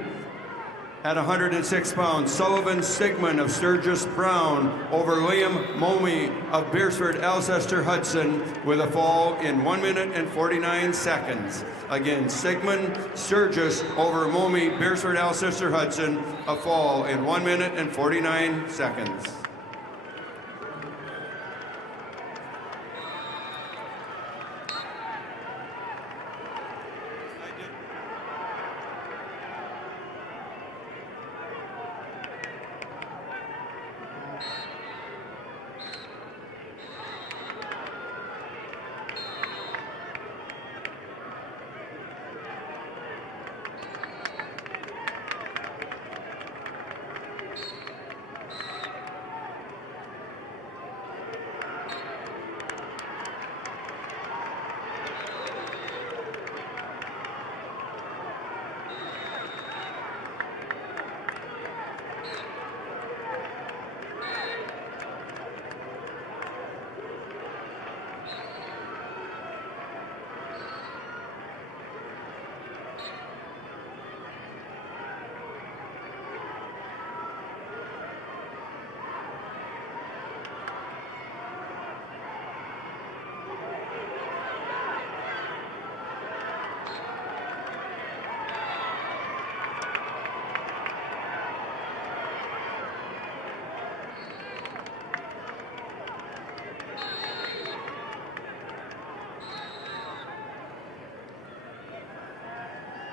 at 106 pounds, Sullivan Stigman of Sturgis Brown over Liam Momey of Beersford Alcester Hudson with a fall in 1 minute and 49 seconds. Again, Stigman Sturgis over Momey Beersford Alcester Hudson, a fall in 1 minute and 49 seconds.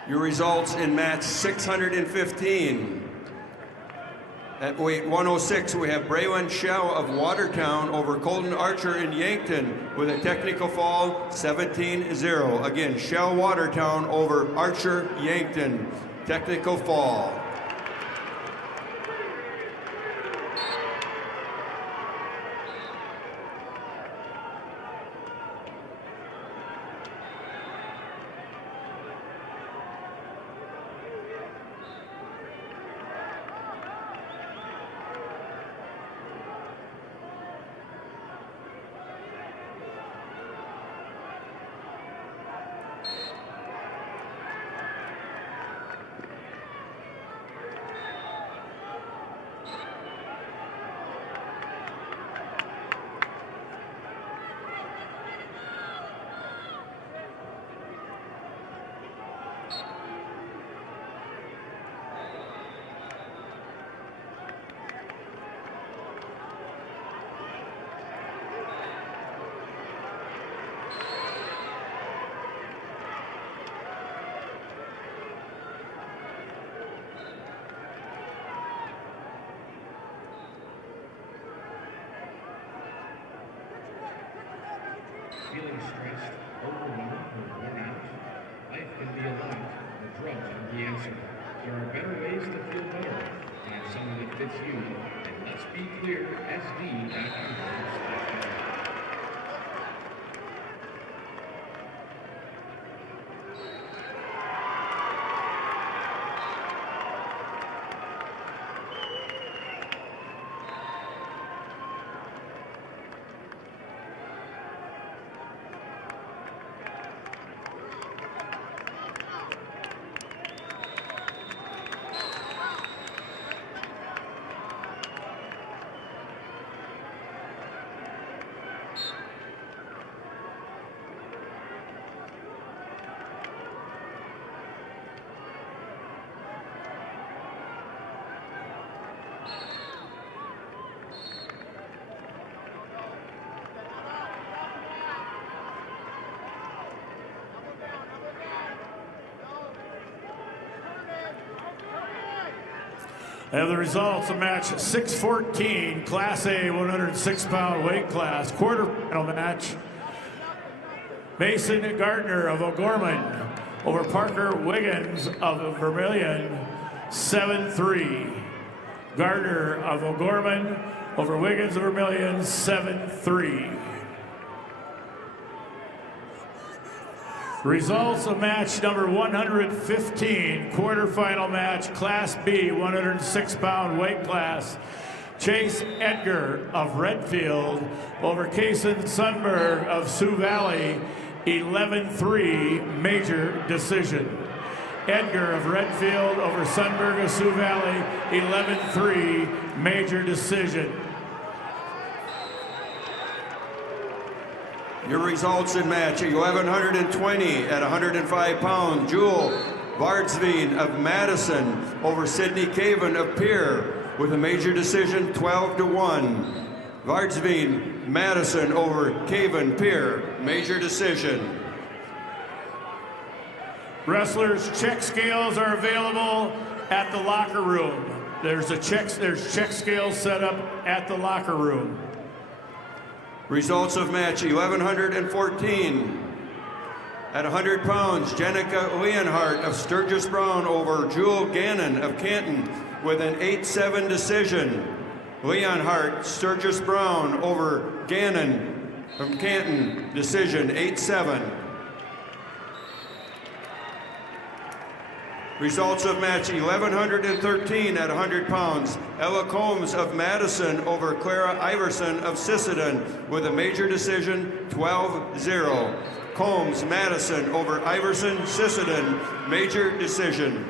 Your results in match 615. At weight 106, we have Braylon Shell of Watertown over Colton Archer in Yankton with a technical fall 17-0. Again, Shell Watertown over Archer Yankton, technical fall. Feeling stressed, overwhelmed, or worn out? Life can be a lot, but drugs aren't the answer. There are better ways to feel better. Find someone that fits you at Let's Be Clear SD.com. And the results of match 614, Class A 106-pound weight class, quarterfinal match. Mason Gardner of O'Gorman over Parker Wiggins of Vermilion, 7-3. Gardner of O'Gorman over Wiggins of Vermilion, 7-3. Results of match number 115, quarterfinal match, Class B, 106-pound weight class. Chase Edgar of Redfield over Kason Sundberg of Sioux Valley, 11-3, major decision. Edgar of Redfield over Sundberg of Sioux Valley, 11-3, major decision. Your results in match 1120 at 105 pounds. Jewel Vardsveen of Madison over Sidney Caven of Pierre with a major decision, 12-1. Vardsveen, Madison over Caven, Pierre, major decision. Wrestlers' check scales are available at the locker room. There's check scales set up at the locker room. Results of match 1114. At 100 pounds, Jenica Leonhardt of Sturgis Brown over Jewel Gannon of Canton with an 8-7 decision. Leonhardt, Sturgis Brown over Gannon from Canton, decision 8-7. Results of match 1113 at 100 pounds. Ella Combs of Madison over Clara Iverson of Sisseton with a major decision, 12-0. Combs, Madison over Iverson, Sisseton, major decision.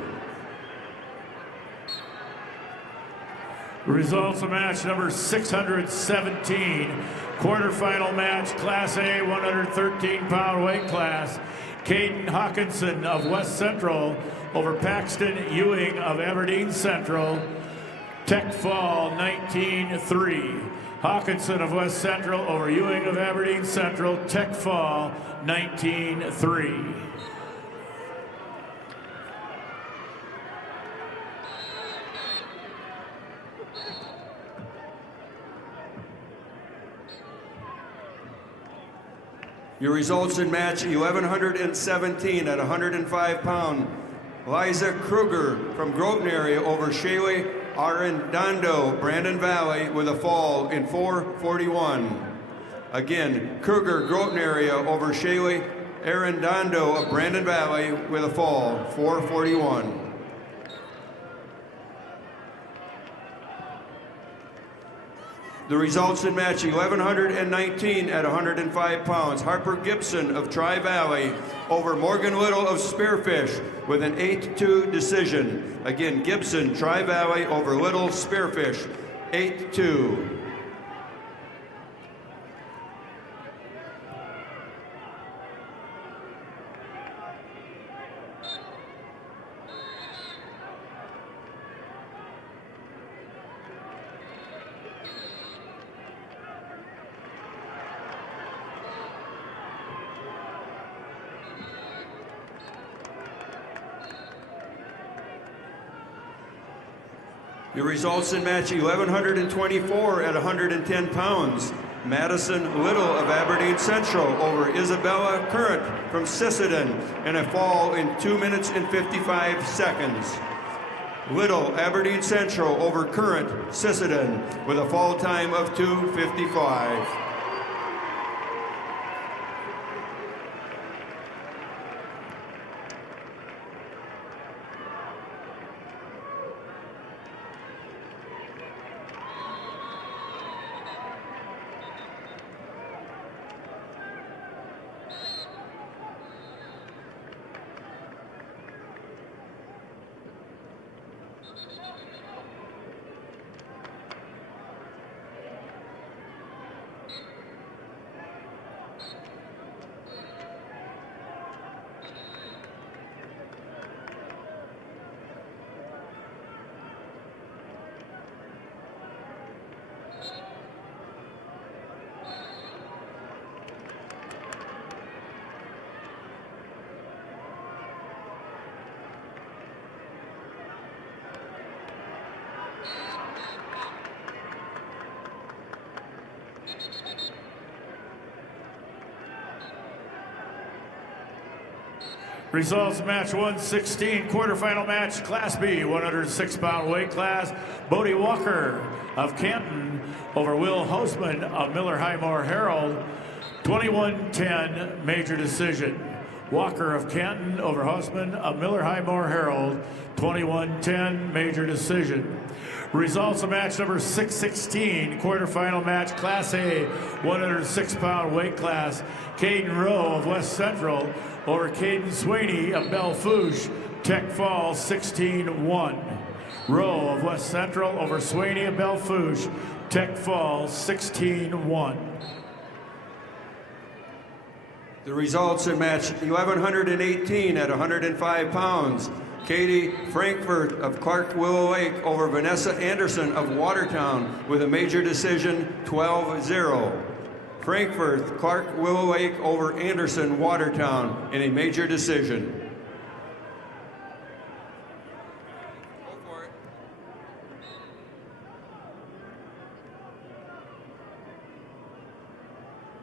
Results of match number 617, quarterfinal match, Class A, 113-pound weight class. Caden Hawkinson of West Central over Paxton Ewing of Aberdeen Central, Tech Fall 19-3. Hawkinson of West Central over Ewing of Aberdeen Central, Tech Fall 19-3. Your results in match 1117 at 105 pound. Liza Kruger from Groton area over Shaylee Arendando, Brandon Valley with a fall in 4:41. Again, Kruger, Groton area over Shaylee Arendando of Brandon Valley with a fall, 4:41. The results in match 1119 at 105 pounds. Harper Gibson of Tri-Valley over Morgan Little of Spearfish with an 8-2 decision. Again, Gibson, Tri-Valley over Little Spearfish, 8-2. Your results in match 1124 at 110 pounds. Madison Little of Aberdeen Central over Isabella Current from Sisseton in a fall in 2 minutes and 55 seconds. Little, Aberdeen Central over Current, Sisseton with a fall time of 2:55. Results match 116, quarterfinal match, Class B, 106-pound weight class. Bodie Walker of Canton over Will Hostman of Miller Highmore Herald, 21-10 major decision. Walker of Canton over Hostman of Miller Highmore Herald, 21-10 major decision. Results of match number 616, quarterfinal match, Class A, 106-pound weight class. Caden Rowe of West Central over Caden Sweeney of Belle-Fourche, Tech Falls, 16-1. Rowe of West Central over Sweeney of Belle-Fourche, Tech Falls, 16-1. The results in match 1118 at 105 pounds. Katie Frankfurt of Clark Willow Lake over Vanessa Anderson of Watertown with a major decision, 12-0. Frankfurt, Clark Willow Lake over Anderson, Watertown in a major decision.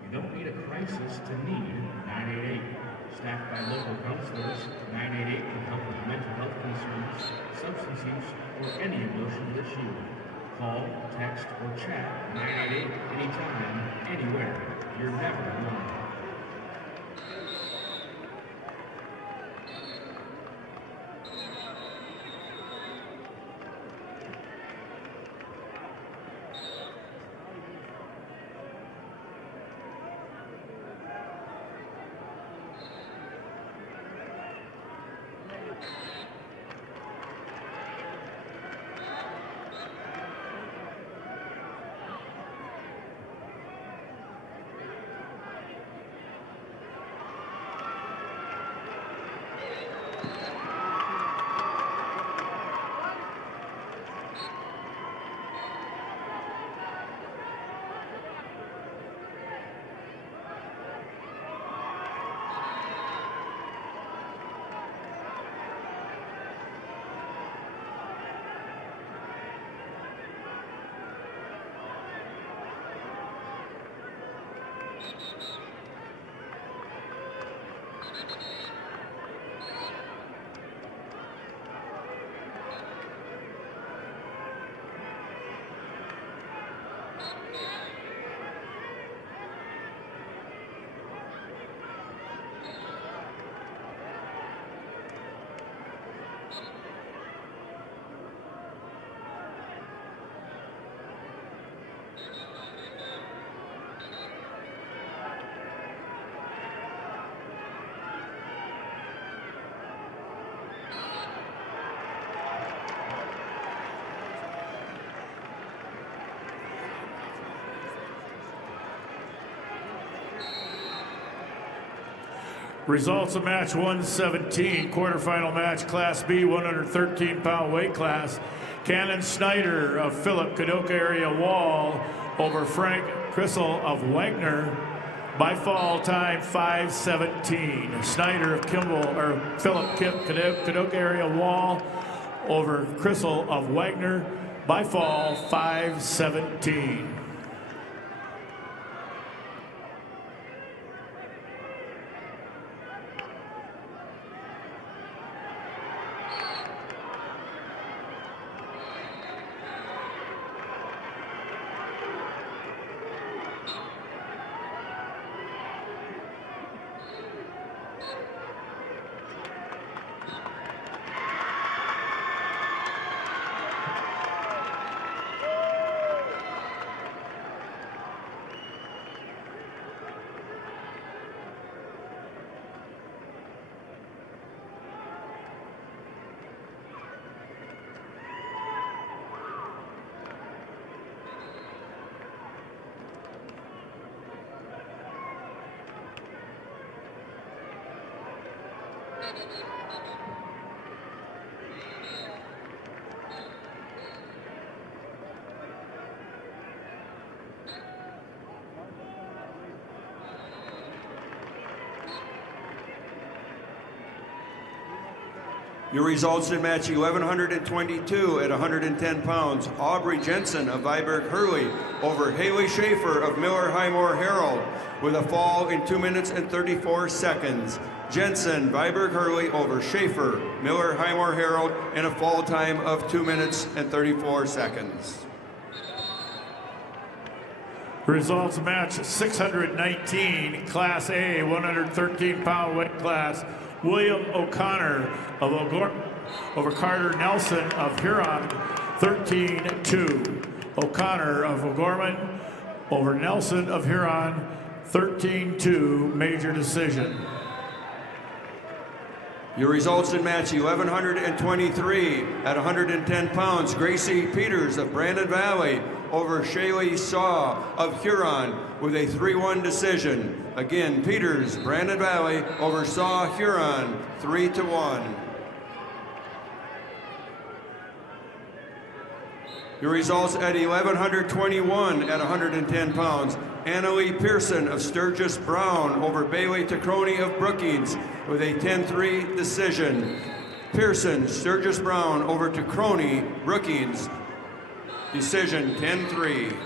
You don't need a crisis to need 988. Staffed by local counselors, 988 can help with mental health concerns, substance use, or any emotional issue. Call, text, or chat 988 anytime, anywhere. You're never alone. Results of match 117, quarterfinal match, Class B, 113-pound weight class. Cannon Snyder of Philip Kadoka area Wall over Frank Crissel of Wagner. By fall time 5:17. Snyder of Philip Kadoka area Wall over Crissel of Wagner. By fall 5:17. Your results in match 1122 at 110 pounds. Aubrey Jensen of Viborg Hurley over Haley Schaefer of Miller Highmore Herald with a fall in 2 minutes and 34 seconds. Jensen, Viborg Hurley over Schaefer, Miller Highmore Herald in a fall time of 2 minutes and 34 seconds. Results of match 619, Class A, 113-pound weight class. William O'Connor of O'Gorman over Carter Nelson of Huron, 13-2. O'Connor of O'Gorman over Nelson of Huron, 13-2, major decision. Your results in match 1123 at 110 pounds. Gracie Peters of Brandon Valley over Shaylee Saw of Huron with a 3-1 decision. Again, Peters, Brandon Valley over Saw Huron, 3-1. Your results at 1121 at 110 pounds. Annalie Pearson of Sturgis Brown over Bailey Tacroni of Brookings with a 10-3 decision. Pearson, Sturgis Brown over Tacroni, Brookings, decision 10-3.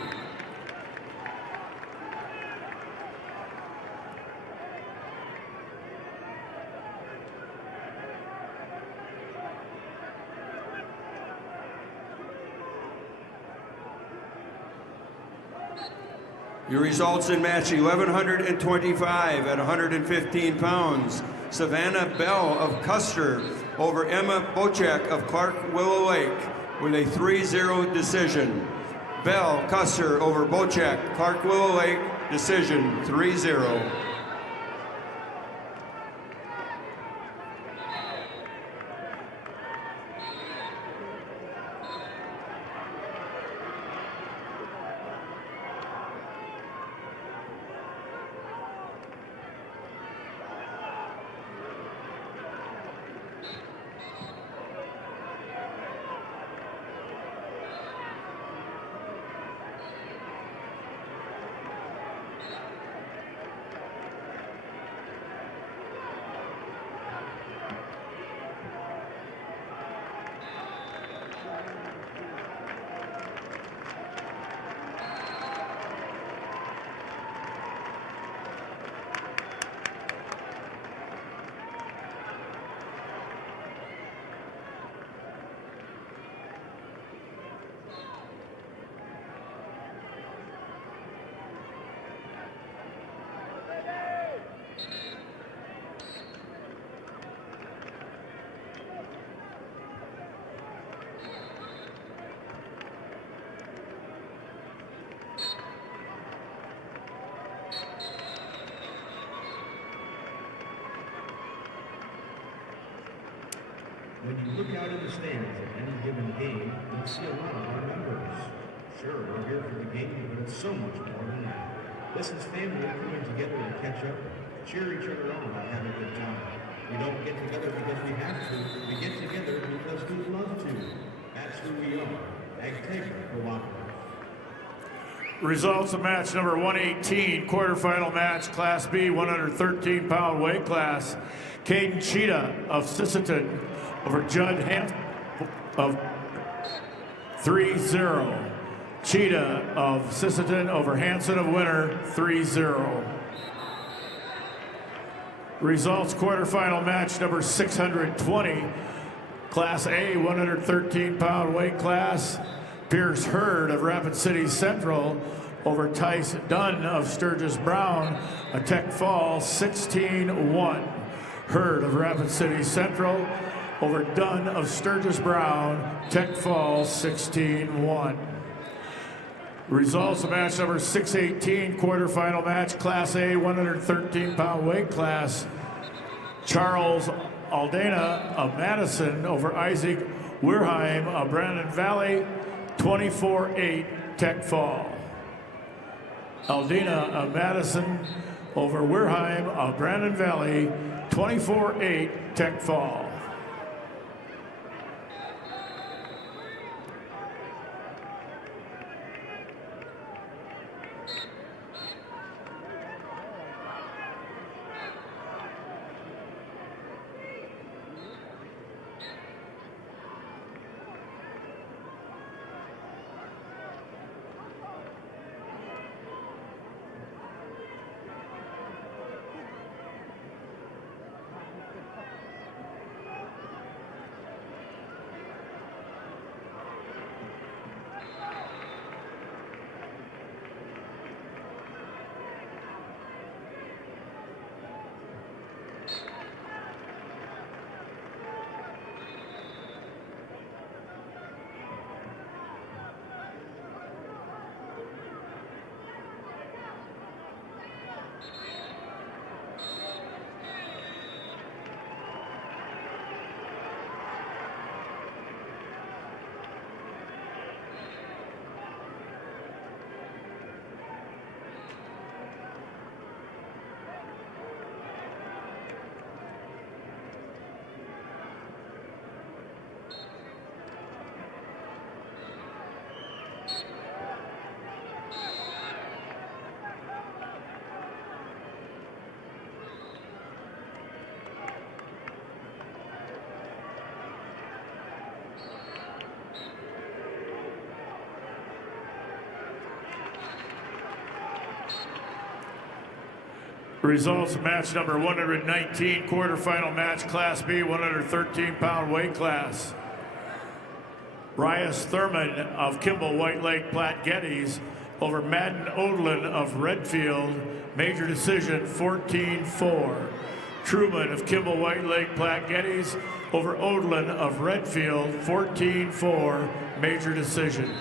Your results in match 1125 at 115 pounds. Savannah Bell of Custer over Emma Bochek of Clark Willow Lake with a 3-0 decision. Bell, Custer over Bochek, Clark Willow Lake, decision 3-0. When you look out in the stands at any given game, you'll see a lot of our members. Sure, we're here for the game, but it's so much more than that. This is family coming together to catch up, cheer each other on, and have a good time. We don't get together because we have to. We get together because we love to. That's who we are. Agtegra Cooperative. Results of match number 118, quarterfinal match, Class B, 113-pound weight class. Caden Cheetah of Sisseton over Judd Hanson of 3-0. Cheetah of Sisseton over Hanson of Winter, 3-0. Results quarterfinal match number 620, Class A, 113-pound weight class. Pierce Hurd of Rapid City Central over Tice Dunn of Sturgis Brown, a Tech Fall, 16-1. Hurd of Rapid City Central over Dunn of Sturgis Brown, Tech Fall, 16-1. Results of match number 618, quarterfinal match, Class A, 113-pound weight class. Charles Aldana of Madison over Isaac Weirheim of Brandon Valley, 24-8, Tech Fall. Aldana of Madison over Weirheim of Brandon Valley, 24-8, Tech Fall. Results of match number 119, quarterfinal match, Class B, 113-pound weight class. Ryas Thurman of Kimball White Lake Platte Geddes over Madden Odlin of Redfield, major decision 14-4. Truman of Kimball White Lake Platte Geddes over Odlin of Redfield, 14-4, major decision.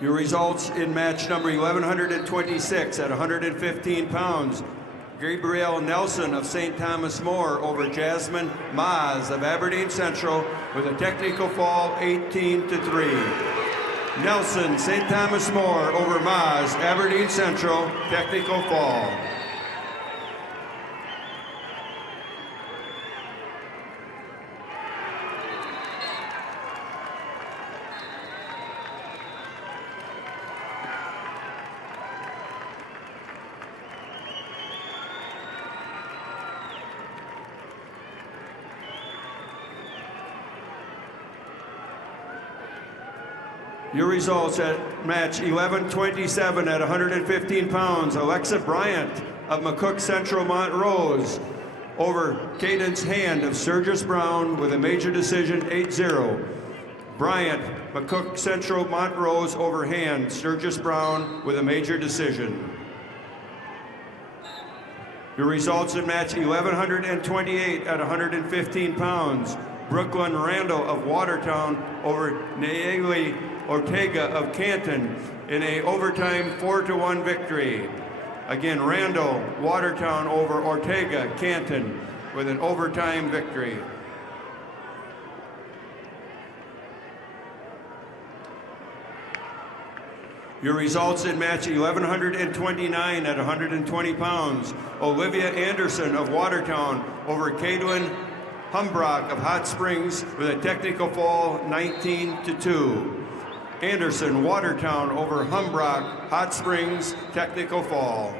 Your results in match number 1126 at 115 pounds. Gabrielle Nelson of St. Thomas More over Jasmine Maz of Aberdeen Central with a technical fall 18-3. Nelson, St. Thomas More over Maz, Aberdeen Central, technical fall. Your results at match 1127 at 115 pounds. Alexa Bryant of McCook Central Montrose over Cadence Hand of Sturgis Brown with a major decision 8-0. Bryant, McCook Central Montrose over Hand, Sturgis Brown with a major decision. Your results in match 1128 at 115 pounds. Brooklyn Randall of Watertown over Nayeli Ortega of Canton in a overtime 4-1 victory. Again, Randall, Watertown over Ortega, Canton with an overtime victory. Your results in match 1129 at 120 pounds. Olivia Anderson of Watertown over Caitlin Humbrock of Hot Springs with a technical fall 19-2. Anderson, Watertown over Humbrock, Hot Springs, technical fall.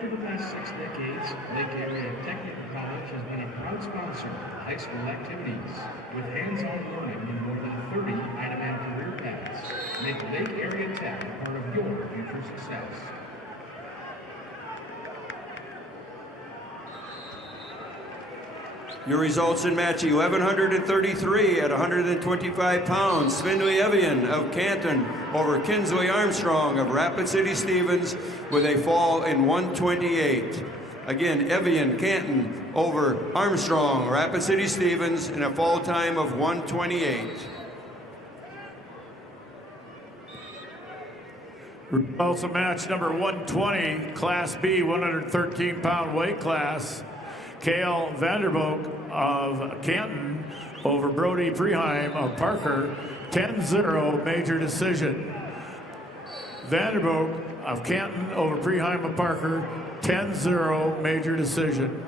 For the past 6 decades, Lake Area Technical College has been a proud sponsor of high school activities. With hands-on learning in more than 30 Ironman career paths, make Lake Area Tech a part of your future success. Your results in match 1133 at 125 pounds. Finley Evian of Canton over Kinsley Armstrong of Rapid City Stevens with a fall in 128. Again, Evian Canton over Armstrong, Rapid City Stevens in a fall time of 128. Also match number 120, Class B, 113-pound weight class. Kale Vanderboek of Canton over Brody Preheim of Parker, 10-0 major decision. Vanderboek of Canton over Preheim of Parker, 10-0 major decision.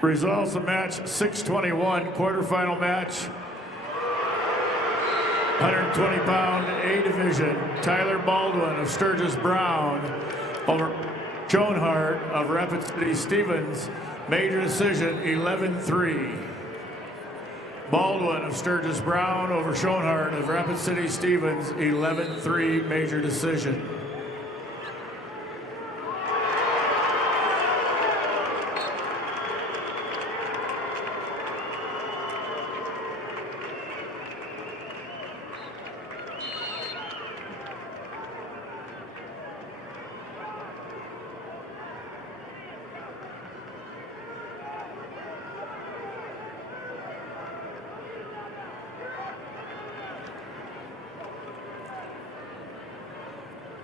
Results of match 621, quarterfinal match. 120-pound A division, Tyler Baldwin of Sturgis Brown over Schoenhardt of Rapid City Stevens, major decision 11-3. Baldwin of Sturgis Brown over Schoenhardt of Rapid City Stevens, 11-3 major decision.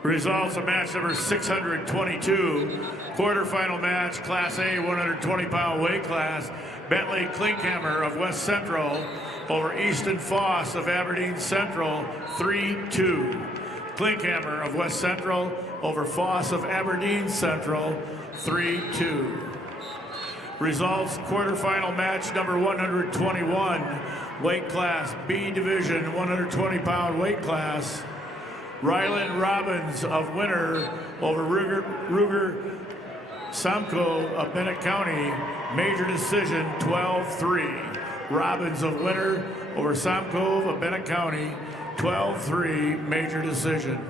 Results of match number 622, quarterfinal match, Class A, 120-pound weight class. Bentley Klinkhammer of West Central over Easton Foss of Aberdeen Central, 3-2. Klinkhammer of West Central over Foss of Aberdeen Central, 3-2. Results, quarterfinal match number 121, weight class B division, 120-pound weight class. Ryland Robbins of Winter over Ruger Samko of Bennett County, major decision 12-3. Robbins of Winter over Samko of Bennett County, 12-3 major decision.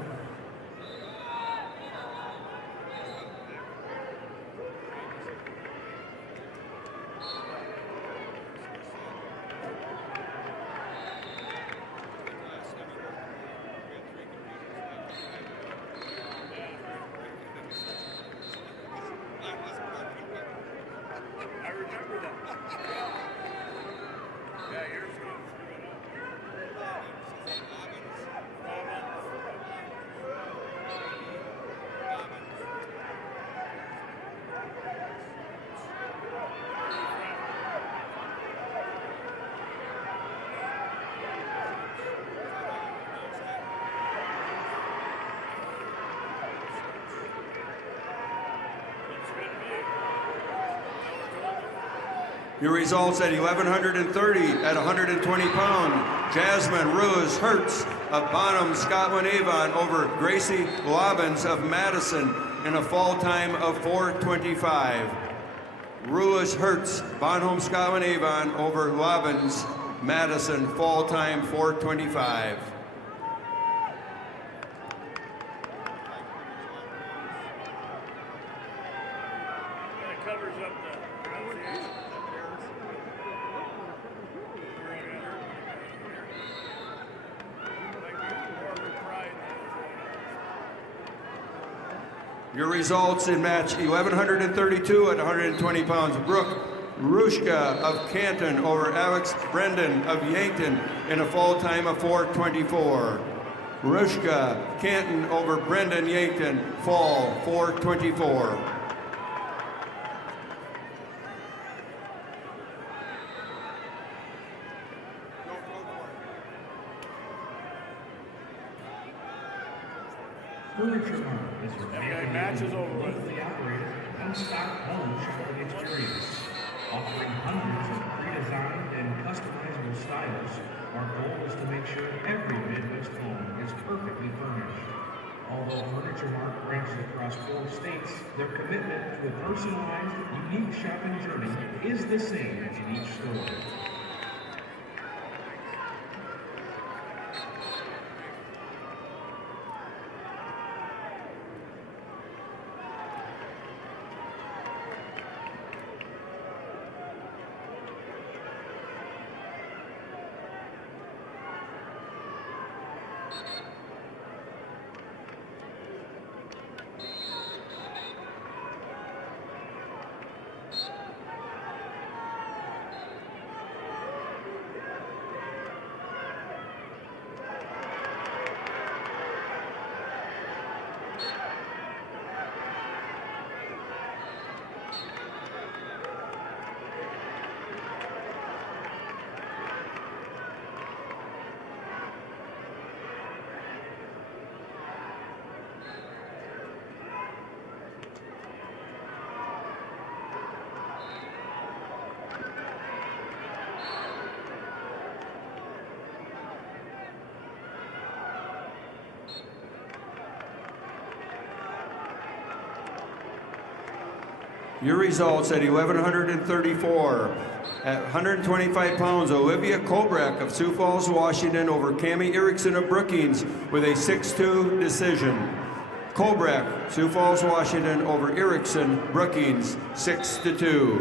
Your results at 1,130 at 120 pound. Jasmine Rose Hertz of Bonham, Scotland Avon over Gracie Lobbins of Madison in a fall time of 4:25. Rulis Hertz, Bonhomme Scowen Avon over Lobbins, Madison, fall time 4:25. Your results in match 1132 at 120 pounds. Brooke Rushka of Canton over Alex Brendan of Yankton in a fall time of 4:24. Rushka, Canton over Brendan Yankton, fall 4:24. Furniture Mart is your locally operated one-stop home shopping experience. Offering hundreds of pre-designed and customizable styles, our goal is to make sure every Midwest home is perfectly furnished. Although Furniture Mart branches across 4 states, their commitment to a personalized, unique shopping journey is the same in each store. Your results at 1134. At 125 pounds, Olivia Kobrak of Sioux Falls, Washington over Cammie Erickson of Brookings with a 6-2 decision. Kobrak, Sioux Falls, Washington over Erickson, Brookings, 6-2.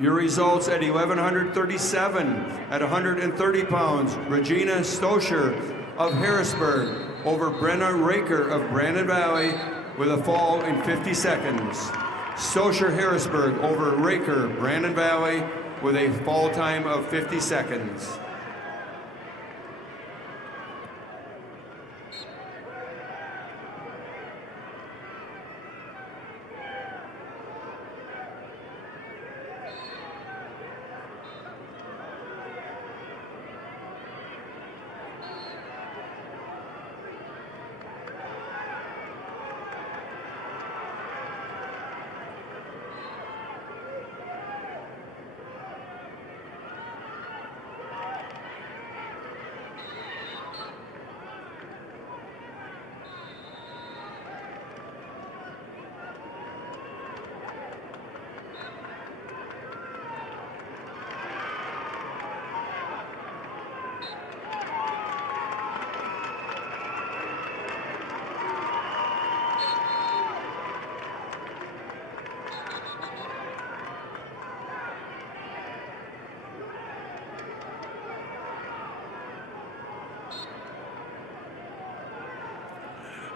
Your results at 1137. At 130 pounds, Regina Stoscher of Harrisburg over Brenna Raker of Brandon Valley with a fall in 50 seconds. Stoscher Harrisburg over Raker Brandon Valley with a fall time of 50 seconds.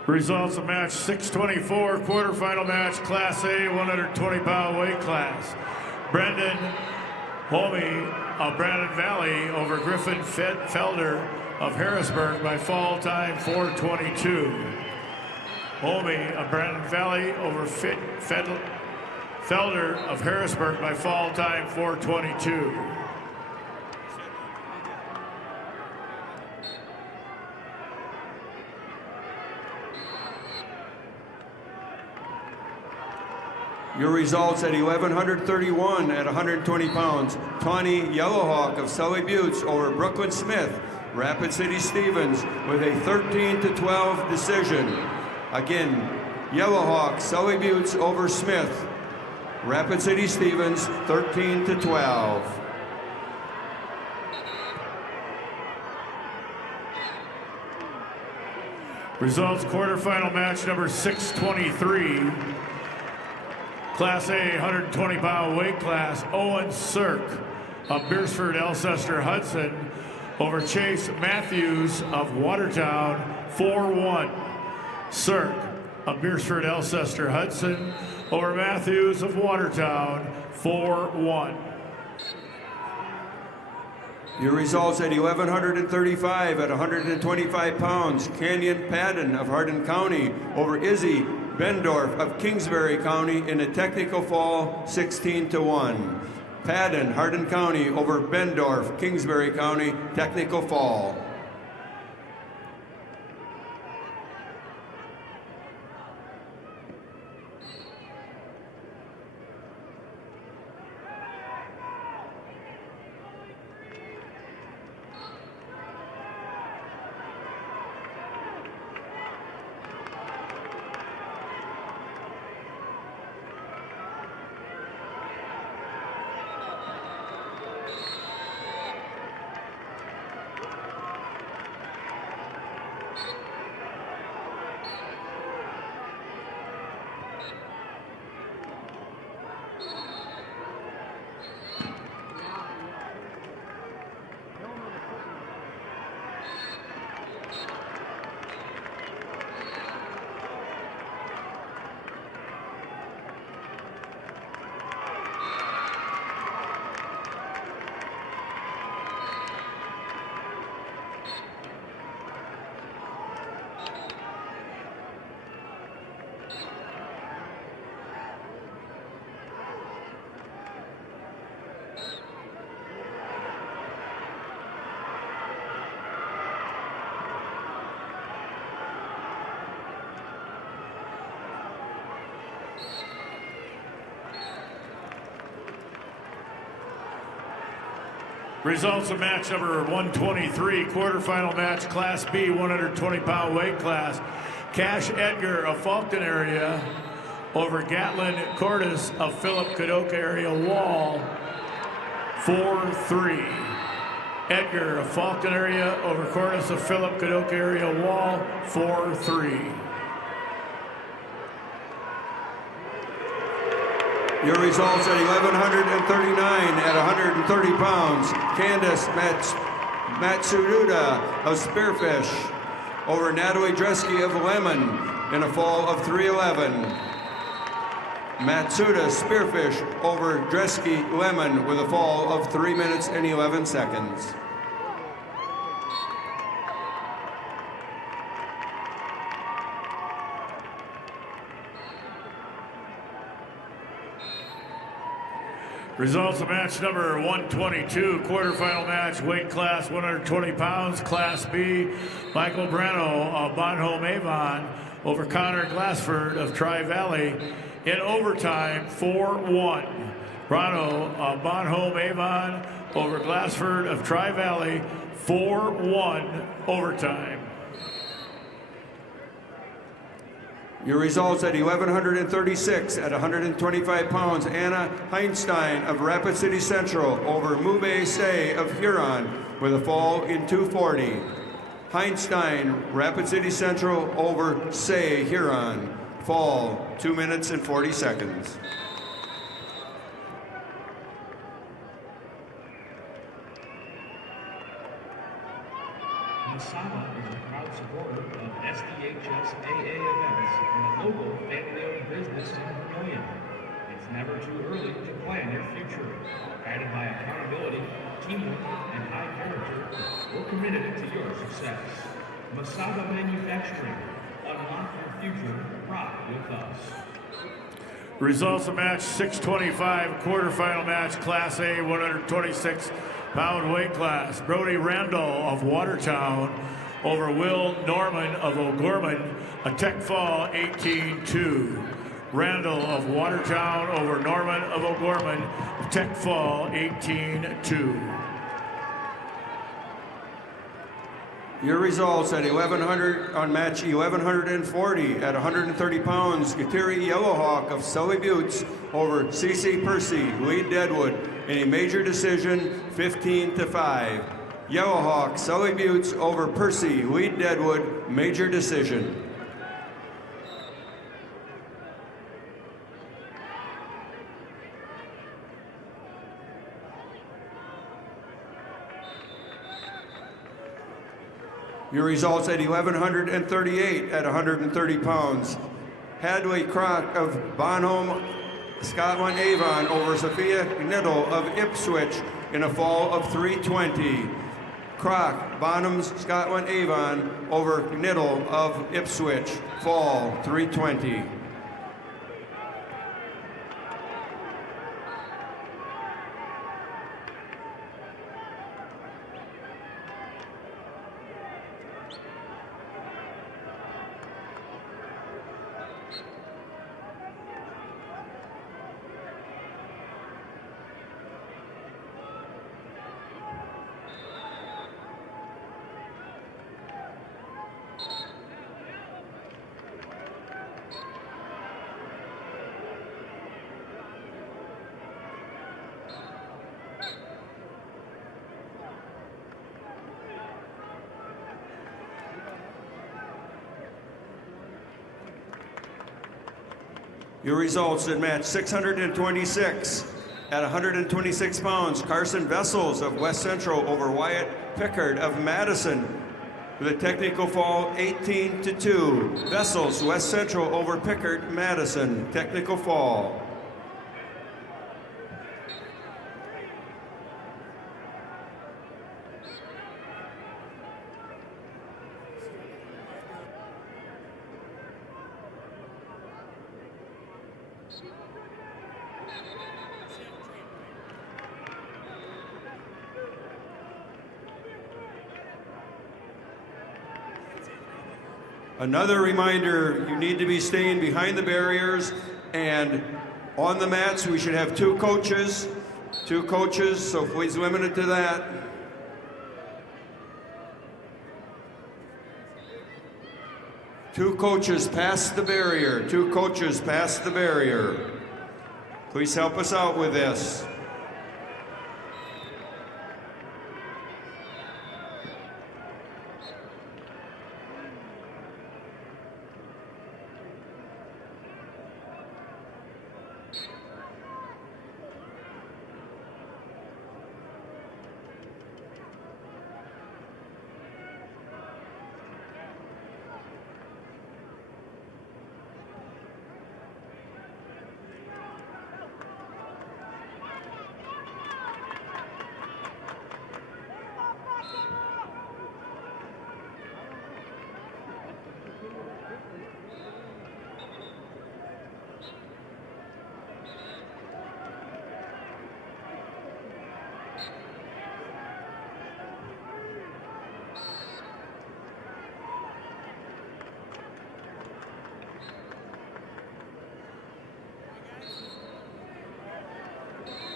Results of match 624, quarterfinal match, Class A, 120-pound weight class. Brendan Homey of Brandon Valley over Griffin Felder of Harrisburg by fall time 4:22. Homey of Brandon Valley over Felder of Harrisburg by fall time 4:22. Your results at 1131 at 120 pounds. Tawny Yellowhawk of Sully Buttes over Brooklyn Smith Rapid City Stevens with a 13-12 decision. Again, Yellowhawk, Sully Buttes over Smith. Rapid City Stevens, 13-12. Results, quarterfinal match number 623. Class A 120-pound weight class, Owen Cirk of Beersford, Alcester, Hudson over Chase Matthews of Watertown, 4-1. Cirk of Beersford, Alcester, Hudson over Matthews of Watertown, 4-1. Your results at 1,135 at 125 pounds. Canyon Padden of Hardin County over Izzy Bendorf of Kingsbury County in a technical fall, 16-1. Padden, Hardin County over Bendorf, Kingsbury County, technical fall. Results of match number 123, quarterfinal match, Class B, 120-pound weight class. Cash Edgar of Faulkton area over Gatlin Cordes of Philip Kadoka area Wall, 4-3. Edgar of Faulkton area over Cordes of Philip Kadoka area Wall, 4-3. Your results at 1,139 at 130 pounds. Candace Matsuruda of Spearfish over Natalie Dresky of Lemon in a fall of 3:11. Matsuda Spearfish over Dresky Lemon with a fall of 3 minutes and 11 seconds. Results of match number 122, quarterfinal match, weight class 120 pounds, Class B. Michael Brano of Bonholm Avon over Connor Glassford of Tri-Valley in overtime, 4-1. Brano of Bonholm Avon over Glassford of Tri-Valley, 4-1 overtime. Your results at 1,136 at 125 pounds. Anna Heinstein of Rapid City Central over Mube Say of Huron with a fall in 2:40. Heinstein, Rapid City Central over Say, Huron. Fall, 2 minutes and 40 seconds. Masaba is a proud supporter of SDHS AA events and a local family-owned business in Vermillion. It's never too early to plan your future. Guided by accountability, teamwork, and high character, we're committed to your success. Masaba Manufacturing. Unlock your future. Rock with us. Results of match 625, quarterfinal match, Class A, 126-pound weight class. Brody Randall of Watertown over Will Norman of O'Gorman, a tech fall 18-2. Randall of Watertown over Norman of O'Gorman, a tech fall 18-2. Your results at 1100 on match 1140 at 130 pounds, Kateri Yellowhawk of Sully Buttes over CC Percy, Lee Deadwood, in a major decision, 15-5. Yellowhawk, Sully Buttes over Percy, Lee Deadwood, major decision. Your results at 1138 at 130 pounds. Hadley Crock of Bonholm, Scotland Avon over Sophia Knittel of Ipswich in a fall of 320. Crock, Bonham's Scotland Avon over Knittel of Ipswich, fall 320. Your results in match 626 at 126 pounds. Carson Vessels of West Central over Wyatt Pickard of Madison with a technical fall 18-2. Vessels, West Central over Pickard, Madison, technical fall. Another reminder, you need to be staying behind the barriers, and on the mats we should have two coaches, so please limit it to that. Two coaches past the barrier, Please help us out with this.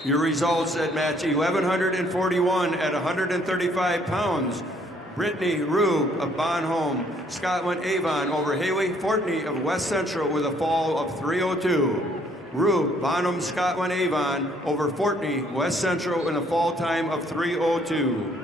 Your results at match 1141 at 135 pounds. Brittany Rube of Bonholm, Scotland Avon over Haley Fortney of West Central with a fall of 302. Rube, Bonham, Scotland Avon over Fortney, West Central in a fall time of 302.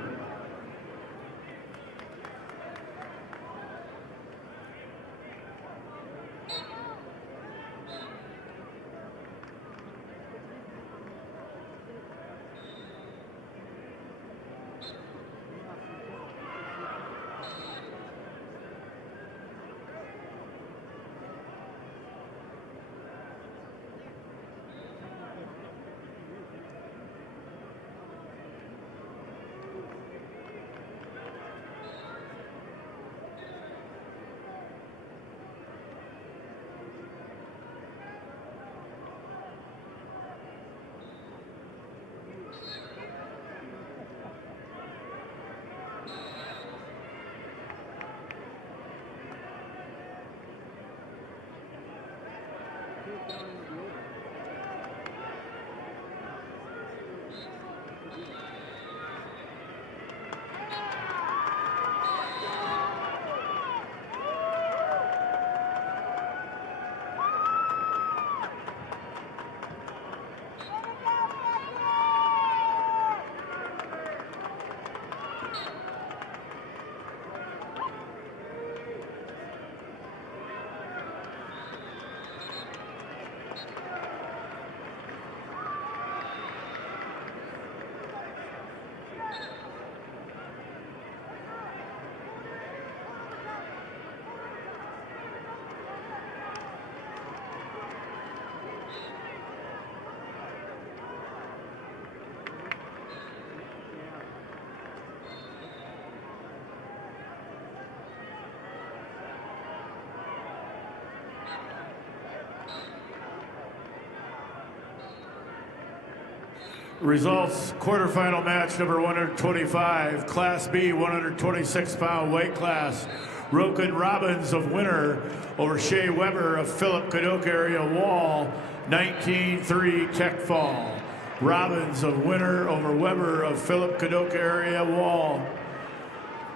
Results, quarterfinal match number 125, Class B 126-pound weight class. Roken Robbins of Winner over Shea Weber of Philip Cadoc area Wall, 19-3 tech fall. Robbins of Winner over Weber of Philip Cadoc area Wall,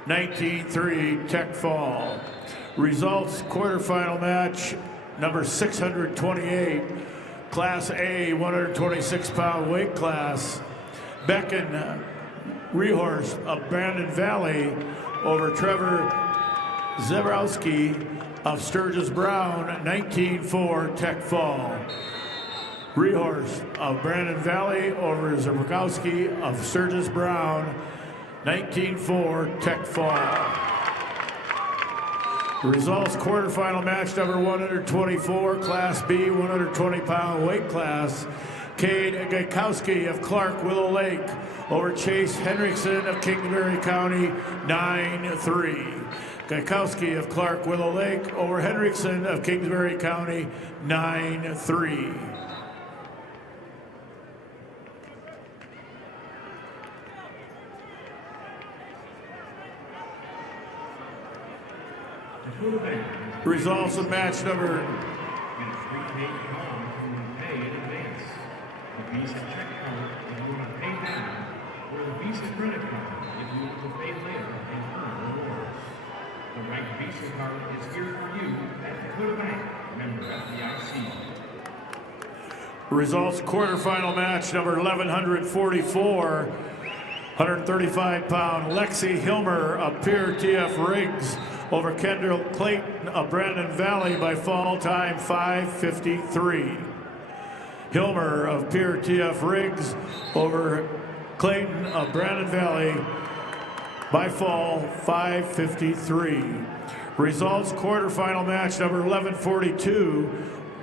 19-3 tech fall. Results, quarterfinal match number 628, Class A 126-pound weight class. Becken Rehorst of Brandon Valley over Trevor Zebrowski of Sturgis Brown, 19-4 tech fall. Rehorst of Brandon Valley over Zebrowski of Sturgis Brown, 19-4 tech fall. Results, quarterfinal match number 124, Class B 120-pound weight class. Cade Gaikowski of Clark Willow Lake over Chase Henriksen of Kingsbury County, 9-3. Gaikowski of Clark Willow Lake over Henriksen of Kingsbury County, 9-3. Results of match number. And free paid call if you want to pay in advance. The Visa check card if you want to pay down, or the Visa credit card if you want to pay later and earn rewards. The right Visa card is here for you at Dakota Bank, member FDIC. Results, quarterfinal match number 1144, 135-pound Lexi Hilmer of Pierre TF Riggs over Kendall Clayton of Brandon Valley by fall time 5:53. Hilmer of Pierre TF Riggs over Clayton of Brandon Valley by fall 5:53. Results, quarterfinal match number 1142,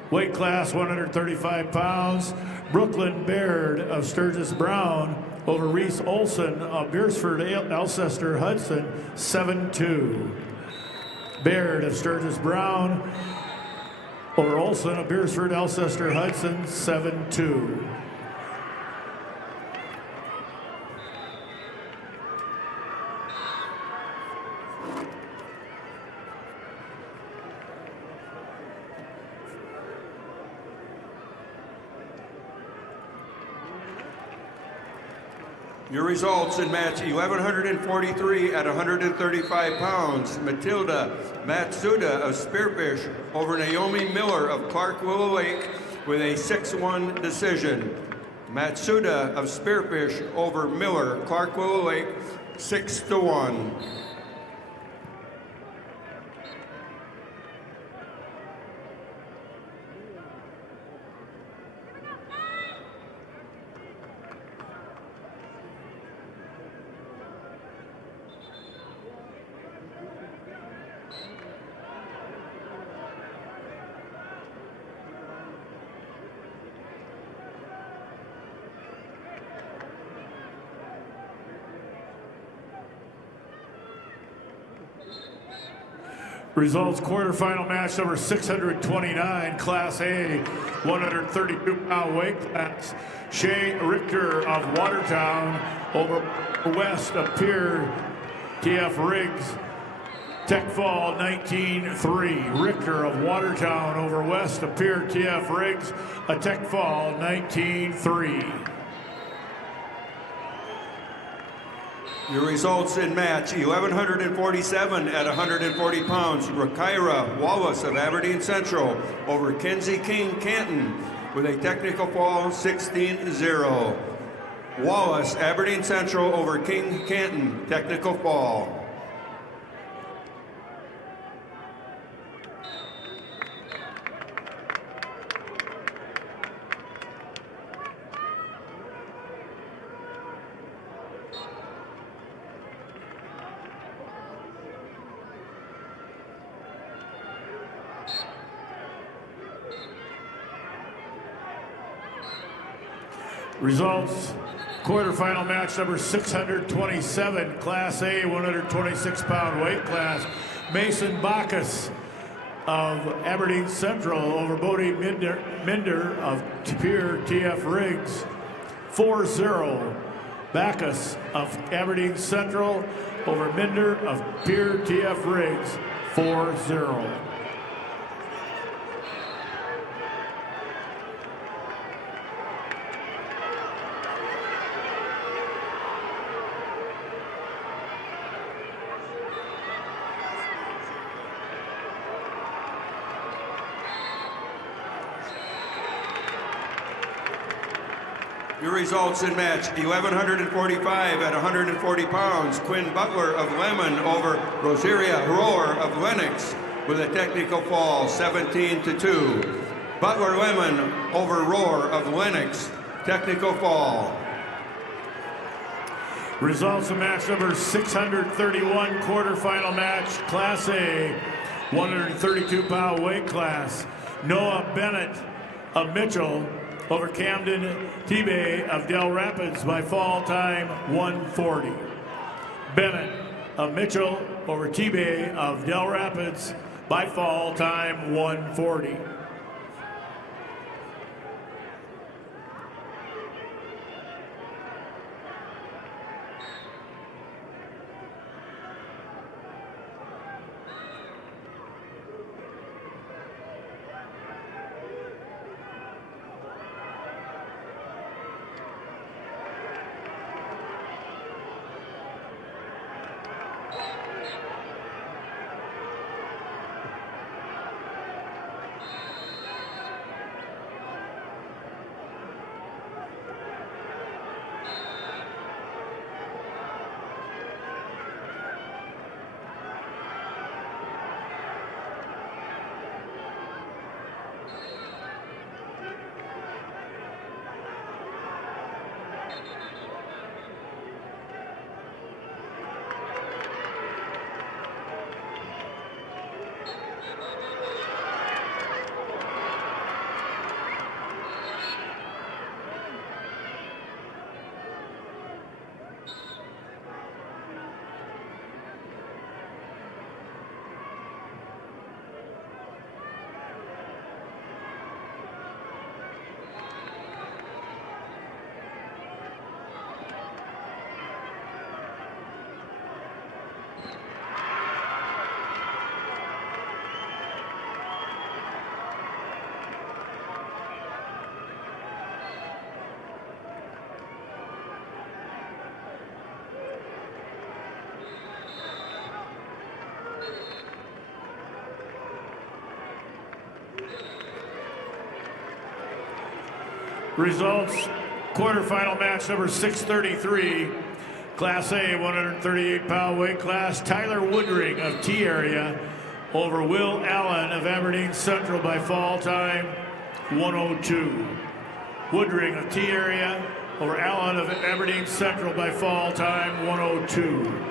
weight class 135 pounds, Brooklyn Baird of Sturgis Brown over Reese Olson of Beersford Alcester Hudson, 7-2. Baird of Sturgis Brown over Olson of Beersford Alcester Hudson, 7-2. Your results in match 1143 at 135 pounds. Matilda Matsuda of Spearfish over Naomi Miller of Clark Willow Lake with a 6-1 decision. Matsuda of Spearfish over Miller, Clark Willow Lake, 6-1. Results, quarterfinal match number 629, Class A, 132-pound weight class. Shay Richter of Watertown over West of Pierre TF Riggs. Tech fall 19-3. Richter of Watertown over West of Pierre TF Riggs. A tech fall 19-3. Your results in match 1147 at 140 pounds. Rakaira Wallace of Aberdeen Central over Kenzie King Canton with a technical fall 16-0. Wallace, Aberdeen Central over King Canton, technical fall. Results, quarterfinal match number 627, Class A, 126-pound weight class. Mason Bacchus of Aberdeen Central over Bodie Minder of Pierre TF Riggs. 4-0. Bacchus of Aberdeen Central over Minder of Pier TF Riggs, 4-0. Your results in match 1145 at 140 pounds. Quinn Butler of Lemon over Rosaria Rohr of Lennox with a technical fall, 17-2. Butler Lemon over Rohr of Lennox, technical fall. Results of match number 631, quarterfinal match, Class A, 132-pound weight class. Noah Bennett of Mitchell over Camden T-Bay of Del Rapids by fall time 140. Bennett of Mitchell over T-Bay of Del Rapids by fall time 140. Results, quarterfinal match number 633, Class A, 138-pound weight class. Tyler Woodring of T-Area over Will Allen of Aberdeen Central by fall time 102. Woodring of T-Area over Allen of Aberdeen Central by fall time 102.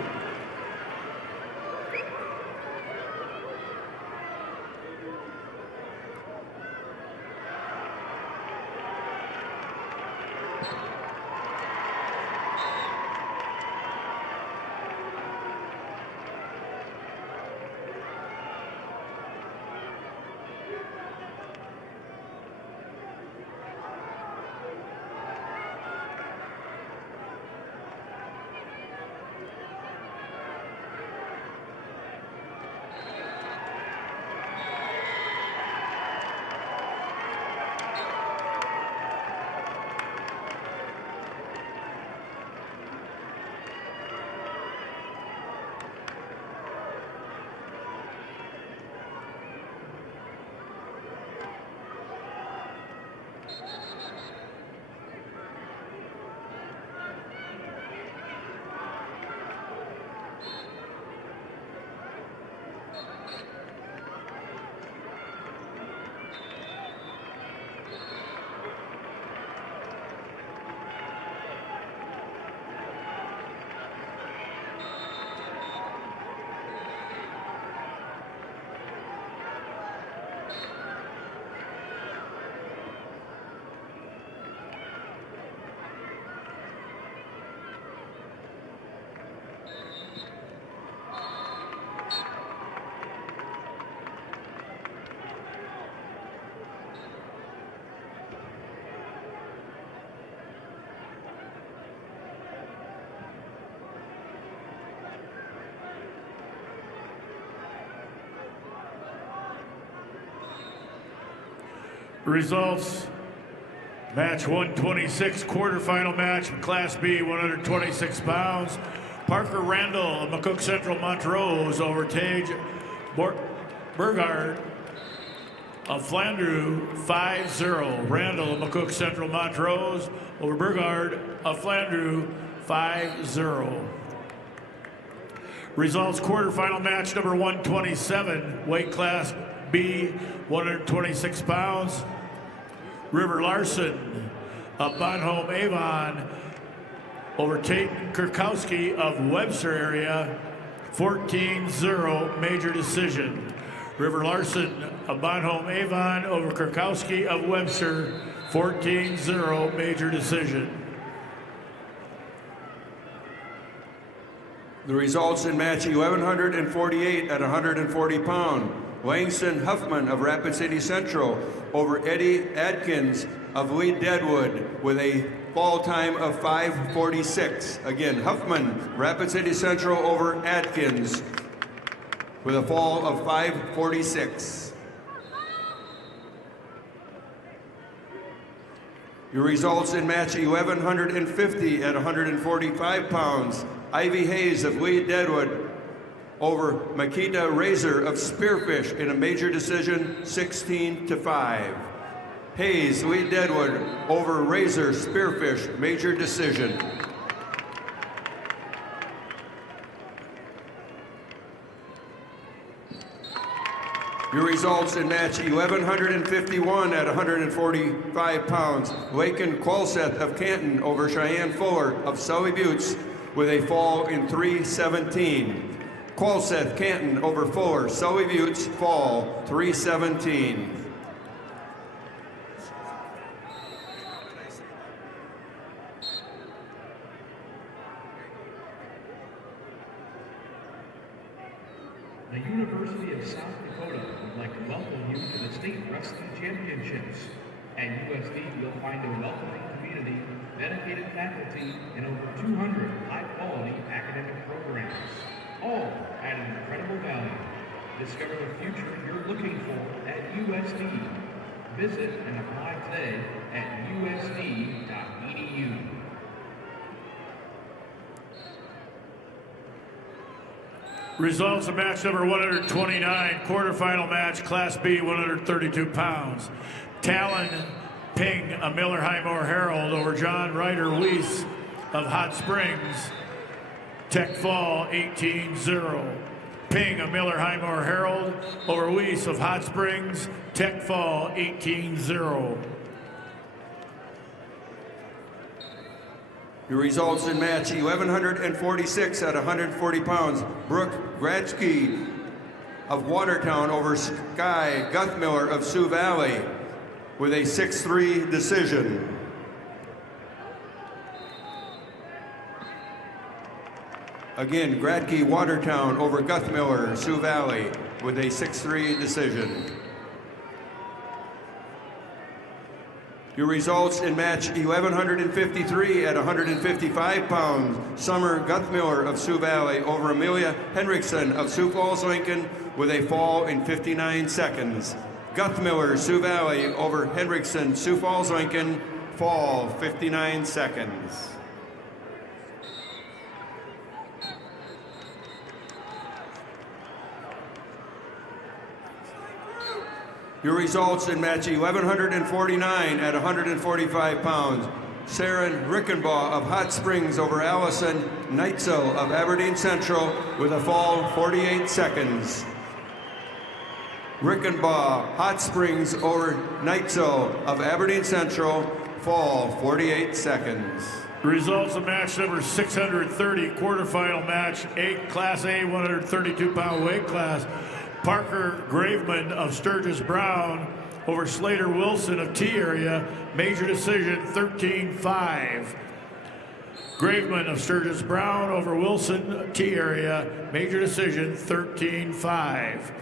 Results, match 126, quarterfinal match, Class B, 126 pounds. Parker Randall of McCook Central Montrose over Tage Burgard of Flandreau, 5-0. Randall of McCook Central Montrose over Burgard of Flandreau, 5-0. Results, quarterfinal match number 127, weight class B, 126 pounds. River Larson of Bonhomme Avon over Tate Kurkowski of Webster area, 14-0, major decision. River Larson of Bonhomme Avon over Kurkowski of Webster, 14-0, major decision. The results in match 1148 at 140 pound. Langston Huffman of Rapid City Central over Eddie Adkins of Lee Deadwood with a fall time of 5:46. Again, Huffman, Rapid City Central over Adkins with a fall of 5:46. Your results in match 1150 at 145 pounds. Ivy Hayes of Lee Deadwood over Makita Razor of Spearfish in a major decision, 16-5. Hayes, Lee Deadwood over Razor Spearfish, major decision. Your results in match 1151 at 145 pounds. Laken Qualseth of Canton over Cheyenne Fuller of Sully Buttes with a fall in 3:17. Qualseth, Canton over Fuller, Sully Buttes, fall 3:17. The University of South Dakota would like to welcome you to the State Wrestling Championships. At USD, you'll find a welcoming community, dedicated faculty, and over 200 high-quality academic programs, all at an incredible value. Discover the future you're looking for at USD. Visit and apply today at usd.edu. Results of match number 129, quarterfinal match, Class B, 132 pounds. Talon Ping of Miller Highmore Herald over John Ryder Weiss of Hot Springs, Tech Fall, 18-0. Ping of Miller Highmore Herald over Weiss of Hot Springs, Tech Fall, 18-0. Your results in match 1146 at 140 pounds. Brooke Gratzky of Watertown over Sky Guthmiller of Sioux Valley with a 6-3 decision. Again, Gradke Watertown over Guthmiller, Sioux Valley with a 6-3 decision. Your results in match 1153 at 155 pounds. Summer Guthmiller of Sioux Valley over Amelia Henriksen of Sioux Falls, Lincoln with a fall in 59 seconds. Guthmiller, Sioux Valley over Henriksen, Sioux Falls, Lincoln, fall 59 seconds. Your results in match 1149 at 145 pounds. Saren Rickenbaugh of Hot Springs over Allison Neitzel of Aberdeen Central with a fall 48 seconds. Rickenbaugh, Hot Springs over Neitzel of Aberdeen Central, fall 48 seconds. Results of match number 630, quarterfinal match, Class A, 132-pound weight class. Parker Graveman of Sturgis Brown over Slater Wilson of T area, major decision 13-5. Graveman of Sturgis Brown over Wilson T area, major decision 13-5.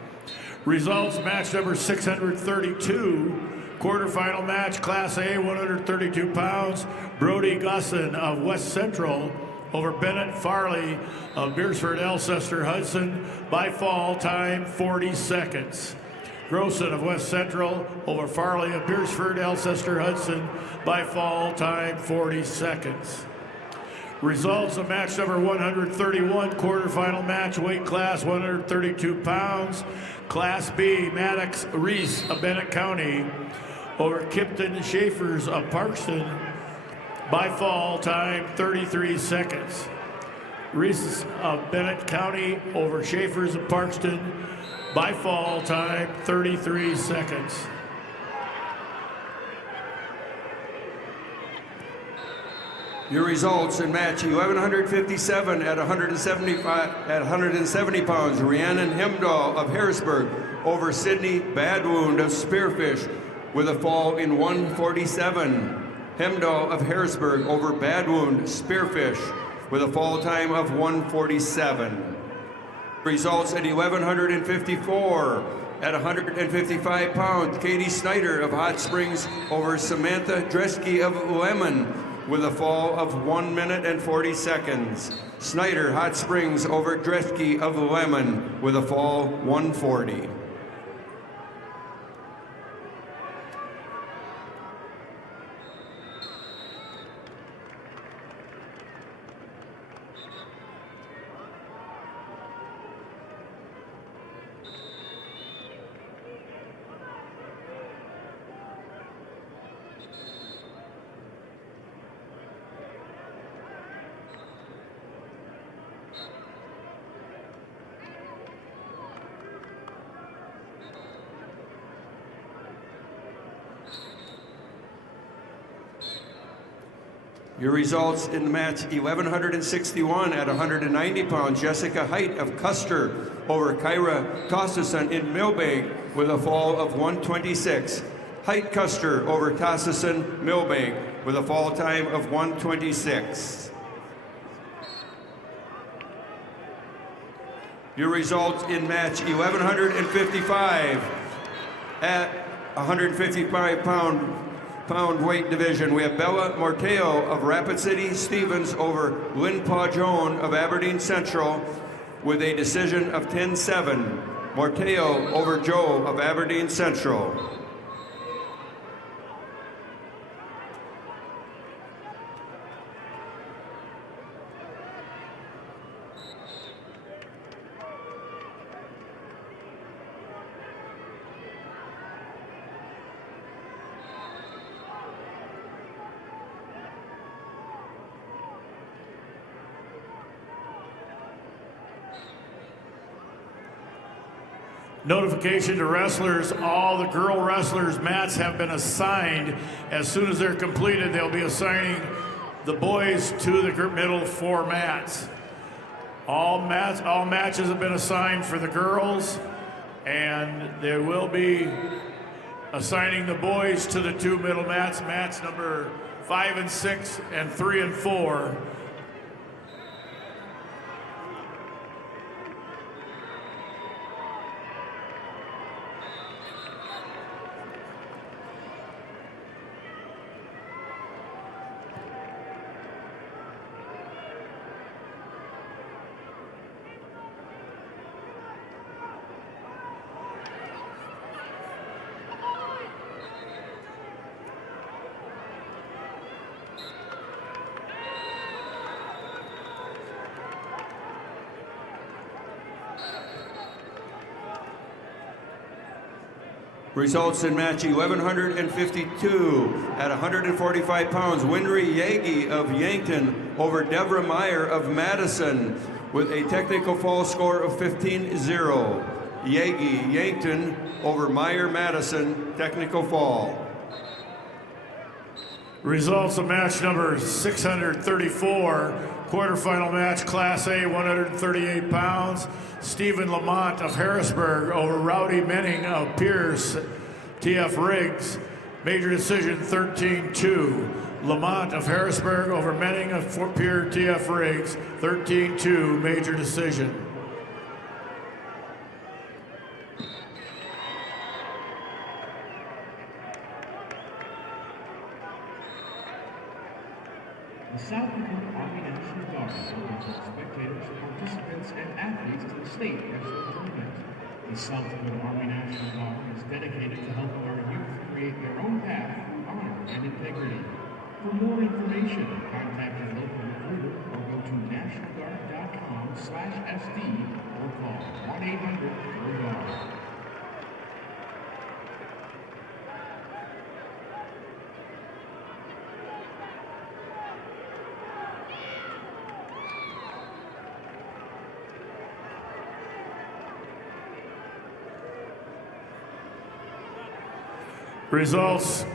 Results match number 632, quarterfinal match, Class A, 132 pounds. Brody Gusson of West Central over Bennett Farley of Beersford, Alcester, Hudson, by fall time 40 seconds. Grossen of West Central over Farley of Beersford, Alcester Hudson by fall time 40 seconds. Results of match number 131, quarterfinal match, weight class 132 pounds. Class B, Maddox Reese of Bennett County over Kipton Schaefers of Parkston by fall time 33 seconds. Reese of Bennett County over Schaefers of Parkston by fall time 33 seconds. Your results in match 1157 at 170 pounds, Rhiannon Hemdahl of Harrisburg over Sydney Badwound of Spearfish with a fall in 147. Hemdahl of Harrisburg over Badwound Spearfish with a fall time of 147. Results at 1154 at 155 pounds, Katie Snyder of Hot Springs over Samantha Dresky of Lemon with a fall of 1 minute and 40 seconds. Snyder, Hot Springs over Dresky of Lemon with a fall 140. Your results in the match 1161 at 190 pounds, Jessica Height of Custer over Kyra Tossison in Millbank with a fall of 126. Height Custer over Tossison Millbank with a fall time of 126. Your results in match 1155 at 155 pound weight division. We have Bella Morteo of Rapid City Stevens over Lynn Pajon of Aberdeen Central with a decision of 10-7. Morteo over Joe of Aberdeen Central. Notification to wrestlers, all the girl wrestlers' mats have been assigned. As soon as they're completed, they'll be assigning the boys to the middle 4 mats. All matches have been assigned for the girls, and they will be assigning the boys to the 2 middle mats, mats number 5 and 6 and 3 and 4. Results in match 1152 at 145 pounds, Winry Yagi of Yankton over Deborah Meyer of Madison with a technical fall score of 15-0. Yagi, Yankton over Meyer, Madison, technical fall. Results of match number 634, quarterfinal match, Class A, 138 pounds. Stephen Lamont of Harrisburg over Rowdy Menning of Pierce, TF Riggs. Major decision 13-2. Lamont of Harrisburg over Menning of Fort Pierre, TF Riggs, 13-2, major decision. The South Dakota Army National Guard will spectators, participants, and athletes to the state wrestling tournament. The Southwood Army National Guard is dedicated to helping our youth create their own path through honor and integrity. For more information, contact your local recruiter or go to nationalguard.com/SD or call 1-800-GO-GUARD. Results,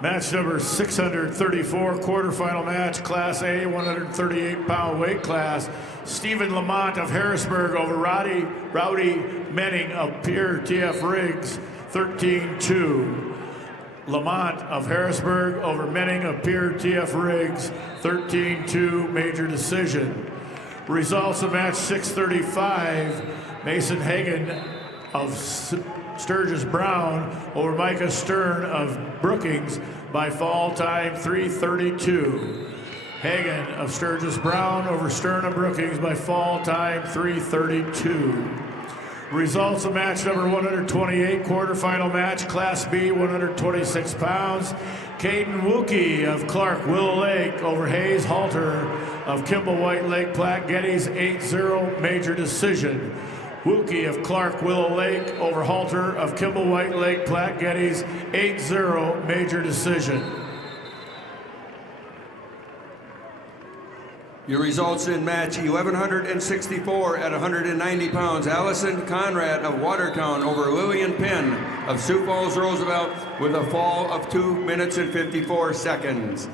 match number 634, quarterfinal match, Class A, 138-pound weight class. Stephen Lamont of Harrisburg over Rowdy Menning of Pierre TF Riggs, 13-2. Lamont of Harrisburg over Menning of Pierre TF Riggs, 13-2, major decision. Results of match 635, Mason Hagan of Sturgis Brown over Micah Stern of Brookings by fall time 3:32. Hagan of Sturgis Brown over Stern of Brookings by fall time 3:32. Results of match number 128, quarterfinal match, Class B, 126 pounds. Caden Wookie of Clark Willow Lake over Hayes Halter of Kimball White Lake Platte Geddes, 8-0, major decision. Wookie of Clark Willow Lake over Halter of Kimball White Lake Platte Geddes, 8-0, major decision. Your results in match 1164 at 190 pounds. Allison Conrad of Watertown over Lillian Penn of Sioux Falls Roosevelt with a fall of 2 minutes and 54 seconds.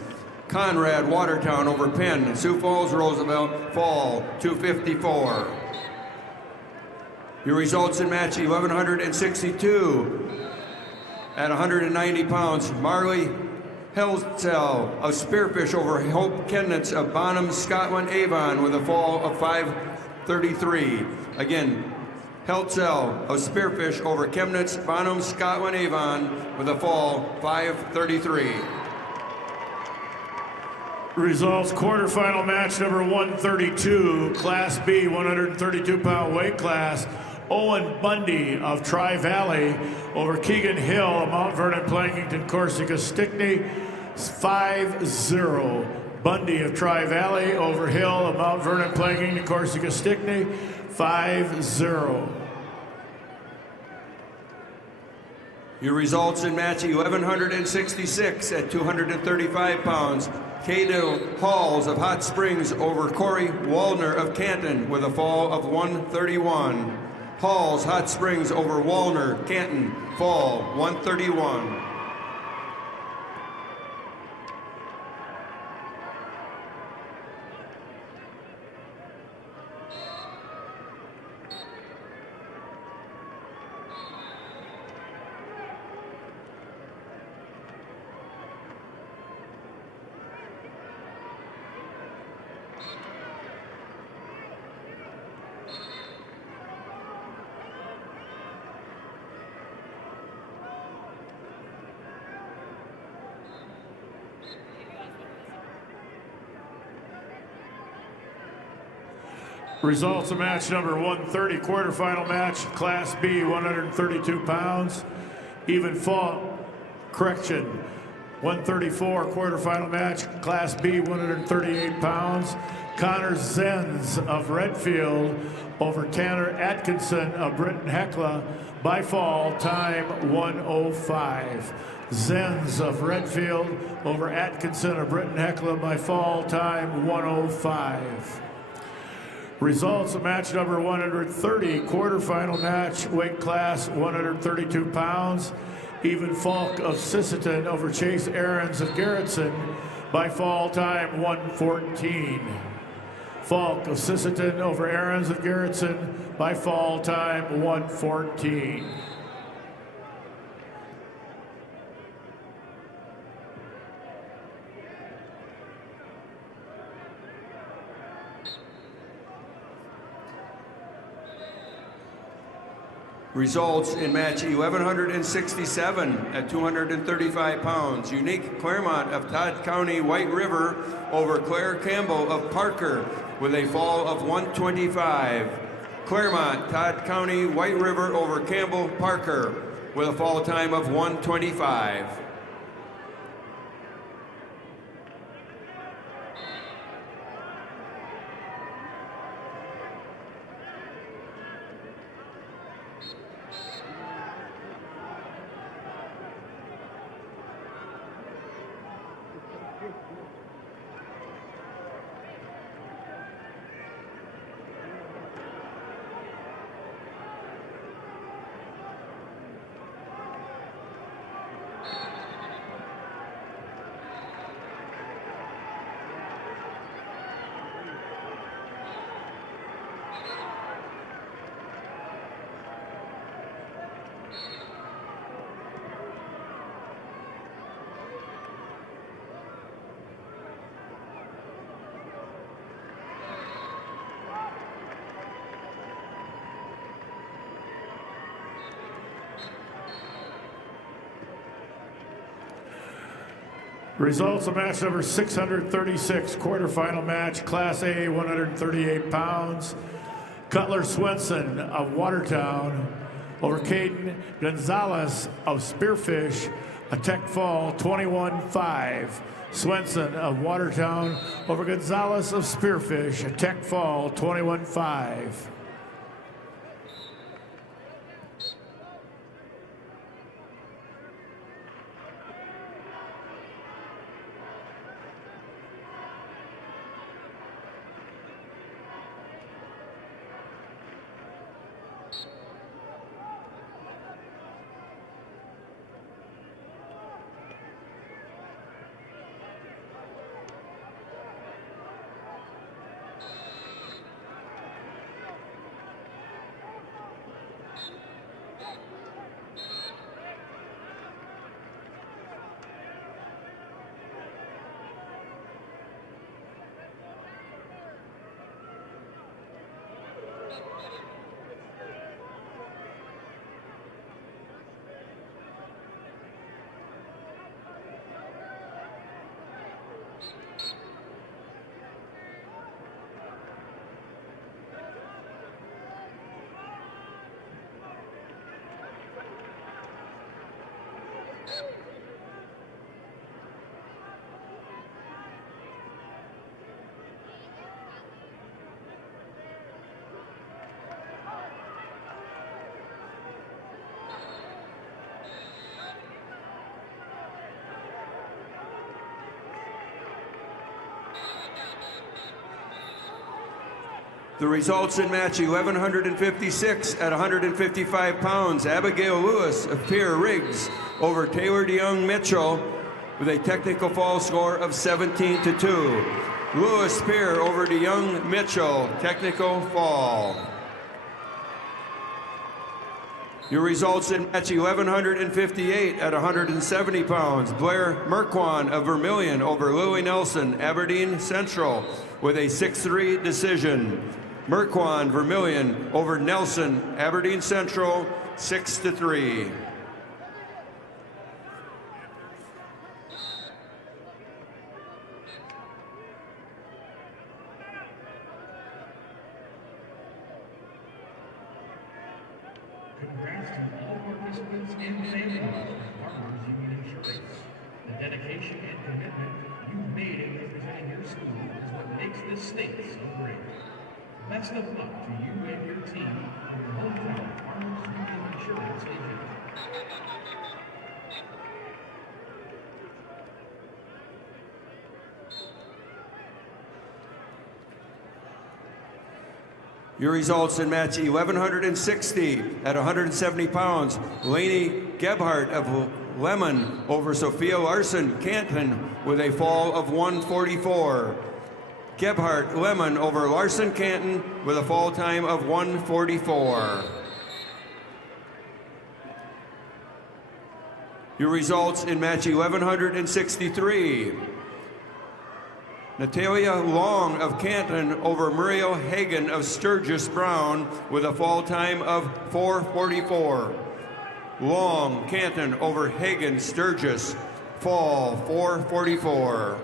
Conrad Watertown over Penn, Sioux Falls Roosevelt, fall 2:54. Your results in match 1162 at 190 pounds. Marley Helzel of Spearfish over Hope Kennitz of Bonham, Scotland, Avon with a fall of 5:33. Again, Helzel of Spearfish over Chemnitz, Bonham, Scotland, Avon with a fall 5:33. Results, quarterfinal match number 132, Class B, 132-pound weight class. Owen Bundy of Tri-Valley over Keegan Hill of Mount Vernon, Plankington, Corsica, Stickney, 5-0. Bundy of Tri-Valley over Hill of Mount Vernon, Plankington, Corsica, Stickney, 5-0. Your results in match 1166 at 235 pounds. Cadell Halls of Hot Springs over Corey Wallner of Canton with a fall of 131. Halls, Hot Springs over Wallner, Canton, fall 131. Results of match number 130, quarterfinal match, Class B, 132 pounds. Even fall, correction, 134, quarterfinal match, Class B, 138 pounds. Connor Zenz of Redfield over Tanner Atkinson of Britton Hecla by fall, time 1:05. Zenz of Redfield over Atkinson of Britton Hecla by fall, time 1:05. Results of match number 130, quarterfinal match, weight class 132 pounds. Even Falk of Sisseton over Chase Aarons of Garrettson by fall, time 1:14. Falk of Sisseton over Aarons of Garrettson by fall, time 1:14. Results in match 1167 at 235 pounds. Unique Claremont of Todd County, White River over Claire Campbell of Parker with a fall of 125. Claremont, Todd County, White River over Campbell Parker with a fall time of 1:25. Results of match number 636, quarterfinal match, Class A, 138 pounds. Cutler Swenson of Watertown over Caden Gonzalez of Spearfish, a tech fall 21-5. Swenson of Watertown over Gonzalez of Spearfish, a tech fall 21-5. The results in match 1156 at 155 pounds, Abigail Lewis of Pierre Riggs over Taylor DeYoung Mitchell with a technical fall score of 17-2. Lewis Pierre over DeYoung Mitchell, technical fall. Your results in match 1158 at 170 pounds, Blair Merquan of Vermilion over Lily Nelson, Aberdeen Central with a 6-3 decision. Merquan Vermilion over Nelson, Aberdeen Central, 6-3. Congrats to all participants and families from Farmers Union Insurance. The dedication and commitment you've made in representing your school is what makes this state so great. Best of luck to you and your team from your hometown Farmers Union Insurance agent. Your results in match 1160 at 170 pounds, Lainey Gebhardt of Lemon over Sophia Larson, Canton with a fall of 144. Gebhardt Lemon over Larson Canton with a fall time of 144. Your results in match 1163. Natalia Long of Canton over Muriel Hagan of Sturgis Brown with a fall time of 4:44. Long, Canton over Hagan Sturgis, fall 4:44.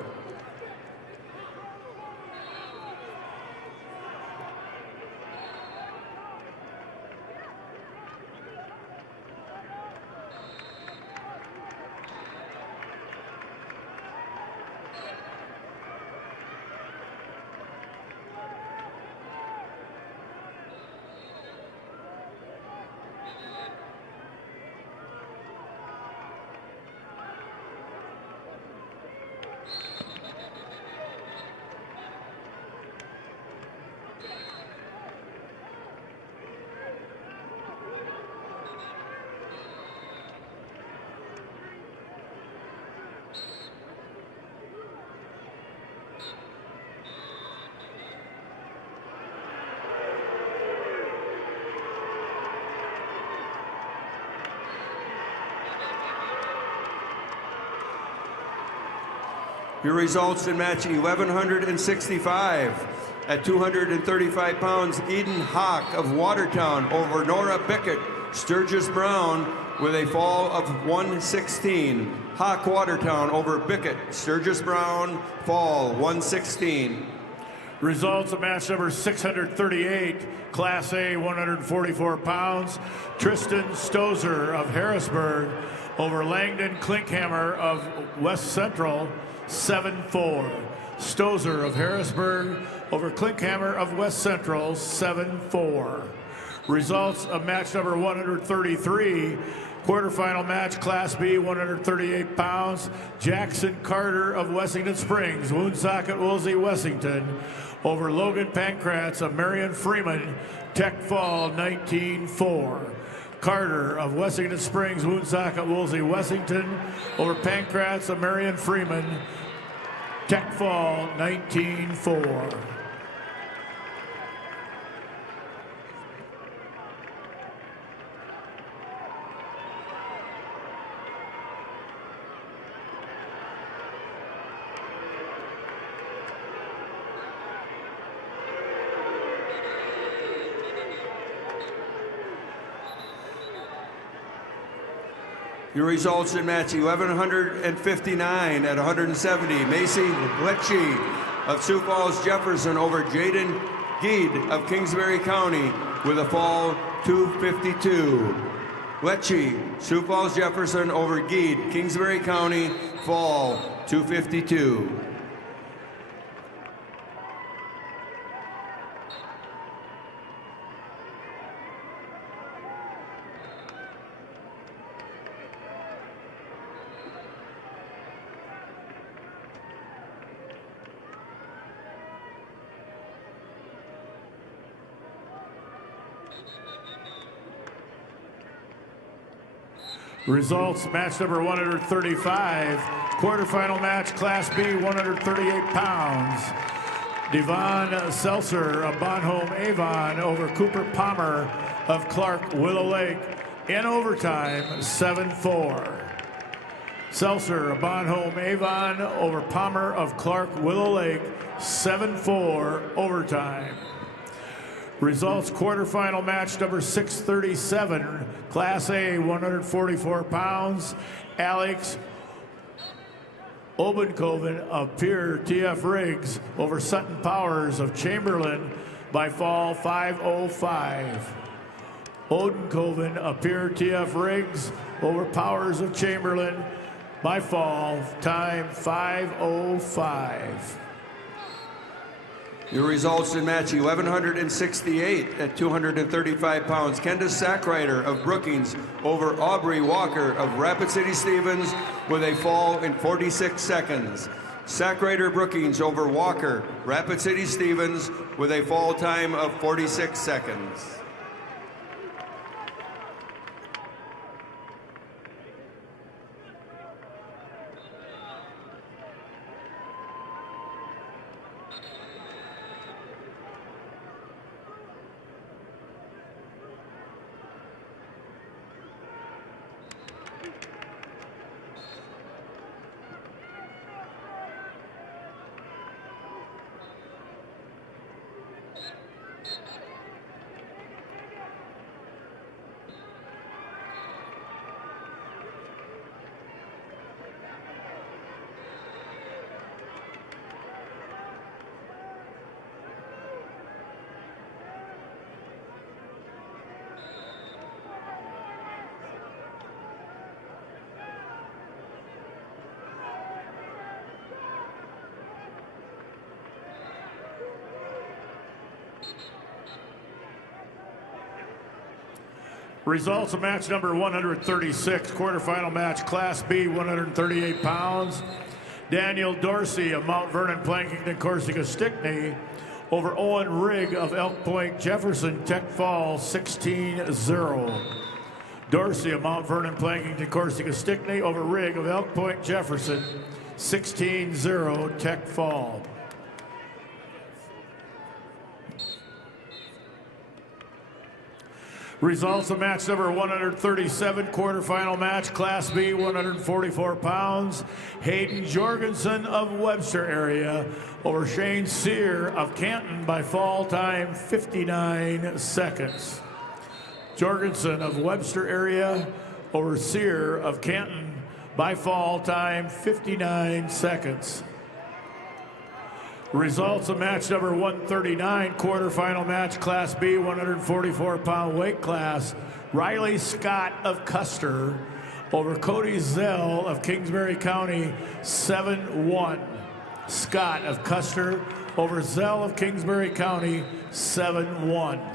Your results in match 1165. At 235 pounds, Eden Hawk of Watertown over Nora Bickett, Sturgis Brown with a fall of 116. Hawk Watertown over Bickett, Sturgis Brown, fall 116. Results of match number 638, Class A, 144 pounds. Tristan Stozer of Harrisburg over Langdon Klinkhammer of West Central, 7-4. Stozer of Harrisburg over Klinkhammer of West Central, 7-4. Results of match number 133, quarterfinal match, Class B, 138 pounds. Jackson Carter of Wessington Springs, Woonsocket Woolsey, Wessington, over Logan Pankratz of Marion Freeman, Tech Fall, 19-4. Carter of Wessington Springs, Woonsocket Woolsey, Wessington, over Pankratz of Marion Freeman, Tech Fall, 19-4. Your results in match 1159 at 170. Macy Lecce of Sioux Falls Jefferson over Jaden Geed of Kingsbury County with a fall 252. Lecce, Sioux Falls Jefferson over Geed, Kingsbury County, fall 252. Results, match number 135, quarterfinal match, Class B, 138 pounds. Devon Seltzer of Bonhomme Avon over Cooper Palmer of Clark Willow Lake in overtime, 7-4. Seltzer of Bonhomme Avon over Palmer of Clark Willow Lake, 7-4 overtime. Results, quarterfinal match number 637, Class A, 144 pounds. Alex Obenkoven of Pierre TF Riggs over Sutton Powers of Chamberlain by fall 5:05. Odenkoven of Pierre TF Riggs over Powers of Chamberlain by fall time 5:05. Your results in match 1168 at 235 pounds. Kendra Sackrider of Brookings over Aubrey Walker of Rapid City Stevens with a fall in 46 seconds. Sackrider Brookings over Walker, Rapid City Stevens with a fall time of 46 seconds. Results of match number 136, quarterfinal match, Class B, 138 pounds. Daniel Dorsey of Mount Vernon, Plankington, Corsica, Stickney over Owen Rigg of Elk Point, Jefferson, Tech Fall, 16-0. Dorsey of Mount Vernon, Plankington, Corsica, Stickney over Rigg of Elk Point, Jefferson, 16-0, Tech Fall. Results of match number 137, quarterfinal match, Class B, 144 pounds. Hayden Jorgensen of Webster area over Shane Sear of Canton by fall time 59 seconds. Jorgensen of Webster area over Sear of Canton by fall time 59 seconds. Results of match number 139, quarterfinal match, Class B, 144-pound weight class. Riley Scott of Custer over Cody Zell of Kingsbury County, 7-1. Scott of Custer over Zell of Kingsbury County, 7-1.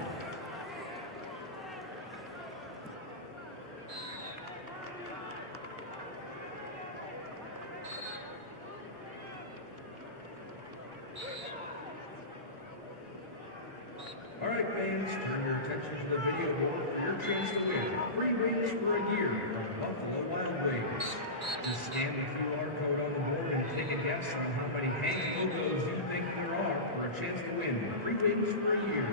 All right, fans, turn your attention to the video board for your chance to win free wings for a year from Buffalo Wild Wings. Just scan the QR code on the board and take a guess on how many Hank logos you think there are for a chance to win free wings for a year.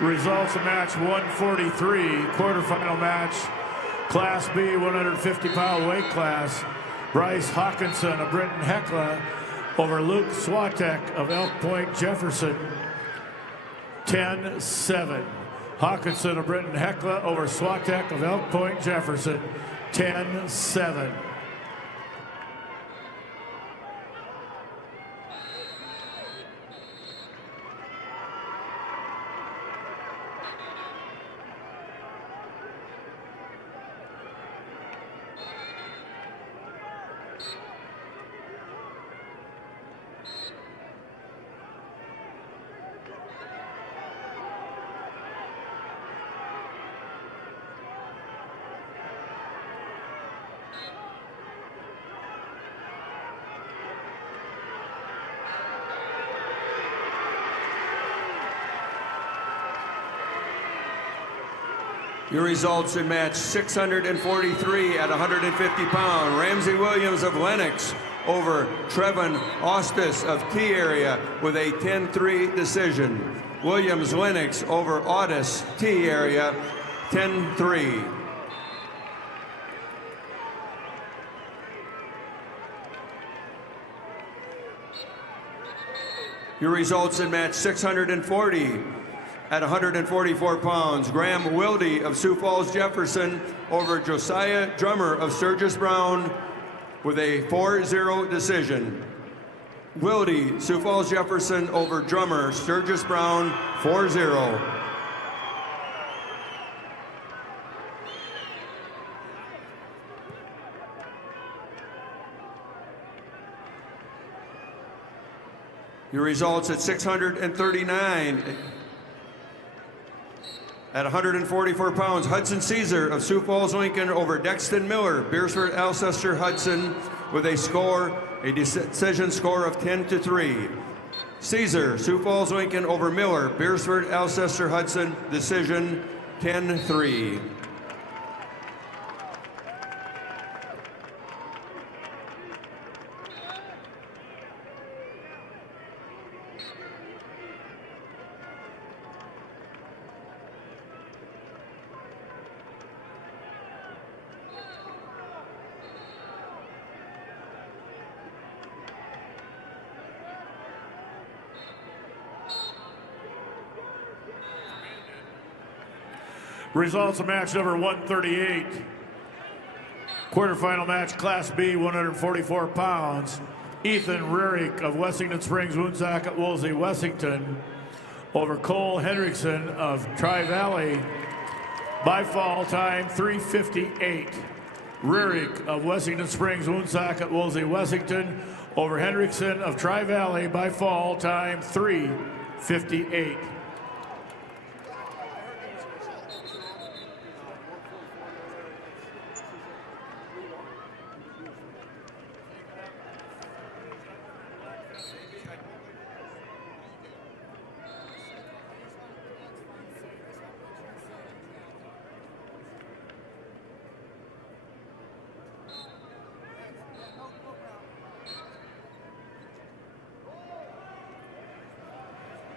Results of match 143, quarterfinal match, Class B, 150-pound weight class. Bryce Hawkinson of Britton Hecla over Luke Swatek of Elk Point Jefferson, 10-7. Hawkinson of Britton Hecla over Swatek of Elk Point Jefferson, 10-7. Your results in match 643 at 150 pound. Ramsey Williams of Lennox over Trevin Ostis of T area with a 10-3 decision. Williams Lennox over Otis T area 10-3. Your results in match 640 at 144 pounds. Graham Wilde of Sioux Falls Jefferson over Josiah Drummer of Sturgis Brown with a 4-0 decision. Wilde, Sioux Falls Jefferson over Drummer, Sturgis Brown, 4-0. Your results at 639 at 144 pounds. Hudson Caesar of Sioux Falls Lincoln over Dexton Miller, Beersford Alcester Hudson with a decision score of 10-3. Caesar, Sioux Falls Lincoln over Miller, Beersford Alcester Hudson, decision 10-3. Results of match number 138. Quarterfinal match, Class B, 144 pounds. Ethan Rarick of Wessington Springs, Woonsocket, Woolsey, Wessington over Cole Hendrickson of Tri-Valley by fall time 3:58. Rarick of Wessington Springs, Woonsocket, Woolsey, Wessington over Hendrickson of Tri-Valley by fall time 3:58.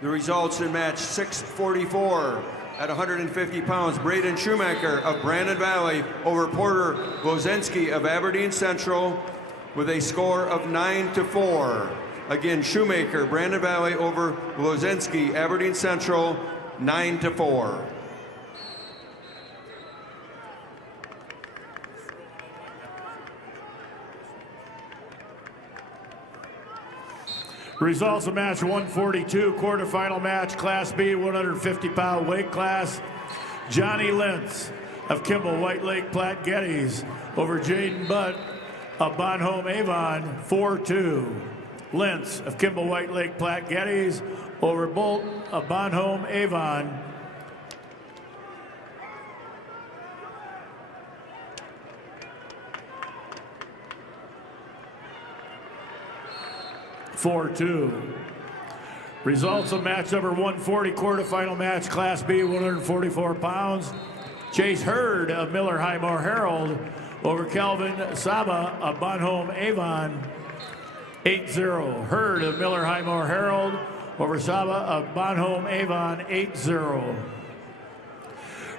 The results in match 644 at 150 pounds. Braden Schumacher of Brandon Valley over Porter Glozensky of Aberdeen Central with a score of 9-4. Again, Shoemaker, Brandon Valley over Glozensky, Aberdeen Central, 9-4. Results of match 142, quarterfinal match, Class B, 150-pound weight class. Johnny Lentz of Kimball White Lake Platte Geddes over Jaden Butt of Bonhomme Avon, 4-2. Lentz of Kimball White Lake Platte Geddes over Bolt of Bonhomme Avon, 4-2. Results of match number 140, quarterfinal match, Class B, 144 pounds. Chase Hurd of Miller Highmore Herald over Calvin Saba of Bonhomme Avon, 8-0. Hurd of Miller Highmore Herald over Saba of Bonhomme Avon, 8-0.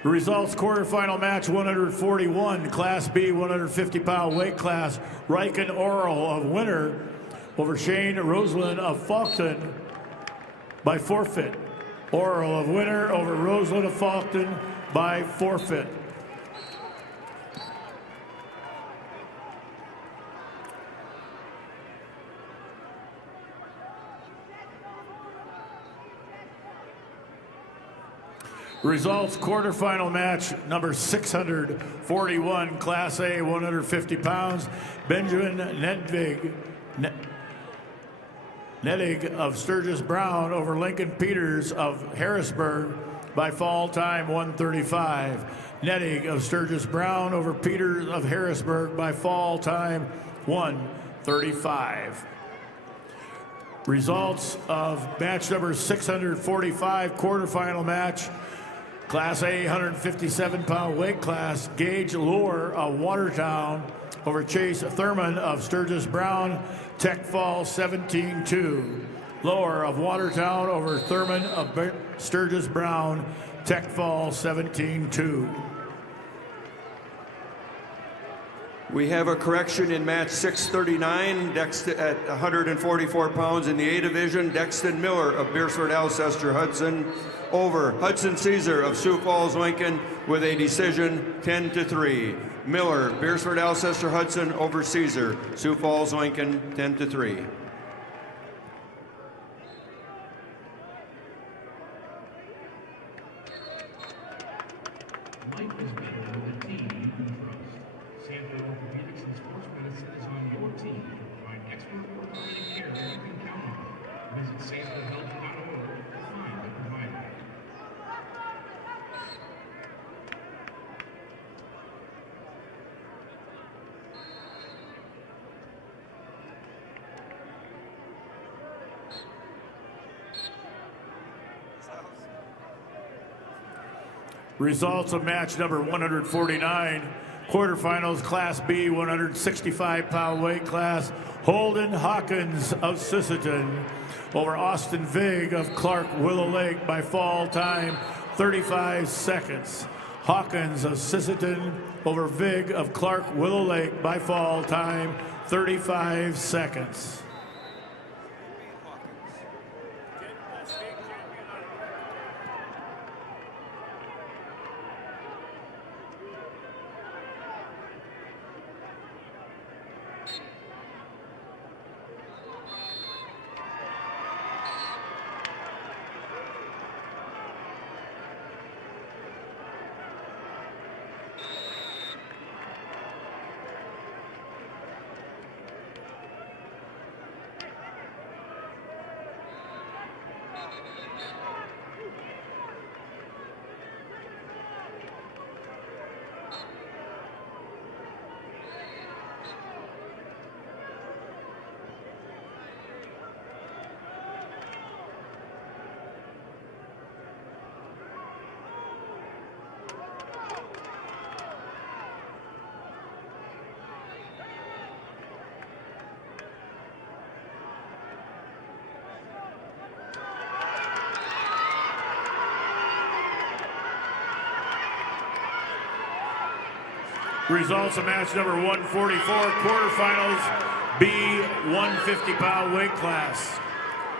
Results quarterfinal match 141, Class B, 150-pound weight class. Riken Oral of Winter over Shane Roseland of Faulkton by forfeit. Oral of Winter over Roseland of Faulkton by forfeit. Results quarterfinal match number 641, Class A, 150 pounds. Benjamin Nedig of Sturgis Brown over Lincoln Peters of Harrisburg by fall time 1:35. Nedig of Sturgis Brown over Peters of Harrisburg by fall time 1:35. Results of match number 645, quarterfinal match, Class A 157-pound weight class, Gage Lohr of Watertown over Chase Thurman of Sturgis Brown, Tech Fall 17-2. Lohr of Watertown over Thurman of Sturgis Brown, Tech Fall 17-2. We have a correction in match 639, at 144 pounds in the A division. Dexton Miller of Beersford Alcester Hudson over Hudson Caesar of Sioux Falls Lincoln with a decision 10-3. Miller, Beersford Alcester Hudson over Caesar, Sioux Falls Lincoln 10-3. Life is better with a team you can trust. Sanford Orthopedics and Sports Medicine is on your team to provide expert orthopedic care that you can count on. Visit sanfordhealth.org to find the provider. Results of match number 149, quarterfinals, Class B, 165-pound weight class. Holden Hawkins of Sisseton over Austin Vig of Clark Willow Lake by fall time, 35 seconds. Hawkins of Sisseton over Vig of Clark Willow Lake by fall time, 35 seconds. Results of match number 144, quarterfinals, B 150-pound weight class.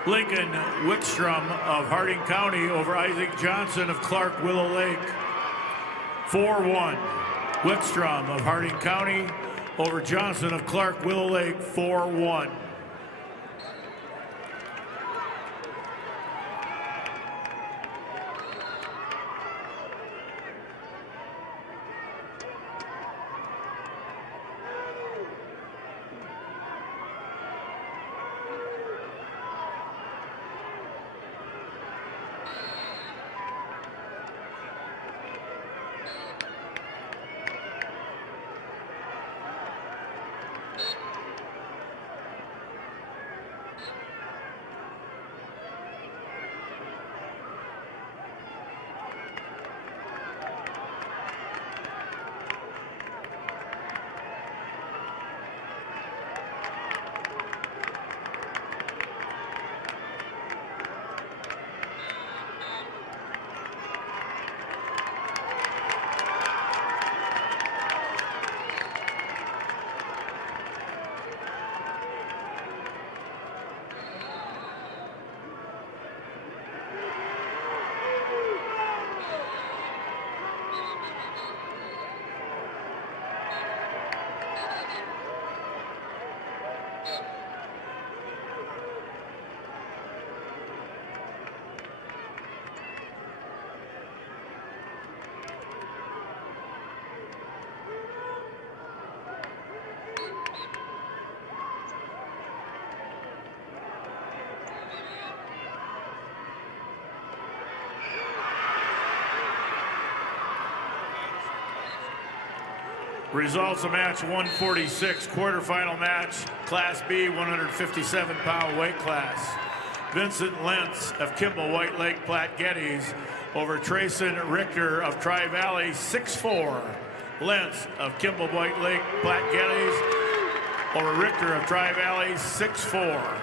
Lincoln Wickstrom of Harding County over Isaac Johnson of Clark Willow Lake. 4-1. Wickstrom of Harding County over Johnson of Clark Willow Lake, 4-1. Results of match 146, quarterfinal match, Class B, 157-pound weight class. Vincent Lentz of Kimball White Lake Platte Geddes over Trayson Richter of Tri-Valley, 6-4. Lentz of Kimball White Lake Platte Geddes over Richter of Tri-Valley, 6-4.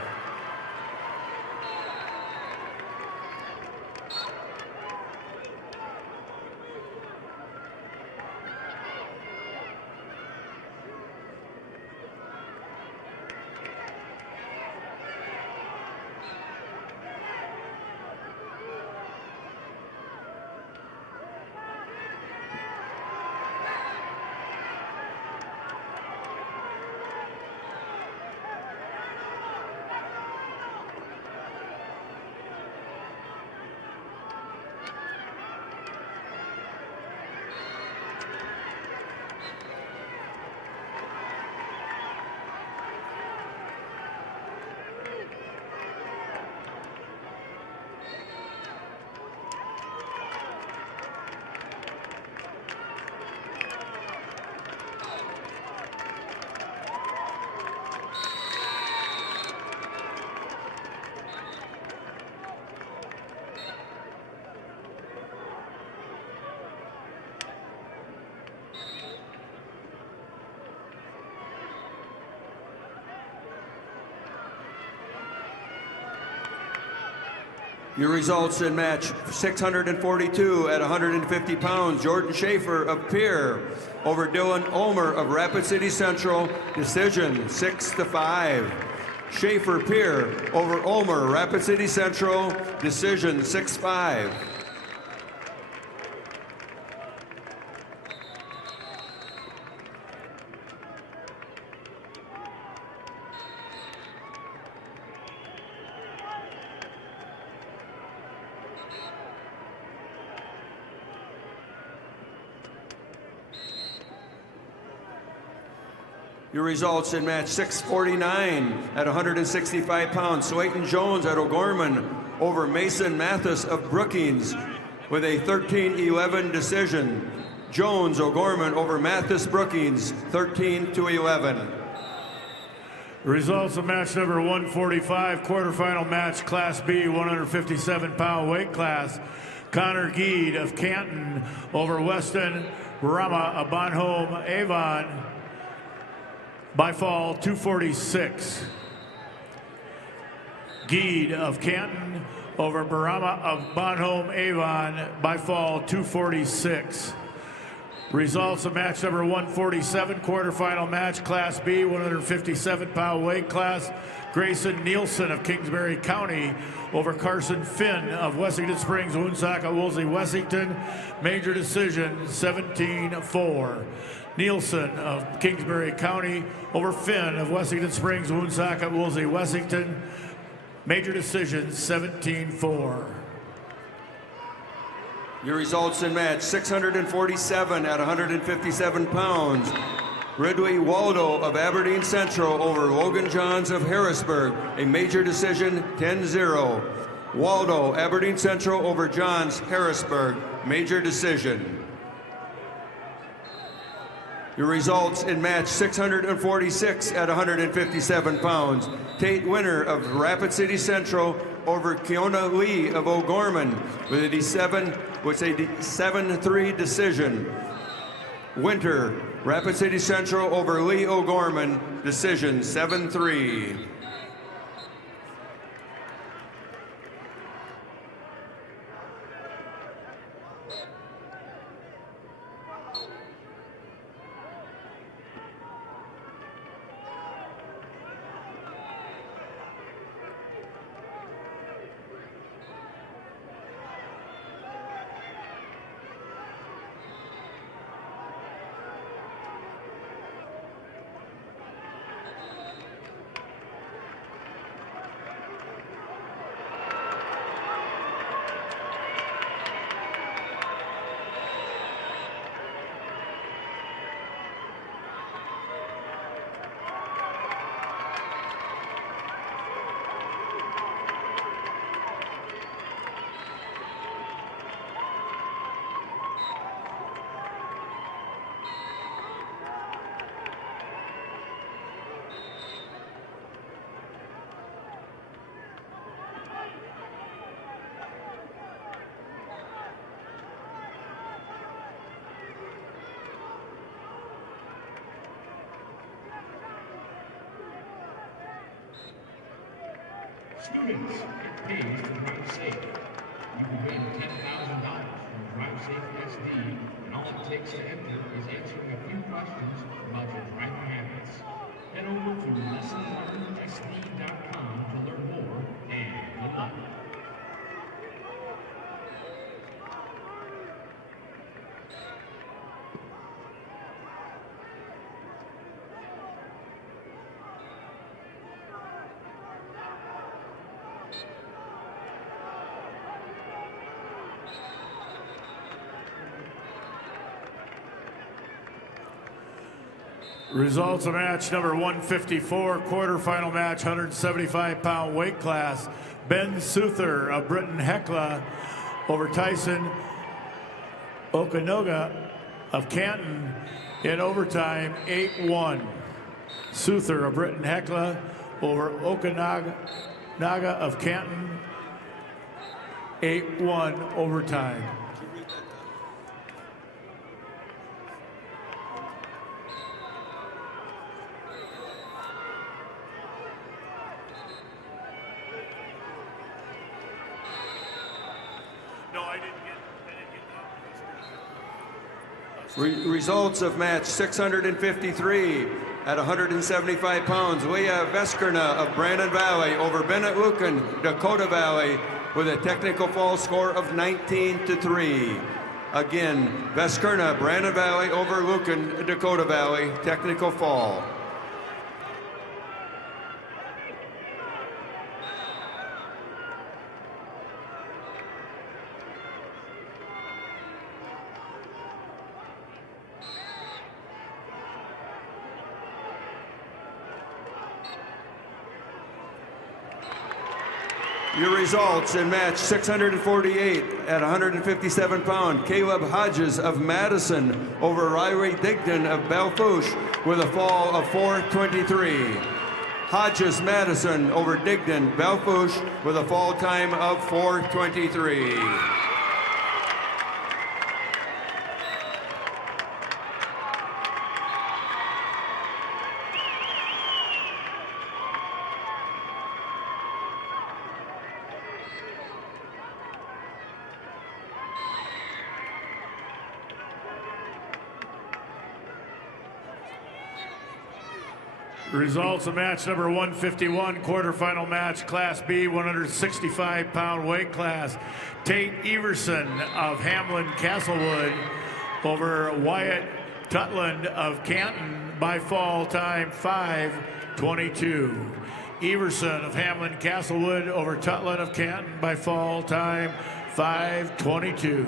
Your results in match 642 at 150 pounds. Jordan Schaefer of Pierre over Dylan Ulmer of Rapid City Central. Decision 6-5. Schaefer Pierre over Ulmer, Rapid City Central. Decision 6-5. Your results in match 649 at 165 pounds. Slayton Jones at O'Gorman over Mason Mathis of Brookings with a 13-11 decision. Jones O'Gorman over Mathis Brookings, 13-11. Results of match number 145, quarterfinal match, Class B, 157-pound weight class. Connor Geed of Canton over Weston Rama of Bonhomme Avon by fall 246. Geed of Canton over Barama of Bonhomme Avon by fall 246. Results of match number 147, quarterfinal match, Class B, 157-pound weight class. Grayson Nielsen of Kingsbury County over Carson Finn of Wessington Springs, Woonsocket, Woolsey, Wessington. Major decision, 17-4. Nielsen of Kingsbury County over Finn of Wessington Springs, Woonsocket, Woolsey, Wessington. Major decision, 17-4. Your results in match 647 at 157 pounds. Ridley Waldo of Aberdeen Central over Logan Johns of Harrisburg. A major decision, 10-0. Waldo, Aberdeen Central over Johns, Harrisburg. Major decision. Your results in match 646 at 157 pounds. Tate Winner of Rapid City Central over Kiona Lee of O'Gorman with a 7-3 decision. Winter, Rapid City Central over Lee O'Gorman, decision 7-3. Students, it pays to drive safe. You can win $10,000 from Drive Safe SD, and all it takes to enter is answering a few questions about your driving habits. Head over to lessonlearnedsd.com to learn more, and good luck. Results of match number 154, quarterfinal match, 175-pound weight class. Ben Suther of Britton Hecla over Tyson Okanoga of Canton in overtime, 8-1. Suther of Britton Hecla over Okanaga of Canton, 8-1 overtime. Results of match 653 at 175 pounds. Leah Veskerna of Brandon Valley over Bennett Lucan, Dakota Valley, with a technical fall score of 19-3. Again, Veskerna, Brandon Valley over Lucan, Dakota Valley, technical fall. Your results in match 648 at 157 pound. Caleb Hodges of Madison over Riley Digdon of Belfouche with a fall of 4:23. Hodges Madison over Digdon Belfouche with a fall time of 4:23. Results of match number 151, quarterfinal match, Class B, 165-pound weight class. Tate Everson of Hamlin Castlewood over Wyatt Tutland of Canton by fall time 5:22. Everson of Hamlin Castlewood over Tutland of Canton by fall time 5:22.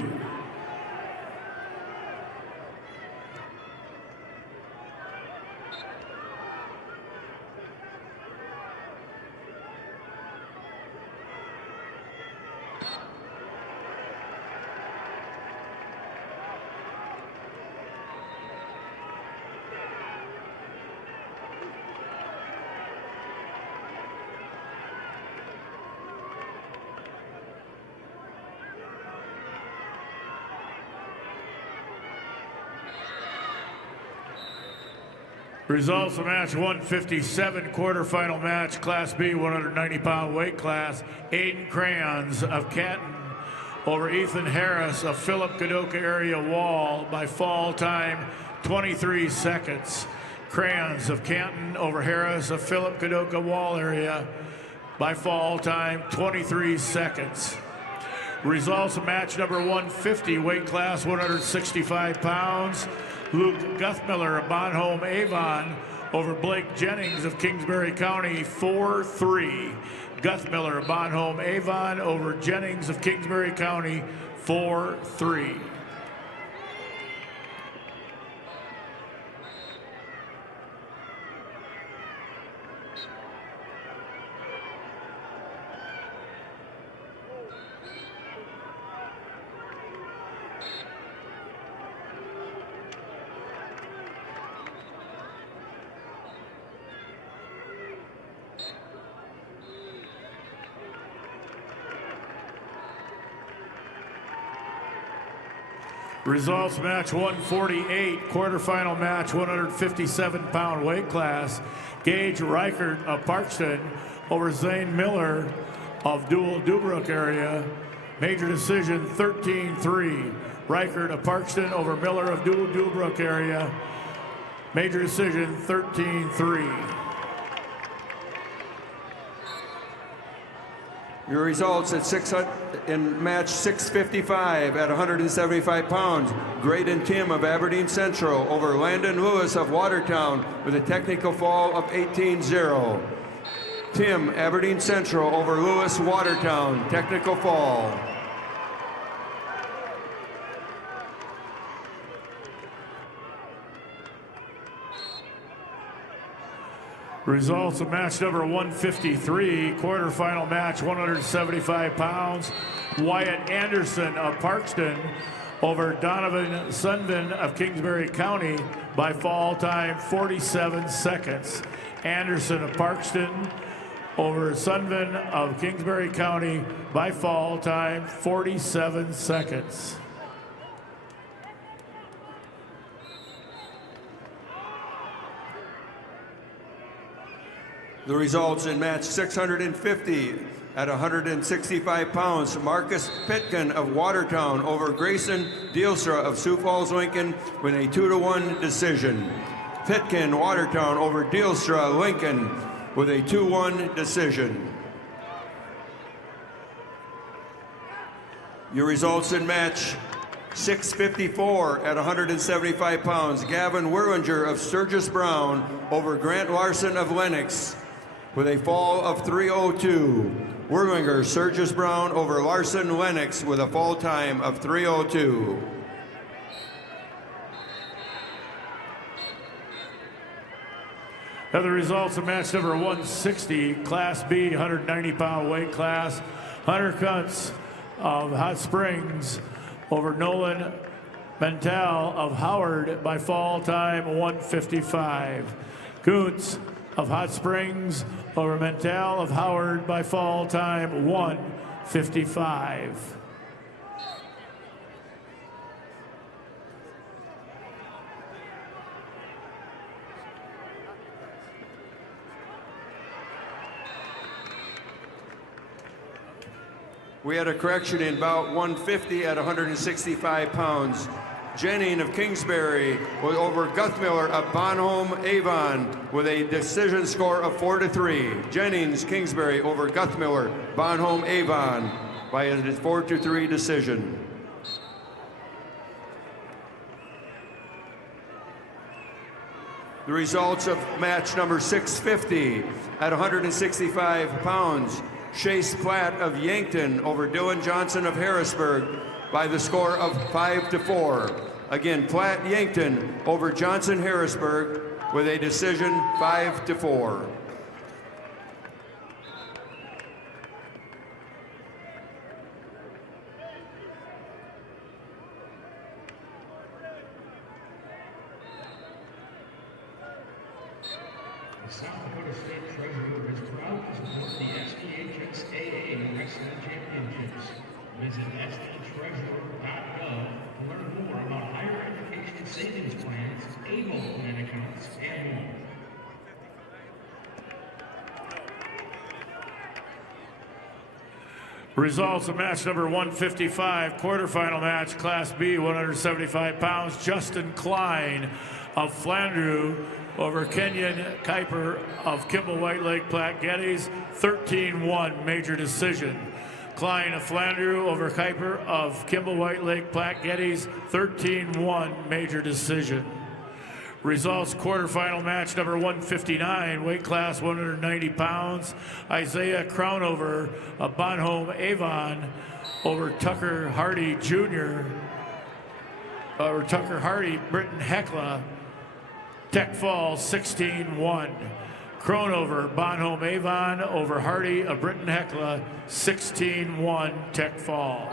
Results of match 157, quarterfinal match, Class B, 190-pound weight class. Aiden Crayons of Canton over Ethan Harris of Philip Kadoka area Wall by fall time 23 seconds. Crayons of Canton over Harris of Philip Kadoka Wall area by fall time 23 seconds. Results of match number 150, weight class 165 pounds. Luke Guthmiller of Bonholm Avon over Blake Jennings of Kingsbury County, 4-3. Guthmiller of Bonholm Avon over Jennings of Kingsbury County, 4-3. Results match 148, quarterfinal match, 157-pound weight class. Gage Reichert of Parkston over Zane Miller of Dual Dubrook area. Major decision 13-3. Reichert of Parkston over Miller of Dual Dubrook area. Major decision 13-3. Your results at in match 655 at 175 pounds. Graydon Tim of Aberdeen Central over Landon Lewis of Watertown with a technical fall of 18-0. Tim, Aberdeen Central over Lewis, Watertown, technical fall. Results of match number 153, quarterfinal match, 175 pounds. Wyatt Anderson of Parkston over Donovan Sunvin of Kingsbury County by fall time 47 seconds. Anderson of Parkston over Sunvin of Kingsbury County by fall time 47 seconds. The results in match 650 at 165 pounds. Marcus Pitkin of Watertown over Grayson Dealstra of Sioux Falls, Lincoln with a 2-1 decision. Pitkin, Watertown over Dealstra, Lincoln with a 2-1 decision. Your results in match 654 at 175 pounds. Gavin Werlinger of Sturgis Brown over Grant Larson of Lennox with a fall of 3:02. Werlinger, Sturgis Brown over Larson Lennox with a fall time of 3:02. Now the results of match number 160, Class B, 190-pound weight class. Hunter Kuntz of Hot Springs over Nolan Mental of Howard by fall time 155. Kuntz of Hot Springs over Mental of Howard by fall time 155. We had a correction in bout 150 at 165 pounds. Jennings of Kingsbury was over Guthmiller of Bonholm Avon with a decision score of 4-3. Jennings, Kingsbury over Guthmiller, Bonholm Avon by a 4-3 decision. The results of match number 650 at 165 pounds. Chase Platt of Yankton over Dylan Johnson of Harrisburg by the score of 5-4. Again, Platt Yankton over Johnson Harrisburg with a decision 5-4. The South Dakota State Treasurer is proud to support the SPHSAA Wrestling Championships. Visit sttreasurer.gov to learn more about higher education savings plans, ABLE plan accounts, and more. Results of match number 155, quarterfinal match, Class B, 175 pounds. Justin Klein of Flandreau over Kenyon Kuiper of Kimball White Lake Platte Geddes, 13-1 major decision. Klein of Flandreau over Kuiper of Kimball White Lake Platte Geddes, 13-1 major decision. Results quarterfinal match number 159, weight class 190 pounds. Isaiah Crownover of Bonholm Avon over Tucker Hardy Jr. Over Tucker Hardy, Britton Heckla, Tech Fall 16-1. Cronover, Bonholm Avon over Hardy of Britton Heckla, 16-1 Tech Fall.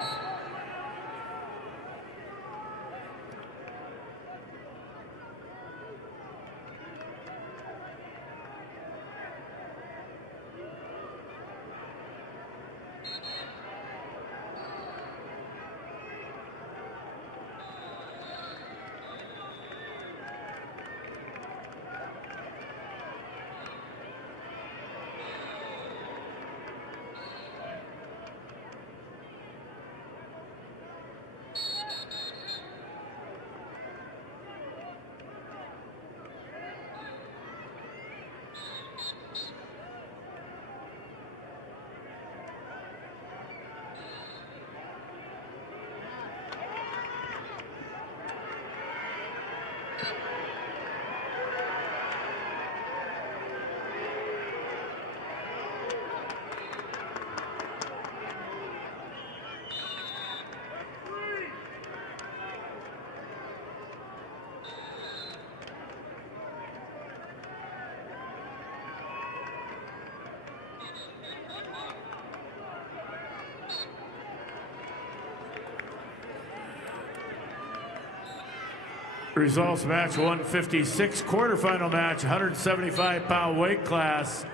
Results match 156, quarterfinal match, 175-pound weight class.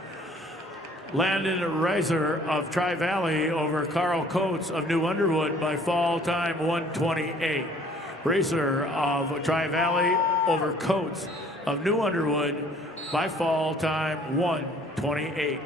Landon Reiser of Tri-Valley over Carl Coates of New Underwood by fall time 128. Reiser of Tri-Valley over Coates of New Underwood by fall time 128.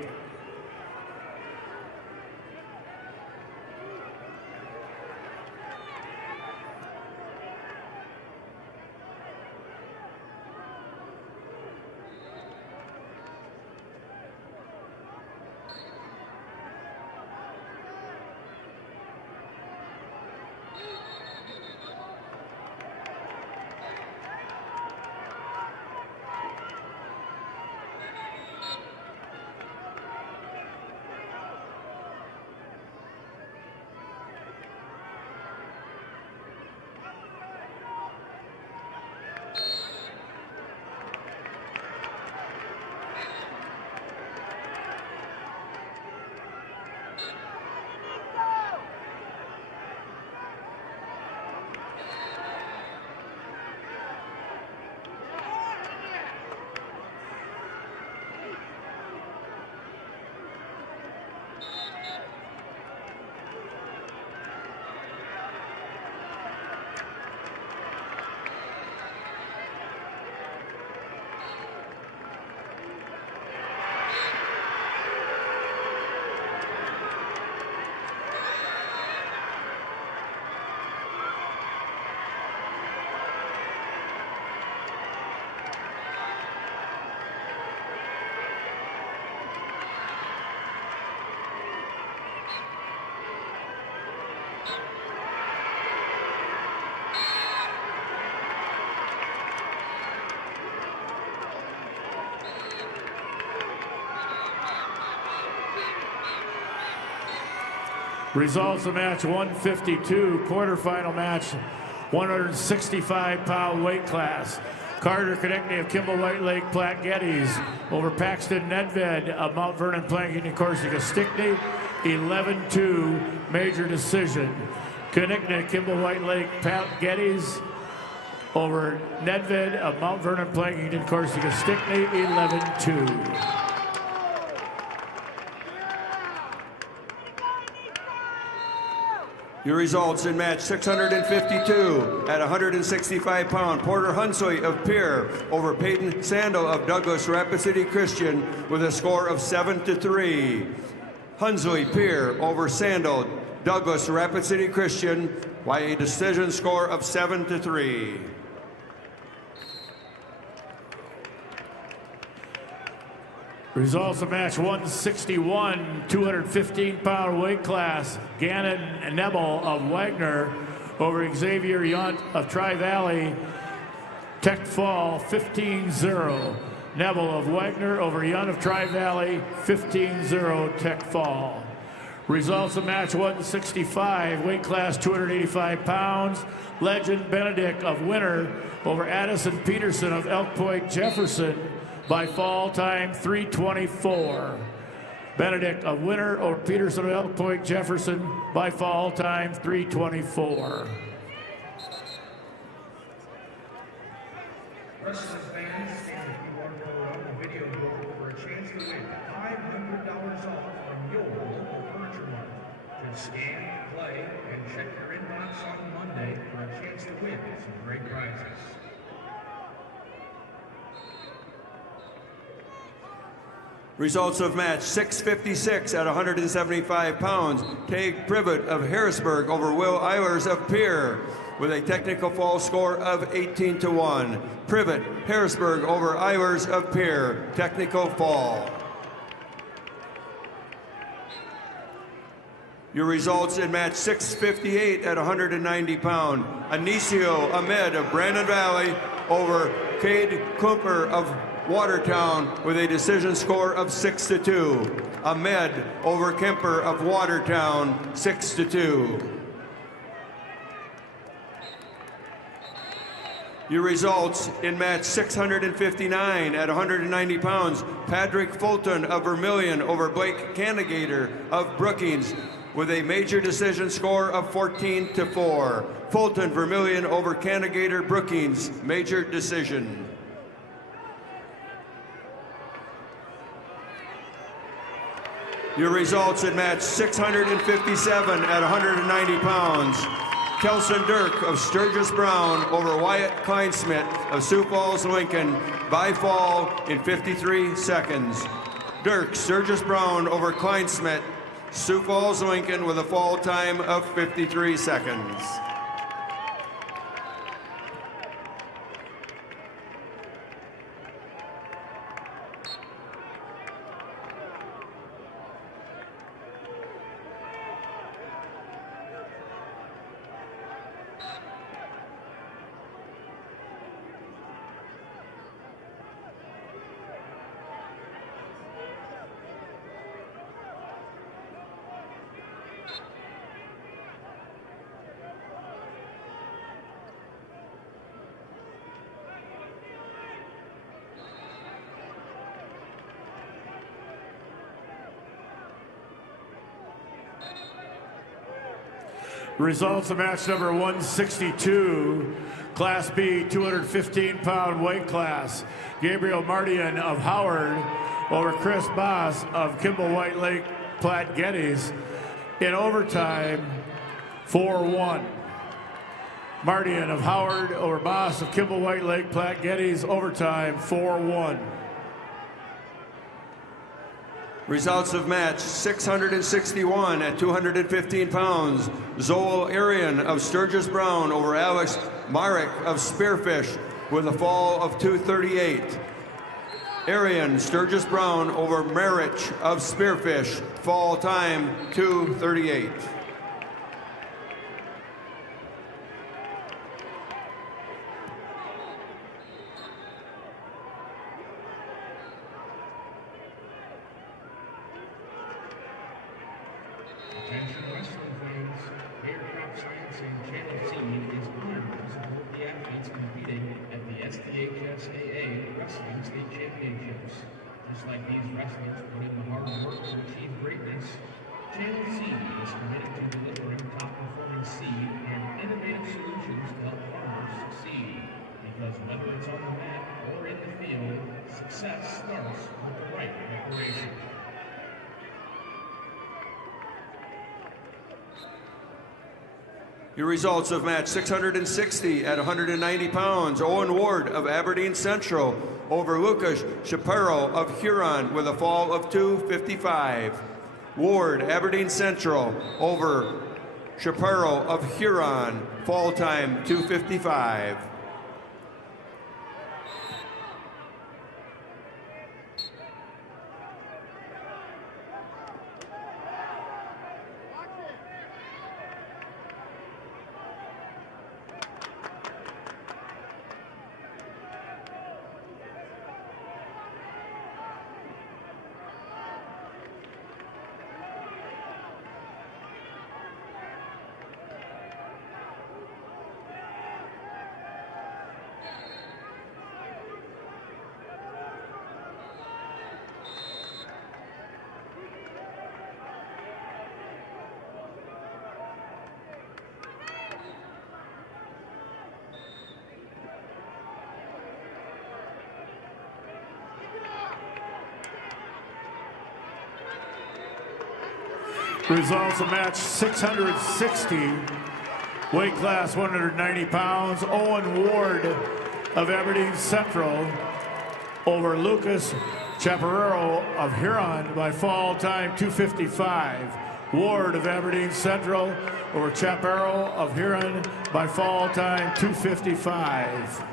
Results of match 152, quarterfinal match, 165-pound weight class. Carter Konechny of Kimball White Lake Platte Geddes over Paxton Nedved of Mount Vernon Planking and Corsica Stickney, 11-2 major decision. Konechny, Kimball White Lake Platte Geddes over Nedved of Mount Vernon Planking and Corsica Stickney, 11-2. Your results in match 652 at 165-pound, Porter Hunsoy of Pierre over Peyton Sandel of Douglas Rapid City Christian with a score of 7-3. Hunsoy Pierre over Sandel, Douglas Rapid City Christian by a decision score of 7-3. Results of match 161, 215-pound weight class. Gannon Nebel of Wagner over Xavier Yunt of Tri-Valley. Tech Fall 15-0. Nebel of Wagner over Yunt of Tri-Valley, 15-0 Tech Fall. Results of match 165, weight class 285 pounds. Legend Benedict of Winter over Addison Peterson of Elk Point Jefferson by fall time 3:24. Benedict of Winter over Peterson of Elk Point Jefferson by fall time 3:24. Wrestling fans, scan the QR code on the video board for a chance to win $500 off from your local furniture mart. Just scan, play, and check your inbox on Monday for a chance to win some great prizes. Results of match 656 at 175 pounds. Tage Privet of Harrisburg over Will Eilers of Pierre with a technical fall score of 18-1. Privet, Harrisburg over Eilers of Pierre, technical fall. Your results in match 658 at 190 pound. Anicio Ahmed of Brandon Valley over Cade Kumper of Watertown with a decision score of 6-2. Ahmed over Kemper of Watertown, 6-2. Your results in match 659 at 190 pounds, Patrick Fulton of Vermilion over Blake Cannegator of Brookings with a major decision score of 14-4. Fulton, Vermilion over Cannegator, Brookings, major decision. Your results in match 657 at 190 pounds. Kelson Dirk of Sturgis Brown over Wyatt Kleinsmith of Sioux Falls, Lincoln by fall in 53 seconds. Dirk, Sturgis Brown over Kleinsmith, Sioux Falls, Lincoln with a fall time of 53 seconds. Results of match number 162, Class B 215-pound weight class. Gabriel Mardian of Howard over Chris Boss of Kimball White Lake Platte Geddes in overtime 4-1. Mardian of Howard over Boss of Kimball White Lake Platte Geddes overtime 4-1. Results of match 661 at 215 pounds. Zoel Arian of Sturgis Brown over Alex Marek of Spearfish with a fall of 238. Arian, Sturgis Brown over Marich of Spearfish, fall time 238. Attention wrestling fans, Aircraft Science and Channel C is honored to support the athletes competing at the SDHSAA Wrestling State Championships. Just like these wrestlers put in the hard work to achieve greatness, Channel C is committed to delivering top-performing seed and innovative solutions to help farmers succeed. Because whether it's on the mat or in the field, success starts with the right preparation. Your results of match 660 at 190 pounds. Owen Ward of Aberdeen Central over Lucas Shapiro of Huron with a fall of 255. Ward, Aberdeen Central over Shapiro of Huron, fall time 255. Results of match 660, weight class 190 pounds. Owen Ward of Aberdeen Central over Lucas Chaparro of Huron by fall time 255. Ward of Aberdeen Central over Chaparro of Huron by fall time 255.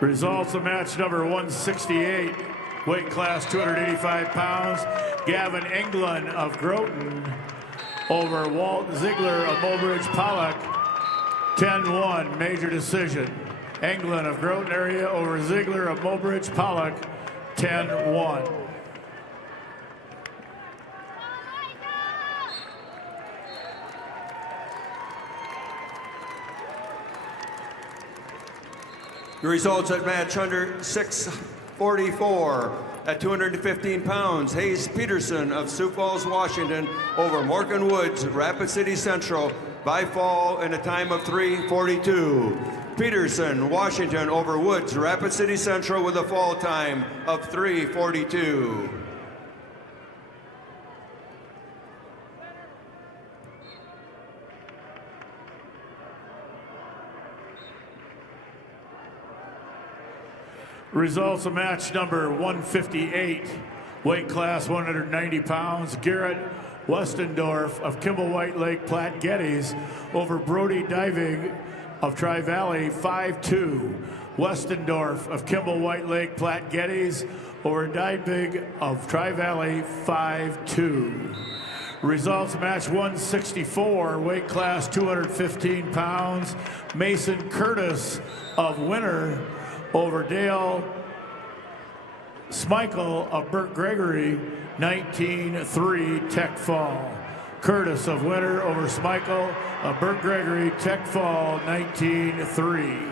Results of match number 168, weight class 285 pounds. Gavin Englund of Groton over Walt Ziegler of Mobridge Pollock. 10-1, major decision. Englund of Groton area over Ziegler of Mobridge Pollock. 10-1. The results at match under 644 at 215 pounds. Hayes Peterson of Sioux Falls, Washington over Morgan Woods, Rapid City Central by fall in a time of 3:42. Peterson, Washington over Woods, Rapid City Central with a fall time of 3:42. Results of match number 158, weight class 190 pounds. Garrett Westendorf of Kimball White Lake Platte Geddes over Brody Diving of Tri Valley 5-2. Westendorf of Kimball White Lake Platte Geddes over Diving of Tri Valley 5-2. Results match 164, weight class 215 pounds. Mason Curtis of Winter over Dale Smichael of Burt Gregory, 19-3 Tech Fall. Curtis of Winter over Smichael of Burt Gregory, Tech Fall, 19-3.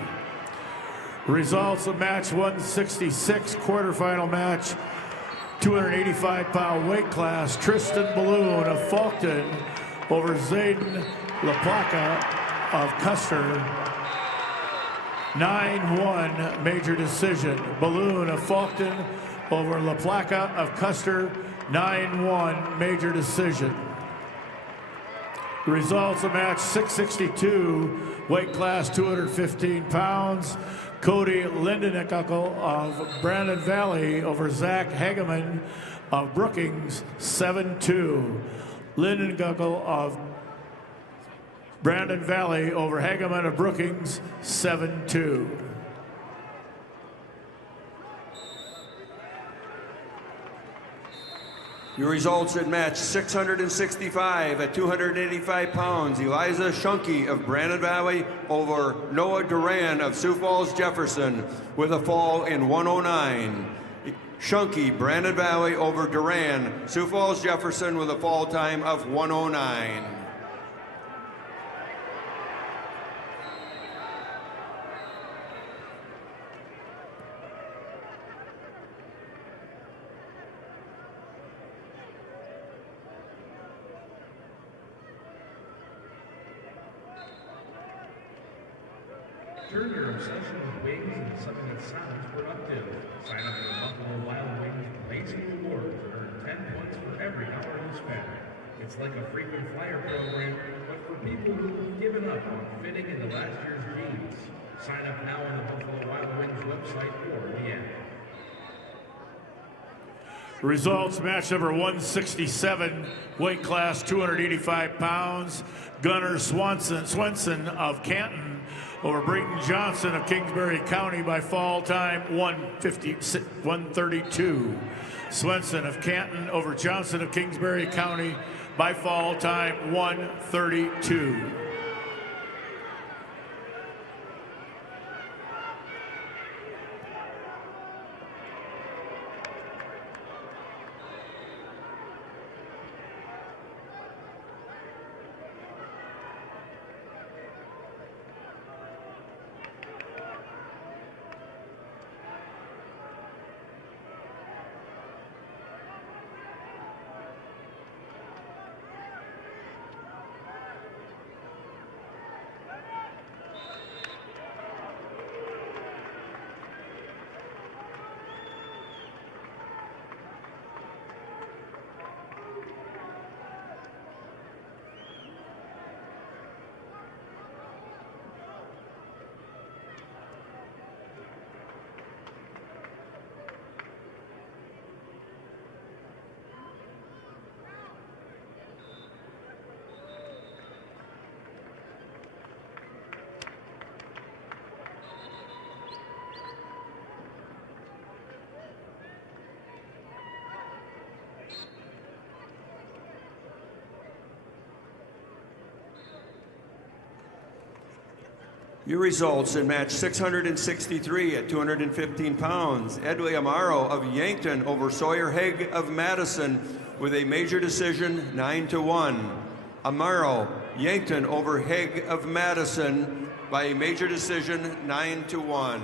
Results of match 166, quarterfinal match, 285-pound weight class. Tristan Balloon of Faulkton over Zayden LaPlaca of Custer, 9-1 major decision. Balloon of Faulkton over LaPlaca of Custer, 9-1 major decision. Results of match 662, weight class 215 pounds. Cody Lindeneckel of Brandon Valley over Zach Hageman of Brookings, 7-2. Lindeneckel of Brandon Valley over Hageman of Brookings, 7-2. Your results at match 665 at 285 pounds. Eliza Shunky of Brandon Valley over Noah Duran of Sioux Falls, Jefferson with a fall in 109. Shunky, Brandon Valley over Duran, Sioux Falls, Jefferson with a fall time of 109. Turn your obsession with wings into something that sounds productive. Sign up for Buffalo Wild Wings Blazing Rewards and earn 10 points for every hour you spend. It's like a frequent flyer program, but for people who've given up on fitting into last year's jeans. Sign up now on the Buffalo Wild Wings website or the app. Results match number 167, weight class 285 pounds. Gunnar Swenson of Canton over Brayton Johnson of Kingsbury County by fall time 132. Swenson of Canton over Johnson of Kingsbury County by fall time 132. Your results in match 663 at 215 pounds. Edwin Amaro of Yankton over Sawyer Haig of Madison with a major decision, 9-1. Amaro, Yankton over Haig of Madison by a major decision, 9-1.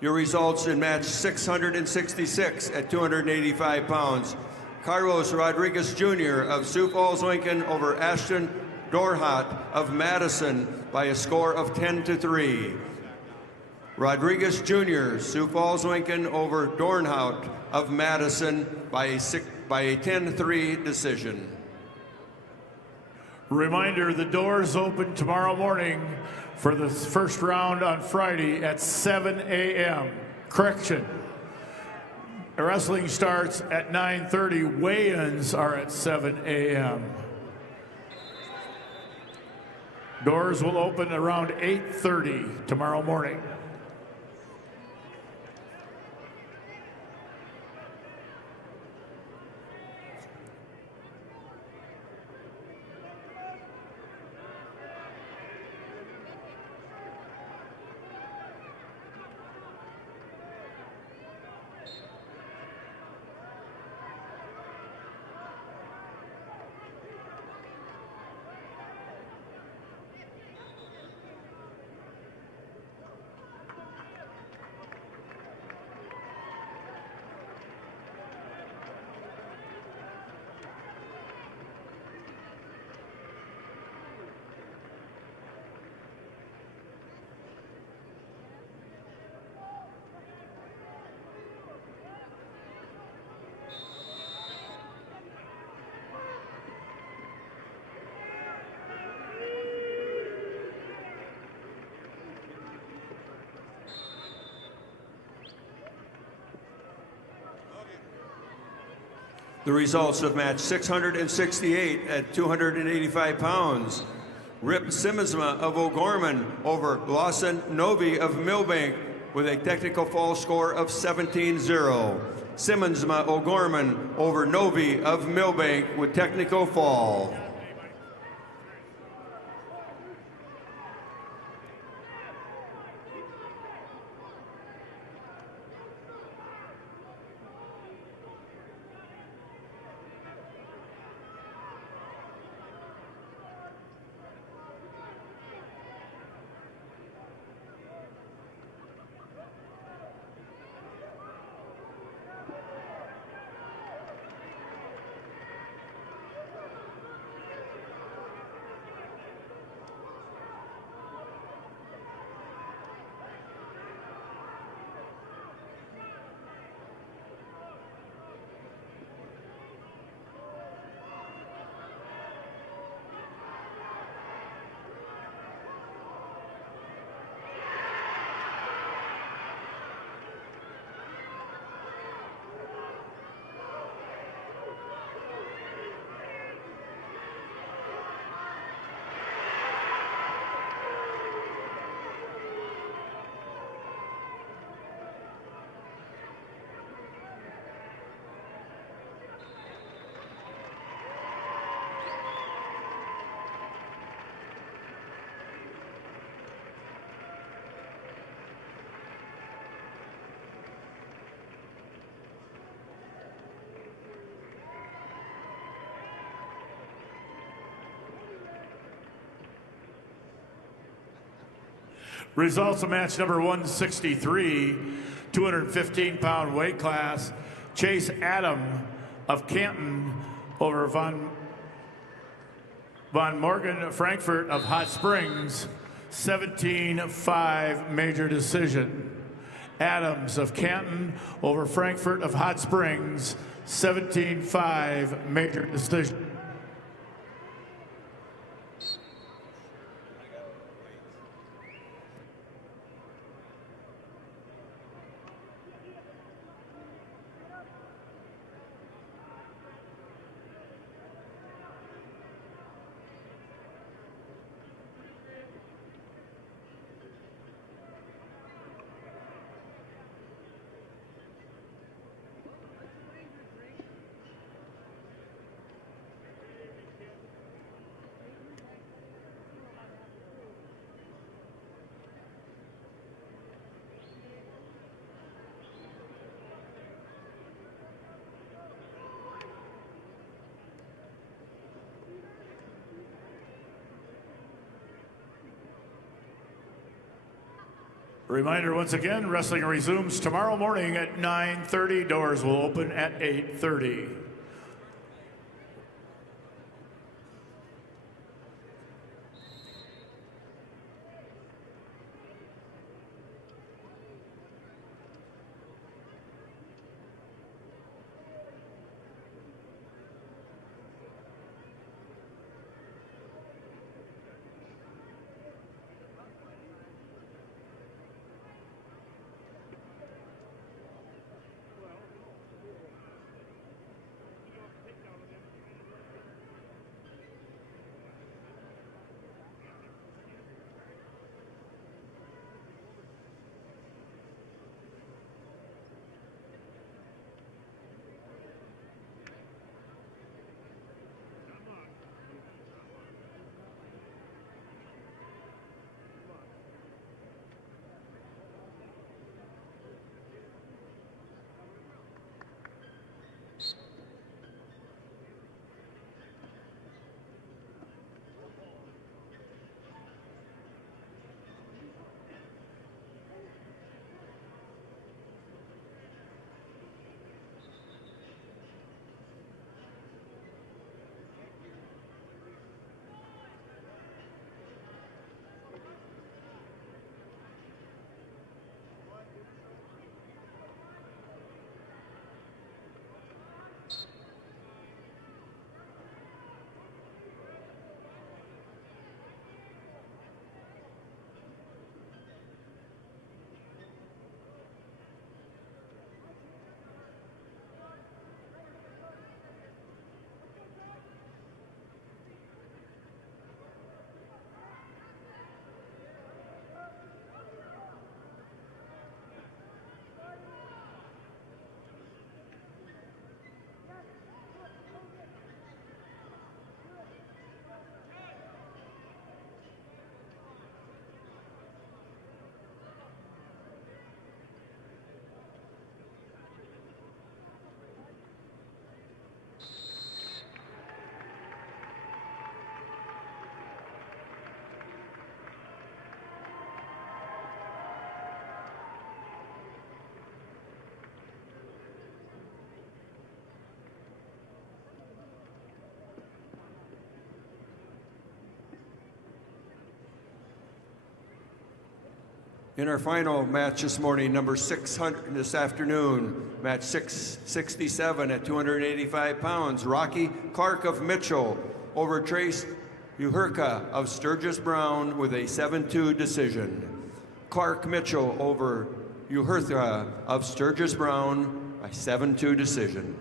Your results in match 666 at 285 pounds. Carlos Rodriguez Jr. of Sioux Falls, Lincoln over Ashton Dorhat of Madison by a score of 10-3. Rodriguez Jr., Sioux Falls, Lincoln over Dornhout of Madison by a 10-3 decision. Reminder, the doors open tomorrow morning for the first round on Friday at 7 a.m. Correction. Wrestling starts at 9:30. Weigh-ins are at 7 a.m. Doors will open around 8:30 tomorrow morning. The results of match 668 at 285 pounds. Rip Simmonsma of O'Gorman over Lawson Novi of Millbank with a technical fall score of 17-0. Simmonsma O'Gorman over Novi of Millbank with technical fall. Results of match number 163, 215-pound weight class. Chase Adam of Canton over Von Morgan Frankfurt of Hot Springs, 17-5 major decision. Adams of Canton over Frankfurt of Hot Springs, 17-5 major decision. Reminder once again, wrestling resumes tomorrow morning at 9:30. Doors will open at 8:30. In our final match this morning, number 600 this afternoon, match 667 at 285 pounds, Rocky Clark of Mitchell over Trace Uhurka of Sturgis Brown with a 7-2 decision. Clark Mitchell over Uhurka of Sturgis Brown, a 7-2 decision.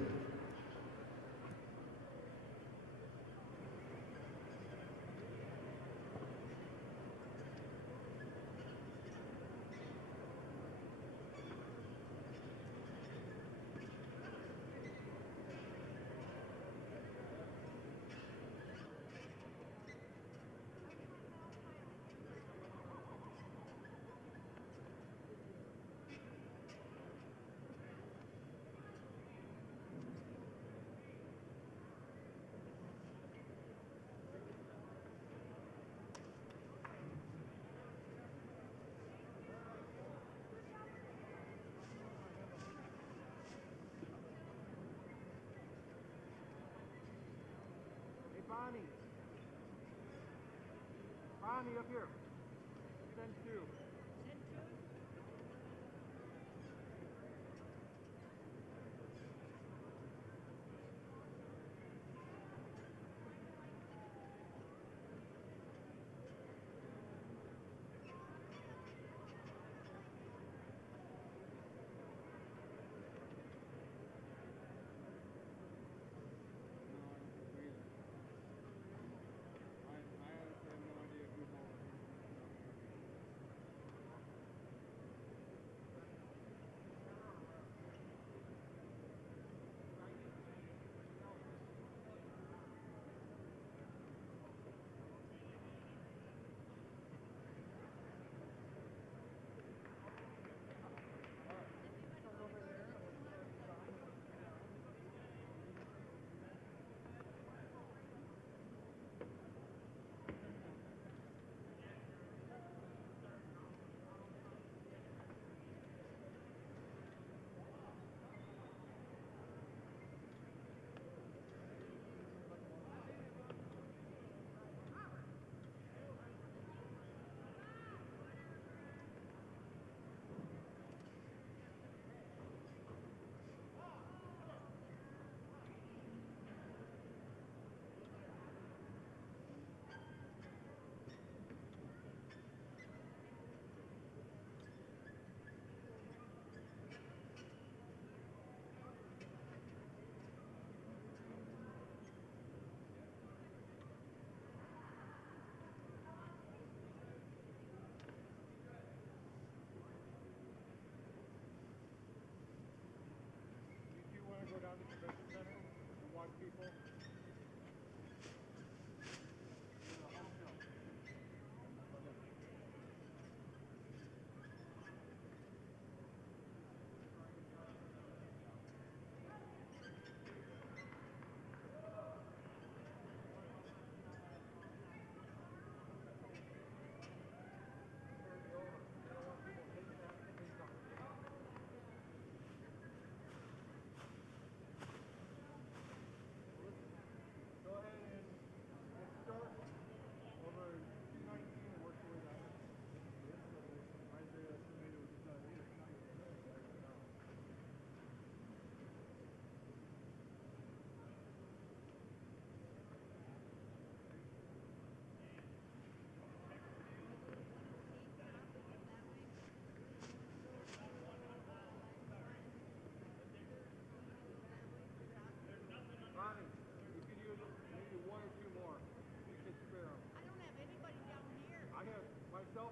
Bonnie, up here. 10-2. self